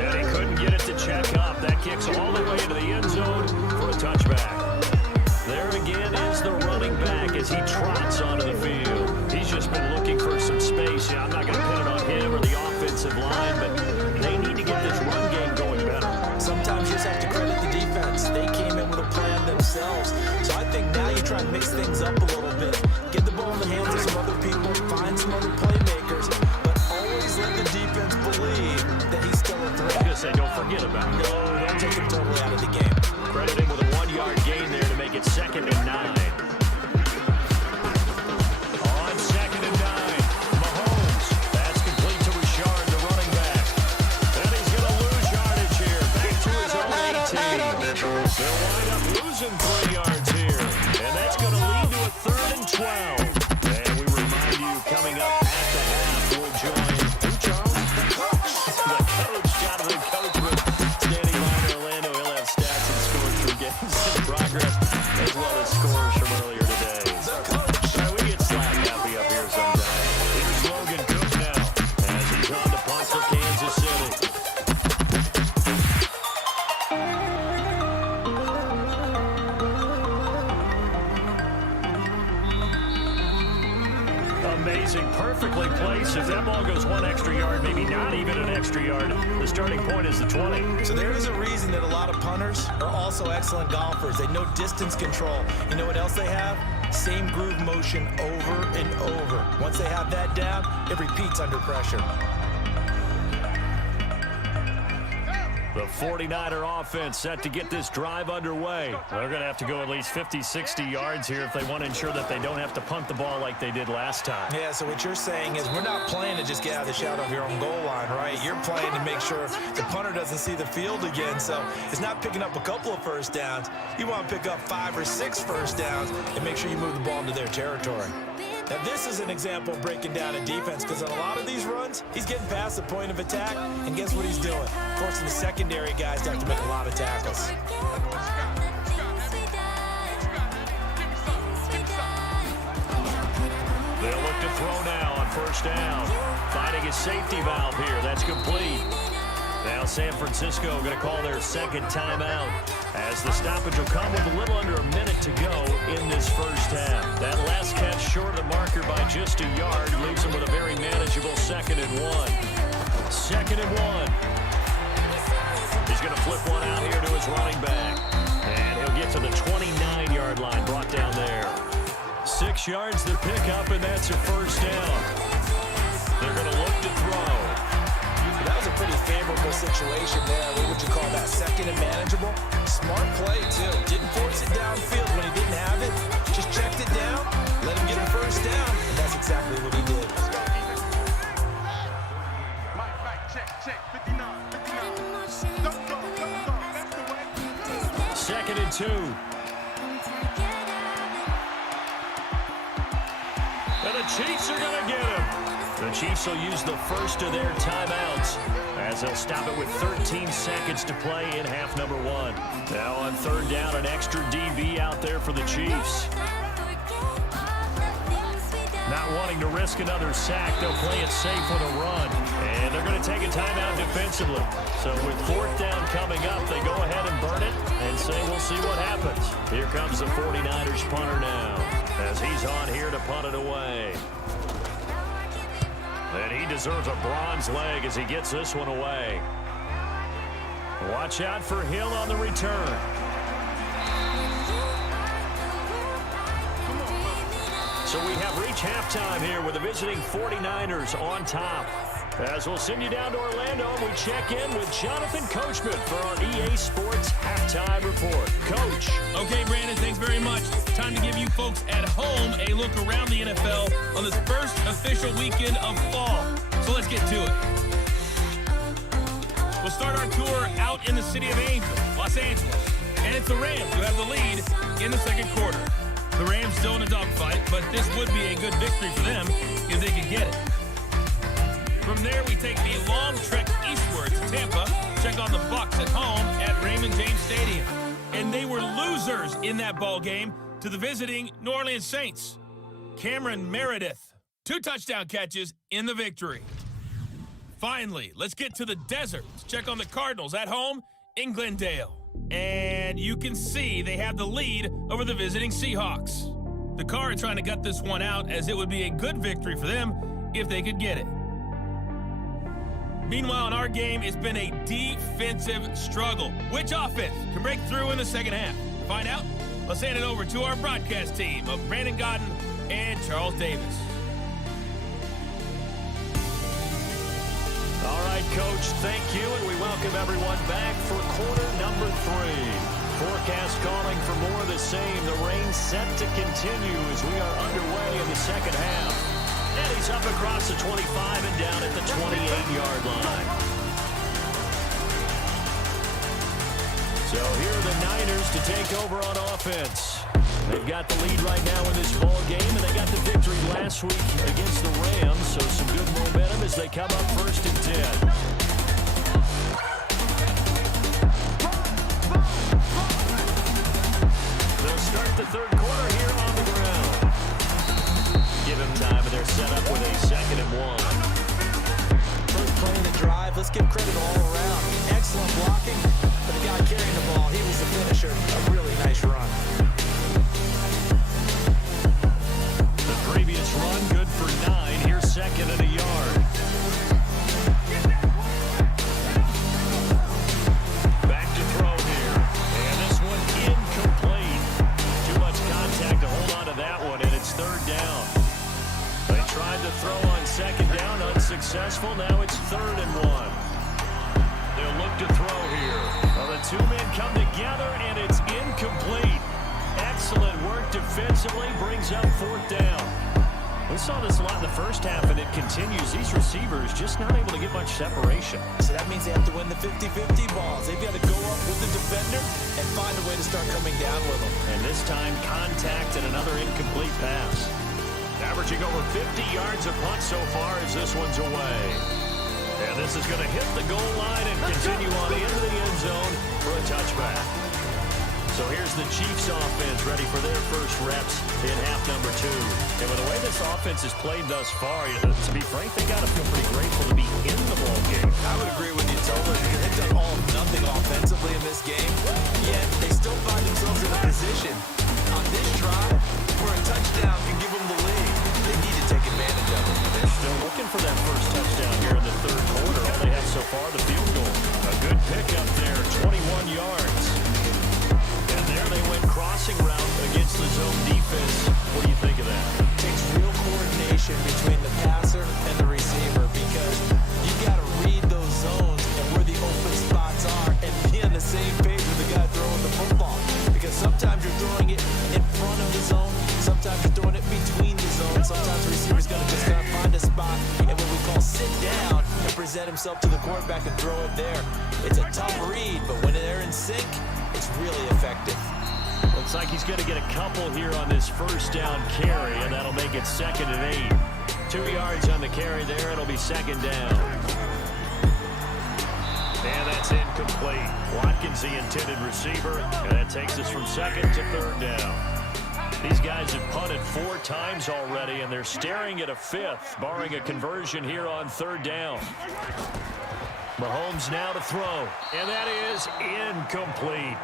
And he couldn't get it to check up. That kicks all the way into the end zone for a touchback. There again is the running back as he trots onto the field. He's just been looking for some space. Yeah, I'm not going to pin it on him or the offensive line, but they need to get this run game going better. Sometimes you just have to credit the defense. They came in with a plan themselves. So I think now you try and mix things up a little bit. Get the ball in the hands of some other people, find some other playmakers, but always let the defense believe that he's still a threat. I was going to say, don't forget about him. No, don't take him totally out of the game. Credit him with a 1-yard gain there to make it 2nd and 9. On 2nd and 9, Mahomes. That's complete to Richard, the running back. And he's going to lose yardage here. Back to his own 18. They'll wind up losing 3 yards here. And that's going to lead to a 3rd and 12. And we remind you, coming up at the half, we'll join who, Charles? The coach. The coach, Jonathan Coachman, standing by in Orlando. He'll have stats and scores from games in progress, as well as scores from earlier today. The coach. We get slap happy up here sometimes. Here's Logan Cook now, as he's on the punt for Kansas City. Amazing, perfectly placed. If that ball goes 1 extra yard, maybe not even an extra yard, the starting point is the 20. So there is a reason that a lot of punters are also excellent golfers. They know distance control. You know what else they have? Same groove motion over and over. Once they have that down, it repeats under pressure. The 49er offense set to get this drive underway. They're going to have to go at least 50, 60 yards here if they want to ensure that they don't have to punt the ball like they did last time. Yeah, so what you're saying is we're not playing to just get out of the shadow of your own goal line, right? You're playing to make sure the punter doesn't see the field again. So it's not picking up a couple of first downs. You want to pick up 5 or 6 first downs and make sure you move the ball into their territory. Now, this is an example of breaking down a defense because on a lot of these runs, he's getting past the point of attack, and guess what he's doing? Forcing the secondary guys to have to make a lot of tackles. They'll look to throw now on first down. Finding his safety valve here. That's complete. Now San Francisco going to call their 2nd timeout as the stoppage will come with a little under a minute to go in this first half. That last catch short of the marker by just a yard leaves him with a very manageable 2nd and 1. 2nd and 1. He's going to flip one out here to his running back. And he'll get to the 29-yard line, brought down there. 6 yards to pick up, and that's a first down. They're going to look to throw. That was a pretty favorable situation there. What would you call that? 2nd and manageable? Smart play, too. Didn't force it downfield when he didn't have it. Just checked it down, let him get a first down, and that's exactly what he did. Mike, check, 59. 2nd and 2. And the Chiefs are going to get him. The Chiefs will use the first of their timeouts as they'll stop it with 13 seconds to play in half number 1. Now on 3rd down, an extra DB out there for the Chiefs. Not wanting to risk another sack, they'll play it safe with a run. And they're going to take a timeout defensively. So with 4th down coming up, they go ahead and burn it and say we'll see what happens. Here comes the 49ers punter now as he's on here to punt it away. And he deserves a bronze leg as he gets this one away. Watch out for Hill on the return. So we have reached halftime here with the visiting 49ers on top. As we'll send you down to Orlando, and we check in with Jonathan Coachman for our EA Sports Halftime Report. Coach. Okay, Brandon, thanks very much. Time to give you folks at home a look around the NFL on this first official weekend of fall. So let's get to it. We'll start our tour out in the city of Angels, Los Angeles. And it's the Rams who have the lead in the second quarter. The Rams still in a dogfight, but this would be a good victory for them if they could get it. From there, we take the long trek eastward to Tampa, check on the Bucs at home at Raymond James Stadium. And they were losers in that ball game to the visiting New Orleans Saints. Cameron Meredith, 2 touchdown catches in the victory. Finally, let's get to the desert to check on the Cardinals at home in Glendale. And you can see they have the lead over the visiting Seahawks. The Cards are trying to gut this one out as it would be a good victory for them if they could get it. Meanwhile, in our game, it's been a defensive struggle. Which offense can break through in the second half? To find out, let's hand it over to our broadcast team of Brandon Godden and Charles Davis. All right, Coach, thank you, and we welcome everyone back for quarter number 3. Forecast calling for more of the same. The rain set to continue as we are underway in the second half. And he's up across the 25 and down at the 28-yard line. So here are the Niners to take over on offense. They've got the lead right now in this ball game, and they got the victory last week against the Rams, so some good momentum as they come up 1st and 10. They'll start the third quarter here on the ground. Give him time, and they're set up with a 2nd and 1. First play of the drive, let's give credit all around. Excellent blocking, but the guy carrying the ball, he was the finisher. A really nice run. The previous run, good for 9. Here's 2nd and a yard. Back to throw here. And this one incomplete. Too much contact to hold on to that one, and it's 3rd down. They tried to throw on 2nd down, unsuccessful. Now it's 3rd and 1. They'll look to throw here. Well, the 2 men come together, and it's incomplete. Excellent work defensively, brings up 4th down. We saw this a lot in the first half, and it continues. These receivers just not able to get much separation. So that means they have to win the 50-50 balls. They've got to go up with the defender and find a way to start coming down with them. And this time, contact and another incomplete pass. Averaging over 50 yards a punt so far as this one's away. And this is going to hit the goal line and continue on into the end zone for a touchback. So here's the Chiefs offense ready for their first reps in half number 2. And with the way this offense has played thus far, to be frank, they got to feel pretty grateful to be in the ball game. I would agree with you, Tobin. They've done all of nothing offensively in this game, yet they still find themselves in a position on this drive where a touchdown can give them the lead. They need to take advantage of it. They're still looking for that first touchdown here in the third quarter. All they have so far, the field goal. A good pickup there, 21 yards. And there they went crossing route against the zone defense. What do you think of that? It takes real coordination between the passer and the receiver because you got to read those zones and where the open spots are and be on the same page with the guy throwing the football. Because sometimes you're throwing it in front of the zone, sometimes you're throwing it between the zones, sometimes the receiver's going to just find a spot and what we call sit down and present himself to the quarterback and throw it there. It's a tough read, but when they're in sync, it's really effective. Looks like he's going to get a couple here on this first down carry, and that'll make it 2nd and 8. 2 yards on the carry there. It'll be 2nd down. And that's incomplete. Watkins, the intended receiver, and that takes us from 2nd to 3rd down. These guys have punted 4 times already, and they're staring at a 5th, barring a conversion here on 3rd down. Mahomes now to throw, and that is incomplete.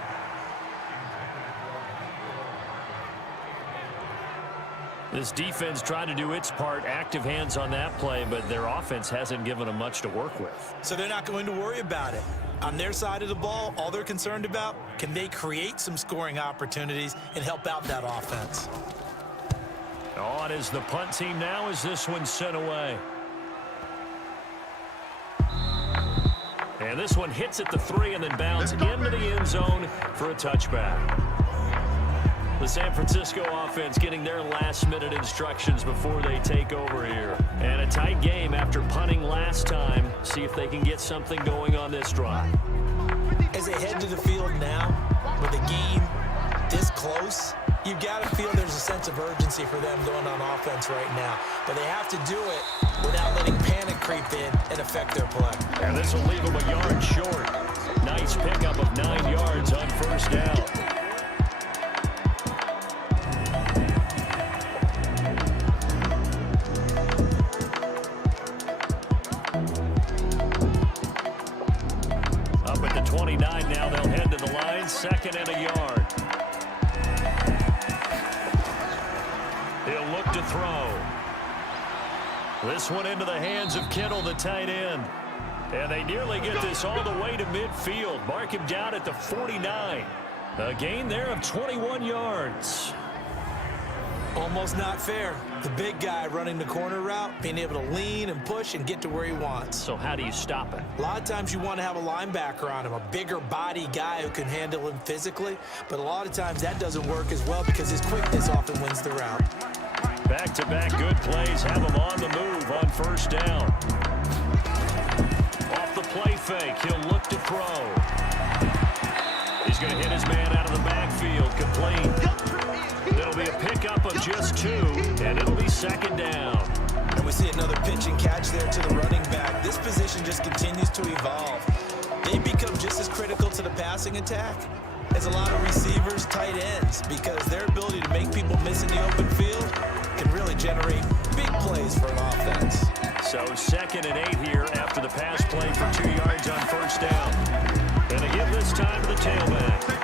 This defense trying to do its part, active hands on that play, but their offense hasn't given them much to work with. So they're not going to worry about it. On their side of the ball, all they're concerned about, can they create some scoring opportunities and help out that offense? On is the punt team now as this one's sent away. And this one hits at the 3 and then bounds into the end zone for a touchback. The San Francisco offense getting their last-minute instructions before they take over here. And a tight game after punting last time. See if they can get something going on this drive. As they head to the field now, with the game this close, you've got to feel there's a sense of urgency for them going on offense right now. But they have to do it without letting panic creep in and affect their play. And this will leave them a yard short. Nice pickup of 9 yards on first down. Up at the 29 now, they'll head to the line, 2nd and a yard. He'll look to throw. This one into the hands of Kittle, the tight end. And they nearly get this all the way to midfield. Mark him down at the 49. A gain there of 21 yards. Almost not fair. The big guy running the corner route, being able to lean and push and get to where he wants. So how do you stop it? A lot of times you want to have a linebacker on him, a bigger body guy who can handle him physically. But a lot of times that doesn't work as well because his quickness often wins the route. Back-to-back good plays have him on the move on first down. Off the play fake, he'll look to throw. He's going to hit his man out of the backfield, complete. It'll be a pickup of just 2, and it'll be 2nd down. And we see another pitch and catch there to the running back. This position just continues to evolve. They become just as critical to the passing attack as a lot of receivers, tight ends, because their ability to make people miss in the open field can really generate big plays for an offense. So 2nd and 8 here after the pass play for 2 yards on first down. And they give this time to the tailback.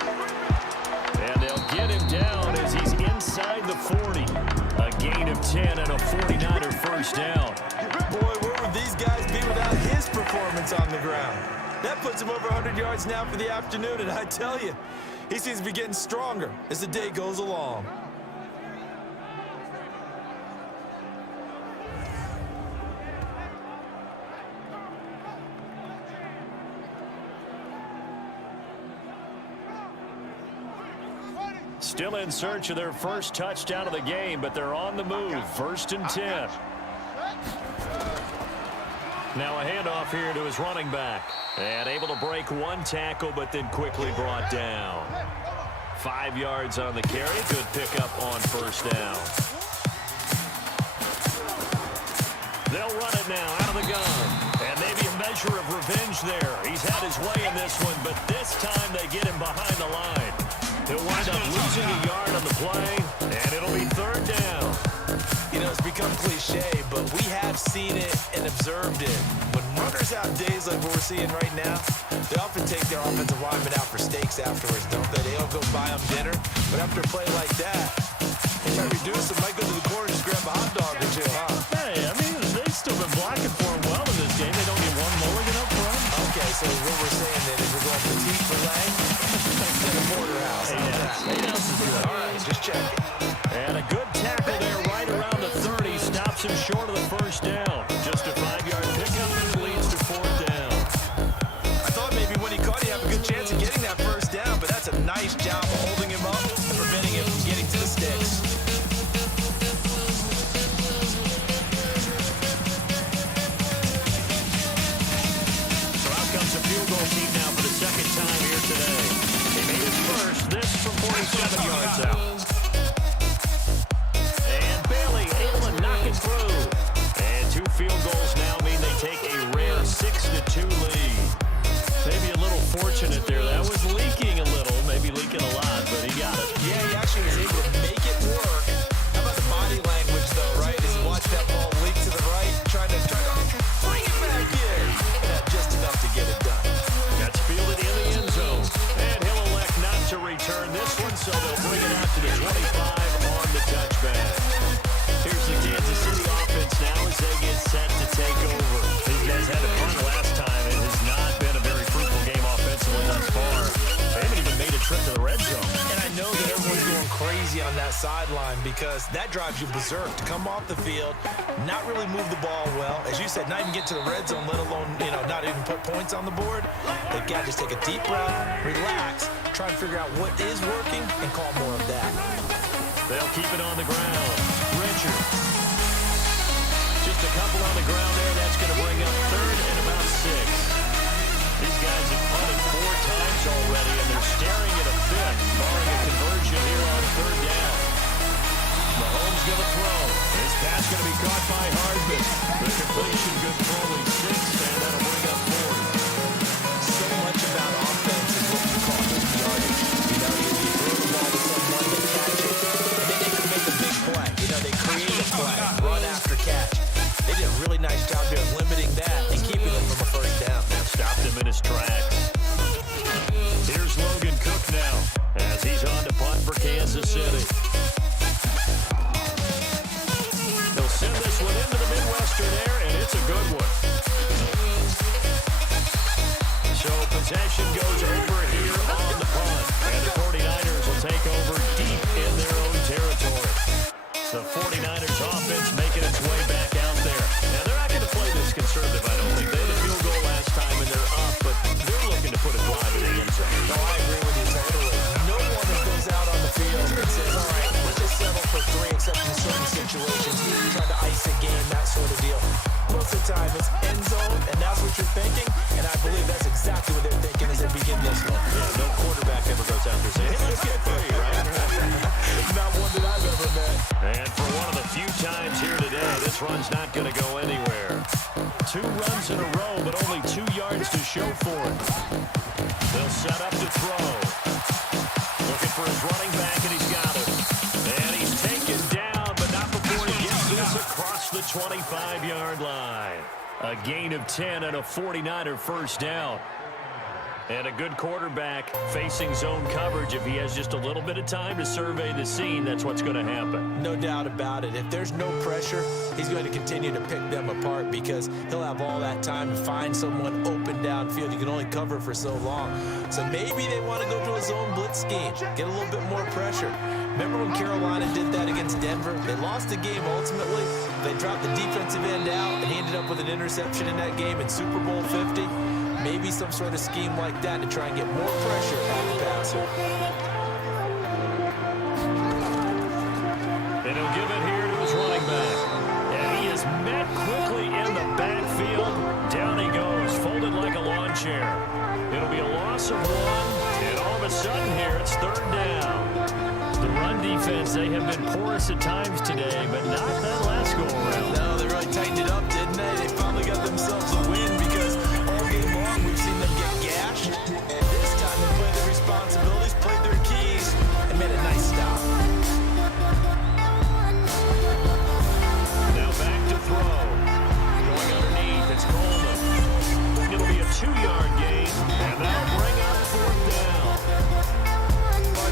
And they'll get him down as he's inside the 40. A gain of 10 and a 49er first down. Boy, where would these guys be without his performance on the ground? That puts him over 100 yards now for the afternoon, and I tell you, he seems to be getting stronger as the day goes along. Still in search of their first touchdown of the game, but they're on the move. 1st and 10. Now a handoff here to his running back. And able to break one tackle, but then quickly brought down. 5 yards on the carry. Good pickup on first down. They'll run it now out of the gun. And maybe a measure of revenge there. He's had his way in this one, but this time they get him behind the line. He'll wind up losing a yard on the play, and it'll be 3rd down. You know, it's become cliche, but we have seen it and observed it. When runners have days like what we're seeing right now, they often take their offensive linemen out for steaks afterwards, don't they? They don't go buy them dinner. But after a play like that, they might reduce it, might go to the corner and just grab a hot dog or two, huh? Hey, I mean, they've still been blocking for him well in this game. They don't get one mulligan up front. Okay, so what we're saying then is we're going petite filet instead of porterhouse. 8 ounces good. All right, just checking. And a good tackle there right around the 30. Stops him short of the first down. Just a 5-yard pickup and it leads to 4th down. I thought maybe when he caught, he'd have a good chance of getting that first down, but that's a nice job of holding him up and preventing him from getting to the sticks. So out comes a field goal team now for the 2nd time here today. first. This from 47 yards out. And Bailey able to knock it through. And 2 field goals now mean they take a rare 6-2 lead. Maybe a little fortunate there. That was leaking a little, maybe leaking a lot, but he got it. Yeah, he actually was able to make it work. How about the body language, though, right? As you watch that ball leak to the right, trying to bring it back in. Yeah, just enough to get it done. That's fielded in the end zone. And he'll elect not to return this one, so they'll bring it out to the 25 on the touchback. Here's the Kansas City offense now as they get set to take over. These guys had a fun last time. It has not been a very fruitful game offensively thus far. They haven't even made a trip to the red zone. And I know that everyone's going crazy on that sideline because that drives you berserk to come off the field, not really move the ball well. As you said, not even get to the red zone, let alone, not even put points on the board. They've got to just take a deep breath, relax, try and figure out what is working, and call more of that. They'll keep it on the ground. Richard. Just a couple on the ground there. That's going to bring up 3rd and about 6. These guys have punted 4 times already, and they're staring at a 5th, barring a conversion here on 3rd down. Mahomes going to throw. His pass going to be caught by Hardman. The completion, good throwing 6th, and that'll bring up 4th. So much about offense is what you call his yardage. You throw the ball to someone, they catch it, and then they can make a big play. They create a play, run after catch. They did a really nice job there limiting that and keeping them from a first down. That stopped him in his tracks. Here's Logan Cook now as he's on to punt for Kansas City. He'll send this one into the Midwestern air, and it's a good one. So possession goes over here on the punt, and the 49ers will take over deep in their own territory. The 49ers offense making its way back out there. Now, they're not going to play this conservative, I don't think. They had a field goal last time, and they're up, but they're looking to put a drive in the end zone. No, I agree with you totally. No one that goes out on the field and says, all right, let's just settle for 3, except in certain situations. You try to ice a game, that sort of deal. Most of the time, it's end zone, and that's what you're thinking, and I believe that's exactly what they're thinking as they begin this one. Yeah, no quarterback ever goes out there saying, hey, let's get 3, right? Not one that I've ever met. And for one of the few times here today, this run's not going to go anywhere. 2 runs in a row, but only 2 yards to show for it. They'll set up to throw. Looking for his running back, and he's got it. And he's taken down, but not before he gets this across the 25-yard line. A gain of 10 and a 49er first down. And a good quarterback facing zone coverage. If he has just a little bit of time to survey the scene, that's what's going to happen. No doubt about it. If there's no pressure, he's going to continue to pick them apart because he'll have all that time to find someone open downfield. You can only cover for so long. So maybe they want to go to a zone blitz scheme, get a little bit more pressure. Remember when Carolina did that against Denver? They lost the game ultimately. They dropped the defensive end out, and he ended up with an interception in that game in Super Bowl 50. Maybe some sort of scheme like that to try and get more pressure on the passer. And he'll give it here to his running back. And he is met quickly in the backfield. Down he goes, folded like a lawn chair. It'll be a loss of 1, and all of a sudden here it's 3rd down. The run defense, they have been porous at times today, but not that last go-around. No, they really tightened it up, didn't they? They finally got themselves a win because all game long we've seen them get gashed. And this time they played their responsibilities, played their keys, and made a nice stop. Now back to throw. Going underneath, it's Coleman. It'll be a 2-yard gain, and that'll bring up 4th down.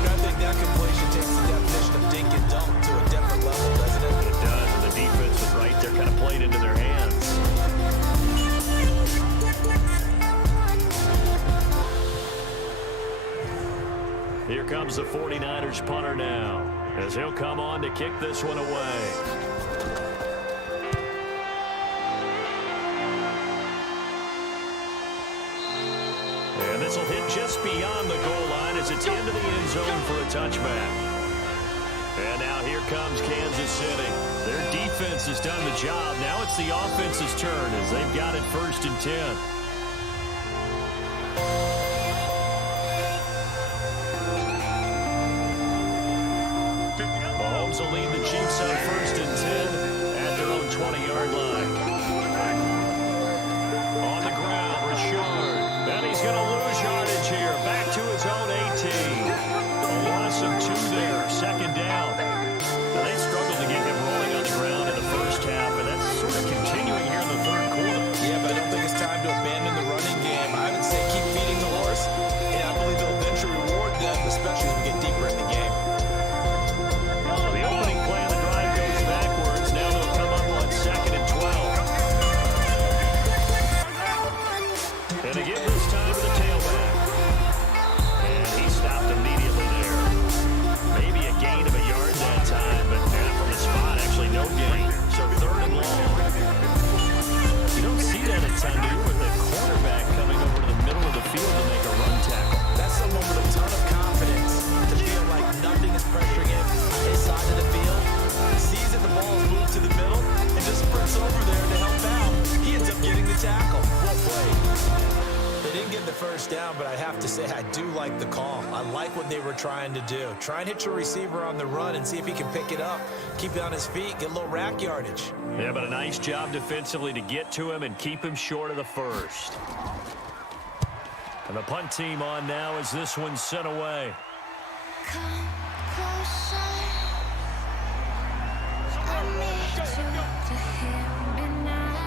I think that completion takes the definition of dink and dunk to a different level, doesn't it? It does, and the defense was right there, kind of played into their hands. Here comes the 49ers punter now, as he'll come on to kick this one away. And this will hit just beyond the goal line as it's into the end zone for a touchback. And now here comes Kansas City. Their defense has done the job. Now it's the offense's turn as they've got it 1st and 10. 20-yard line. On the ground, Richard. And he's going to lose yardage here. Back to his own 18. A loss of 2 there. Second down. Now, they struggled to get him rolling on the ground in the first half, and that's sort of continuing here in the third quarter. Yeah, but I don't think it's time to abandon the running game. I would say keep feeding the horse, and I believe they'll eventually reward them, especially as we get deeper in the game. The opening play of the drive goes backwards. Now they'll come up on 2nd and 12. And again this time to the tailback. And he stopped immediately there. Maybe a gain of a yard that time, but not from the spot. Actually, no gain. So 3rd and long. You don't see that at time, do you, with the cornerback coming over to the middle of the field to make a run tackle. That's someone with a ton of confidence to feel like nothing is pressuring him his side of the field. Sees that the ball is moved to the middle and just sprints over there to help out. He ends up getting the tackle. Well played. They didn't get the first down, but I have to say I do like the call. I like what they were trying to do. Try and hit your receiver on the run and see if he can pick it up. Keep it on his feet, get a little rack yardage. Yeah, but a nice job defensively to get to him and keep him short of the first. And the punt team on now as this one's sent away. Come closer. I need you to hear me now.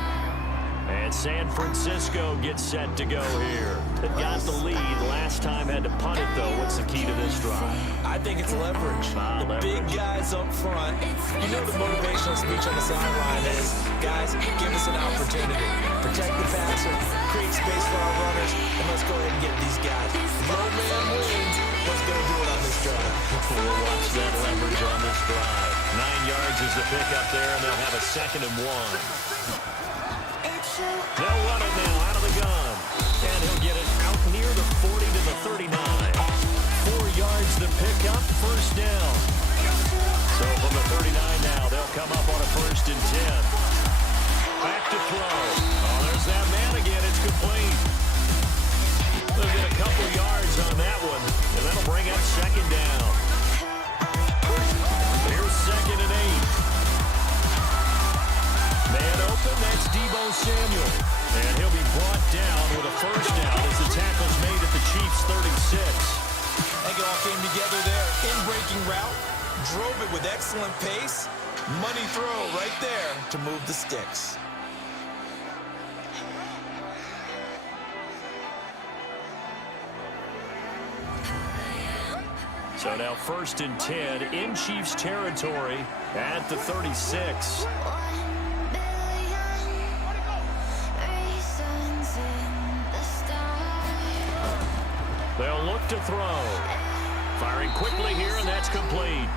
And San Francisco gets set to go here. They got the lead. Last time had to punt it, though. What's the key to this drive? I think it's leverage. The big guys up front. You know the motivational speech on the sideline is, guys, give us an opportunity. Protect the passer, create space for our runners, and let's go ahead and get these guys. Low man wins. Let's go do it on this drive. We'll watch that leverage on this drive. 9 yards is the pickup there, and they'll have a 2nd and 1. They'll run it now out of the gun. And he'll get it out near the 40 to the 39. 4 yards to pick up, first down. So from the 39 now, they'll come up on a 1st and 10. Back to throw. Oh, there's that man again. It's complete. They'll get a couple yards on that one, and that'll bring up 2nd down. Here's 2nd and 8. Man open, that's Deebo Samuel. And he'll be brought down with a first down as the tackle's made at the Chiefs' 36. I think it all came together there. In-breaking route, drove it with excellent pace. Money throw right there to move the sticks. So now 1st and 10 in Chiefs territory at the 36. They'll look to throw. Firing quickly here, and that's complete.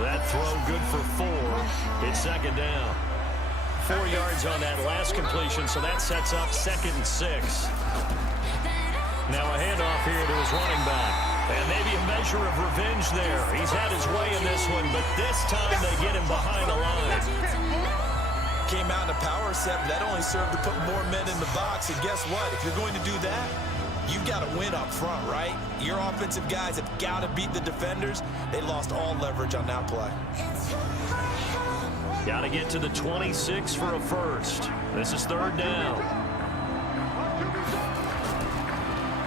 That throw good for 4. It's 2nd down. 4 yards on that last completion, so that sets up 2nd and 6. Now a handoff here to his running back. And maybe a measure of revenge there. He's had his way in this one, but this time they get him behind the line. Came out in a power set, but that only served to put more men in the box. And guess what? If you're going to do that, you've got to win up front, right? Your offensive guys have got to beat the defenders. They lost all leverage on that play. Got to get to the 26 for a first. This is 3rd down.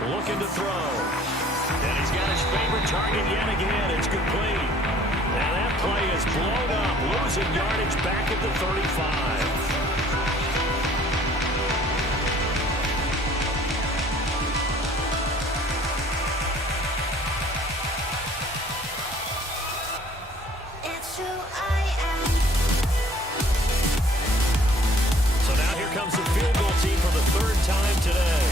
Looking to throw. And he's got his favorite target yet again. It's complete. And that play is blown up. Losing yardage back at the 35. Comes the field goal team for the 3rd time today.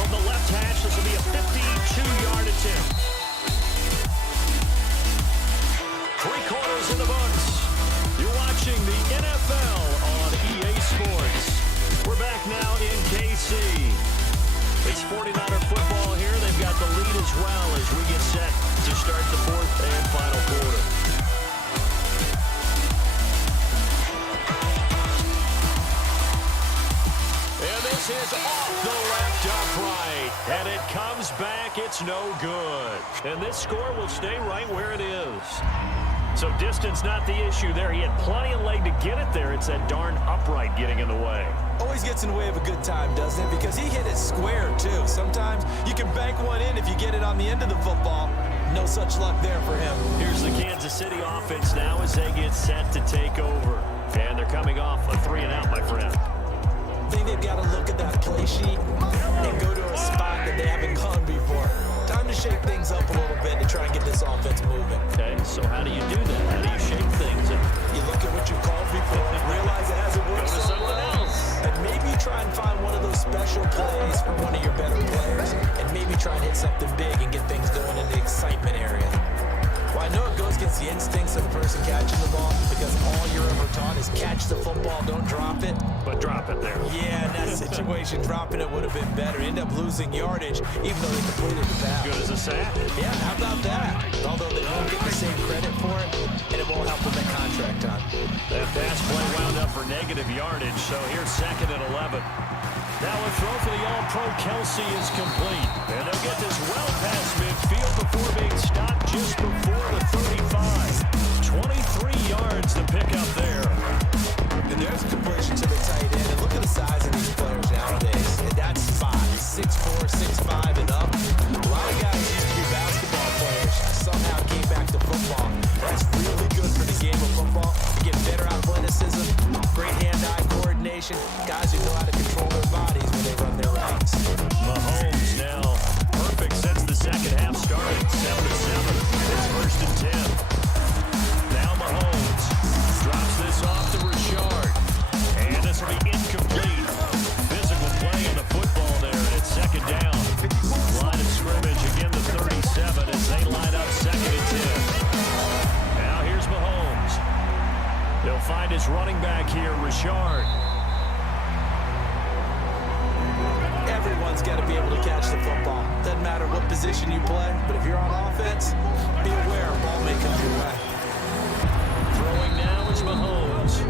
From the left hash, this will be a 52-yard attempt. 3 quarters in the books. You're watching the NFL on EA Sports. We're back now in KC. It's 49er football here. They've got the lead as well as we get set to start the 4th and final quarter. This is off the left upright, and it comes back. It's no good. And this score will stay right where it is. So distance not the issue there. He had plenty of leg to get it there. It's that darn upright getting in the way. Always gets in the way of a good time, doesn't it? Because he hit it square, too. Sometimes you can bank one in if you get it on the end of the football. No such luck there for him. Here's the Kansas City offense now as they get set to take over. And they're coming off a 3-and-out, my friend. I think they've got to look at that play sheet and go to a spot that they haven't gone before. Time to shake things up a little bit to try and get this offense moving. Okay, so how do you do that? How do you shake things up? You look at what you called before, realize it hasn't worked so well, and maybe try and find one of those special plays for one of your better players, and maybe try and hit something big and get things going in the excitement area. Well, I know it goes against the instincts of the person catching the ball because all you're ever taught is catch the football, don't drop it. But drop it there. Yeah, in that situation, dropping it would have been better. End up losing yardage, even though they completed the pass. Good as a sack. Yeah, how about that? Although they won't get the same credit for it, and it won't help them at contract time. That pass play wound up for negative yardage, so here's 2nd and 11. Now a throw for the All-Pro Kelsey is complete. And they'll get this well past midfield before being stopped just before the 35. 23 yards to pick up there. And there's a completion to the tight end. And look at the size of these players nowadays. And that spot, 6'4", 6'5", and up. A lot of guys used to be basketball players. Somehow came back to football. That's really good for the game of football. You get better athleticism, great hand-eye coordination. Guys who know how to control their bodies when they run their routes. Mahomes now perfect since the second half started. 7-7. It's 1st and 10. Now Mahomes drops this off to Richard. And this will be incomplete. Physical play on the football there. And it's 2nd down. Line of scrimmage again to 37 as they line up 2nd and 10. Now here's Mahomes. They'll find his running back here, Richard. Everyone's got to be able to catch the football. Doesn't matter what position you play, but if you're on offense, be aware a ball may come your way. Throwing now is Mahomes.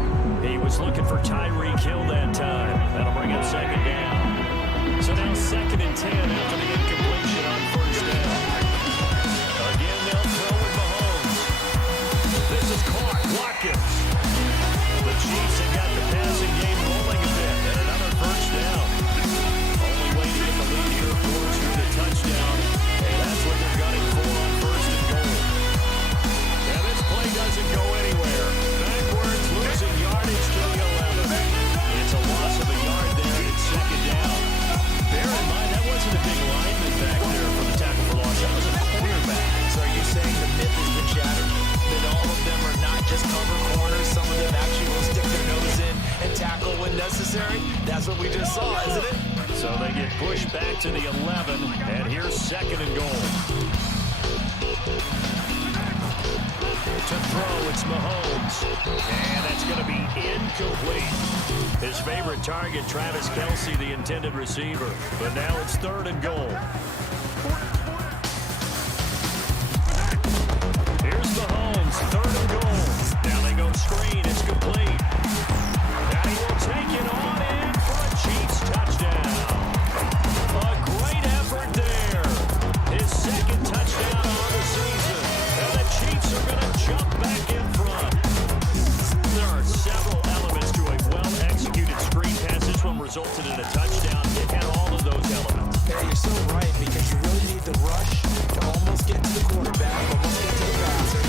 He was looking for Tyreek Hill that time. That'll bring up 2nd down. So now 2nd and 10 after the incompletion on 1st down. Again, they'll throw with Mahomes. This is caught. Watkins. The Chiefs have got the passing game rolling a bit. And another 1st down. Only way to get the lead here, of course, with a touchdown. And that's what they're gunning for on 1st and goal. Now this play doesn't go anywhere. Backwards, losing yardage to the 11. It's a loss of a yard there, and it's 2nd down. Bear in mind, that wasn't a big lineman back there for the tackle for loss. That was a cornerback. So are you saying the myth has been shattered? That all of them are not just cover corners? Some of them actually will stick their nose in and tackle when necessary? That's what we just saw, isn't it? So they get pushed back to the 11, and here's 2nd and goal. To throw, it's Mahomes. And that's going to be incomplete. His favorite target, Travis Kelsey, the intended receiver. But now it's 3rd and goal. Here's Mahomes, 3rd and goal. Now they go screen, it's complete. Now he will take it on in for a Chiefs touchdown. A great effort there. His 2nd touchdown on the season. And the Chiefs are going to jump back in front. There are several elements to a well-executed screen pass. This one resulted in a touchdown. It had all of those elements. Yeah, you're so right, because you really need the rush to almost get to the quarterback, almost get to the passer.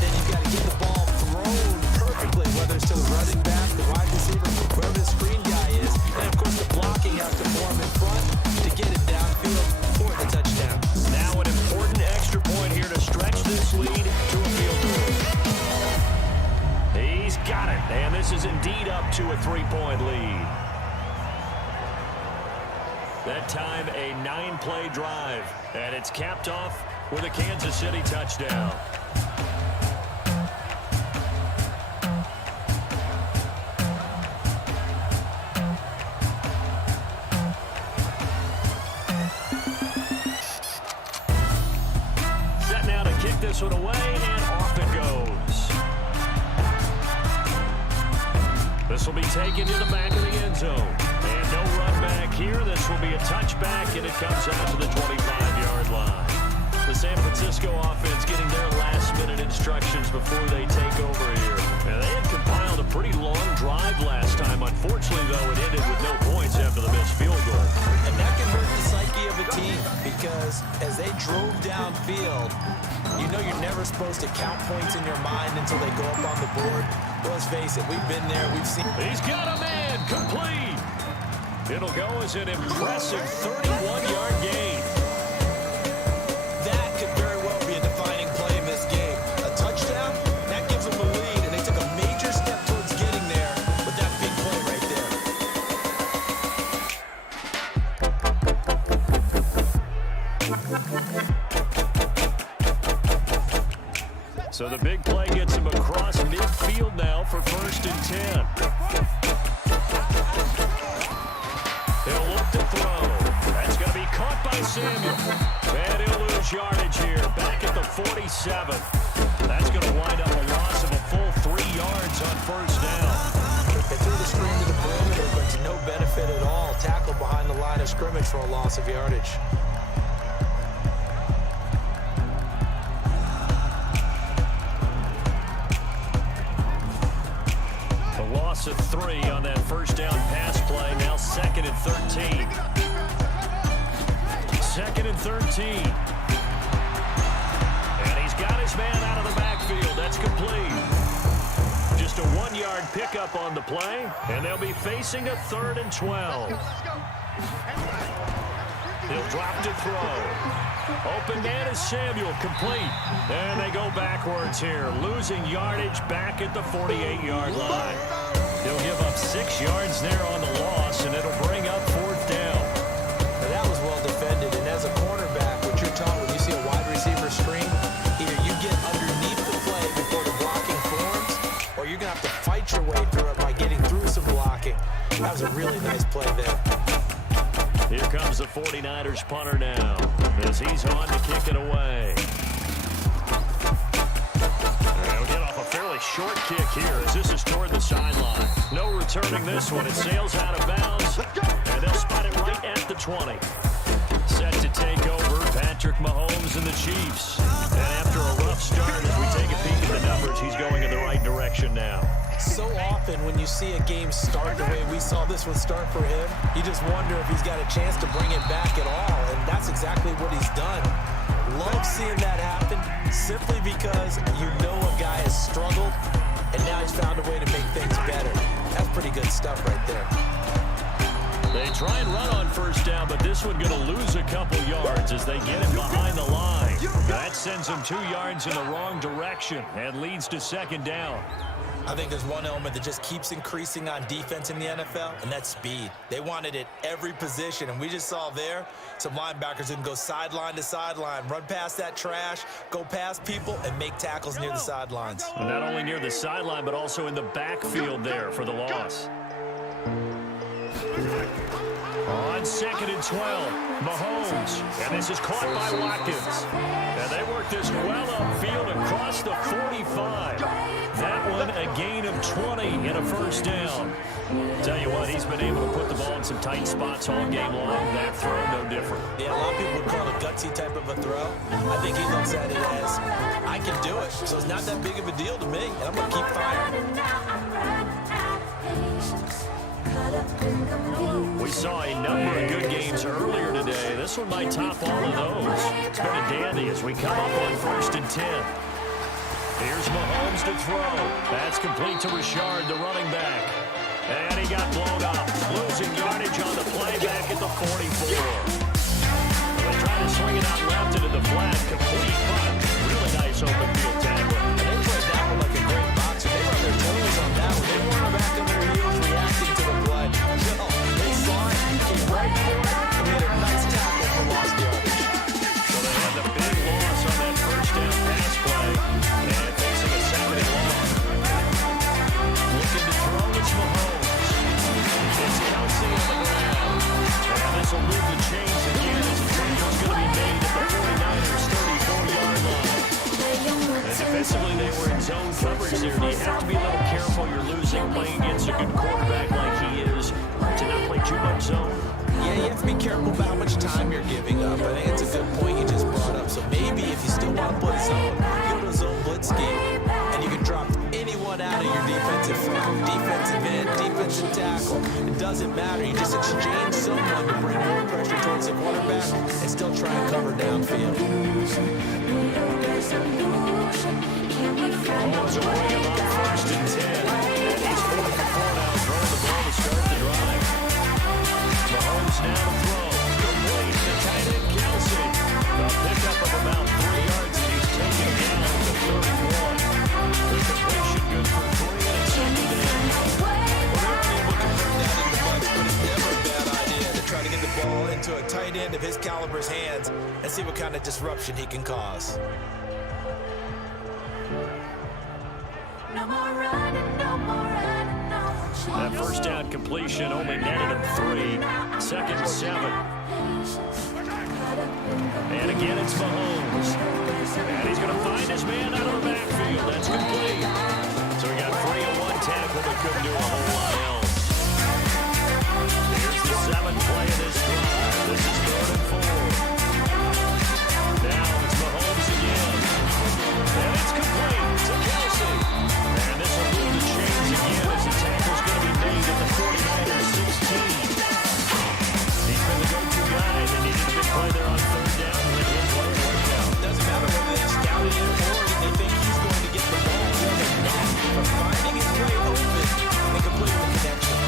Then you've got to get the ball thrown perfectly, whether it's to the running back, the wide receiver, whoever the screen guy is. And, of course, the blocking has to form in front to get it downfield for the touchdown. Now an important extra point here to stretch this lead to a field goal. He's got it, and this is indeed up to a 3-point lead. That time, a 9-play drive, and it's capped off with a Kansas City touchdown. Set now to kick this one away, and off it goes. This will be taken to the back of the end zone. And no run back here. This will be a touchback, and it comes out to the 25-yard line. The San Francisco offense getting their last-minute instructions before they take over here. And they had compiled a pretty long drive last time. Unfortunately, though, it ended with no points after the missed field goal. And that can hurt the psyche of a team because as they drove downfield, you know you're never supposed to count points in your mind until they go up on the board. Well, let's face it, we've been there, we've seen. He's got a man, complete. It'll go as an impressive 31-yard gain. That could very well be a defining play in this game. A touchdown, that gives them a lead, and they took a major step towards getting there with that big play right there. So the big play gets him across midfield now for 1st and 10. He'll look to throw. That's going to be caught by Samuel. And he'll lose yardage here. Back at the 47. That's going to wind up a loss of a full 3 yards on 1st down. They threw the screen to the perimeter, but to no benefit at all. Tackle behind the line of scrimmage for a loss of yardage. Loss of 3 on that 1st down pass play. Now 2nd and 13. 2nd and 13. And he's got his man out of the backfield. That's complete. Just a 1-yard pickup on the play. And they'll be facing a 3rd and 12. He'll drop to throw. Open man is Samuel, complete. And they go backwards here, losing yardage back at the 48-yard line. He'll give up 6 yards there on the loss, and it'll bring up 4th down. Now that was well defended, and as a cornerback, what you're taught when you see a wide receiver screen, either you get underneath the play before the blocking forms, or you're going to have to fight your way through it by getting through some blocking. That was a really nice play there. Here comes the 49ers punter now, as he's on to kick it away. He'll get off a fairly short kick here, as this is toward the sideline. No returning this one. It sails out of bounds, and they'll spot it right at the 20. Set to take over, Patrick Mahomes and the Chiefs. And after a rough start, as we take a peek at the numbers, he's going in the right direction now. So often when you see a game start the way we saw this one start for him, you just wonder if he's got a chance to bring it back at all, and that's exactly what he's done. Love seeing that happen, simply because you know a guy has struggled, and now he's found a way to make things better. That's pretty good stuff right there. They try and run on 1st down, but this one going to lose a couple yards as they get him behind the line. That sends him 2 yards in the wrong direction and leads to 2nd down. I think there's one element that just keeps increasing on defense in the NFL, and that's speed. They want it at every position, and we just saw there some linebackers who can go sideline to sideline, run past that trash, go past people, and make tackles near the sidelines. And not only near the sideline, but also in the backfield there for the loss. On 2nd and 12, Mahomes, and this is caught by Watkins. And they work this well upfield across the 45. That one a gain of 20 in a 1st down. Tell you what, he's been able to put the ball in some tight spots all game long. That throw, no different. Yeah, a lot of people would call it a gutsy type of a throw. I think he looks at it as, I can do it, so it's not that big of a deal to me, and I'm going to keep firing. We saw a number of good games earlier today. This one might top all of those. It's been a dandy as we come up on 1st and 10. Here's Mahomes to throw. That's complete to Richard, the running back. And he got blown up. Losing yardage on the play back at the 44. They try to swing it out left into the flat. Complete, but really nice open field tackle. And they played that one like a great boxer. They were on their toes on that one. They weren't back on their heels reacting to the play. No, they saw it, came right for it, and made a nice tackle for lost yardage. So they had the big loss on that 1st down pass play. And facing a 2nd and long. Looking to throw, it's Mahomes. It's Kelsey on the ground. And this will move the chains again as the tackle's going to be made at the 49ers 34-yard line. And defensively, they were in zone coverage there. You have to be a little careful. You're losing playing against a good quarterback like he is to not play too much zone. Yeah, you have to be careful about how much time you're giving up. I think it's a good point you just brought up. So maybe doesn't matter. You just exchange someone to bring more pressure towards the quarterback and still try and cover downfield. Mahomes will bring him up 1st and 10. And he's 4 for 4 now, throwing the ball to start the drive. Mahomes now to throw. Complete to tight end Kelsey. A pickup of about 3 yards, and he's taken down to 31. The completion good for 3 and 2nd down. Well, they're unable to convert that into much, but it's never a bad idea to try to get the ball into a tight end of his caliber's hands and see what kind of disruption he can cause. No more running, no more running, no more. That first down completion only netted him 3. 2nd and 7. And again, it's Mahomes. And he's going to find his man out of the backfield. That's complete. So we got 3 on 1 tackle, but couldn't do a whole lot else. Here's the 7th play of this drive. This is 3rd and 4. Now it's Mahomes again. And it's complete to Kelsey. And this will move the chains again as the tackle's going to be made at the 49ers 16. He's been the go-to guy, and they needed a big play there on 3rd down. And his way worked out. Doesn't matter whether they scouted him or they think he's going to get the ball. They're not from finding his way open and completing the connection.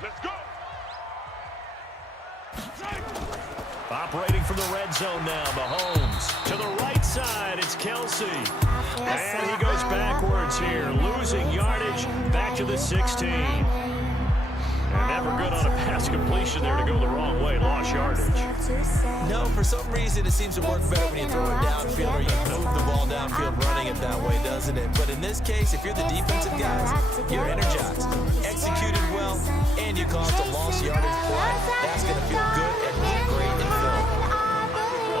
Let's go. Operating from the red zone now, Mahomes. To the right side, it's Kelsey. And he goes backwards here, losing yardage back to the 16. And never good on a pass completion there to go the wrong way, lost yardage. No, for some reason it seems to work better when you throw it downfield or you move the ball downfield running it that way, doesn't it? But in this case, if you're the defensive guys, you're energized, executed well, and you caused a lost yardage play. That's going to feel good and look great in film.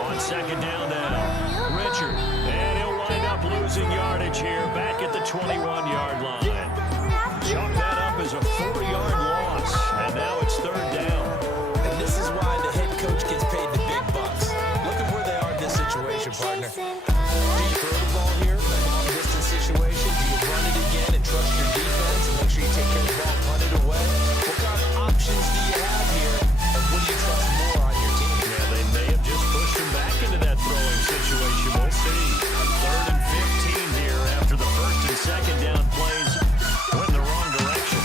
On 2nd down now, Richard. And he'll wind up losing yardage here back at the 21-yard line. Chalk that up as a 4-yard loss, and now it's 3rd down. And this is why the head coach gets paid the big bucks. Look at where they are in this situation, partner. Do you throw the ball here in a long-distance situation? Do you run it again and trust your defense and make sure you take care of the ball, punt it away? What kind of options do you have here, and what do you trust more on your team? Yeah, they may have just pushed him back into that throwing situation. We'll see. 3rd and 15 here after the 1st and 2nd down plays went in the wrong direction.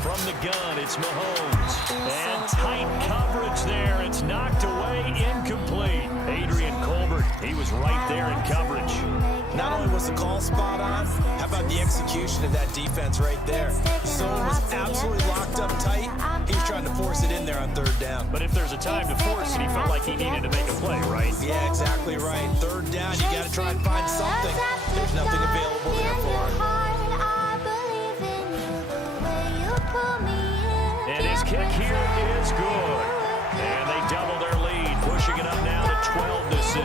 From the gun, it's Mahomes. And tight coverage there. It's knocked away, incomplete. Adrian Colbert, he was right there in coverage. Not only was the call spot on, how about the execution of that defense right there? The zone was absolutely locked up tight. He was trying to force it in there on 3rd down. But if there's a time to force it, he felt like he needed to make a play, right? Yeah, exactly right. 3rd down, you got to try and find something. There's nothing available there for him. And his kick here is good. And they double their lead, pushing it up now to 12-6.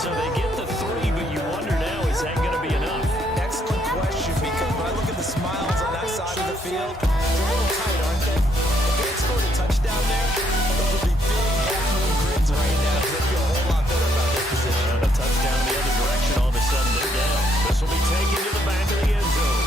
So they get the 3, but you wonder now, is that going to be enough? Excellent question, because when I look at the smiles on that side of the field, they're a little tight, aren't they? If they had scored a touchdown there, those would be big half-moon grins right now, because they feel a whole lot better about their position. And a touchdown the other direction, all of a sudden they're down. This will be taken to the back of the end zone.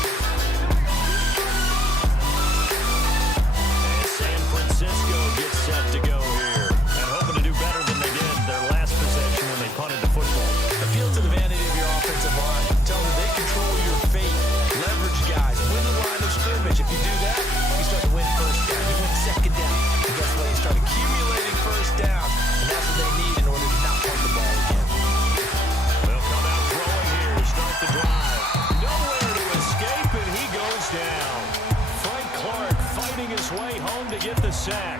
And San Francisco gets set to go here, and hoping to do better than they did their last possession when they punted the football. Appeal to the vanity of your offensive line. Tell them they control your fate. Leverage guys. Win the line of scrimmage. If you do that, you start to win 1st down. You win 2nd down. And guess what? You start accumulating 1st down. And that's what they need in order to not punt the ball again. They'll come out throwing here to start the drive. Nowhere to escape, and he goes down. Frank Clark fighting his way home to get the sack.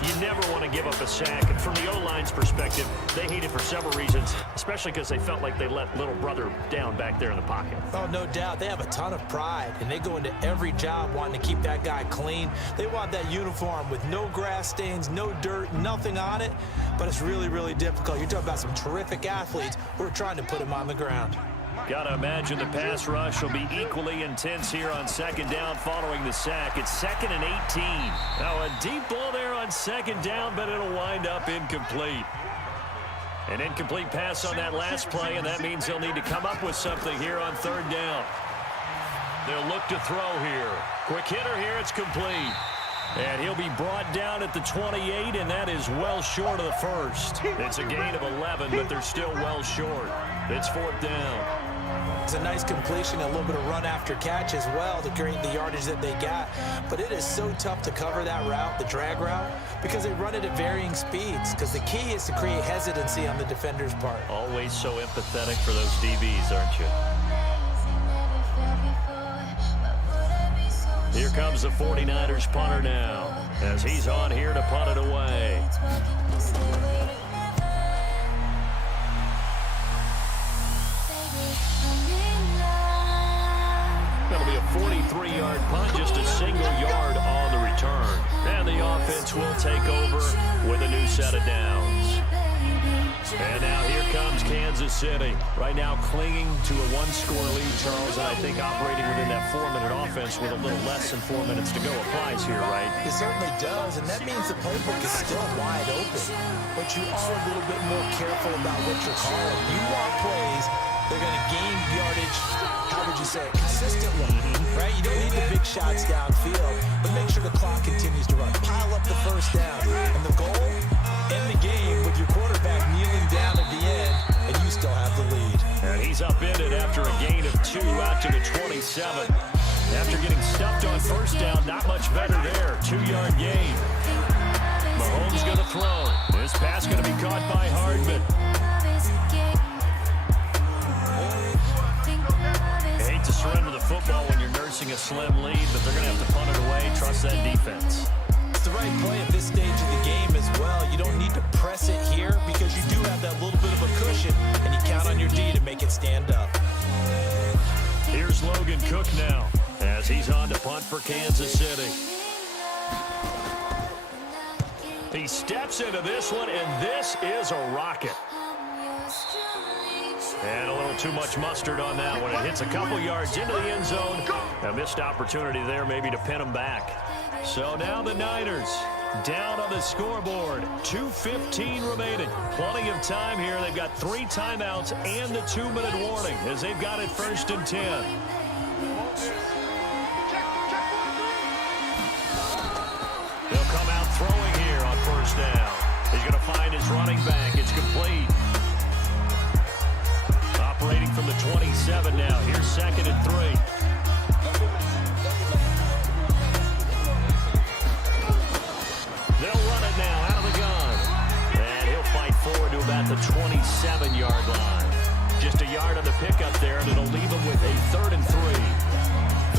You never want to give up a sack. And from the O-line's perspective, they hate it for several reasons, especially because they felt like they let little brother down back there in the pocket. Oh, no doubt. They have a ton of pride, and they go into every job wanting to keep that guy clean. They want that uniform with no grass stains, no dirt, nothing on it. But it's really, really difficult. You're talking about some terrific athletes who are trying to put him on the ground. Got to imagine the pass rush will be equally intense here on second down following the sack. It's 2nd and 18. Now a deep ball there on second down, but it'll wind up incomplete. An incomplete pass on that last play, and that means they'll need to come up with something here on third down. They'll look to throw here. Quick hitter here, it's complete. And he'll be brought down at the 28, and that is well short of the first. It's a gain of 11, but they're still well short. It's 4th down. It's a nice completion, a little bit of run after catch as well to create the yardage that they got. But it is so tough to cover that route, the drag route, because they run it at varying speeds. Because the key is to create hesitancy on the defender's part. Always so empathetic for those DBs, aren't you? Here comes the 49ers punter now, as he's on here to punt it away. That'll be a 43-yard punt, just a single yard on the return. And the offense will take over with a new set of downs. And now here comes Kansas City. Right now clinging to a one-score lead, Charles, and I think operating within that 4-minute offense with a little less than 4 minutes to go applies here, right? It certainly does, and that means the playbook is still wide open. But you are a little bit more careful about what you're calling. You want plays, they're going to gain yardage, how would you say it, consistently, right? You don't need the big shots downfield, but make sure the clock continues to run. Pile up the first down, and the goal, end the game with your quarterback kneeling down at the end, and you still have the lead. And he's upended after a gain of 2 out to the 27. After getting stuffed on first down, not much better there. 2-yard gain. Mahomes going to throw. This pass going to be caught by Hardman. Hate to surrender the football when you're nursing a slim lead, but they're going to have to punt it away. Trust that defense. It's the right play at this stage of the game as well. You don't need to press it here because you do have that little bit of a cushion, and you count on your D to make it stand up. Here's Logan Cook now as he's on to punt for Kansas City. He steps into this one, and this is a rocket. And a little too much mustard on that one. It hits a couple yards into the end zone. A missed opportunity there maybe to pin him back. So now the Niners down on the scoreboard. 2:15 remaining. Plenty of time here. They've got 3 timeouts and the 2-minute warning as they've got it 1st and 10. He'll come out throwing here on 1st down. He's going to find his running back. It's complete. Operating from the 27 now. Here's 2nd and 3. They'll run it now out of the gun. And he'll fight forward to about the 27-yard line. Just a yard on the pickup there, and it'll leave him with a 3rd and 3.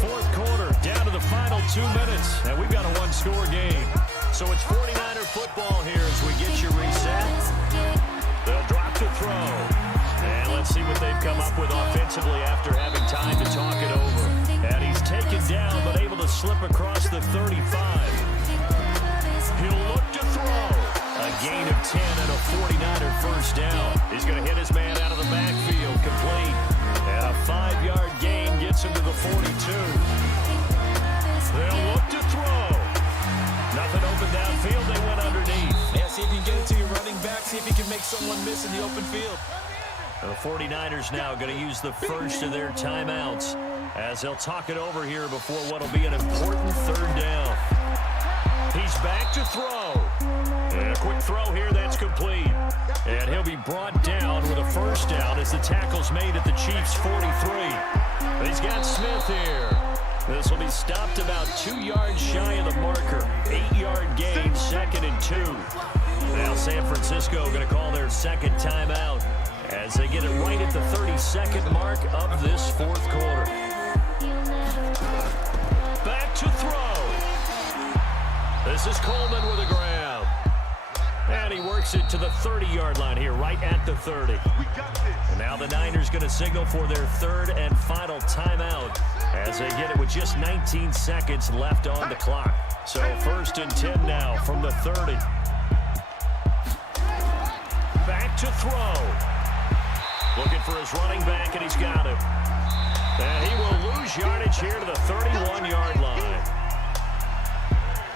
4th quarter, down to the final 2 minutes, and we've got a 1-score game. So it's 49er football here as we get you reset. They'll drop to throw. And let's see what they've come up with offensively after having time to talk it over. And he's taken down, but able to slip across the 35. He'll look to throw. A gain of 10 and a 49er 1st down. He's going to hit his man out of the backfield, complete. And a 5-yard gain gets him to the 42. They'll look to throw. Nothing open downfield. They went underneath. Yeah, see if you can get it to your running back. See if you can make someone miss in the open field. The 49ers now going to use the first of their timeouts as they'll talk it over here before what will be an important 3rd down. He's back to throw. And a quick throw here that's complete. And he'll be brought down with a 1st down as the tackle's made at the Chiefs' 43. He's got Smith here. This will be stopped about 2 yards shy of the marker. 8-yard gain, 2nd and 2. Now San Francisco going to call their 2nd timeout as they get it right at the 32nd mark of this 4th quarter. Back to throw. This is Coleman with a grab. And he works it to the 30-yard line here, right at the 30. And now the Niners going to signal for their 3rd and final timeout as they get it with just 19 seconds left on the clock. So 1st and 10 now from the 30. Back to throw. Looking for his running back, and he's got him. And he will lose yardage here to the 31-yard line.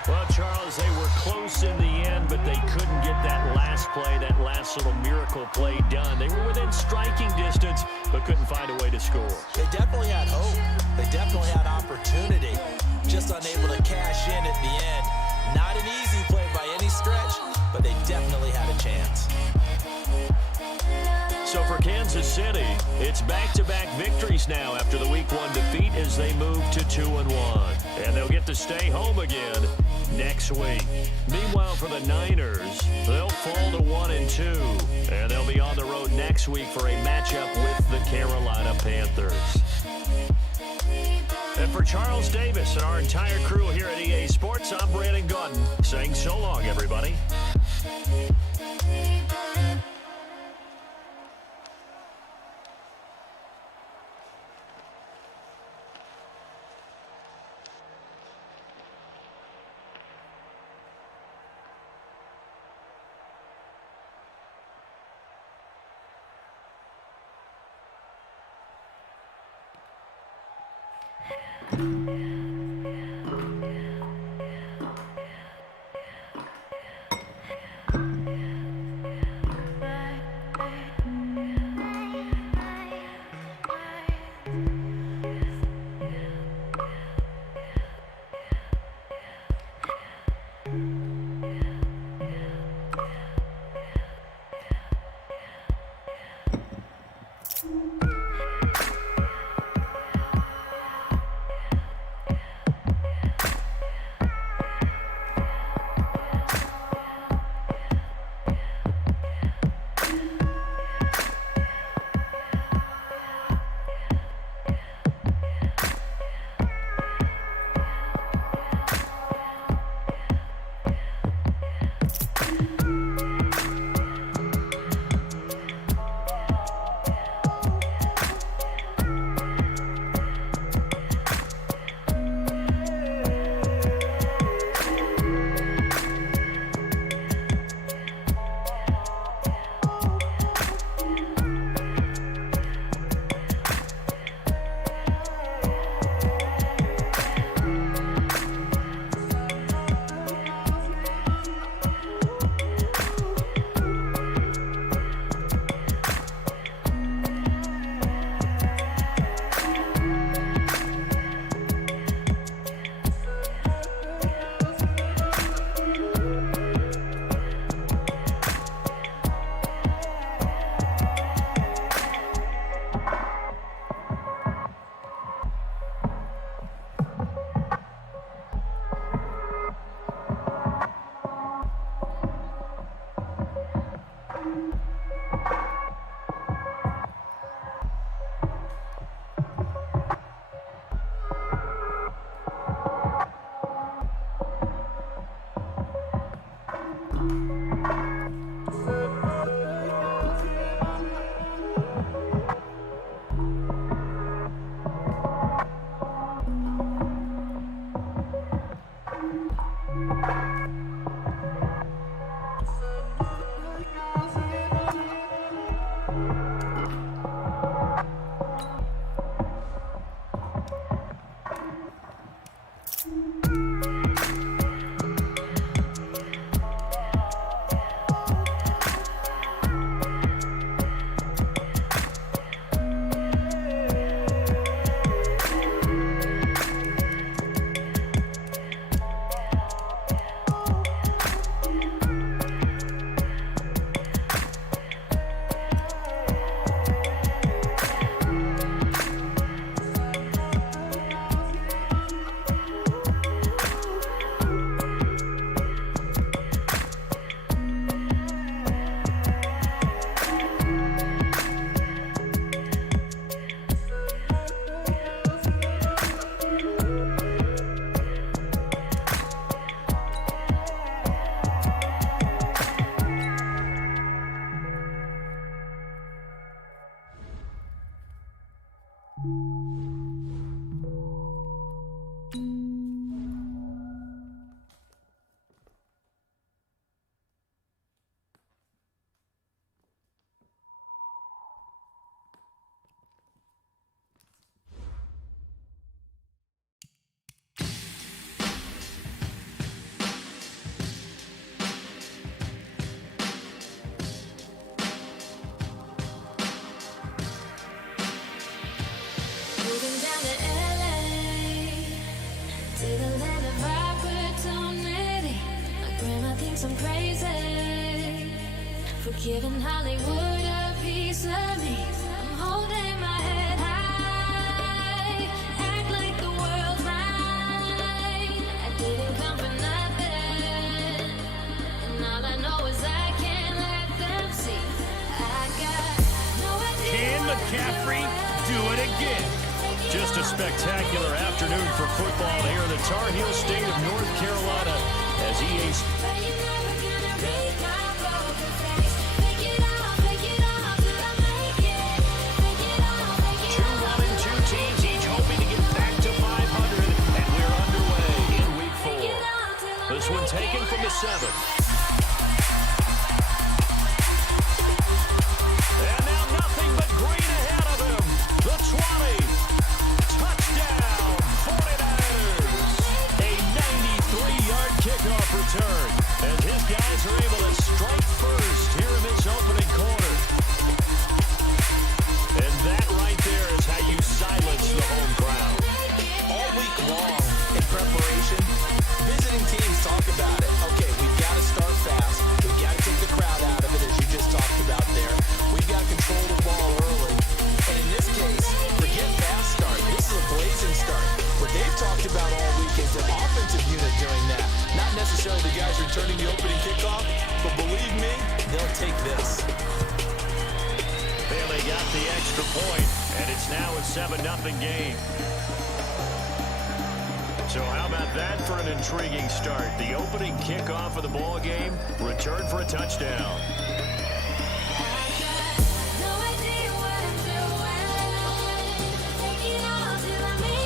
Well, Charles, they were close in the end, but they couldn't get that last play, that last little miracle play done. They were within striking distance, but couldn't find a way to score. They definitely had hope. They definitely had opportunity. Just unable to cash in at the end. Not an easy play by any stretch, but they definitely had a chance. So for Kansas City, it's back-to-back victories now after the Week 1 defeat as they move to 2-1. And they'll get to stay home again next week. Meanwhile, for the Niners, they'll fall to 1-2. And they'll be on the road next week for a matchup with the Carolina Panthers. And for Charles Davis and our entire crew here at EA Sports, I'm Brandon Gaudin saying so long, everybody. Giving Hollywood a piece of me. I'm holding my head high, act like the world's right. I didn't come for nothing, and all I know is I can't let them see. I got no idea. Can McCaffrey do it again? Just a spectacular afternoon for football here in the Tar Heel state of North Carolina as EA's. 2-1-2 teams, each hoping to get back to 500, and we're underway in Week 4. This one taken from the 7. And now nothing but green ahead of him. The 20. Touchdown, 49ers. A 93-yard kickoff return. And his guys are able to strike first here in this opening quarter. And that right there is how you silence the home crowd. All week long in preparation, visiting teams talk about it. Okay, we've got to start fast. We've got to take the crowd out of it, as you just talked about there. We've got to control the ball early. And in this case, forget fast start. This is a blazing start. What they've talked about all week is an offensive unit doing that. Not necessarily the guys returning the opening kickoff, but believe me, they'll take this. Bailey got the extra point, and it's now a 7-0 game. So how about that for an intriguing start? The opening kickoff of the ball game, return for a touchdown.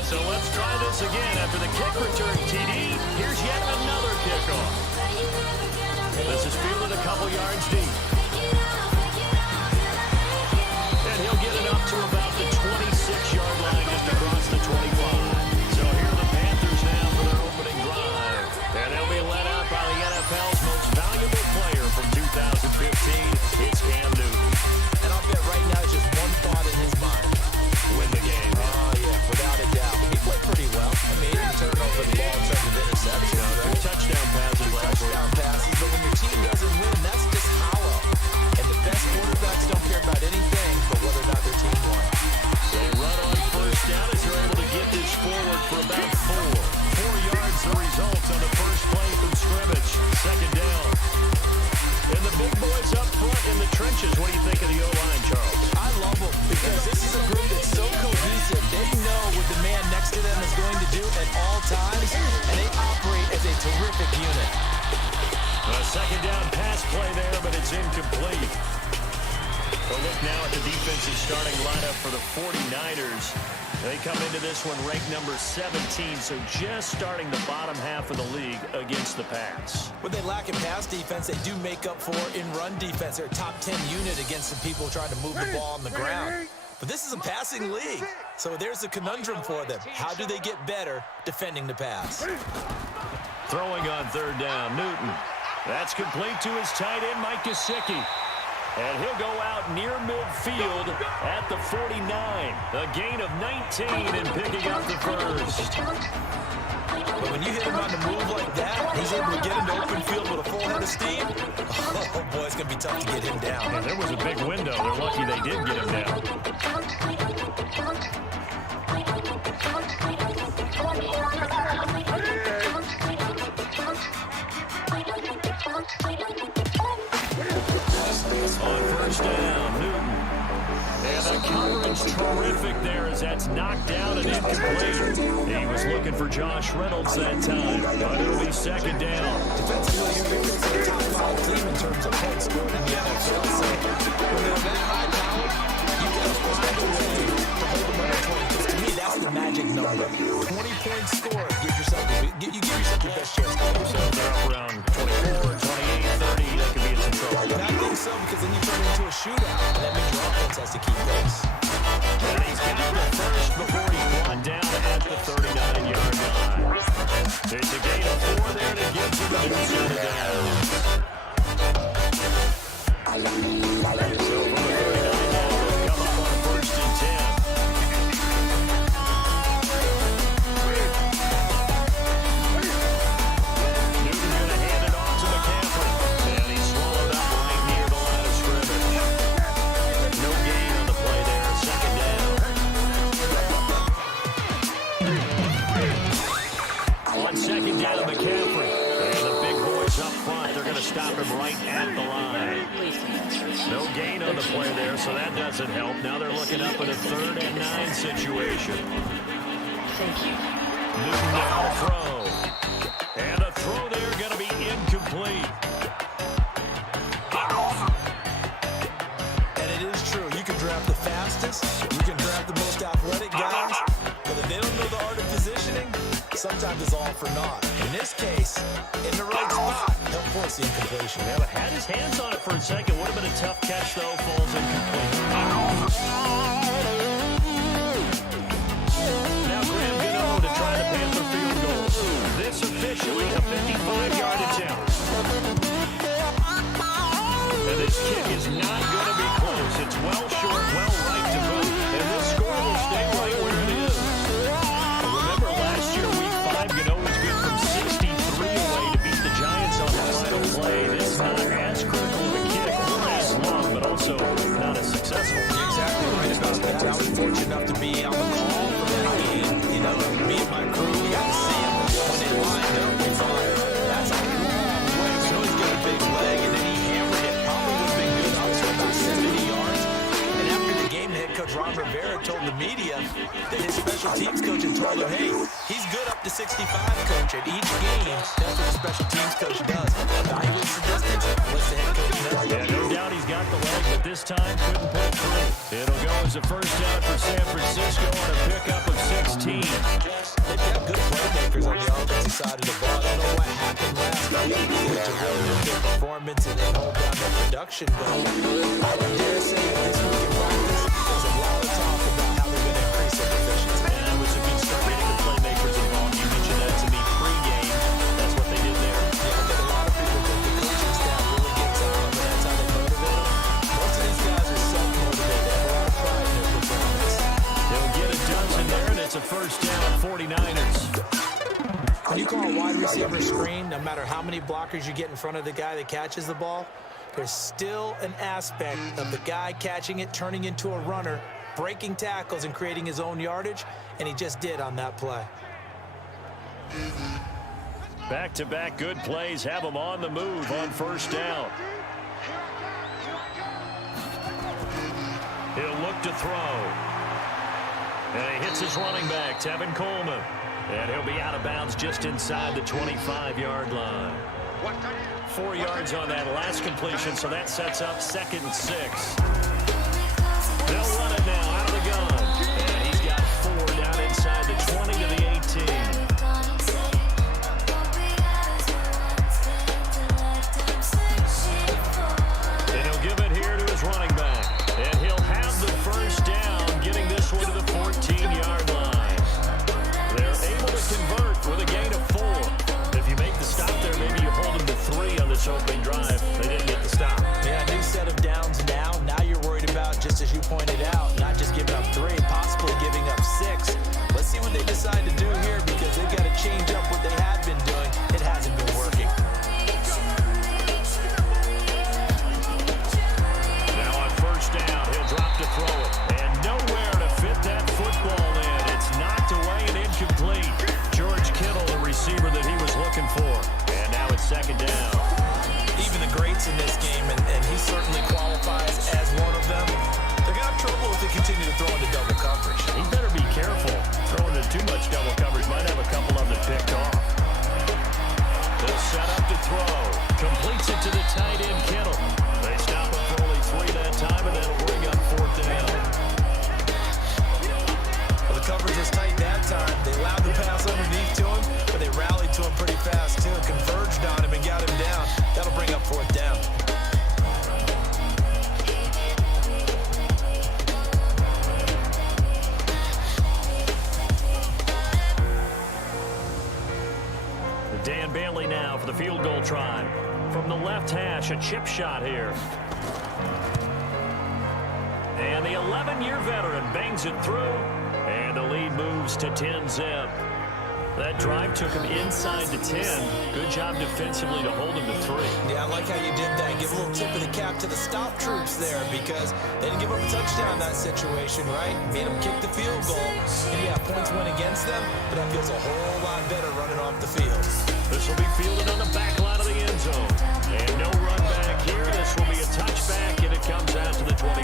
So let's try this again. After the kick return TD, here's yet another kickoff. This is fielded a couple yards deep. And he'll get it up to about the 26-yard line, just across the 25. So here are the Panthers now for their opening drive. And they'll be led out by the NFL's most valuable player from 2015. It's Cam Newton. And I'll bet right now it's just one thought in his mind. Win the game. Oh, yeah, without a doubt. He played pretty well. I mean, he didn't turn over the ball in terms of interceptions. No, 2 touchdown passes last week. Touchdown passes, but when your team doesn't win, that's just hollow. And the best quarterbacks don't care about anything but whether or not their team won. They run on first down as they're able to get this forward for about 4 yards, the result on the first play from scrimmage. Second down. And the big boys up front in the trenches. What do you think of the O-line, Charles? I love them because this is a group that's so cohesive. They know what the man next to them is going to do at all times, and they operate as a terrific unit. A second down pass play there, but it's incomplete. A look now at the defensive starting lineup for the 49ers. They come into this one ranked number 17, so just starting the bottom half of the league against the pass. What they lack in pass defense, they do make up for in run defense. They're a top 10 unit against some people trying to move the ball on the ground. But this is a passing league, so there's a conundrum for them. How do they get better defending the pass? Throwing on third down, Newton. That's complete to his tight end, Mike Gesicki. And he'll go out near midfield at the 49. A gain of 19 and picking up the first. But when you hit him on the move like that, he's able to get into open field with a full head of steam. Oh, boy, it's going to be tough to get him down. And there was a big window. They're lucky they did get him down. On first down, Newton. And the coverage terrific there as that's knocked down and incomplete. He was looking for Josh Reynolds that time, but it'll be second down. Defensively, you're facing a top 5 team in terms of points scored in the NFL. So when they're that high power, you got to find a way to hold them under 20. Because to me, that's the magic number. 20 points scored, you give yourself your best chance to win. So they're up around 24, 28, 30. That could be in some trouble. And I think so, because then you turn it into a shootout, and that means your offense has to keep pace. And he's got the first before he's brought down at the 39-yard line. It's a gain of 4 there to get to the new set of downs. So from the 39 now, they'll come up on first and 10. Newton going to hand it off to McCaffrey. And he's swallowed up right near the line of the play there, so that doesn't help. Now they're looking up at a 3rd and 9 situation. Thank you. Newton now to throw. And a throw there going to be incomplete. And it is true. You can draft the fastest. You can draft the most athletic guys. But if they don't know the art of positioning, sometimes it's all for naught. In this case, in the right spot, he'll force the incompletion. Yeah, but had his hands on it for a second. Would have been a tough catch, though. Falls incomplete. Now Graham Gano to try the Panther field goal. This officially a 55-yard attempt. And this kick is not going to be close. It's well short, well right to boot. And this score will stay right where it is. Remember, last year, Week 5, Gano was good from 63 away to beat the Giants on the final play. This is not as critical of a kick, or as long, but also not as successful. You're exactly right about that. I was fortunate enough to be on the call for that game. You know, me and my crew, we got to see him. When they lined up, we thought, that's a long way. We know he's got a big leg, and then he hammered it. Probably would have been good up to about 70 yards. And after the game, head coach Ron Rivera told the media that his special teams coach had told him, hey, he's good up to 65, coach. At each game, that's what the special teams coach does. Evaluates the distance, lets the head coach know. Yeah, no doubt he's got the leg, but this time couldn't put it through. It'll go as a first down for San Francisco on a pickup of 16. They've got good playmakers on the offensive side of the ball. I don't know what happened last week to really lift their performance and hold down their production, but I would dare say that this week in practice, there's a lot of talk about how they're going to increase their efficiency. And that was a good start getting the playmakers involved. You mentioned that to me pre-game. That's what they did there. Yeah, I think a lot of people think the coaching staff really gets on them, and that's how they motivate them. Most of these guys are self-motivated. They have a lot of pride in their performance. They'll get a dozen there, and it's a first down, 49ers. When you call a wide receiver screen, no matter how many blockers you get in front of the guy that catches the ball, there's still an aspect of the guy catching it, turning into a runner, breaking tackles and creating his own yardage, and he just did on that play. Back-to-back good plays have him on the move on first down. He'll look to throw. And he hits his running back, Tevin Coleman. And he'll be out of bounds just inside the 25-yard line. 4 yards on that last completion, so that sets up 2nd and 6. They'll run it now out of the gun. And he's got 4 down inside the 20 to the 18. And he'll give it here to his running back. And he'll have the first down, getting this one to the 14-yard line. They're able to convert with a gain of 4. If you make the stop there, maybe you hold them to 3 on this opening drive. They didn't get the stop. Yeah, new set of downs now. Now you're worried about, just as you pointed out, not just giving up 3, possibly giving up 6. Let's see what they decide to do here, because they've got to change up what they have been doing. It hasn't been working. Now on first down, he'll drop to throw it. And nowhere to fit that football in. It's knocked away and incomplete. George Kittle, the receiver that he was looking for. And now it's 2nd down. Even the greats in this game, and he certainly qualifies as one of them, they're going to have trouble if they continue to throw into double coverage. He better be careful. Throwing into too much double coverage might have a couple of them picked off. They'll set up to throw. Completes it to the tight end, Kittle. They stop him for only 3 that time, and that'll bring up 4th down. Well, the coverage was tight that time. They allowed the pass underneath to him, but they rallied to him pretty fast, too. Converged on him and got him down. That'll bring up 4th down. Dan Bailey now for the field goal try. From the left hash, a chip shot here. And the 11-year veteran bangs it through. And the lead moves to 10-zip. That drive took him inside the 10. Good job defensively to hold him to 3. Yeah, I like how you did that. Give a little tip of the cap to the stop troops there, because they didn't give up a touchdown in that situation, right? Made them kick the field goal. And yeah, points went against them, but that feels a whole lot better running off the field. This will be fielded on the back line of the end zone. And no run back here. This will be a touchback, and it comes out to the 20.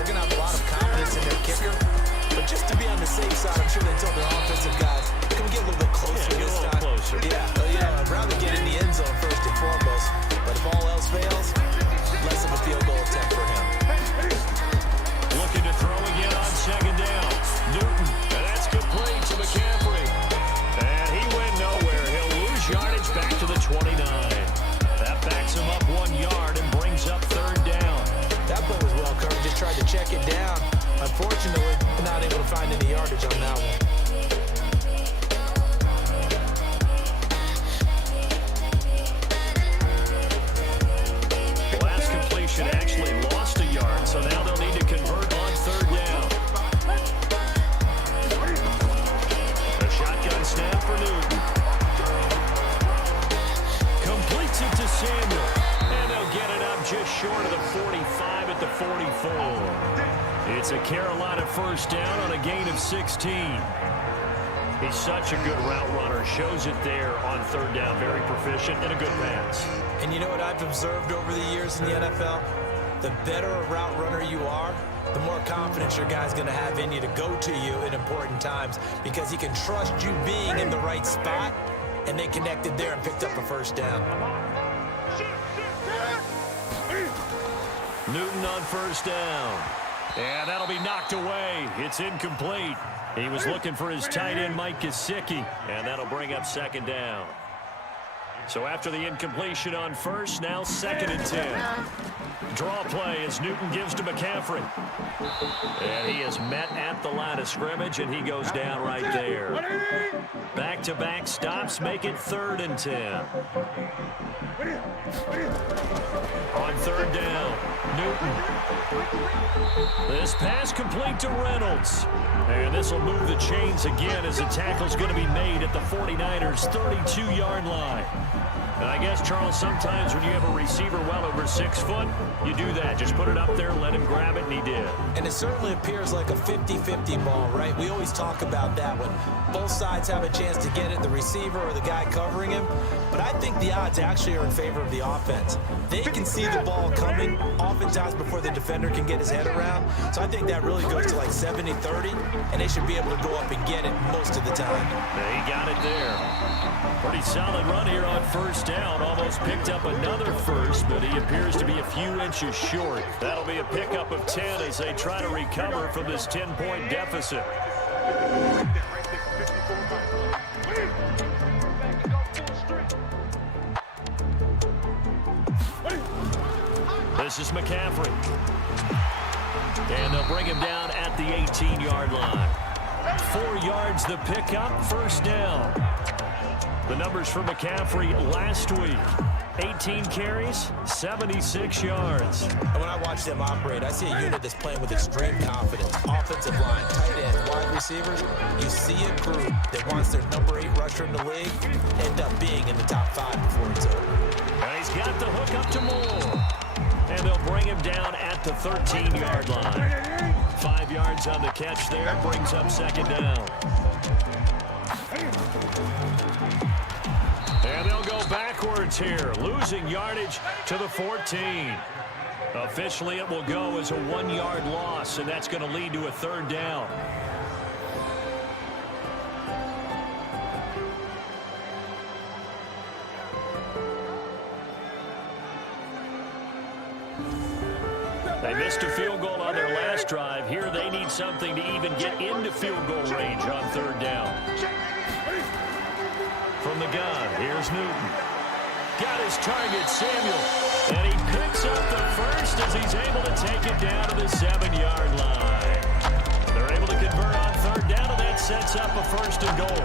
they're going to have a lot of confidence in their kicker. But just to be on the safe side, I'm sure they told their offensive guys, can we get a little bit closer this time? Closer. Yeah, I'd rather get in the end zone first and foremost. But if all else fails, less of a field goal attempt for him. Looking to throw again on second down. Newton, and that's complete to McCaffrey. And he went nowhere. He'll lose yardage back to the 29. That backs him up 1 yard and brings up third down. That play was well covered. Just tried to check it down. Unfortunately, not able to find any yardage on that one. Last completion actually lost a yard, so now they'll need to convert on third down. A shotgun snap for Newton. Completes it to Samuel. And they'll get it up just short of the 45 at the 44. It's a Carolina first down on a gain of 16. He's such a good route runner. Shows it there on third down. Very proficient and a good pass. And you know what I've observed over the years in the NFL? The better a route runner you are, the more confidence your guy's going to have in you to go to you in important times because he can trust you being in the right spot, and they connected there and picked up a first down. Newton on first down. And that'll be knocked away. It's incomplete. He was looking for his tight end, Mike Gesicki, and that'll bring up second down. So after the incompletion on first, now second and 10. Draw play as Newton gives to McCaffrey. And he is met at the line of scrimmage, and he goes down right there. Back-to-back stops make it third and 10. On third down, Newton. This pass complete to Reynolds. And this will move the chains again as the tackle's going to be made at the 49ers' 32-yard line. And I guess, Charles, sometimes when you have a receiver well over 6 foot, you do that. Just put it up there, let him grab it, and he did. And it certainly appears like a 50-50 ball, right? We always talk about that when both sides have a chance to get it, the receiver or the guy covering him. But I think the odds actually are in favor of the offense. They can see the ball coming oftentimes before the defender can get his head around. So I think that really goes to like 70-30, and they should be able to go up and get it most of the time. He got it there. Pretty solid run here on first down. Almost picked up another first, but he appears to be a few inches short. That'll be a pickup of 10 as they try to recover from this 10-point deficit. This is McCaffrey. And they'll bring him down at the 18-yard line. 4 yards the pickup, first down. The numbers for McCaffrey last week. 18 carries, 76 yards. And when I watch them operate, I see a unit that's playing with extreme confidence. Offensive line, tight end, wide receivers. You see a group that wants their number 8 rusher in the league end up being in the top 5 before it's over. And he's got the hook up to Moore. And they'll bring him down at the 13-yard line. 5 yards on the catch there, brings up second down. And they'll go backwards here, losing yardage to the 14. Officially, it will go as a 1-yard loss, and that's going to lead to a third down. They missed a field goal on their last drive. Here they need something to even get into field goal range on third down. From the gun, here's Newton. Got his target, Samuel. And he picks up the first as he's able to take it down to the 7-yard line. They're able to convert on third down, and that sets up a first and goal.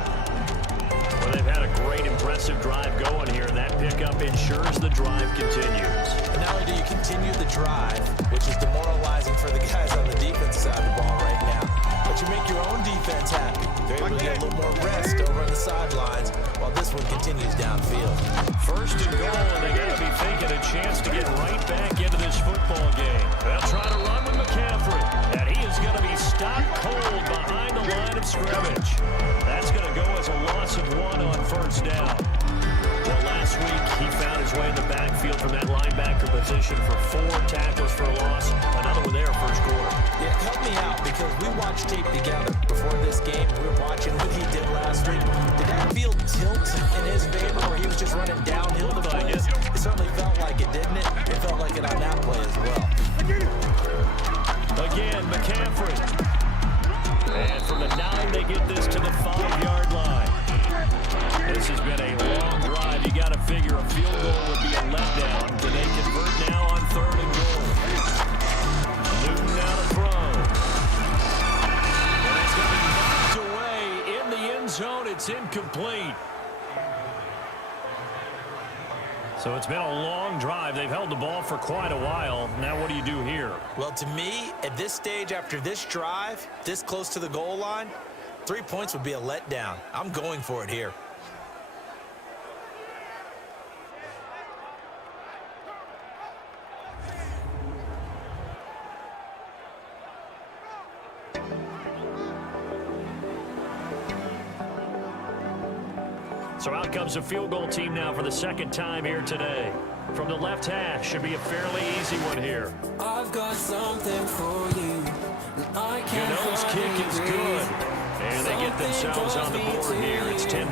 Well, they've had a great, impressive drive going here, and that pickup ensures the drive continues. And not only do you continue the drive, which is demoralizing for the guys on the defense side of the ball right now, but you make your own defense happy. They're able to get a little more rest over on the sidelines while this one continues downfield. First and goal, and they got to be thinking a chance to get right back into this football game. They'll try to run with McCaffrey, and he is going to be stopped cold behind the line of scrimmage. That's going to go as a loss of 1 on first down. Well, last week he found his way in the backfield from that linebacker position for 4 tackles for a loss. Another one there first quarter. me out, because we watched tape together before this game. We were watching what he did last week. Did that field tilt in his favor, or he was just running downhill the plays? It certainly felt like it, didn't it? It felt like it on that play as well. Again, McCaffrey. And from the 9, they get this to the 5-yard line. This has been a long drive. You got to figure a field goal would be a letdown. Can they convert now on 3rd and goal? Newton now to throw. And it's going to be knocked away in the end zone. It's incomplete. So it's been a long drive. They've held the ball for quite a while. Now what do you do here? Well, to me, at this stage, after this drive, this close to the goal line, 3 points would be a letdown. I'm going for it here. So out comes the field goal team now for the 2nd time here today. From the left hash, should be a fairly easy one here. I've got something for you. His kick is good. And they get themselves on the board here. It's 10-3.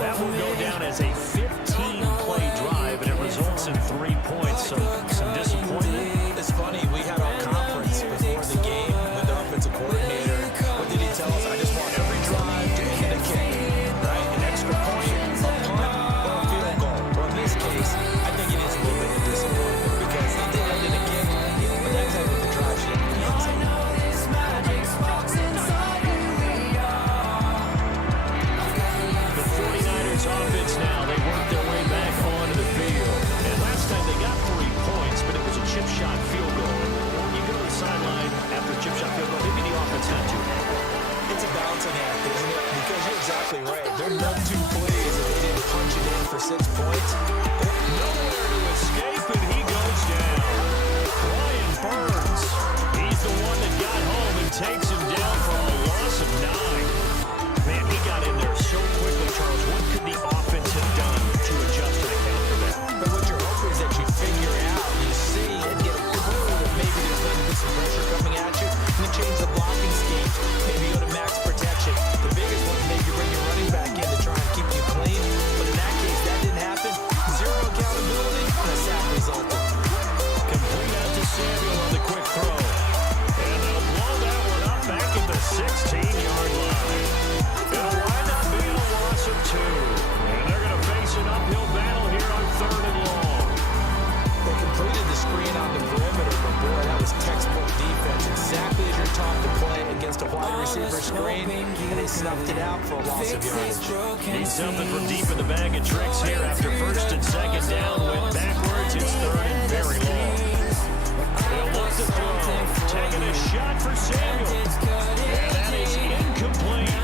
That will go down as a 15-play drive, and it results in 3 points. So some disappointment. It's funny, we had our conference before the game with the offensive coordinator. What did he tell us? I just want every drive to end in a kick. Right? An extra point, a punt, or a field goal. Well, in this case, I think it is a little bit of disappointment because it did end in a kick, but that type of a drive should be the end zone. The 49ers offense now, they work their way back onto the field. And last time they got 3 points, but it was a chip shot field goal. When you go to the sideline after a chip shot field goal, maybe the offense not too happy. It's a balancing act, isn't it? Because you're exactly right. There are no 2 plays if they didn't punch it in for 6 points. Nowhere to escape, and he goes down. Brian Burns, he's the one that got home and takes him down for a loss of 9. Man, he got in there so quickly, Charles. What could the offense have done to adjust and account for that? But what you're hoping is that you figure out, you see, and get a clue that maybe there's going to be some pressure coming at you, and you change the blocking scheme. Maybe go to max protection. The biggest one is maybe bring your running back in to try and keep you clean. But in that case, that didn't happen. Zero accountability, and a sack resulted. Complete out to Samuel on the quick throw. And they'll blow that one up back at the 16-yard line. It'll wind up being a loss of 2. And they're going to face an uphill battle here on 3rd and long. They completed the screen on the perimeter, but boy, that was textbook defense. Exactly as you're taught to play against a wide receiver screen, and they snuffed it out for a loss of yardage. Need something from deep in the bag of tricks here after 1st and 2nd down. Went backwards. It's 3rd and very long. They'll look to throw. Taking a shot for Samuel. And that is incomplete.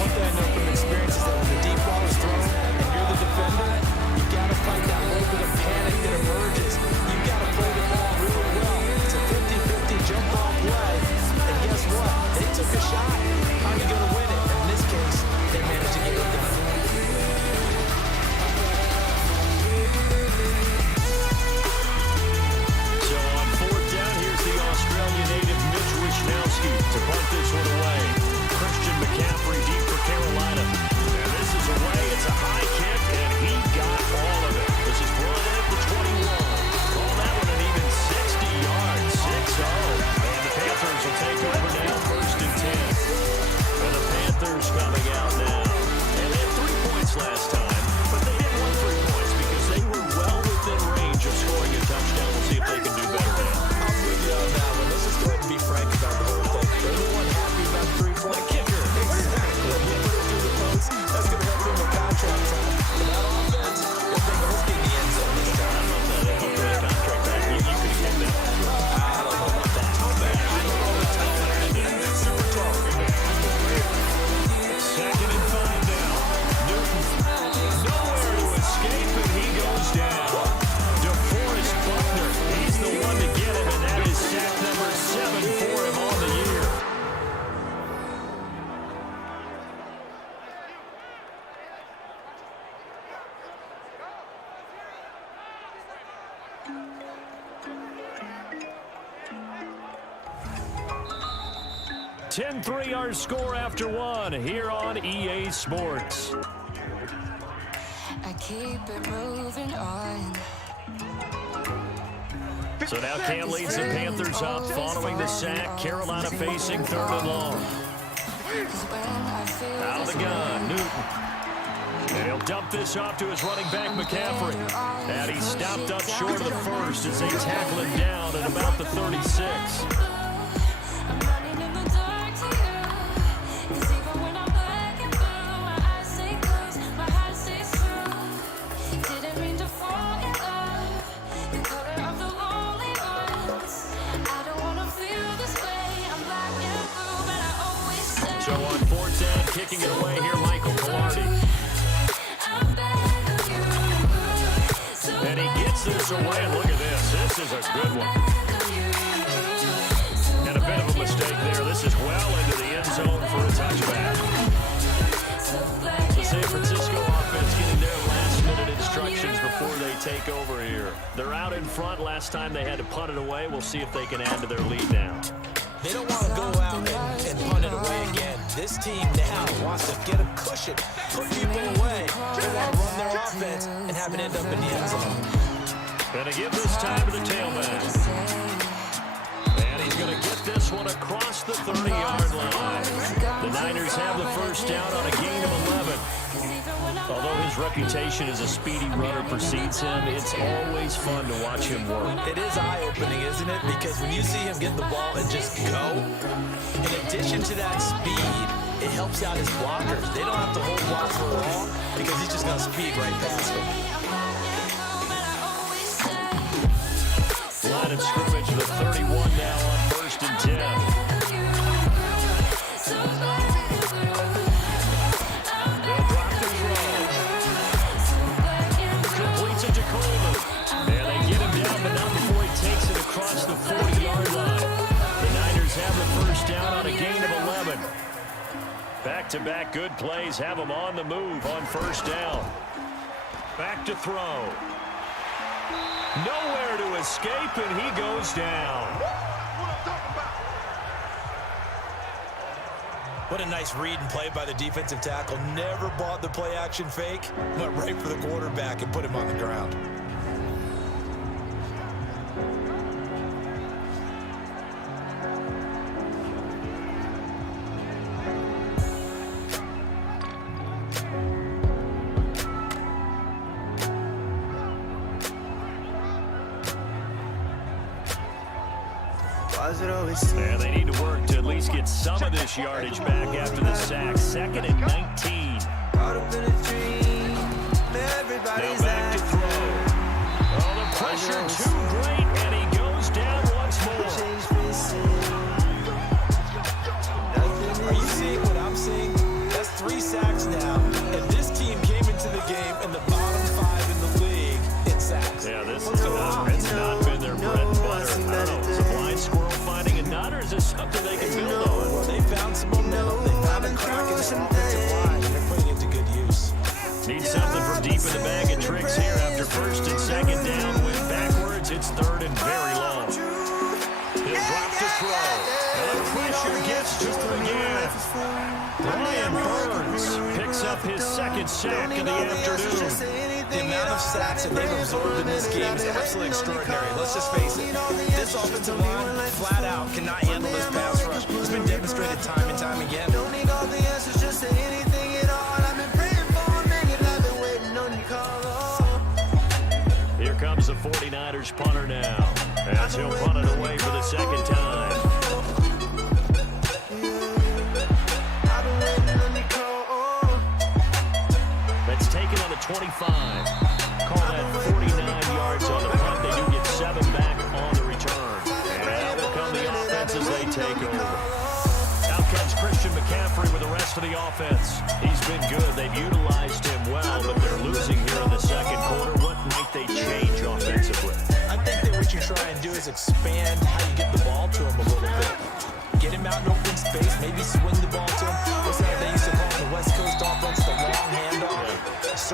One thing I know from experience is that when the deep ball is thrown and you're the defender, you've got to fight that little bit of panic that emerges. You've got to play the ball really well. It's a 50-50 jump ball play. And guess what? They took a shot. How are you going to win it? And in this case, they managed to get it done. 10-3 our score after one here on EA Sports. I keep it moving on. So now Cam leads the Panthers up following the sack. Carolina facing 3rd and long. Out of the gun, Newton. And he'll dump this off to his running back, McCaffrey. And he stopped up short of the first as they tackle him down at about the 36. So on 4th down, kicking it away here, Michael Pilardi. And he gets this away, and look at this. This is a good one. And a bit of a mistake there. This is well into the end zone for a touchback. The San Francisco offense getting their last-minute instructions before they take over here. They're out in front. Last time they had to punt it away. We'll see if they can add to their lead now. They don't want to go out and punt it away again. This team now wants to get a cushion, put people away. They want to run their offense and have it end up in the end zone. Going to give this time to the tailback. And he's going to get this one across the 30-yard line. The Niners have the first down on a gain of 11. Although his reputation as a speedy runner precedes him, it's always fun to watch him work. It is eye-opening, isn't it? Because when you see him get the ball and just go, in addition to that speed, it helps out his blockers. They don't have to hold blocks for long because he's just going to speed right past them. Line of scrimmage to the 31 now on 1st and 10. They'll drop the throw. Completes it to Coleman. And they get him down, but not before he takes it across the 40-yard line. The Niners have the first down on a gain of 11. Back-to-back good plays have them on the move on 1st down. Back to throw. Nowhere to escape, and he goes down. What a nice read and play by the defensive tackle. Never bought the play-action fake. Went right for the quarterback and put him on the ground. And they need to work to at least get some of this yardage back after the sack. 2nd and 19. Now back to throw. Oh, the pressure too great, and he goes down once more. Are you seeing what I'm seeing? That's 3 sacks now. And this team came into the game in the bottom 5 in the league in sacks. Yeah, this is it's not been their bread and butter. I don't know. Is a blind squirrel finding a nut, or is this something they can build on? Well, they found some momentum. They found a crack in their offensive line, and they're putting it to good use. Need something from deep in the bag of tricks here after 1st and 2nd down. Went backwards. It's 3rd and very long. He'll drop to throw. And the pressure gets to him again. Brian Burns picks up his 2nd sack of the afternoon. The amount of sacks that they've absorbed in this game is absolutely extraordinary. Let's just face it. This offensive line, flat out, cannot handle this pass rush. It's been demonstrated time and time again. Don't need all the answers, just say anything at all. I've been praying for a minute, I've been waiting on you call. Here comes the 49ers punter now, as he'll punt it away for the 2nd time. That's taken on the 25. Call that 49 yards on the punt. They do get 7 back on the return. And now will come the offense as they take over. Out comes Christian McCaffrey with the rest of the offense. He's been good. They've utilized him well, but they're losing here in the 2nd quarter. What might they change offensively? I think that what you try and do is expand how you get the ball to him a little bit. Get him out in open space, maybe swing the ball to him. What's that they used to call the West Coast offense, the long handoff?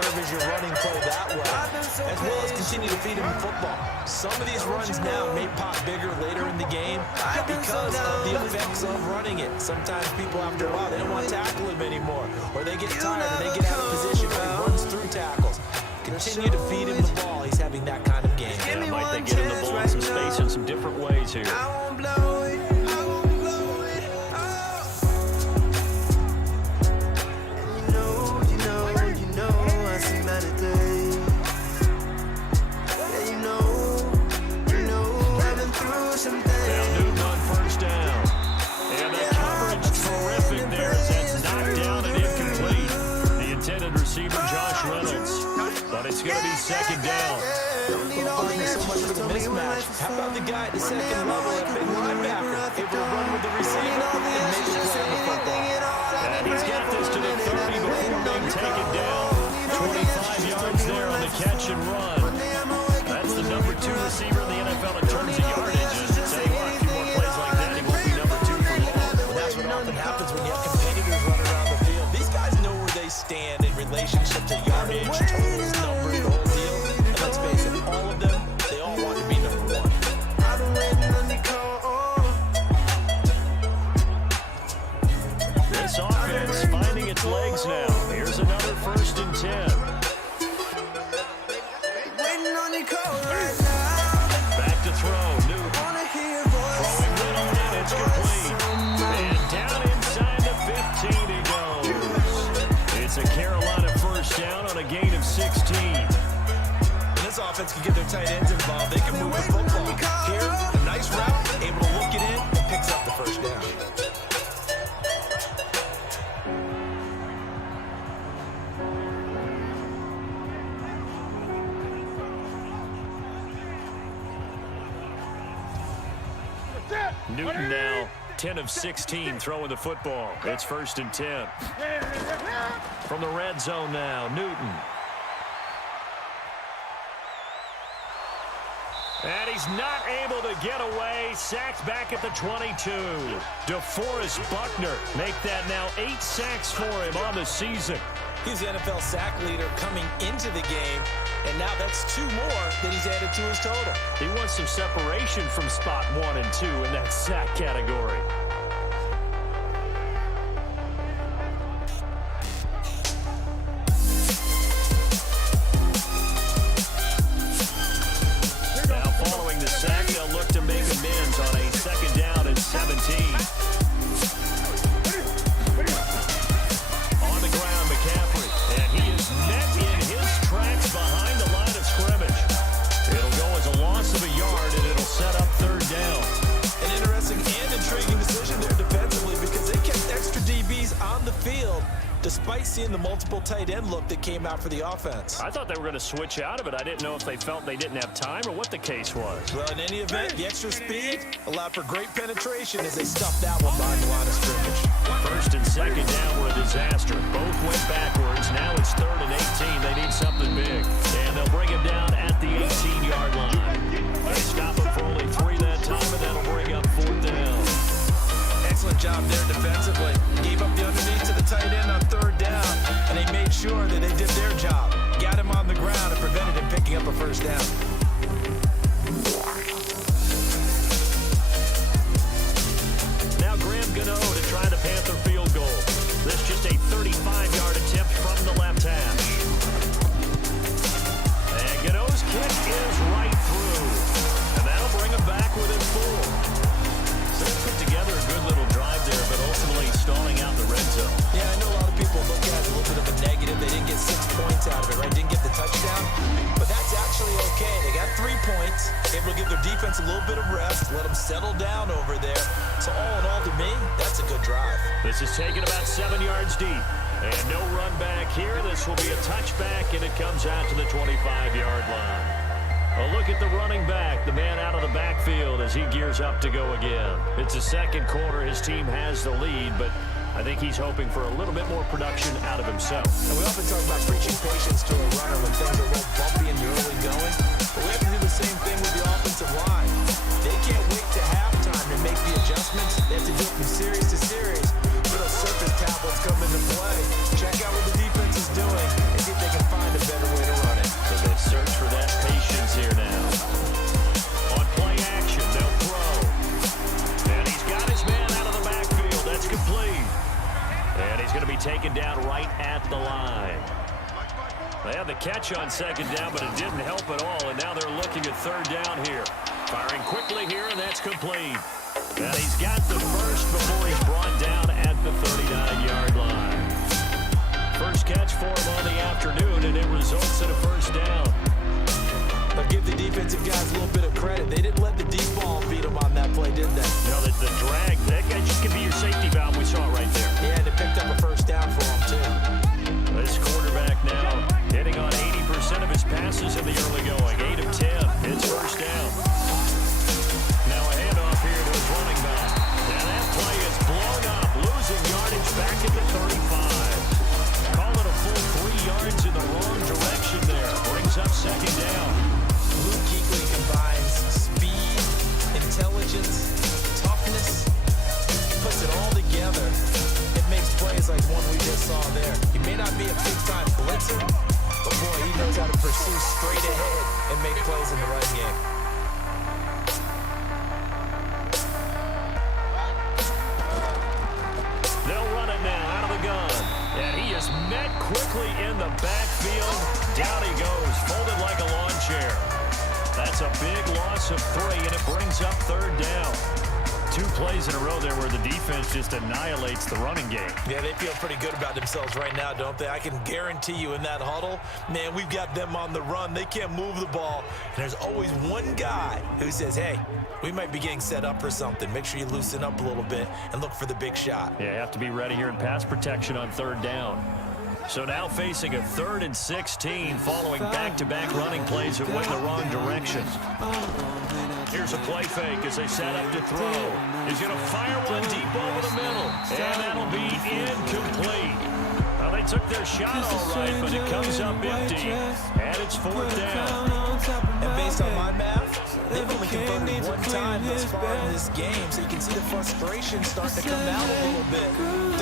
as your running play that way, as well as continue to feed him the football. Some of these runs now may pop bigger later in the game because of the effects of running it. Sometimes people, after a while, they don't want to tackle him anymore, or they get tired and they get out of position or he runs through tackles. Continue to feed him the ball. He's having that kind of game. Yeah, might they get him the ball in some space in some different ways here. I won't blow it. I won't blow it. Oh. You know, I see better days. Yeah, you know, I've been through some things. Now Newton on first down. And the coverage terrific there as that's knocked down and incomplete. The intended receiver, Josh Reynolds. But it's going to be second down. So much of a mismatch. How about the guy at the second level, that big linebacker, able to run with the receiver and make the play on the football? And he's got this to the 30 before being taken down. 25 yards there on the catch and run. That's the number 2 receiver in the NFL in terms of yardage. And tell you what, a few more plays like that, he won't be number 2 for long. Well, that's what often happens when you have competitors running around the field. These guys know where they stand in relationship to yardage, totals, numbers, the whole deal. And let's face it, all of them, they all want to be number 1. I've been waiting on the call. This offense finding its legs now. Here's another 1st and 10. Waiting on your call right now. Back to throw. Newton Wanna hear your voice. throwing little, and it's complete. And down inside the 15 he goes. It's a Carolina first down on a gain of 16. And this offense can get their tight ends involved. They can move the football. Here, a nice route, able to look it in, and picks up the first down. Newton now 10 of 16 throwing the football. It's 1st and 10. From the red zone now, Newton. And he's not able to get away. Sacked back at the 22. DeForest Buckner make that now 8 sacks for him on the season. He's the NFL sack leader coming into the game, and now that's 2 more that he's added to his total. He wants some separation from spot 1 and 2 in that sack category. Now following the sack, they'll look to make amends on a 2nd down and 17. On the ground, McCaffrey, and he is met in his tracks behind the line of scrimmage. It'll go as a loss of a yard, and it'll set up 3rd down. An interesting and intriguing decision there defensively because they kept extra DBs on the field despite seeing the multiple tight end look that came out for the offense. I thought they were going to switch out of it. I didn't know if they felt they didn't have time or what the case was. Well, in any event, the extra speed allowed for great penetration as they stuffed that one behind the line of scrimmage. 1st and 2nd down were a disaster. Both went backwards. Now it's 3rd and 18. They need something big. And they'll bring him down at the 18-yard line. They stop him for only 3 that time, and that'll bring up 4th down. Excellent job there defensively. Gave up the underneath to the tight end on 3rd down, and they made sure that they did their job. Got him on the ground and prevented him picking up a 1st down. Now Graham Gano to try the Panther field goal. This just a 35-yard attempt from the left hash. And Gano's kick is right through. And that'll bring him back within 4. So they put together a good little drive there, but ultimately stalling out the red zone. Yeah, I know a lot of people look at it as a little bit of a negative. They didn't get 6 points out of it, right? Didn't get the touchdown. But that's actually okay. They got 3 points. Able to give their defense a little bit of rest, let them settle down over there. So all in all, to me, that's a good drive. This is taken about 7 yards deep. And no run back here. This will be a touchback, and it comes out to the 25-yard line. A look at the running back, the man out of the backfield as he gears up to go again. It's the 2nd quarter. His team has the lead, but I think he's hoping for a little bit more production out of himself. And we often talk about preaching patience to a runner when things are a little bumpy in the early going, but we have to do the same thing with the offensive line. They can't wait to halftime to make the adjustments. They have to do it from series to series. Little surface tablets come into play. Check out what the defense is doing and see if they can find They had the catch on second down, but it didn't help at all, and now they're looking at third down here. Firing quickly here, and that's complete. And he's got the first before he's brought down at the 39-yard line. First catch for him on the afternoon, and it results in a first down. But give the defensive guys a little bit of credit. They didn't let the deep ball beat them on that play, did they? You know, the drag, that just could be your safety valve. We saw it right there. Yeah, and they picked up a first down for them, too. This quarterback now hitting on 80% of his passes in the early going. 8 of 10. It's first down. Now a handoff here to his running back. And that play is blown up, losing yardage back at the 35. Call it a full 3 yards in the wrong direction there. Brings up second down. Luke Kuechly combines speed, intelligence, toughness. He puts it all together. It makes plays like one we just saw there. He may not be a big-time blitzer, but boy, he knows how to pursue straight ahead and make plays in the run game. They'll run it now out of the gun. And he is met quickly in the backfield. Down he goes, folded like a lawn chair. That's a big loss of 3, and it brings up third down. 2 plays in a row there where the defense just annihilates the running game. Yeah, they feel pretty good about themselves right now, don't they? I can guarantee you in that huddle, man, we've got them on the run. They can't move the ball. And there's always one guy who says, hey, we might be getting set up for something. Make sure you loosen up a little bit and look for the big shot. Yeah, you have to be ready here in pass protection on third down. So now facing a 3rd and 16 following back-to-back running plays that went in the wrong direction. Here's a play fake as they set up to throw. He's going to fire one deep over the middle, and that'll be incomplete. Well, they took their shot all right, but it comes up empty, and it's 4th down. And based on my math, they've only converted 1 time thus far in this game, so you can see the frustration starting to come out a little bit.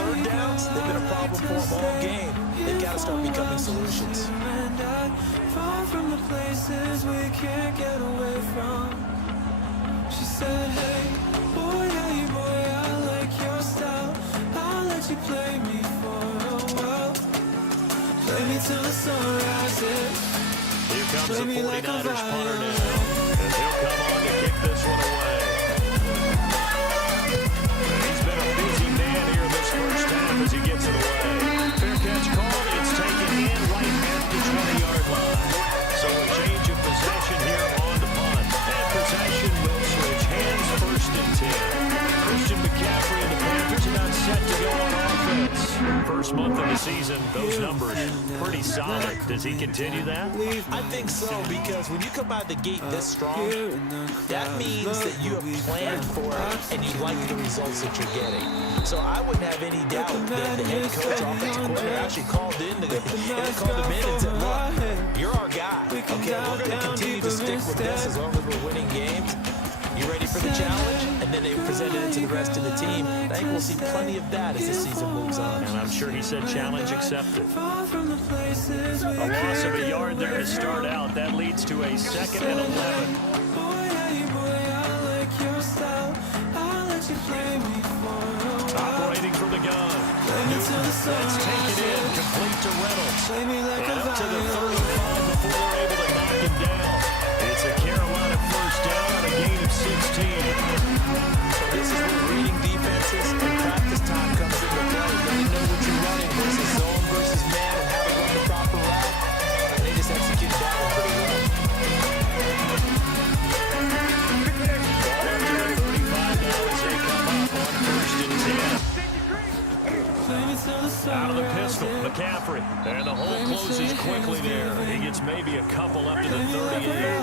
3rd downs, they've been a problem for them all game. They've got to start becoming solutions. Far from the places we can't get away from. She said, hey, boy, hey, boy, I like your style. I'll let you play me for a while. Play me till the sun rises. Here comes the 49ers punter now, and he'll come on to kick this one away. And he's been a busy man here this first half as he gets it away. Fair catch called, it's taken in right at the 20-yard line. So a change of possession here on the punt. And possession will switch hands, 1st and 10. Christian McCaffrey and the Panthers are not set to go on offense. First month of the season, those numbers pretty solid. Does he continue that? I think so, because when you come out of the gate this strong, that means that you have planned for it and you like the results that you're getting. So I wouldn't have any doubt that the head coach, offensive coordinator, actually called him in and said, look, you're our guy. Okay, we're going to continue to stick with this as long as we're winning games. You ready for the challenge? And then they presented it to the rest of the team. I think we'll see plenty of that as the season moves on. And I'm sure he said challenge accepted. A loss of a yard there to start out. That leads to a 2nd and 11. Operating from the gun. Let's take it in. Complete to Reynolds. And up to the 35 before they're able to knock him down. It's a Carolina first down on a gain of 16. So this is where reading defenses and practice time comes into play. When you know what you're running versus zone versus man and how to run the proper route. And they just executed that one pretty well. Ball up to the 35 now as they come up on 1st and 10. Out of the pistol, McCaffrey. And the hole closes quickly there. He gets maybe a couple up to the 38.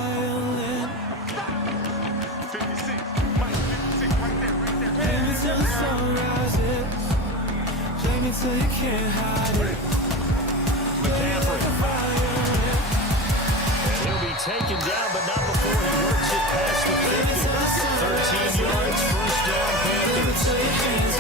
So you can't hide it. McCaffrey. And he'll be taken down, but not before he works it past the 50. 13 yards, first down, Panthers. I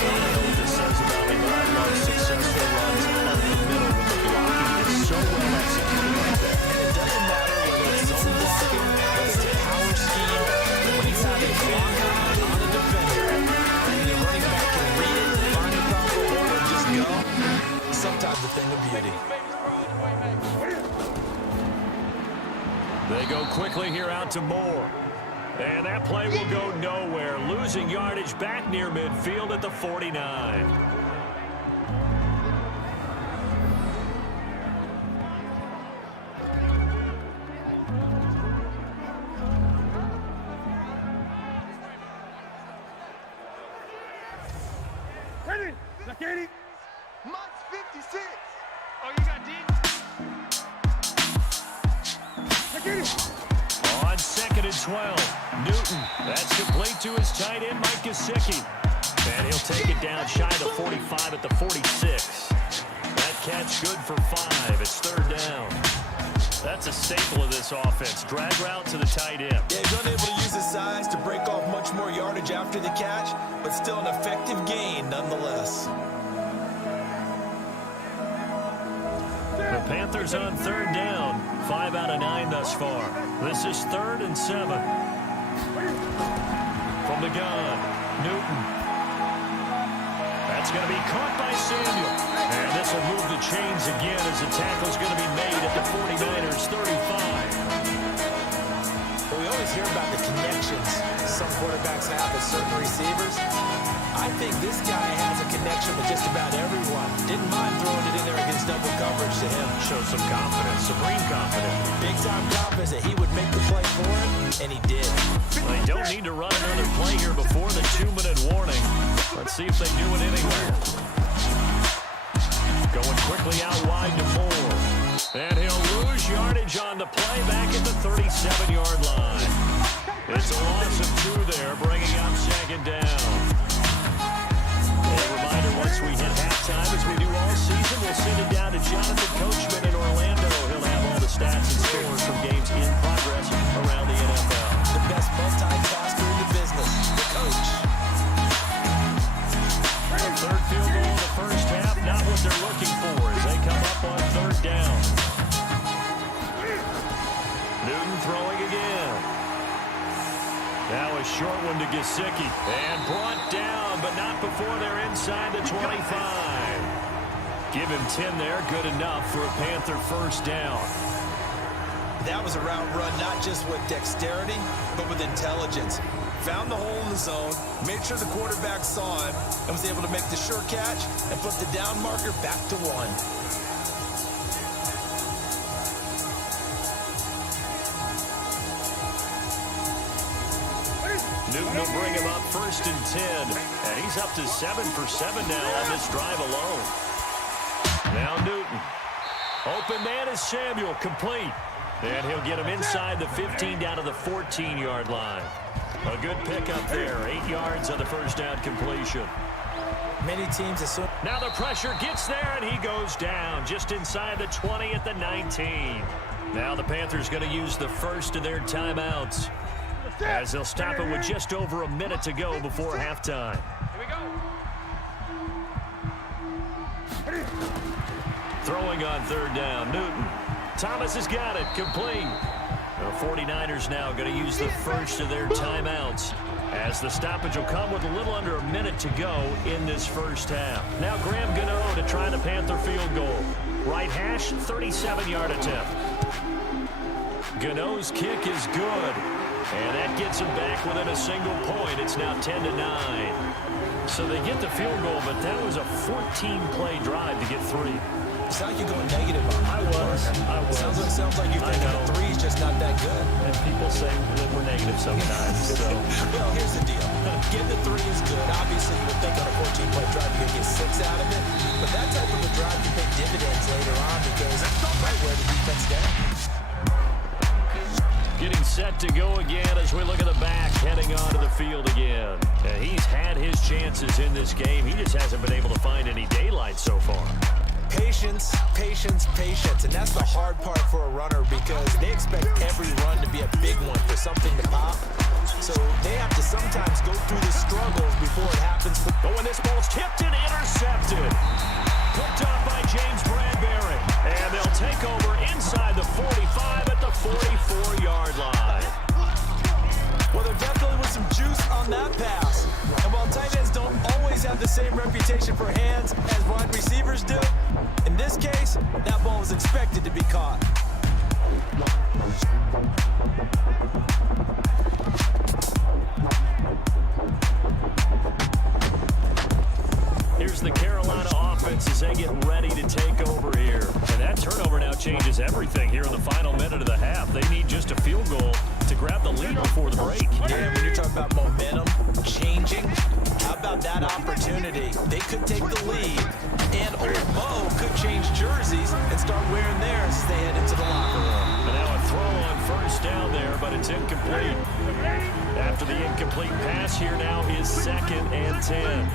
don't know what this says about him, but I love successful runs up the middle when the blocking is so well executed like that. And it doesn't matter whether it's zone blocking, whether it's a power scheme, when you have a blocker on a defender, and your running back can read it, find the proper hole, and just go. Sometimes the thing They go quickly here out to Moore. And that play will go nowhere, losing yardage back near midfield at the 49. Ready? Zakiri. Mott's 56. Oh, you got D? Zakiri. On 2nd and 12, Newton. That's complete to his tight end, Mike Gesicki. And he'll take it down shy of the 45 at the 46. That catch good for 5. It's 3rd down. That's a staple of this offense. Drag route to the tight end. Yeah, he's unable to use his size to break off much more yardage after the catch, but still an effective gain nonetheless. The Panthers on 3rd down. 5 out of 9 thus far. This is 3rd and 7. From the gun, Newton. That's going to be caught by Samuel. And this will move the chains again as the tackle's going to be made at the 49ers 35. Well, we always hear about the connections some quarterbacks have with certain receivers. I think this guy has a connection with just about everyone. Didn't mind throwing it in there against double coverage to him. Showed some confidence, supreme confidence. Big-time confidence that he would make the play for him, and he did. They don't need to run another play here before the 2-minute warning. Let's see if they do it anyway. Going quickly out wide to Moore. And he'll lose yardage on the play back at the 37-yard line. It's a loss of 2 there, bringing up 2nd down. A reminder, once we hit halftime, as we do all season, we'll send it down to Jonathan Coachman in Orlando. He'll have all the stats and scores from games in progress around the NFL. The best multitasker in the business, the coach. The 3rd field goal of the first half, not what they're looking for as they come up on 3rd down. Newton throwing again. Now a short one to Gesicki. And brought down, but not before they're inside the 25. Give him 10 there, good enough for a Panther 1st down. That was a route run not just with dexterity, but with intelligence. Found the hole in the zone, made sure the quarterback saw him, and was able to make the sure catch and put the down marker back to 1. Newton will bring him up 1st and 10. And he's up to 7 for 7 now on this drive alone. Now Newton. Open man is Samuel, complete. And he'll get him inside the 15 down to the 14-yard line. A good pickup there. 8 yards on the 1st down completion. Many teams assume. Now the pressure gets there, and he goes down just inside the 20 at the 19. Now the Panthers going to use the first of their timeouts, as they'll stop it with just over a minute to go before halftime. Here we go. Throwing on 3rd down, Newton. Thomas has got it, complete. The 49ers now going to use the first of their timeouts, as the stoppage will come with a little under a minute to go in this first half. Now Graham Gano to try the Panther field goal. Right hash, 37-yard attempt. Gano's kick is good, and that gets him back within a single point. It's now 10-9. So they get the field goal, but that was a 14-play drive to get 3. It's like you're going negative on I was. Sounds like you're thinking a 3 is just not that good. And people say that we're negative sometimes. So. Well, here's the deal. Getting the 3 is good. Obviously, you would think on a 14-play drive you're going to get 6 out of it. But that type of a drive can pay dividends later on because that's right where the defense down. Getting set to go again as we look at the back, heading onto the field again. He's had his chances in this game. He just hasn't been able to find any daylight so far. Patience, patience, patience. And that's the hard part for a runner because they expect every run to be a big one for something to pop. So they have to sometimes go through the struggles before it happens. But when this ball's tipped and intercepted, picked off by James Bradbury. And they'll take over inside the 45 at the 44-yard line. Well, there definitely was some juice on that pass. And while tight ends don't always have the same reputation for hands as wide receivers do, in this case, that ball was expected to be caught. Here's the Carolina offense as they get ready to take over here. And that turnover now changes everything here in the final minute of the half. They need just a field goal to grab the lead before the break. Yeah, when you're talking about momentum changing, how about that opportunity? They could take the lead, and old Mo could change jerseys and start wearing theirs as they head into the locker room. And now a throw on first down there, but it's incomplete. After the incomplete pass, here now is 2nd and 10.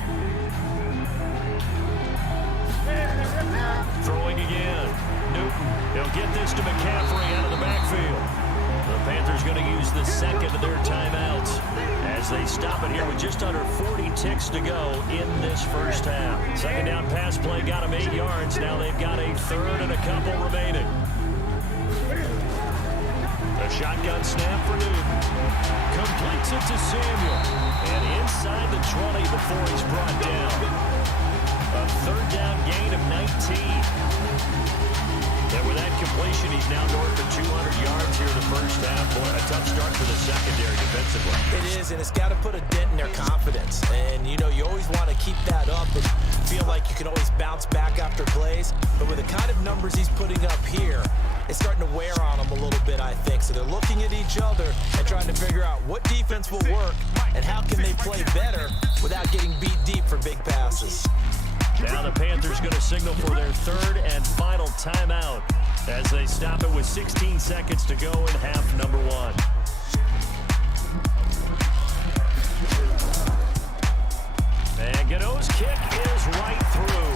Throwing again. Newton. They'll get this to McCaffrey out of the backfield. The Panthers going to use the second of their timeouts as they stop it here with just under 40 ticks to go in this first half. Second down pass play got them 8 yards. Now they've got a third and a couple remaining. A shotgun snap for Newton. Completes it to Samuel. And inside the 20 before he's brought down. A third down gain of 19. And with that completion, he's now north of 200 yards here in the first half. Boy, a tough start for the secondary defensively. It is, and it's got to put a dent in their confidence. And, you know, you always want to keep that up and feel like you can always bounce back after plays. But with the kind of numbers he's putting up here, it's starting to wear on them a little bit, I think. So they're looking at each other and trying to figure out what defense will work and how can they play better without getting beat deep for big passes. Now the Panthers going to signal for their third and final timeout as they stop it with 16 seconds to go in half number 1. And Gano's kick is right through.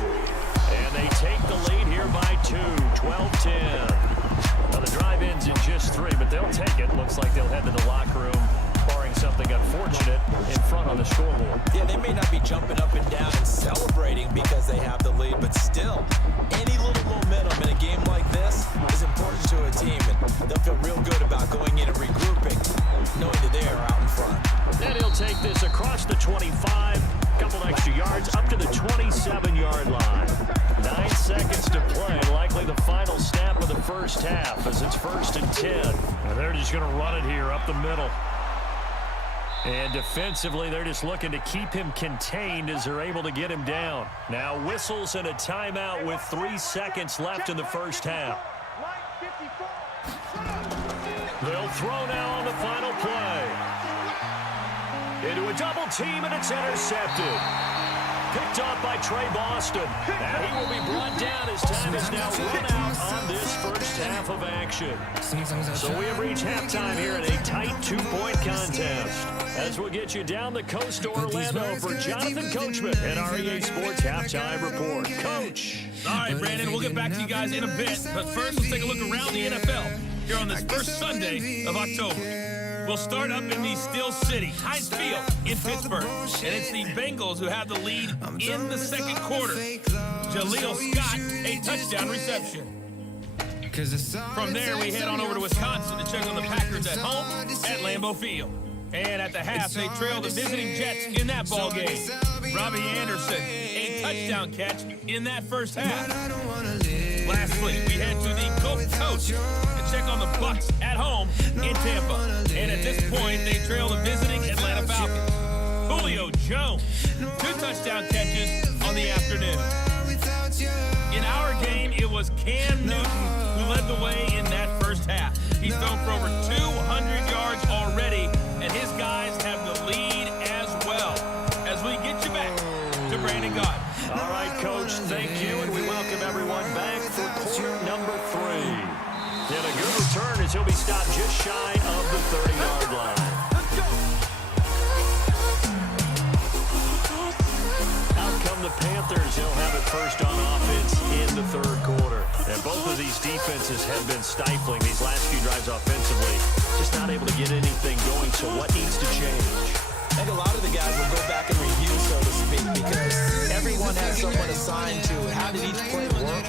And they take the lead here by 2, 12-10. Now the drive ends in just 3, but they'll take it. Looks like they'll head to the locker room, barring something unfortunate in front on the scoreboard. Yeah, they may not be jumping up and down and celebrating because they have the lead, but still, any little momentum in a game like this is important to a team, and they'll feel real good about going in and regrouping, knowing that they are out in front. And he'll take this across the 25, couple extra yards, up to the 27-yard line. 9 seconds to play, likely the final snap of the first half as it's 1st and 10. And they're just going to run it here up the middle. And defensively, they're just looking to keep him contained as they're able to get him down. Now whistles and a timeout with 3 seconds left in the first half. They'll throw now on the final play. Into a double team, and it's intercepted. Picked off by Trey Boston. And he will be brought down as time is now run out on this first half of action. So we have reached halftime here in a tight 2-point contest. As we'll get you down the coast to Orlando for Jonathan Coachman and our EA Sports Halftime Report. Coach. All right, Brandon, we'll get back to you guys in a bit. But first, let's take a look around the NFL here on this first Sunday of October. We'll start up in the Steel City, Heinz Field in Pittsburgh. And it's the Bengals who have the lead in the second quarter. Jaleel Scott, a touchdown reception. From there, we head on over to Wisconsin to check on the Packers at home at Lambeau Field. And at the half, they trail the visiting Jets in that ball game. Robbie Anderson, a touchdown catch in that first half. Lastly, we head to the Gulf Coast to check on the Bucs at home in Tampa. And at this point, they trail the visiting Atlanta Falcons. Julio Jones, 2 touchdown catches on the afternoon. In our game, it was Cam Newton who led the way in that first half. He's thrown for over 200 yards already, and his guys have the lead as well. As we get you back to Brandon Gott. All right, Coach, thank you, and we welcome everyone back for quarter number 3. And a good return as he'll be stopped just shy of the 30-yard line. Out come the Panthers. They'll have it first on offense in the third quarter. And both of these defenses have been stifling these last few drives offensively. Just not able to get anything going, so what needs to change? I think a lot of the guys will go back and review, so to speak, because everyone has someone assigned to how did each play work.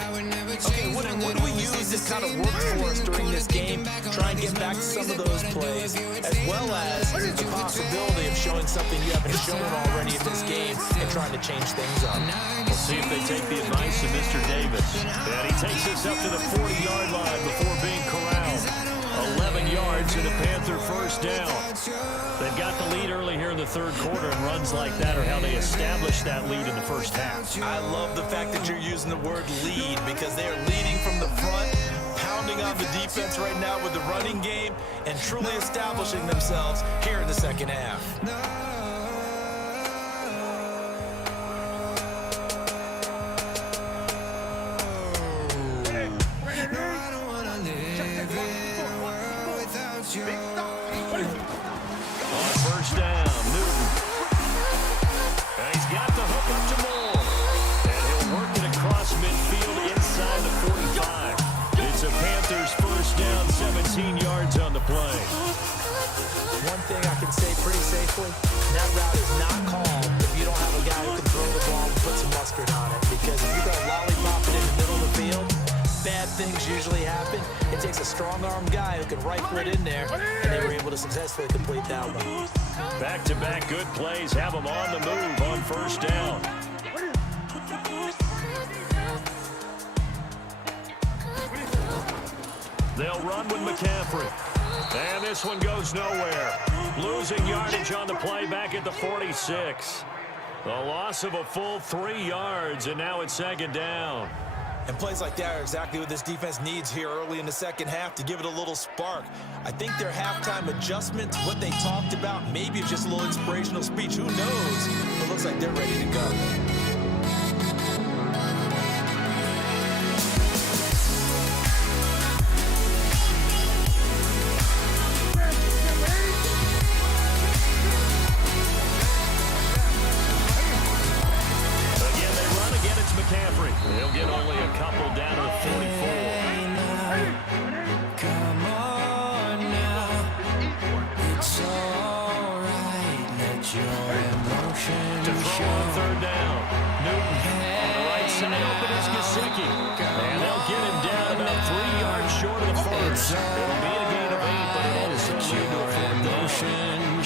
Okay, what do we use this kind of work for us during this game? Try and get back to some of those plays, as well as the possibility of showing something you haven't shown already in this game and trying to change things up. We'll see if they take the advice of Mr. Davis. And he takes us up to the 40-yard line before being corralled. first down. They've got the lead early here in the third quarter, and runs like that are how they establish that lead in the first half. I love the fact that you're using the word lead because they are leading from the front, pounding on the defense right now with the running game, and truly establishing themselves here in the second half. On first down, Newton. And he's got the hook up to Moore. And he'll work it across midfield inside the 45. It's a Panthers first down, 17 yards on the play. One thing I can say pretty safely, that route is not called if you don't have a guy who can throw the ball and put some mustard on it. Because if you go lollipop it in the middle of the field, bad things usually happen. It takes a strong-arm guy who can rifle it in there, and they were able to successfully complete that one. Back-to-back good plays have them on the move on first down. They'll run with McCaffrey. And this one goes nowhere. Losing yardage on the play back at the 46. The loss of a full 3 yards, and now it's second down. And plays like that are exactly what this defense needs here early in the second half to give it a little spark. I think their halftime adjustments, what they talked about, maybe it's just a little inspirational speech. Who knows? It looks like they're ready to go. They'll get only a couple down to the 44. Come on now, it's alright, let your emotions to throw on third down. Newton on the right side, open is Gesicki. And they'll get him down about 3 yards short of the first. It'll be a gain of 8, but it'll also lead to a fourth down.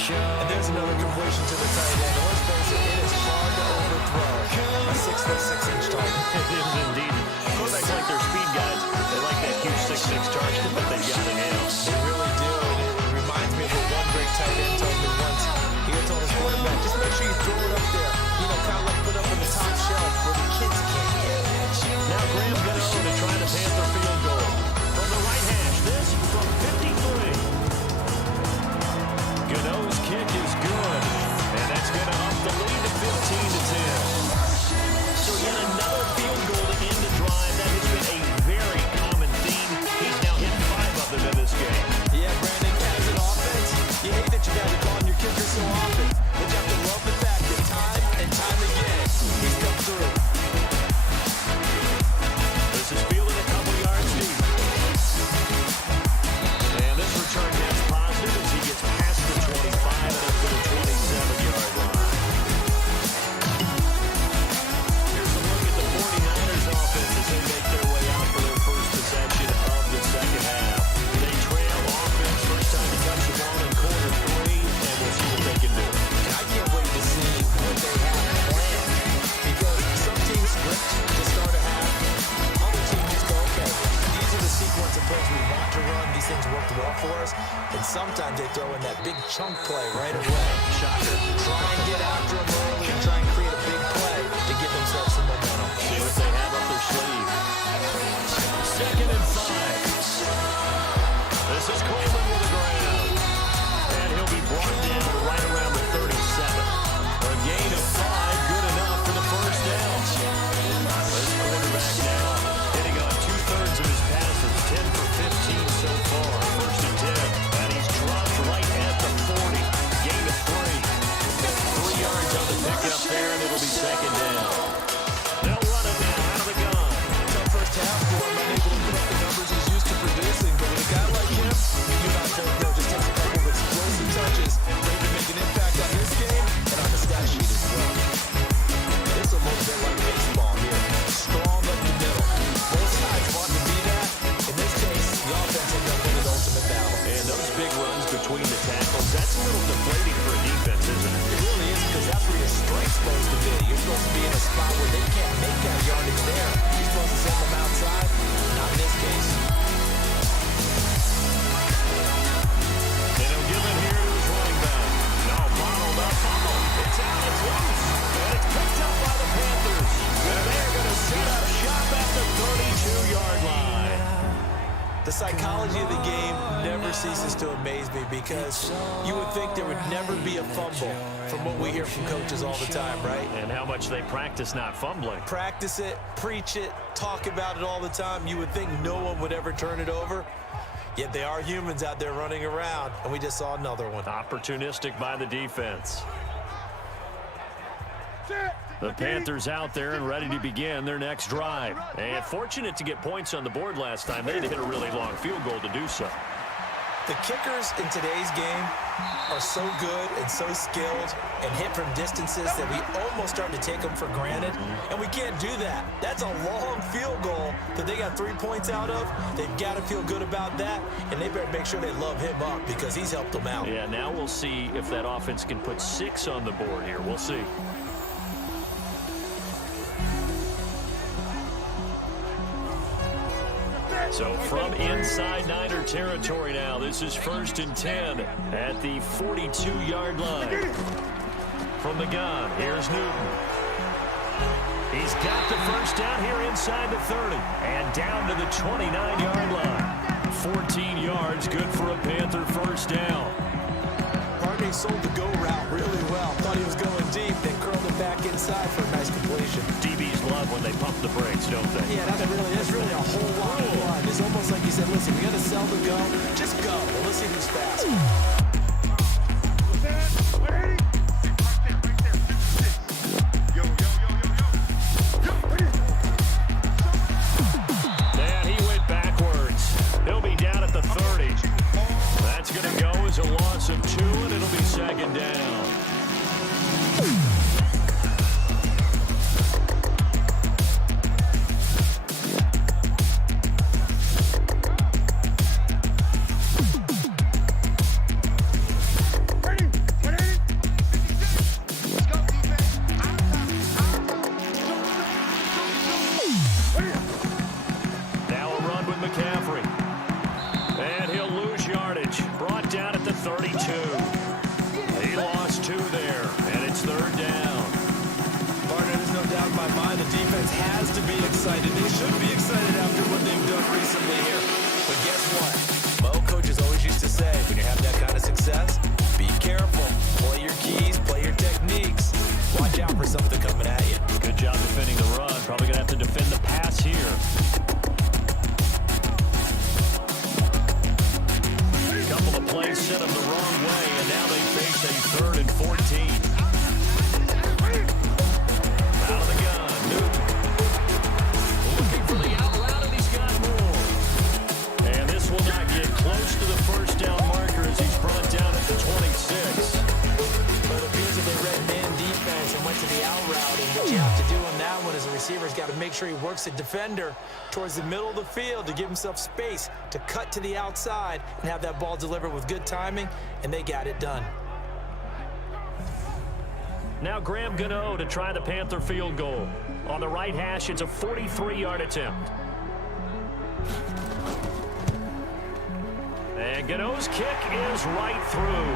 And there's another completion to the tight end. Let's face it, it is hard to overthrow a 6'6" target. It is indeed. Quarterbacks like their speed guys. They like that huge 6'6" target, but they've got it now. They really do, and it reminds me of what one great tight end told me once. He told his quarterback, just make sure you throw it up there. You know, kind of like put up on the top shelf where the kids can't get it. Now Graham Gano to try the Panther field goal. From the right hash, this from 53. Gano's kick is good, and that's going to up the lead to 15-10. So yet another field goal to end the drive. That has been a very common theme. He's now hit 5 of them in this game. Yeah, Brandon, as an offense, you hate that you got to call on your kicker so often. But you have to love the fact that time and time again, he's come through. This is fielded a couple yards deep. And this return gets positive as he gets past the 25 and up to the 27-yard line. Here's a look at the 49ers offense as they make their way out for their first possession of the second half. They trail offense, first time to touch the ball in quarter 3, and we'll see what they can do. And I can't wait to see what they have planned, because some teams script to start a half, other teams just go, okay, these are the sequence of plays we want to run, these things worked well for us, and sometimes they throw in that big chunk play right away. Shocker. Try and get after them early and try and create a big play to give themselves some momentum. See what they have up their sleeve. 2nd and 5. This is Coleman with the ground. And he'll be brought down to right around the 37. A gain of 5, good enough for the first down. This quarterback now hitting on 2/3 of his passes, 10 for 15 so far. 1st and 10. And he's dropped right at the 40. Gain of 3. 3 yards on the pickup there, and it'll be second down. They'll run it now out of the gun. Tough first half for him, unable to put up the numbers he's used to producing, but with a guy like him, you not don't know, just takes a couple of explosive touches, ready to make an impact on this game and on the stat sheet as well. It's a little bit like baseball here. Strong up the middle. Both sides want to be that. In this case, the offense ended up winning the ultimate battle. And those big runs between the tackles, that's a little deflating for a defense, isn't it? It really is, because that's where your strength's supposed to be. You're supposed to be in a spot where they can't make that yardage there. You're supposed to send them outside. Not in this case. And he'll give it here strategy of the game never ceases to amaze me because you would think there would never be a fumble from what we hear from coaches all the time, right? And how much they practice not fumbling. Practice it, preach it, talk about it all the time. You would think no one would ever turn it over. Yet they are humans out there running around, and we just saw another one. Opportunistic by the defense. The Panthers out there and ready to begin their next drive. And fortunate to get points on the board last time. They had to hit a really long field goal to do so. The kickers in today's game are so good and so skilled and hit from distances that we almost start to take them for granted. And we can't do that. That's a long field goal that they got 3 points out of. They've got to feel good about that, and they better make sure they love him up because he's helped them out. Yeah, now we'll see if that offense can put 6 on the board here. We'll see. So from inside Niner territory now, this is 1st and 10 at the 42-yard line. From the gun, here's Newton. He's got the first down here inside the 30 and down to the 29-yard line. 14 yards, good for a Panther first down. Harding sold the go route really well. Thought he was going deep, then curled it back inside for a nice completion. DBs love when they pump the brakes, don't they? Yeah, that's really a whole lot of fun. It's almost like you said, listen, we got to sell the go. Just go. Well, let's see who's fast. And he went backwards. He'll be down at the 30. That's going to go as a loss of 2, and it'll be 2nd down. Sure he works the defender towards the middle of the field to give himself space to cut to the outside and have that ball delivered with good timing, and they got it done. Now Graham Gano to try the Panther field goal. On the right hash, it's a 43-yard attempt. And Gano's kick is right through.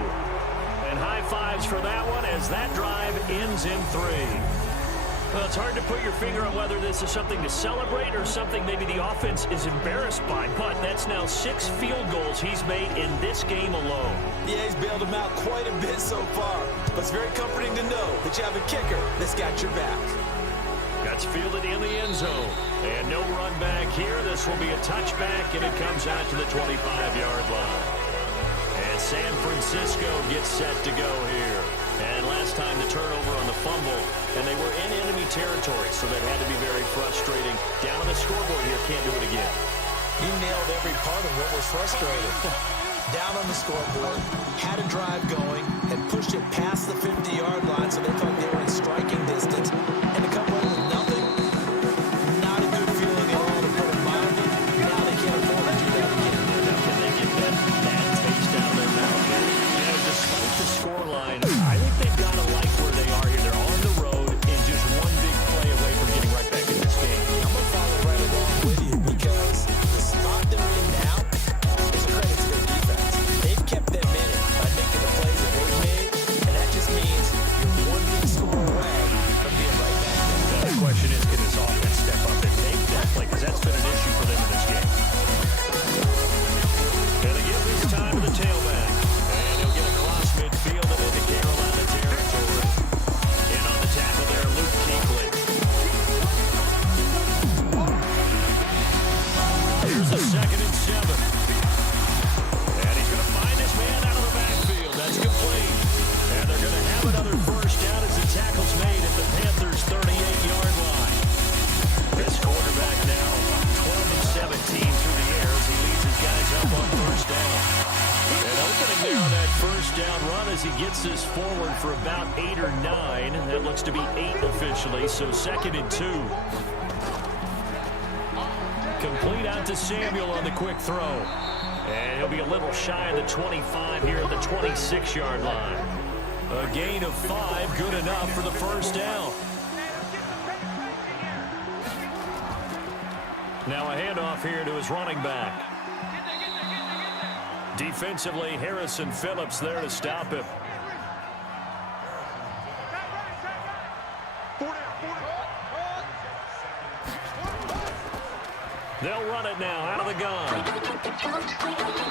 And high fives for that one as that drive ends in 3. Well, it's hard to put your finger on whether this is something to celebrate or something maybe the offense is embarrassed by, but that's now 6 field goals he's made in this game alone. Yeah, he's bailed them out quite a bit so far, but it's very comforting to know that you have a kicker that's got your back. That's fielded in the end zone, and no run back here. This will be a touchback, and it comes out to the 25-yard line. And San Francisco gets set to go here. And last time the turnover on the fumble, and they were in enemy territory, so that had to be very frustrating. Down on the scoreboard here, can't do it again. You nailed every part of what was frustrating. Down on the scoreboard, had a drive going, and pushed it past the 50-yard line, so they thought they were in striking distance. And to come away with nothing, not a good feeling at all to put it mildly. Now they can't afford to do that again. Now can they get that taste out of their mouth? You know, despite the scoreline, I think they've got to like where they are here. They're on the road and just one big play away from getting right back in this game. I'm going to follow right along with you because the spot they're in now is a credit to their defense. They've kept them in it by making the plays that they've made, and that just means you're one big score away from being right back there. The question is, first down run as he gets this forward for about 8 or 9. That looks to be 8 officially, so 2nd and 2. Complete out to Samuel on the quick throw. And he'll be a little shy of the 25 here at the 26-yard line. A gain of 5, good enough for the first down. Now a handoff here to his running back. Defensively, Harrison Phillips there to stop him. They'll run it now out of the gun.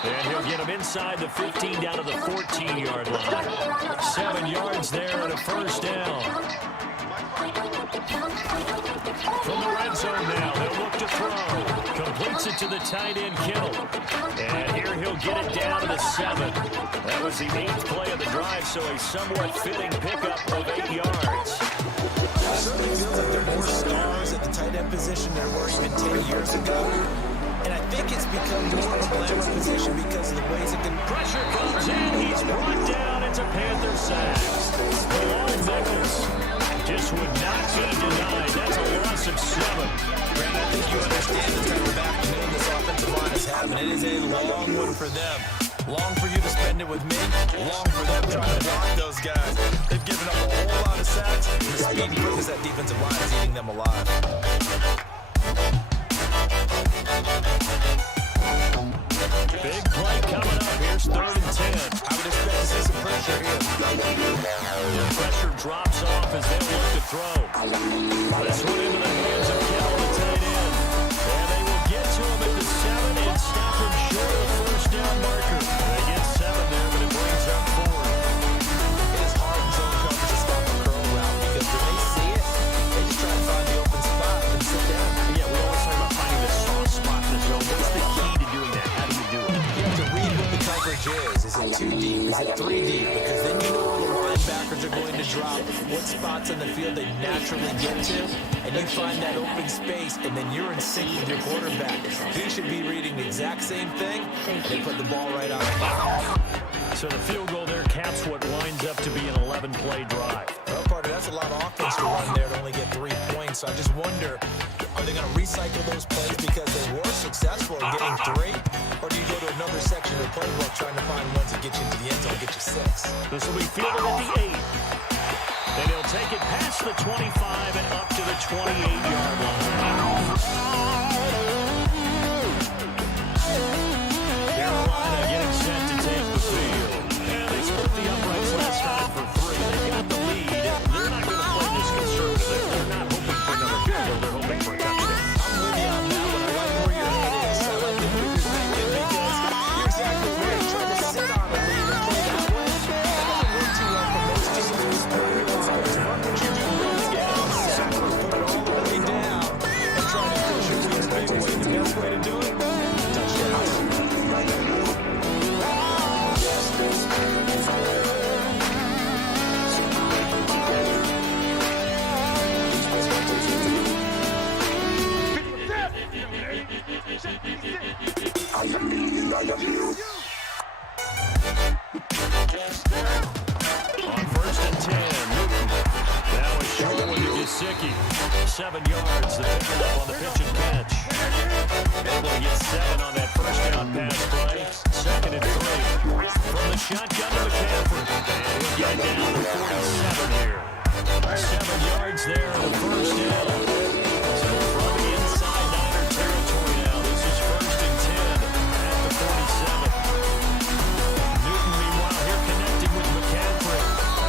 And he'll get him inside the 15 down to the 14-yard line. 7 yards there and a first down. From the red zone now, they'll look to throw. Completes it to the tight end, Kittle. And here he'll get it down to the 7. That was the 8th play of the drive, so a somewhat fitting pickup of 8 yards. It certainly feels like there are more stars at the tight end position than there were even 10 years ago. And I think it's become more of a glamour position because of the ways it can... Pressure comes in. He's brought down. It's a Panther sack. Bilal Nichols just would not be denied. That's a loss of 7. Grant, I think you understand the type of afternoon this offensive line is having. It is a long one for them. Long for you to spend it with me. Long for them trying to block those guys. They've given up a whole lot of sacks. And the speed and quickness that defensive line is eating them alive. Big play coming up. Here's 3rd and 10. I would expect to see some pressure here. The pressure drops off as they look to throw. This one into the hands of Kittle, the tight end. And they will get to him at the 7 and stop him short of the first down marker. They get 7 there, but it brings up 4. It is hard in zone coverage to stop a curl route because when they see it, they just try to find the open spot and sit down. Yeah, we always talk about finding the soft spot in the zone. What's the key to doing that? How do you do it? You have to read what the coverage is. Is it 2 deep? Is it 3 deep? Because then you know where the linebackers are going to drop, what spots on the field they naturally get to, and you find that open space, and then you're in sync with your quarterback. He should be reading the exact same thing, and they put the ball right on it. So the field goal there caps what winds up to be an 11-play drive. Well, partner, that's a lot of offense to run there to only get 3 points. So I just wonder, are they going to recycle those plays because they were successful in getting 3? Or do you go to another section of the playbook trying to find ones that get you into the end zone and get you 6? This will be fielded at the 8. And he'll take it past the 25 and up to the 28-yard line. Carolina getting set to take the field. And they split the uprights last time for 3. They got the lead. They're not going to play this conservative. They're not hoping for another field goal. They're hoping for a touchdown. I'm with you on that one. I like where your head is. I like the move you're thinking because you're exactly right. Trying to sit on a lead and play that way. That doesn't work too well for most teams. What you do is get a sack, put it all the way down, and try to push your team's big way. The best way to do it, touchdown. I am me, I am you. On 1st and 10, Newton. Now a short one to Gesicki. 7 yards, the pickup on the pitch and catch. Able to get 7 on that first down pass play. 2nd and 3. From the shotgun to McCaffrey. And he'll get it down to 47 here. 7 yards there on the first down. So from the inside Niner territory now. This is 1st and 10 at the 47. Newton, meanwhile, here connecting with McCaffrey.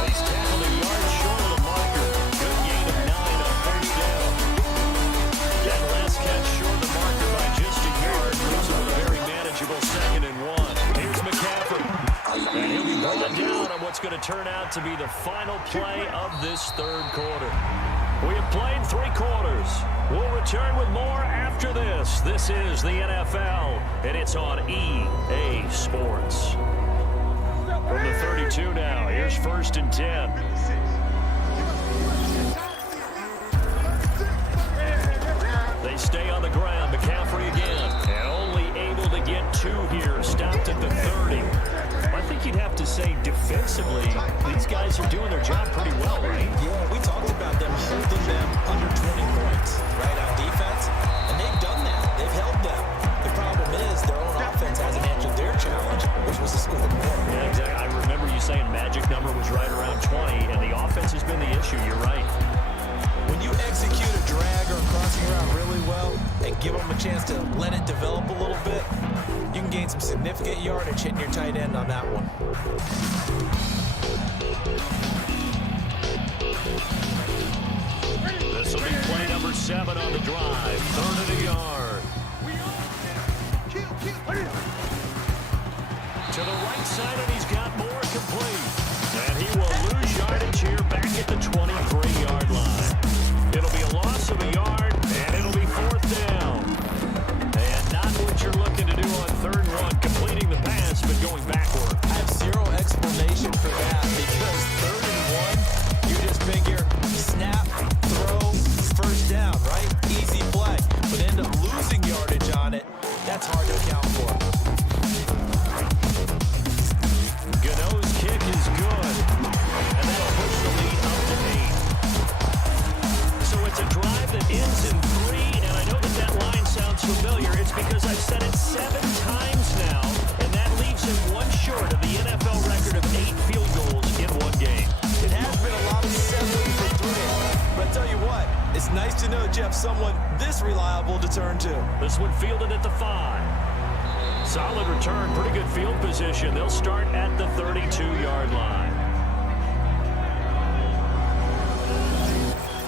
He's tackled a yard short of the marker. Good gain of 9 on first down. That last catch short of the marker by just a yard. Losing with a very manageable 2nd and 1. Here's McCaffrey. And he'll be brought down on what's going to turn out to be the final play of this 3rd quarter. We have played 3 quarters. We'll return with more after this. This is the NFL, and it's on EA Sports. From the 32 now, here's 1st and 10. They stay on the ground. McCaffrey again. And only able to get 2 here. Stopped at the 30. I think you'd have to say defensively, these guys are doing their job pretty well, right? Yeah, we talked about them holding them under 20 points, right, on defense, and they've done that. They've held them. The problem is their own offense hasn't answered their challenge, which was to score more. Yeah, exactly. I remember you saying magic number was right around 20, and the offense has been the issue. You're right. When you execute a drag or a crossing route really well and give them a chance to let it develop a little bit, you can gain some significant yardage hitting your tight end on that one. This will be play number 7 on the drive. 3rd and a yard. To the right side, and he's got more complete. And he will lose yardage here back at the 23-yard line. It'll be a loss of a yard, and it'll be 4th down. And not what you're looking to do on 3rd and 1, completing the pass, but going backward. I have zero explanation for that because 3rd and 1, you just figure snap, throw, 1st down, right? Easy play. But end up losing yardage on it. That's hard to account for. Gano's kick is good, and that'll push the lead up to 8. So it's a drive that ends in 3, and I know that line sounds familiar. It's because I've said it 7 times now, and that leaves him 1 short of the NFL record of 8 field goals in 1 game. It has been a lot of settling for 3, but I tell you what, it's nice to know you have someone this reliable to turn to. This one fielded at the 5. Solid return, pretty good field position. They'll start at the 32-yard line.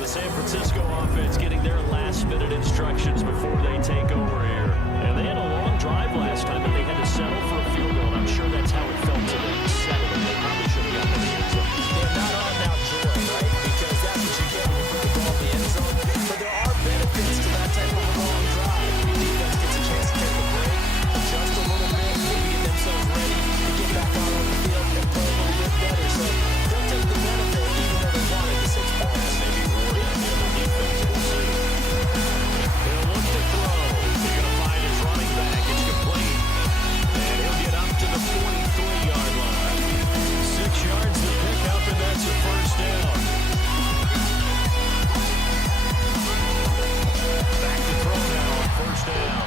The San Francisco offense getting their last-minute instructions before they take over here. And they had a long drive last time, but they had to settle for a field goal, and I'm sure that's how it felt to them. Settle, and they probably should have gotten in the end zone. They're not all about joy, right? Because that's what you get when you put the ball in the end zone. But there are benefits to that type of a long drive. Your defense gets a chance to take a break, adjust a little bit, maybe get themselves ready to get back out on the field and play a little bit better. So they'll take the benefit even though they wanted the 6 points. Maybe rewarding the other defense. We'll see. He'll look to throw. He's going to find his running back. It's complete. And he'll get up to the 43-yard line. 6 yards to pick up, and that's a 1st down. Back to throw now on 1st down.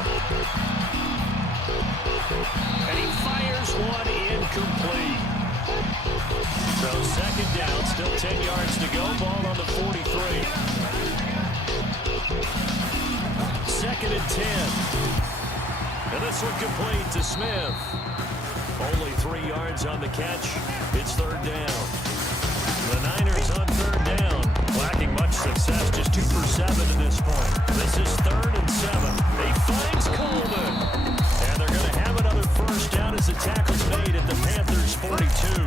And he fires one incomplete. So 2nd down, still 10 yards to go. Ball on the 43. 2nd and 10. And this one complete to Smith. Only 3 yards on the catch. It's 3rd down. The Niners on 3rd down, lacking much success, just 2 for 7 at this point. This is 3rd and 7. He finds Coleman. And they're going to have another 1st down as the tackle's made at the Panthers' 42.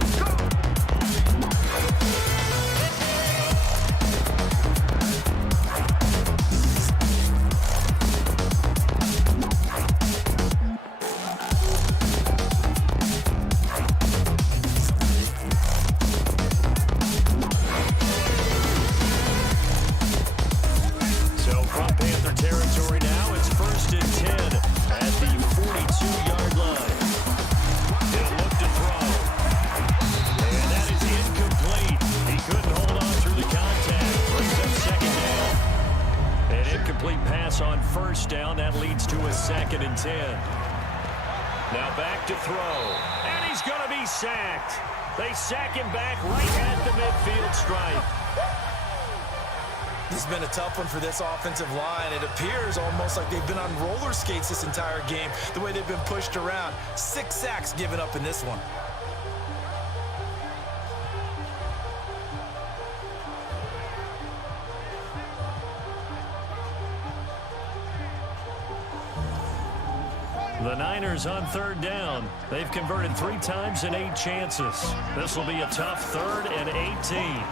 On 1st down, that leads to a 2nd and 10. Now back to throw, and he's going to be sacked. They sack him back right at the midfield stripe. This has been a tough one for this offensive line. It appears almost like they've been on roller skates this entire game, the way they've been pushed around. 6 sacks given up in this one. The Niners on 3rd down. They've converted 3 times in 8 chances. This will be a tough 3rd and 18.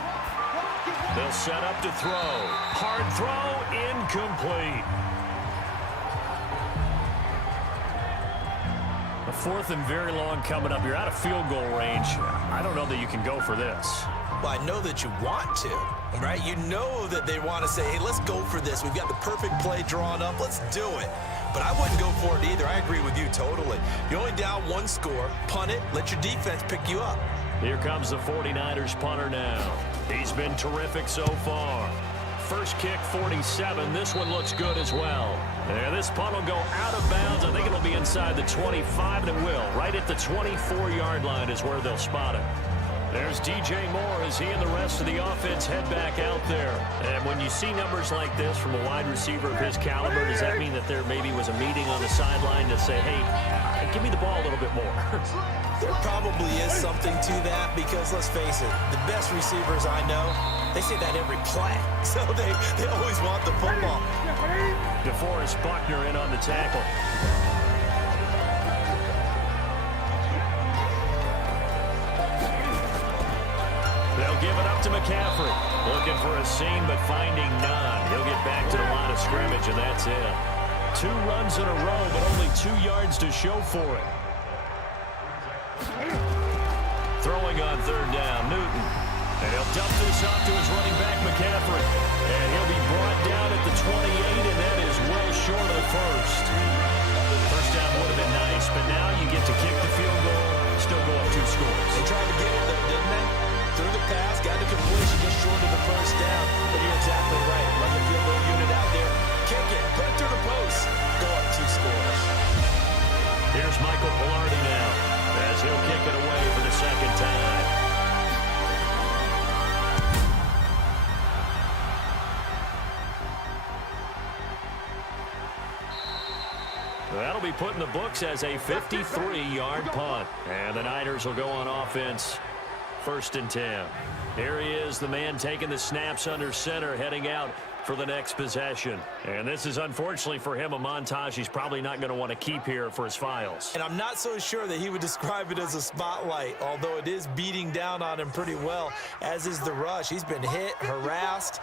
They'll set up to throw. Hard throw, incomplete. A 4th and very long coming up. You're out of field goal range. I don't know that you can go for this. Well, I know that you want to, right? You know that they want to say, hey, let's go for this. We've got the perfect play drawn up. Let's do it. But I wouldn't go for it either. I agree with you totally. You're only down one score. Punt it. Let your defense pick you up. Here comes the 49ers punter now. He's been terrific so far. First kick, 47. This one looks good as well. And this punt will go out of bounds. I think it'll be inside the 25, and it will. Right at the 24-yard line is where they'll spot it. There's DJ Moore as he and the rest of the offense head back out there. And when you see numbers like this from a wide receiver of his caliber, does that mean that there maybe was a meeting on the sideline to say, hey, give me the ball a little bit more? There probably is something to that because, let's face it, the best receivers I know, they say that every play. So they always want the football. DeForest Buckner in on the tackle. They'll give it up to McCaffrey. Looking for a seam, but finding none. He'll get back to the line of scrimmage, and that's it. 2 runs in a row, but only 2 yards to show for it. Throwing on third down, Newton. And he'll dump this off to his running back, McCaffrey. And he'll be brought down at the 28, and that is well short of the first. First down would have been nice, but now you get to kick the field goal, still go up 2 scores. They tried to get it, though, didn't they? Threw the pass, got the completion just short of the first down. But you're exactly right. Let the field goal unit out there. Kick it, put it through the post. Go up 2 scores. Here's Michael Pilardi now, as he'll kick it away for the second time. That'll be put in the books as a 53-yard punt. And the Niners will go on offense. 1st and 10. Here he is, the man taking the snaps under center, heading out for the next possession. And this is, unfortunately for him, a montage he's probably not going to want to keep here for his files. And I'm not so sure that he would describe it as a spotlight, although it is beating down on him pretty well, as is the rush. He's been hit, harassed,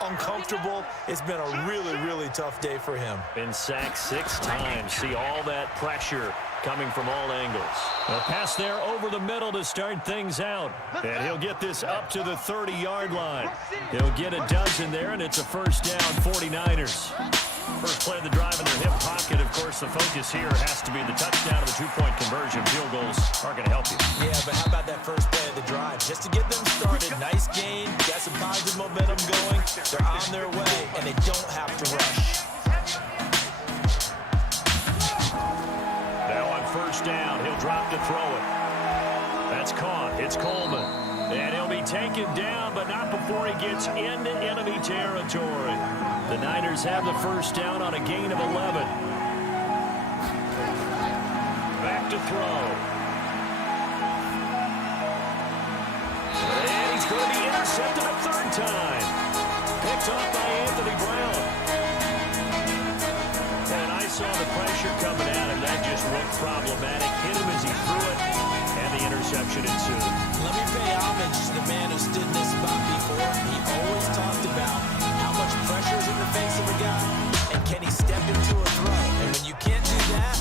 uncomfortable. It's been a really, really tough day for him. Been sacked 6 times. See all that pressure coming from all angles. A pass there over the middle to start things out. And he'll get this up to the 30-yard line. He'll get a dozen there, and it's a first down, 49ers. First play of the drive in their hip pocket. Of course, the focus here has to be the touchdown of the 2-point conversion. Field goals are going to help you. Yeah, but how about that first play of the drive? Just to get them started. Nice gain. Got some positive momentum going. They're on their way, and they don't have to rush. Now on first down, he'll drop to throw it. That's caught. It's Coleman. And he'll be taken down, but not before he gets into enemy territory. The Niners have the first down on a gain of 11. Back to throw. And he's going to be intercepted a 3rd time. Picked off by Anthony Brown. And I saw the pressure coming at him. That just looked problematic. Hit him as he threw it, and the interception ensued. Let me pay homage to the man who stood in this spot before. He always talked about how much pressure is in the face of a guy, and can he step into a throw? And when you can't do that,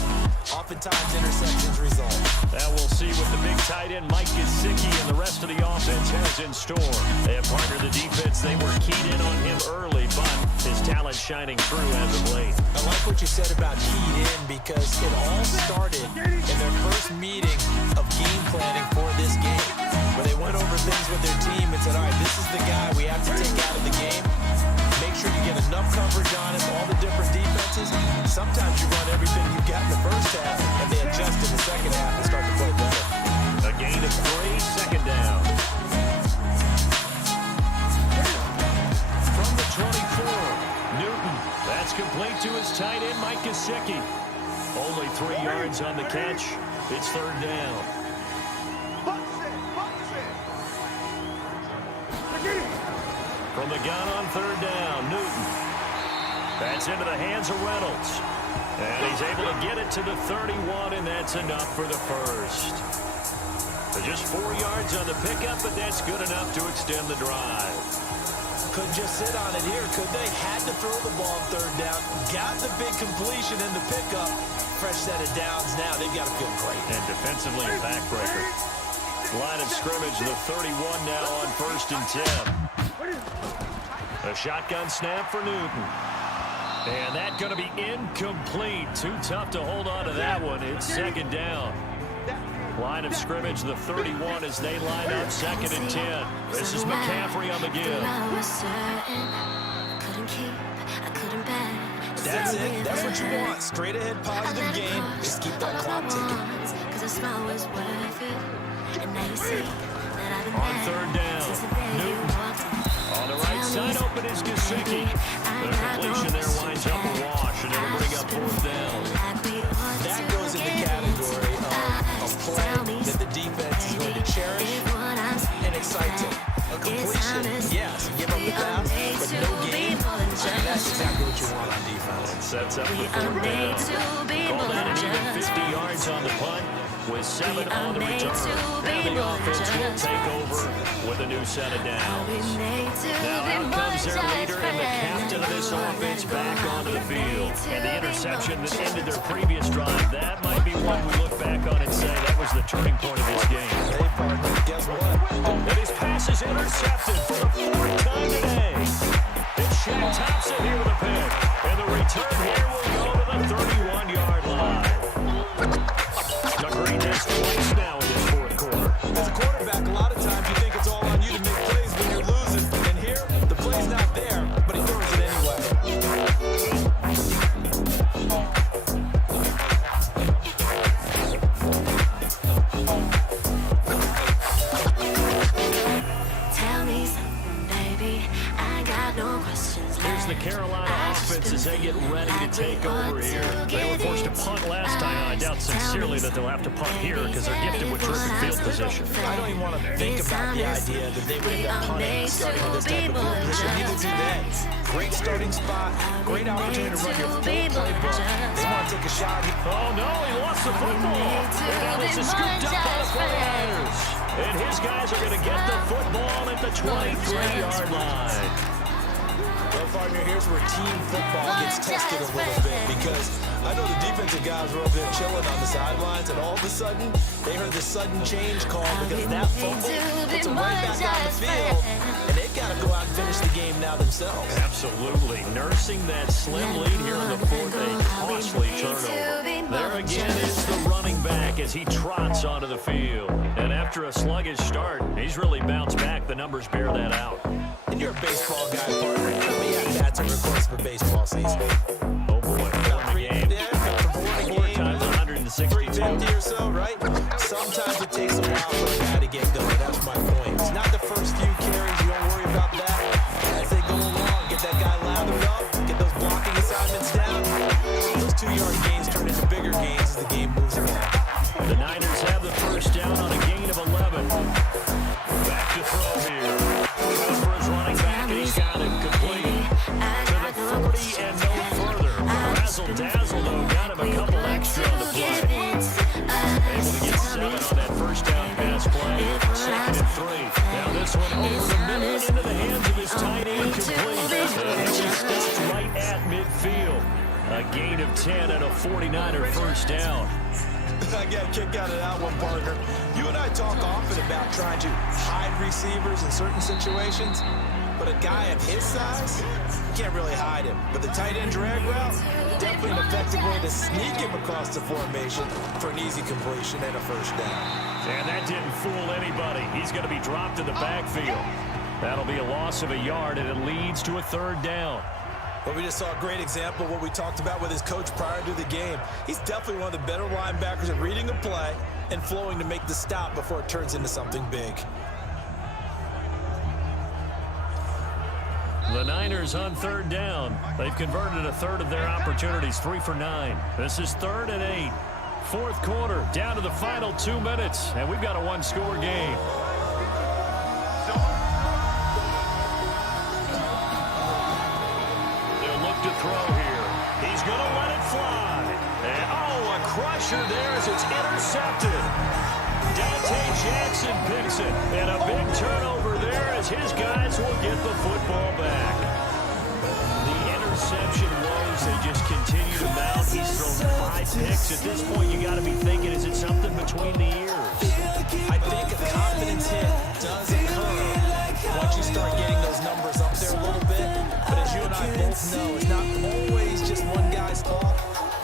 oftentimes interceptions result. That we'll see what the big tight end Mike Gesicki and the rest of the offense has in store. They have partnered the defense. They were keyed in on him early, but his talent shining through as of late. I like what you said about keyed in because it all started in their first meeting of game planning for this game, where they went over things with their team and said, all right, this is the guy we have to take out of the game. Make sure you get enough coverage on him, all the different defenses. Sometimes you run everything you got in the first half, and they adjust in the second half and start to play better. A gain of 3, second down. From the 24, Newton. That's complete to his tight end, Mike Gesicki. Only 3 yards on the catch. It's 3rd down. From the gun on 3rd down, Newton. That's into the hands of Reynolds. And he's able to get it to the 31, and that's enough for the first. So just 4 yards on the pickup, but that's good enough to extend the drive. Couldn't just sit on it here, could they? Had to throw the ball on 3rd down. Got the big completion in the pickup. Fresh set of downs now. They've got to feel great. And defensively, a backbreaker. Line of scrimmage, the 31 now on 1st and 10. A shotgun snap for Newton. And that's going to be incomplete. Too tough to hold on to that one. It's 2nd down. Line of scrimmage, the 31 as they line up 2nd and 10. This is McCaffrey on the give. That's it. That's what you want. Straight ahead, positive game. Just keep that clock ticking. On 3rd down, Newton. On the right side, open is Gesicki. The completion there winds up a wash, and it'll bring up 4th down. That goes in the category of a play that the defense is going to cherish and excite it. A completion, yes, give up the pass, but no game. That's exactly what you want on defense. It sets up the 4th down. Call that an even 50 yards on the punt with 7 on the return. And the offense will take over with a new set of downs. Now out comes their leader and the captain of this offense back onto the field. And the interception that ended their previous drive, that might be one we look back on and say that was the turning point of this game. Hey, partner, guess what? And his pass is intercepted for the 4th time today. It's Shaq Thompson here with a pick. And the return here will go to the 31-yard line. A great next place now in this 4th quarter. As a quarterback, a lot of times you think it's all on you to make plays when you're losing. And here, the play's not there, but he throws it anyway. Tell me something, baby. I got no questions. Here's the Carolina offense as they get ready to take over here. They were forced to punt last time. I doubt sincerely that they'll have to punt here because they're gifted with terrific field position. I don't even want to think about the idea that they would end up punting starting with this type of field position. Neither do they. Great starting spot, great opportunity to run your full playbook. They want to take a shot. Oh no, he lost the football. And now this is scooped up by the 49ers. And his guys are going to get the football at the 23-yard line. Well, partner, here's where team football gets tested a little bit because I know the defensive guys were over there chilling on the sidelines, and all of a sudden, they heard the sudden change call because that fumble puts them right back on the field, and they've got to go out and finish the game now themselves. Absolutely. Nursing that slim lead here in the 4th, a costly turnover. There again is the running back as he trots onto the field. And after a sluggish start, he's really bounced back. The numbers bear that out. And you're a baseball guy, partner. Let me have bats and requests for baseball season. Oh, boy. 4 times 162. 350 or so, right? Sometimes it takes a while for a guy to get going. That's my point. It's not the first few carries. You don't worry about that. As they go along, get that guy lathered up, get those blocking assignments down. Those 2-yard gains turn into bigger gains as the game moves along. The Niners have the first down on a gain of 11. Back to throw here. For his running back, and he's got it complete. To the 40 and no further. Razzle-dazzle, though, got him a couple extra on the play. Able to get 7 on that first down pass play. 2nd and 3. Now this one over the middle and into the hands of his tight end complete. And he stops right at midfield. A gain of 10 and a 49er first down. I got a kick out of that one, partner. You and I talk often about trying to hide receivers in certain situations, but a guy of his size, you can't really hide him. But the tight end drag route, definitely an effective way to sneak him across the formation for an easy completion and a first down. And that didn't fool anybody. He's going to be dropped in the backfield. That'll be a loss of a yard, and it leads to a 3rd down. But we just saw a great example of what we talked about with his coach prior to the game. He's definitely one of the better linebackers at reading a play and flowing to make the stop before it turns into something big. The Niners on 3rd down. They've converted a third of their opportunities, 3 for 9. This is 3rd and 8. 4th quarter, down to the final 2 minutes, and we've got a 1-score game. To throw here. He's going to let it fly. And, a crusher there as it's intercepted. Dante Jackson picks it. And a big turnover there as his guys will get the football back. The interception woes, they just continue to mount. He's thrown 5 picks. At this point, you got to be thinking, is it something between the ears? I think a I both know it's not always just one guy's fault.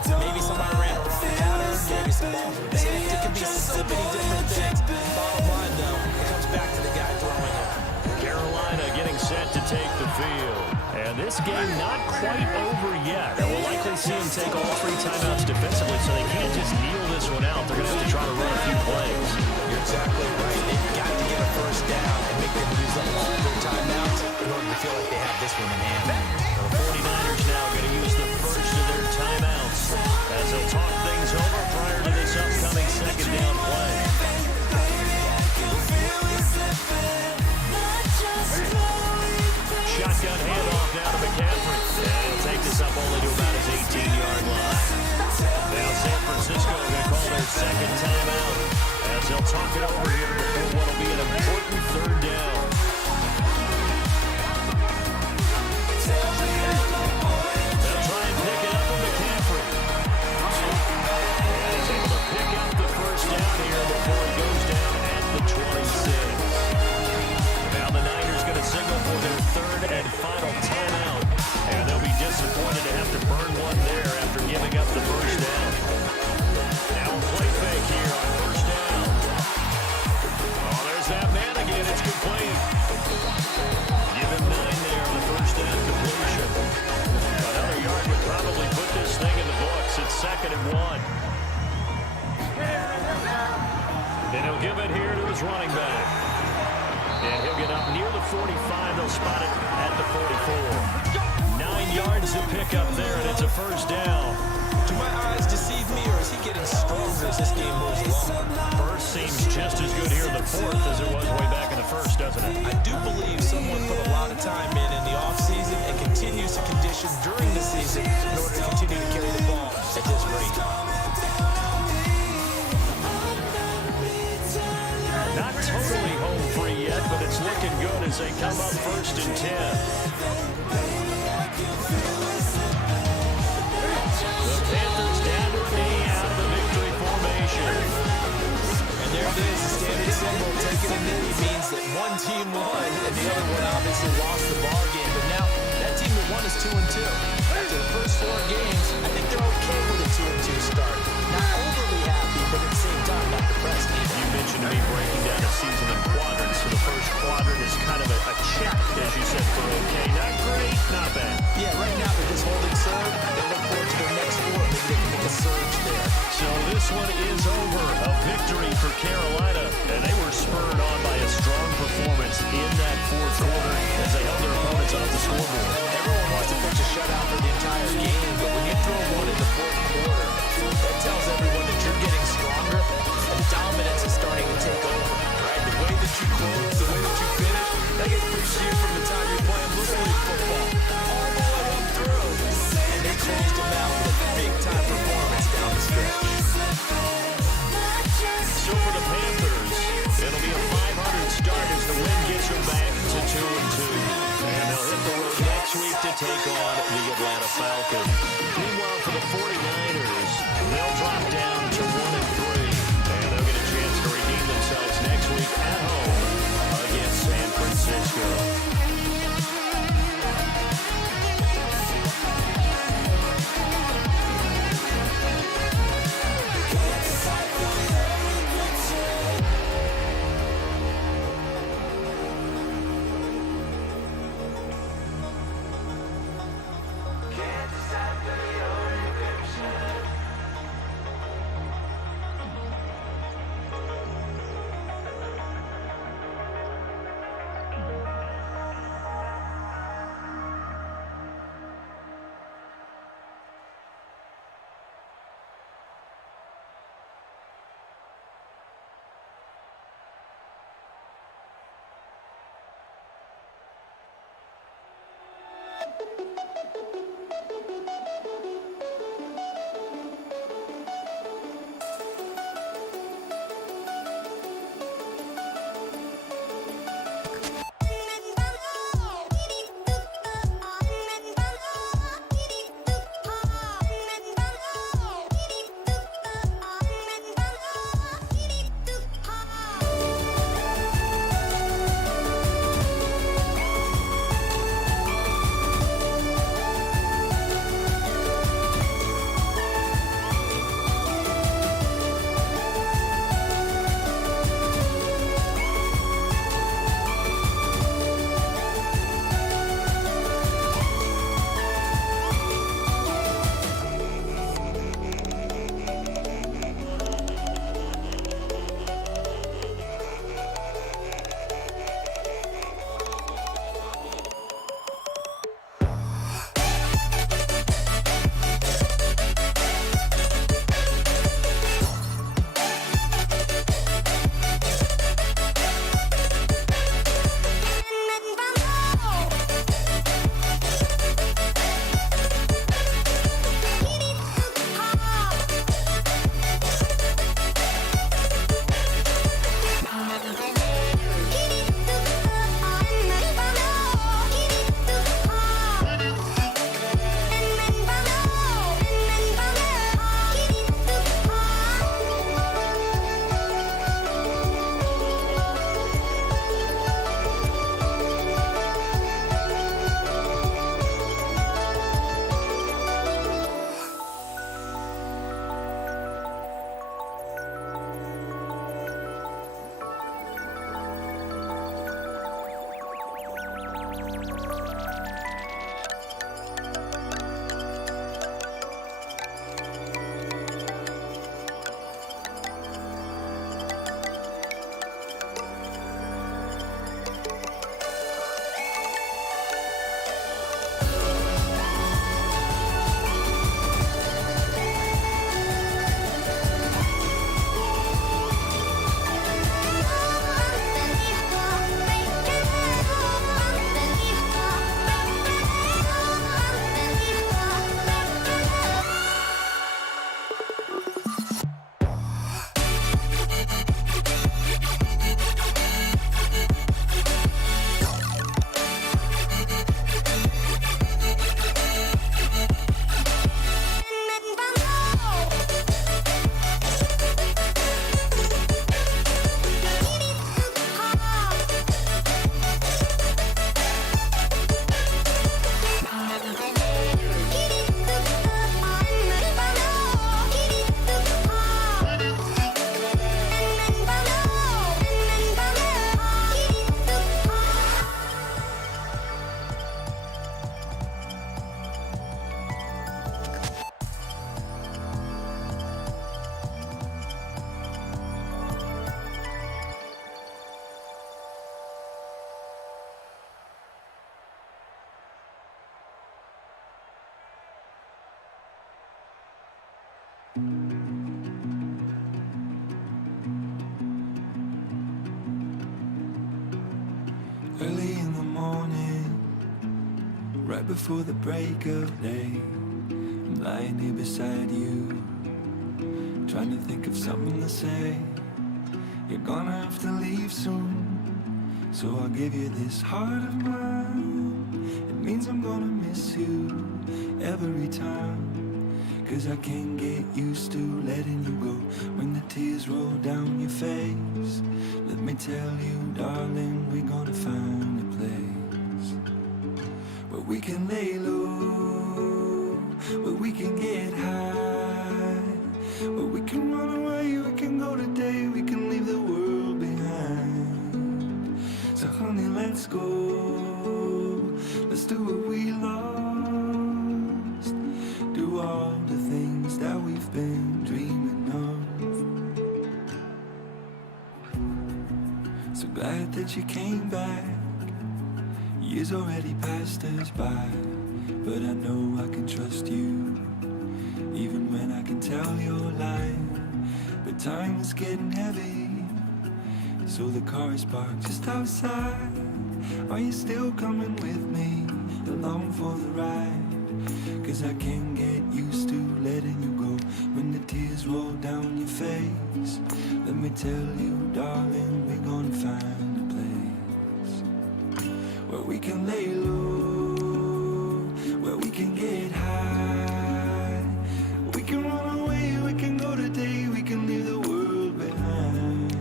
Maybe somebody ran a wrong pattern, maybe some balls were tipped. It could be so many different things. Bottom line, though, it comes back to the guy throwing it. Carolina getting set to take the field. And this game not quite over yet. And we'll likely see them take all 3 timeouts defensively, so they can't just kneel this one out. They're going to have to try to run a few plays. You're exactly right. They've got to get a first down and make them use up all their timeouts in order to feel like they have this one in hand. The 49ers now going to use the first of their timeouts as they'll talk things over prior to this upcoming second down play. Shotgun handoff down to McCaffrey. And he'll take this up only to about his 18-yard line. Now San Francisco going to call their second timeout as they'll talk it over here before what will be an important third down. They'll try and pick it up with McCaffrey. And he's able to pick up the first down here before he goes down at the 26. Now the Niners going to signal for their third and final timeout. And they'll be disappointed to have to burn one there after giving up the first down. Now a play fake here on first down. Oh, there's that man again. It's complete. Give him 9 there on the first down completion. Another yard would probably put this thing in the books. It's 2nd and 1. And he'll give it here to his running back. And he'll get up near the 45. They'll spot it at the 44. 9 yards to pick up there, and it's a first down. Do my eyes deceive me, or is he getting stronger as this game moves along? First seems just as good here in the fourth as it was way back in the first, doesn't it? I do believe someone put a lot of time in the offseason and continues to condition during the season in order to continue to carry the ball at this rate. Not totally home free yet, but it's looking good as they come up 1st and 10. The Panthers down to a knee out of the victory formation. And there it is, the standard symbol. Taking a knee means that one team won, and the other one obviously lost the ball game. But now that team that won is 2-2. After the first 4 games, I think they're okay with a 2-2 start. Not overly happy, but at the same time, not depressed either. You mentioned to me breaking down a season in quadrants. So the first quadrant is kind of a check, as you said, for okay. Not great, not bad. Yeah, right now they're just holding serve. They look forward to their next 4. Maybe they can make a surge there. So this one is over. A victory for Carolina. And they were spurred on by a strong performance in that fourth quarter as they held their opponents off the scoreboard. Everyone wants to pitch a shutout for the entire game, but when you throw one in the fourth quarter, that tells everyone that you're getting stronger and the dominance is starting to take over, right? The way that you close, the way that you finish, that gets preached to you from the time you're playing Little League football all the way up through. And they closed them out with a big-time performance down the stretch. So for the Panthers, it'll be a 500 start as the win gets them back to 2-2. And they'll hit the road next week to take on the Atlanta Falcons. Meanwhile, for the 49ers, they'll drop down to 1-3. And they'll get a chance to redeem themselves next week at home against San Francisco. Early in the morning, right before the break of day, I'm lying here beside you, trying to think of something to say. You're gonna have to leave soon, so I'll give you this heart of mine. It means I'm gonna miss you every time, 'cause I can't get used to letting you go when the tears roll down your face. Let me tell you, darling, we're gonna find a place where we can lay low, where we can get high, where we can run away, we can go today, we can leave the world behind. So honey, let's go, let's do what we lost, do all the things that we've been dreaming of. So glad that you came back. Years already passed us by, but I know I can trust you, even when I can tell you're lying. But time is getting heavy, so the car is parked just outside. Are you still coming with me along for the ride? 'Cause I can't get used to letting you go when the tears roll down your face. Let me tell you, darling, we're gonna find a place where we can lay low, where we can get high, we can run away, we can go today, we can leave the world behind.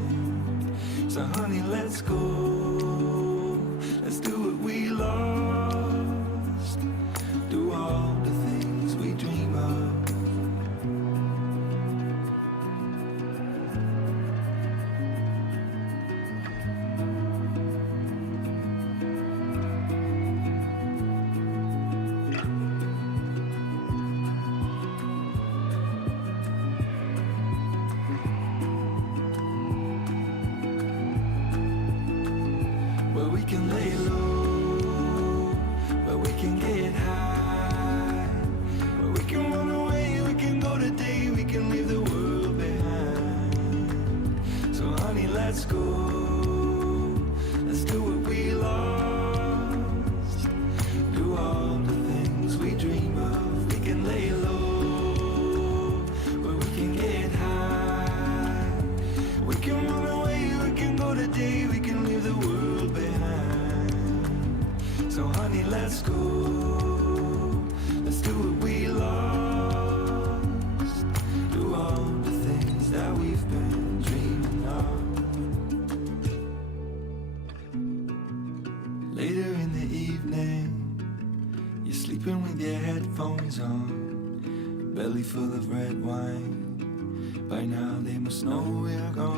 So honey, let's go, let's do what we lost, do all the things we dream of. Where we can lay low, where we can get high, where we can run away, we can go today, we can leave the world behind. So honey, let's go, let's do what we lost, do all the things we dream of. We can lay low, where we can get high, we can run away, we can go today, we can leave the world behind. So honey, let's go, let's do what we lost, do all the things that we've been dreaming of. Later in the evening, you're sleeping with your headphones on, belly full of red wine. By now they must know we're gone.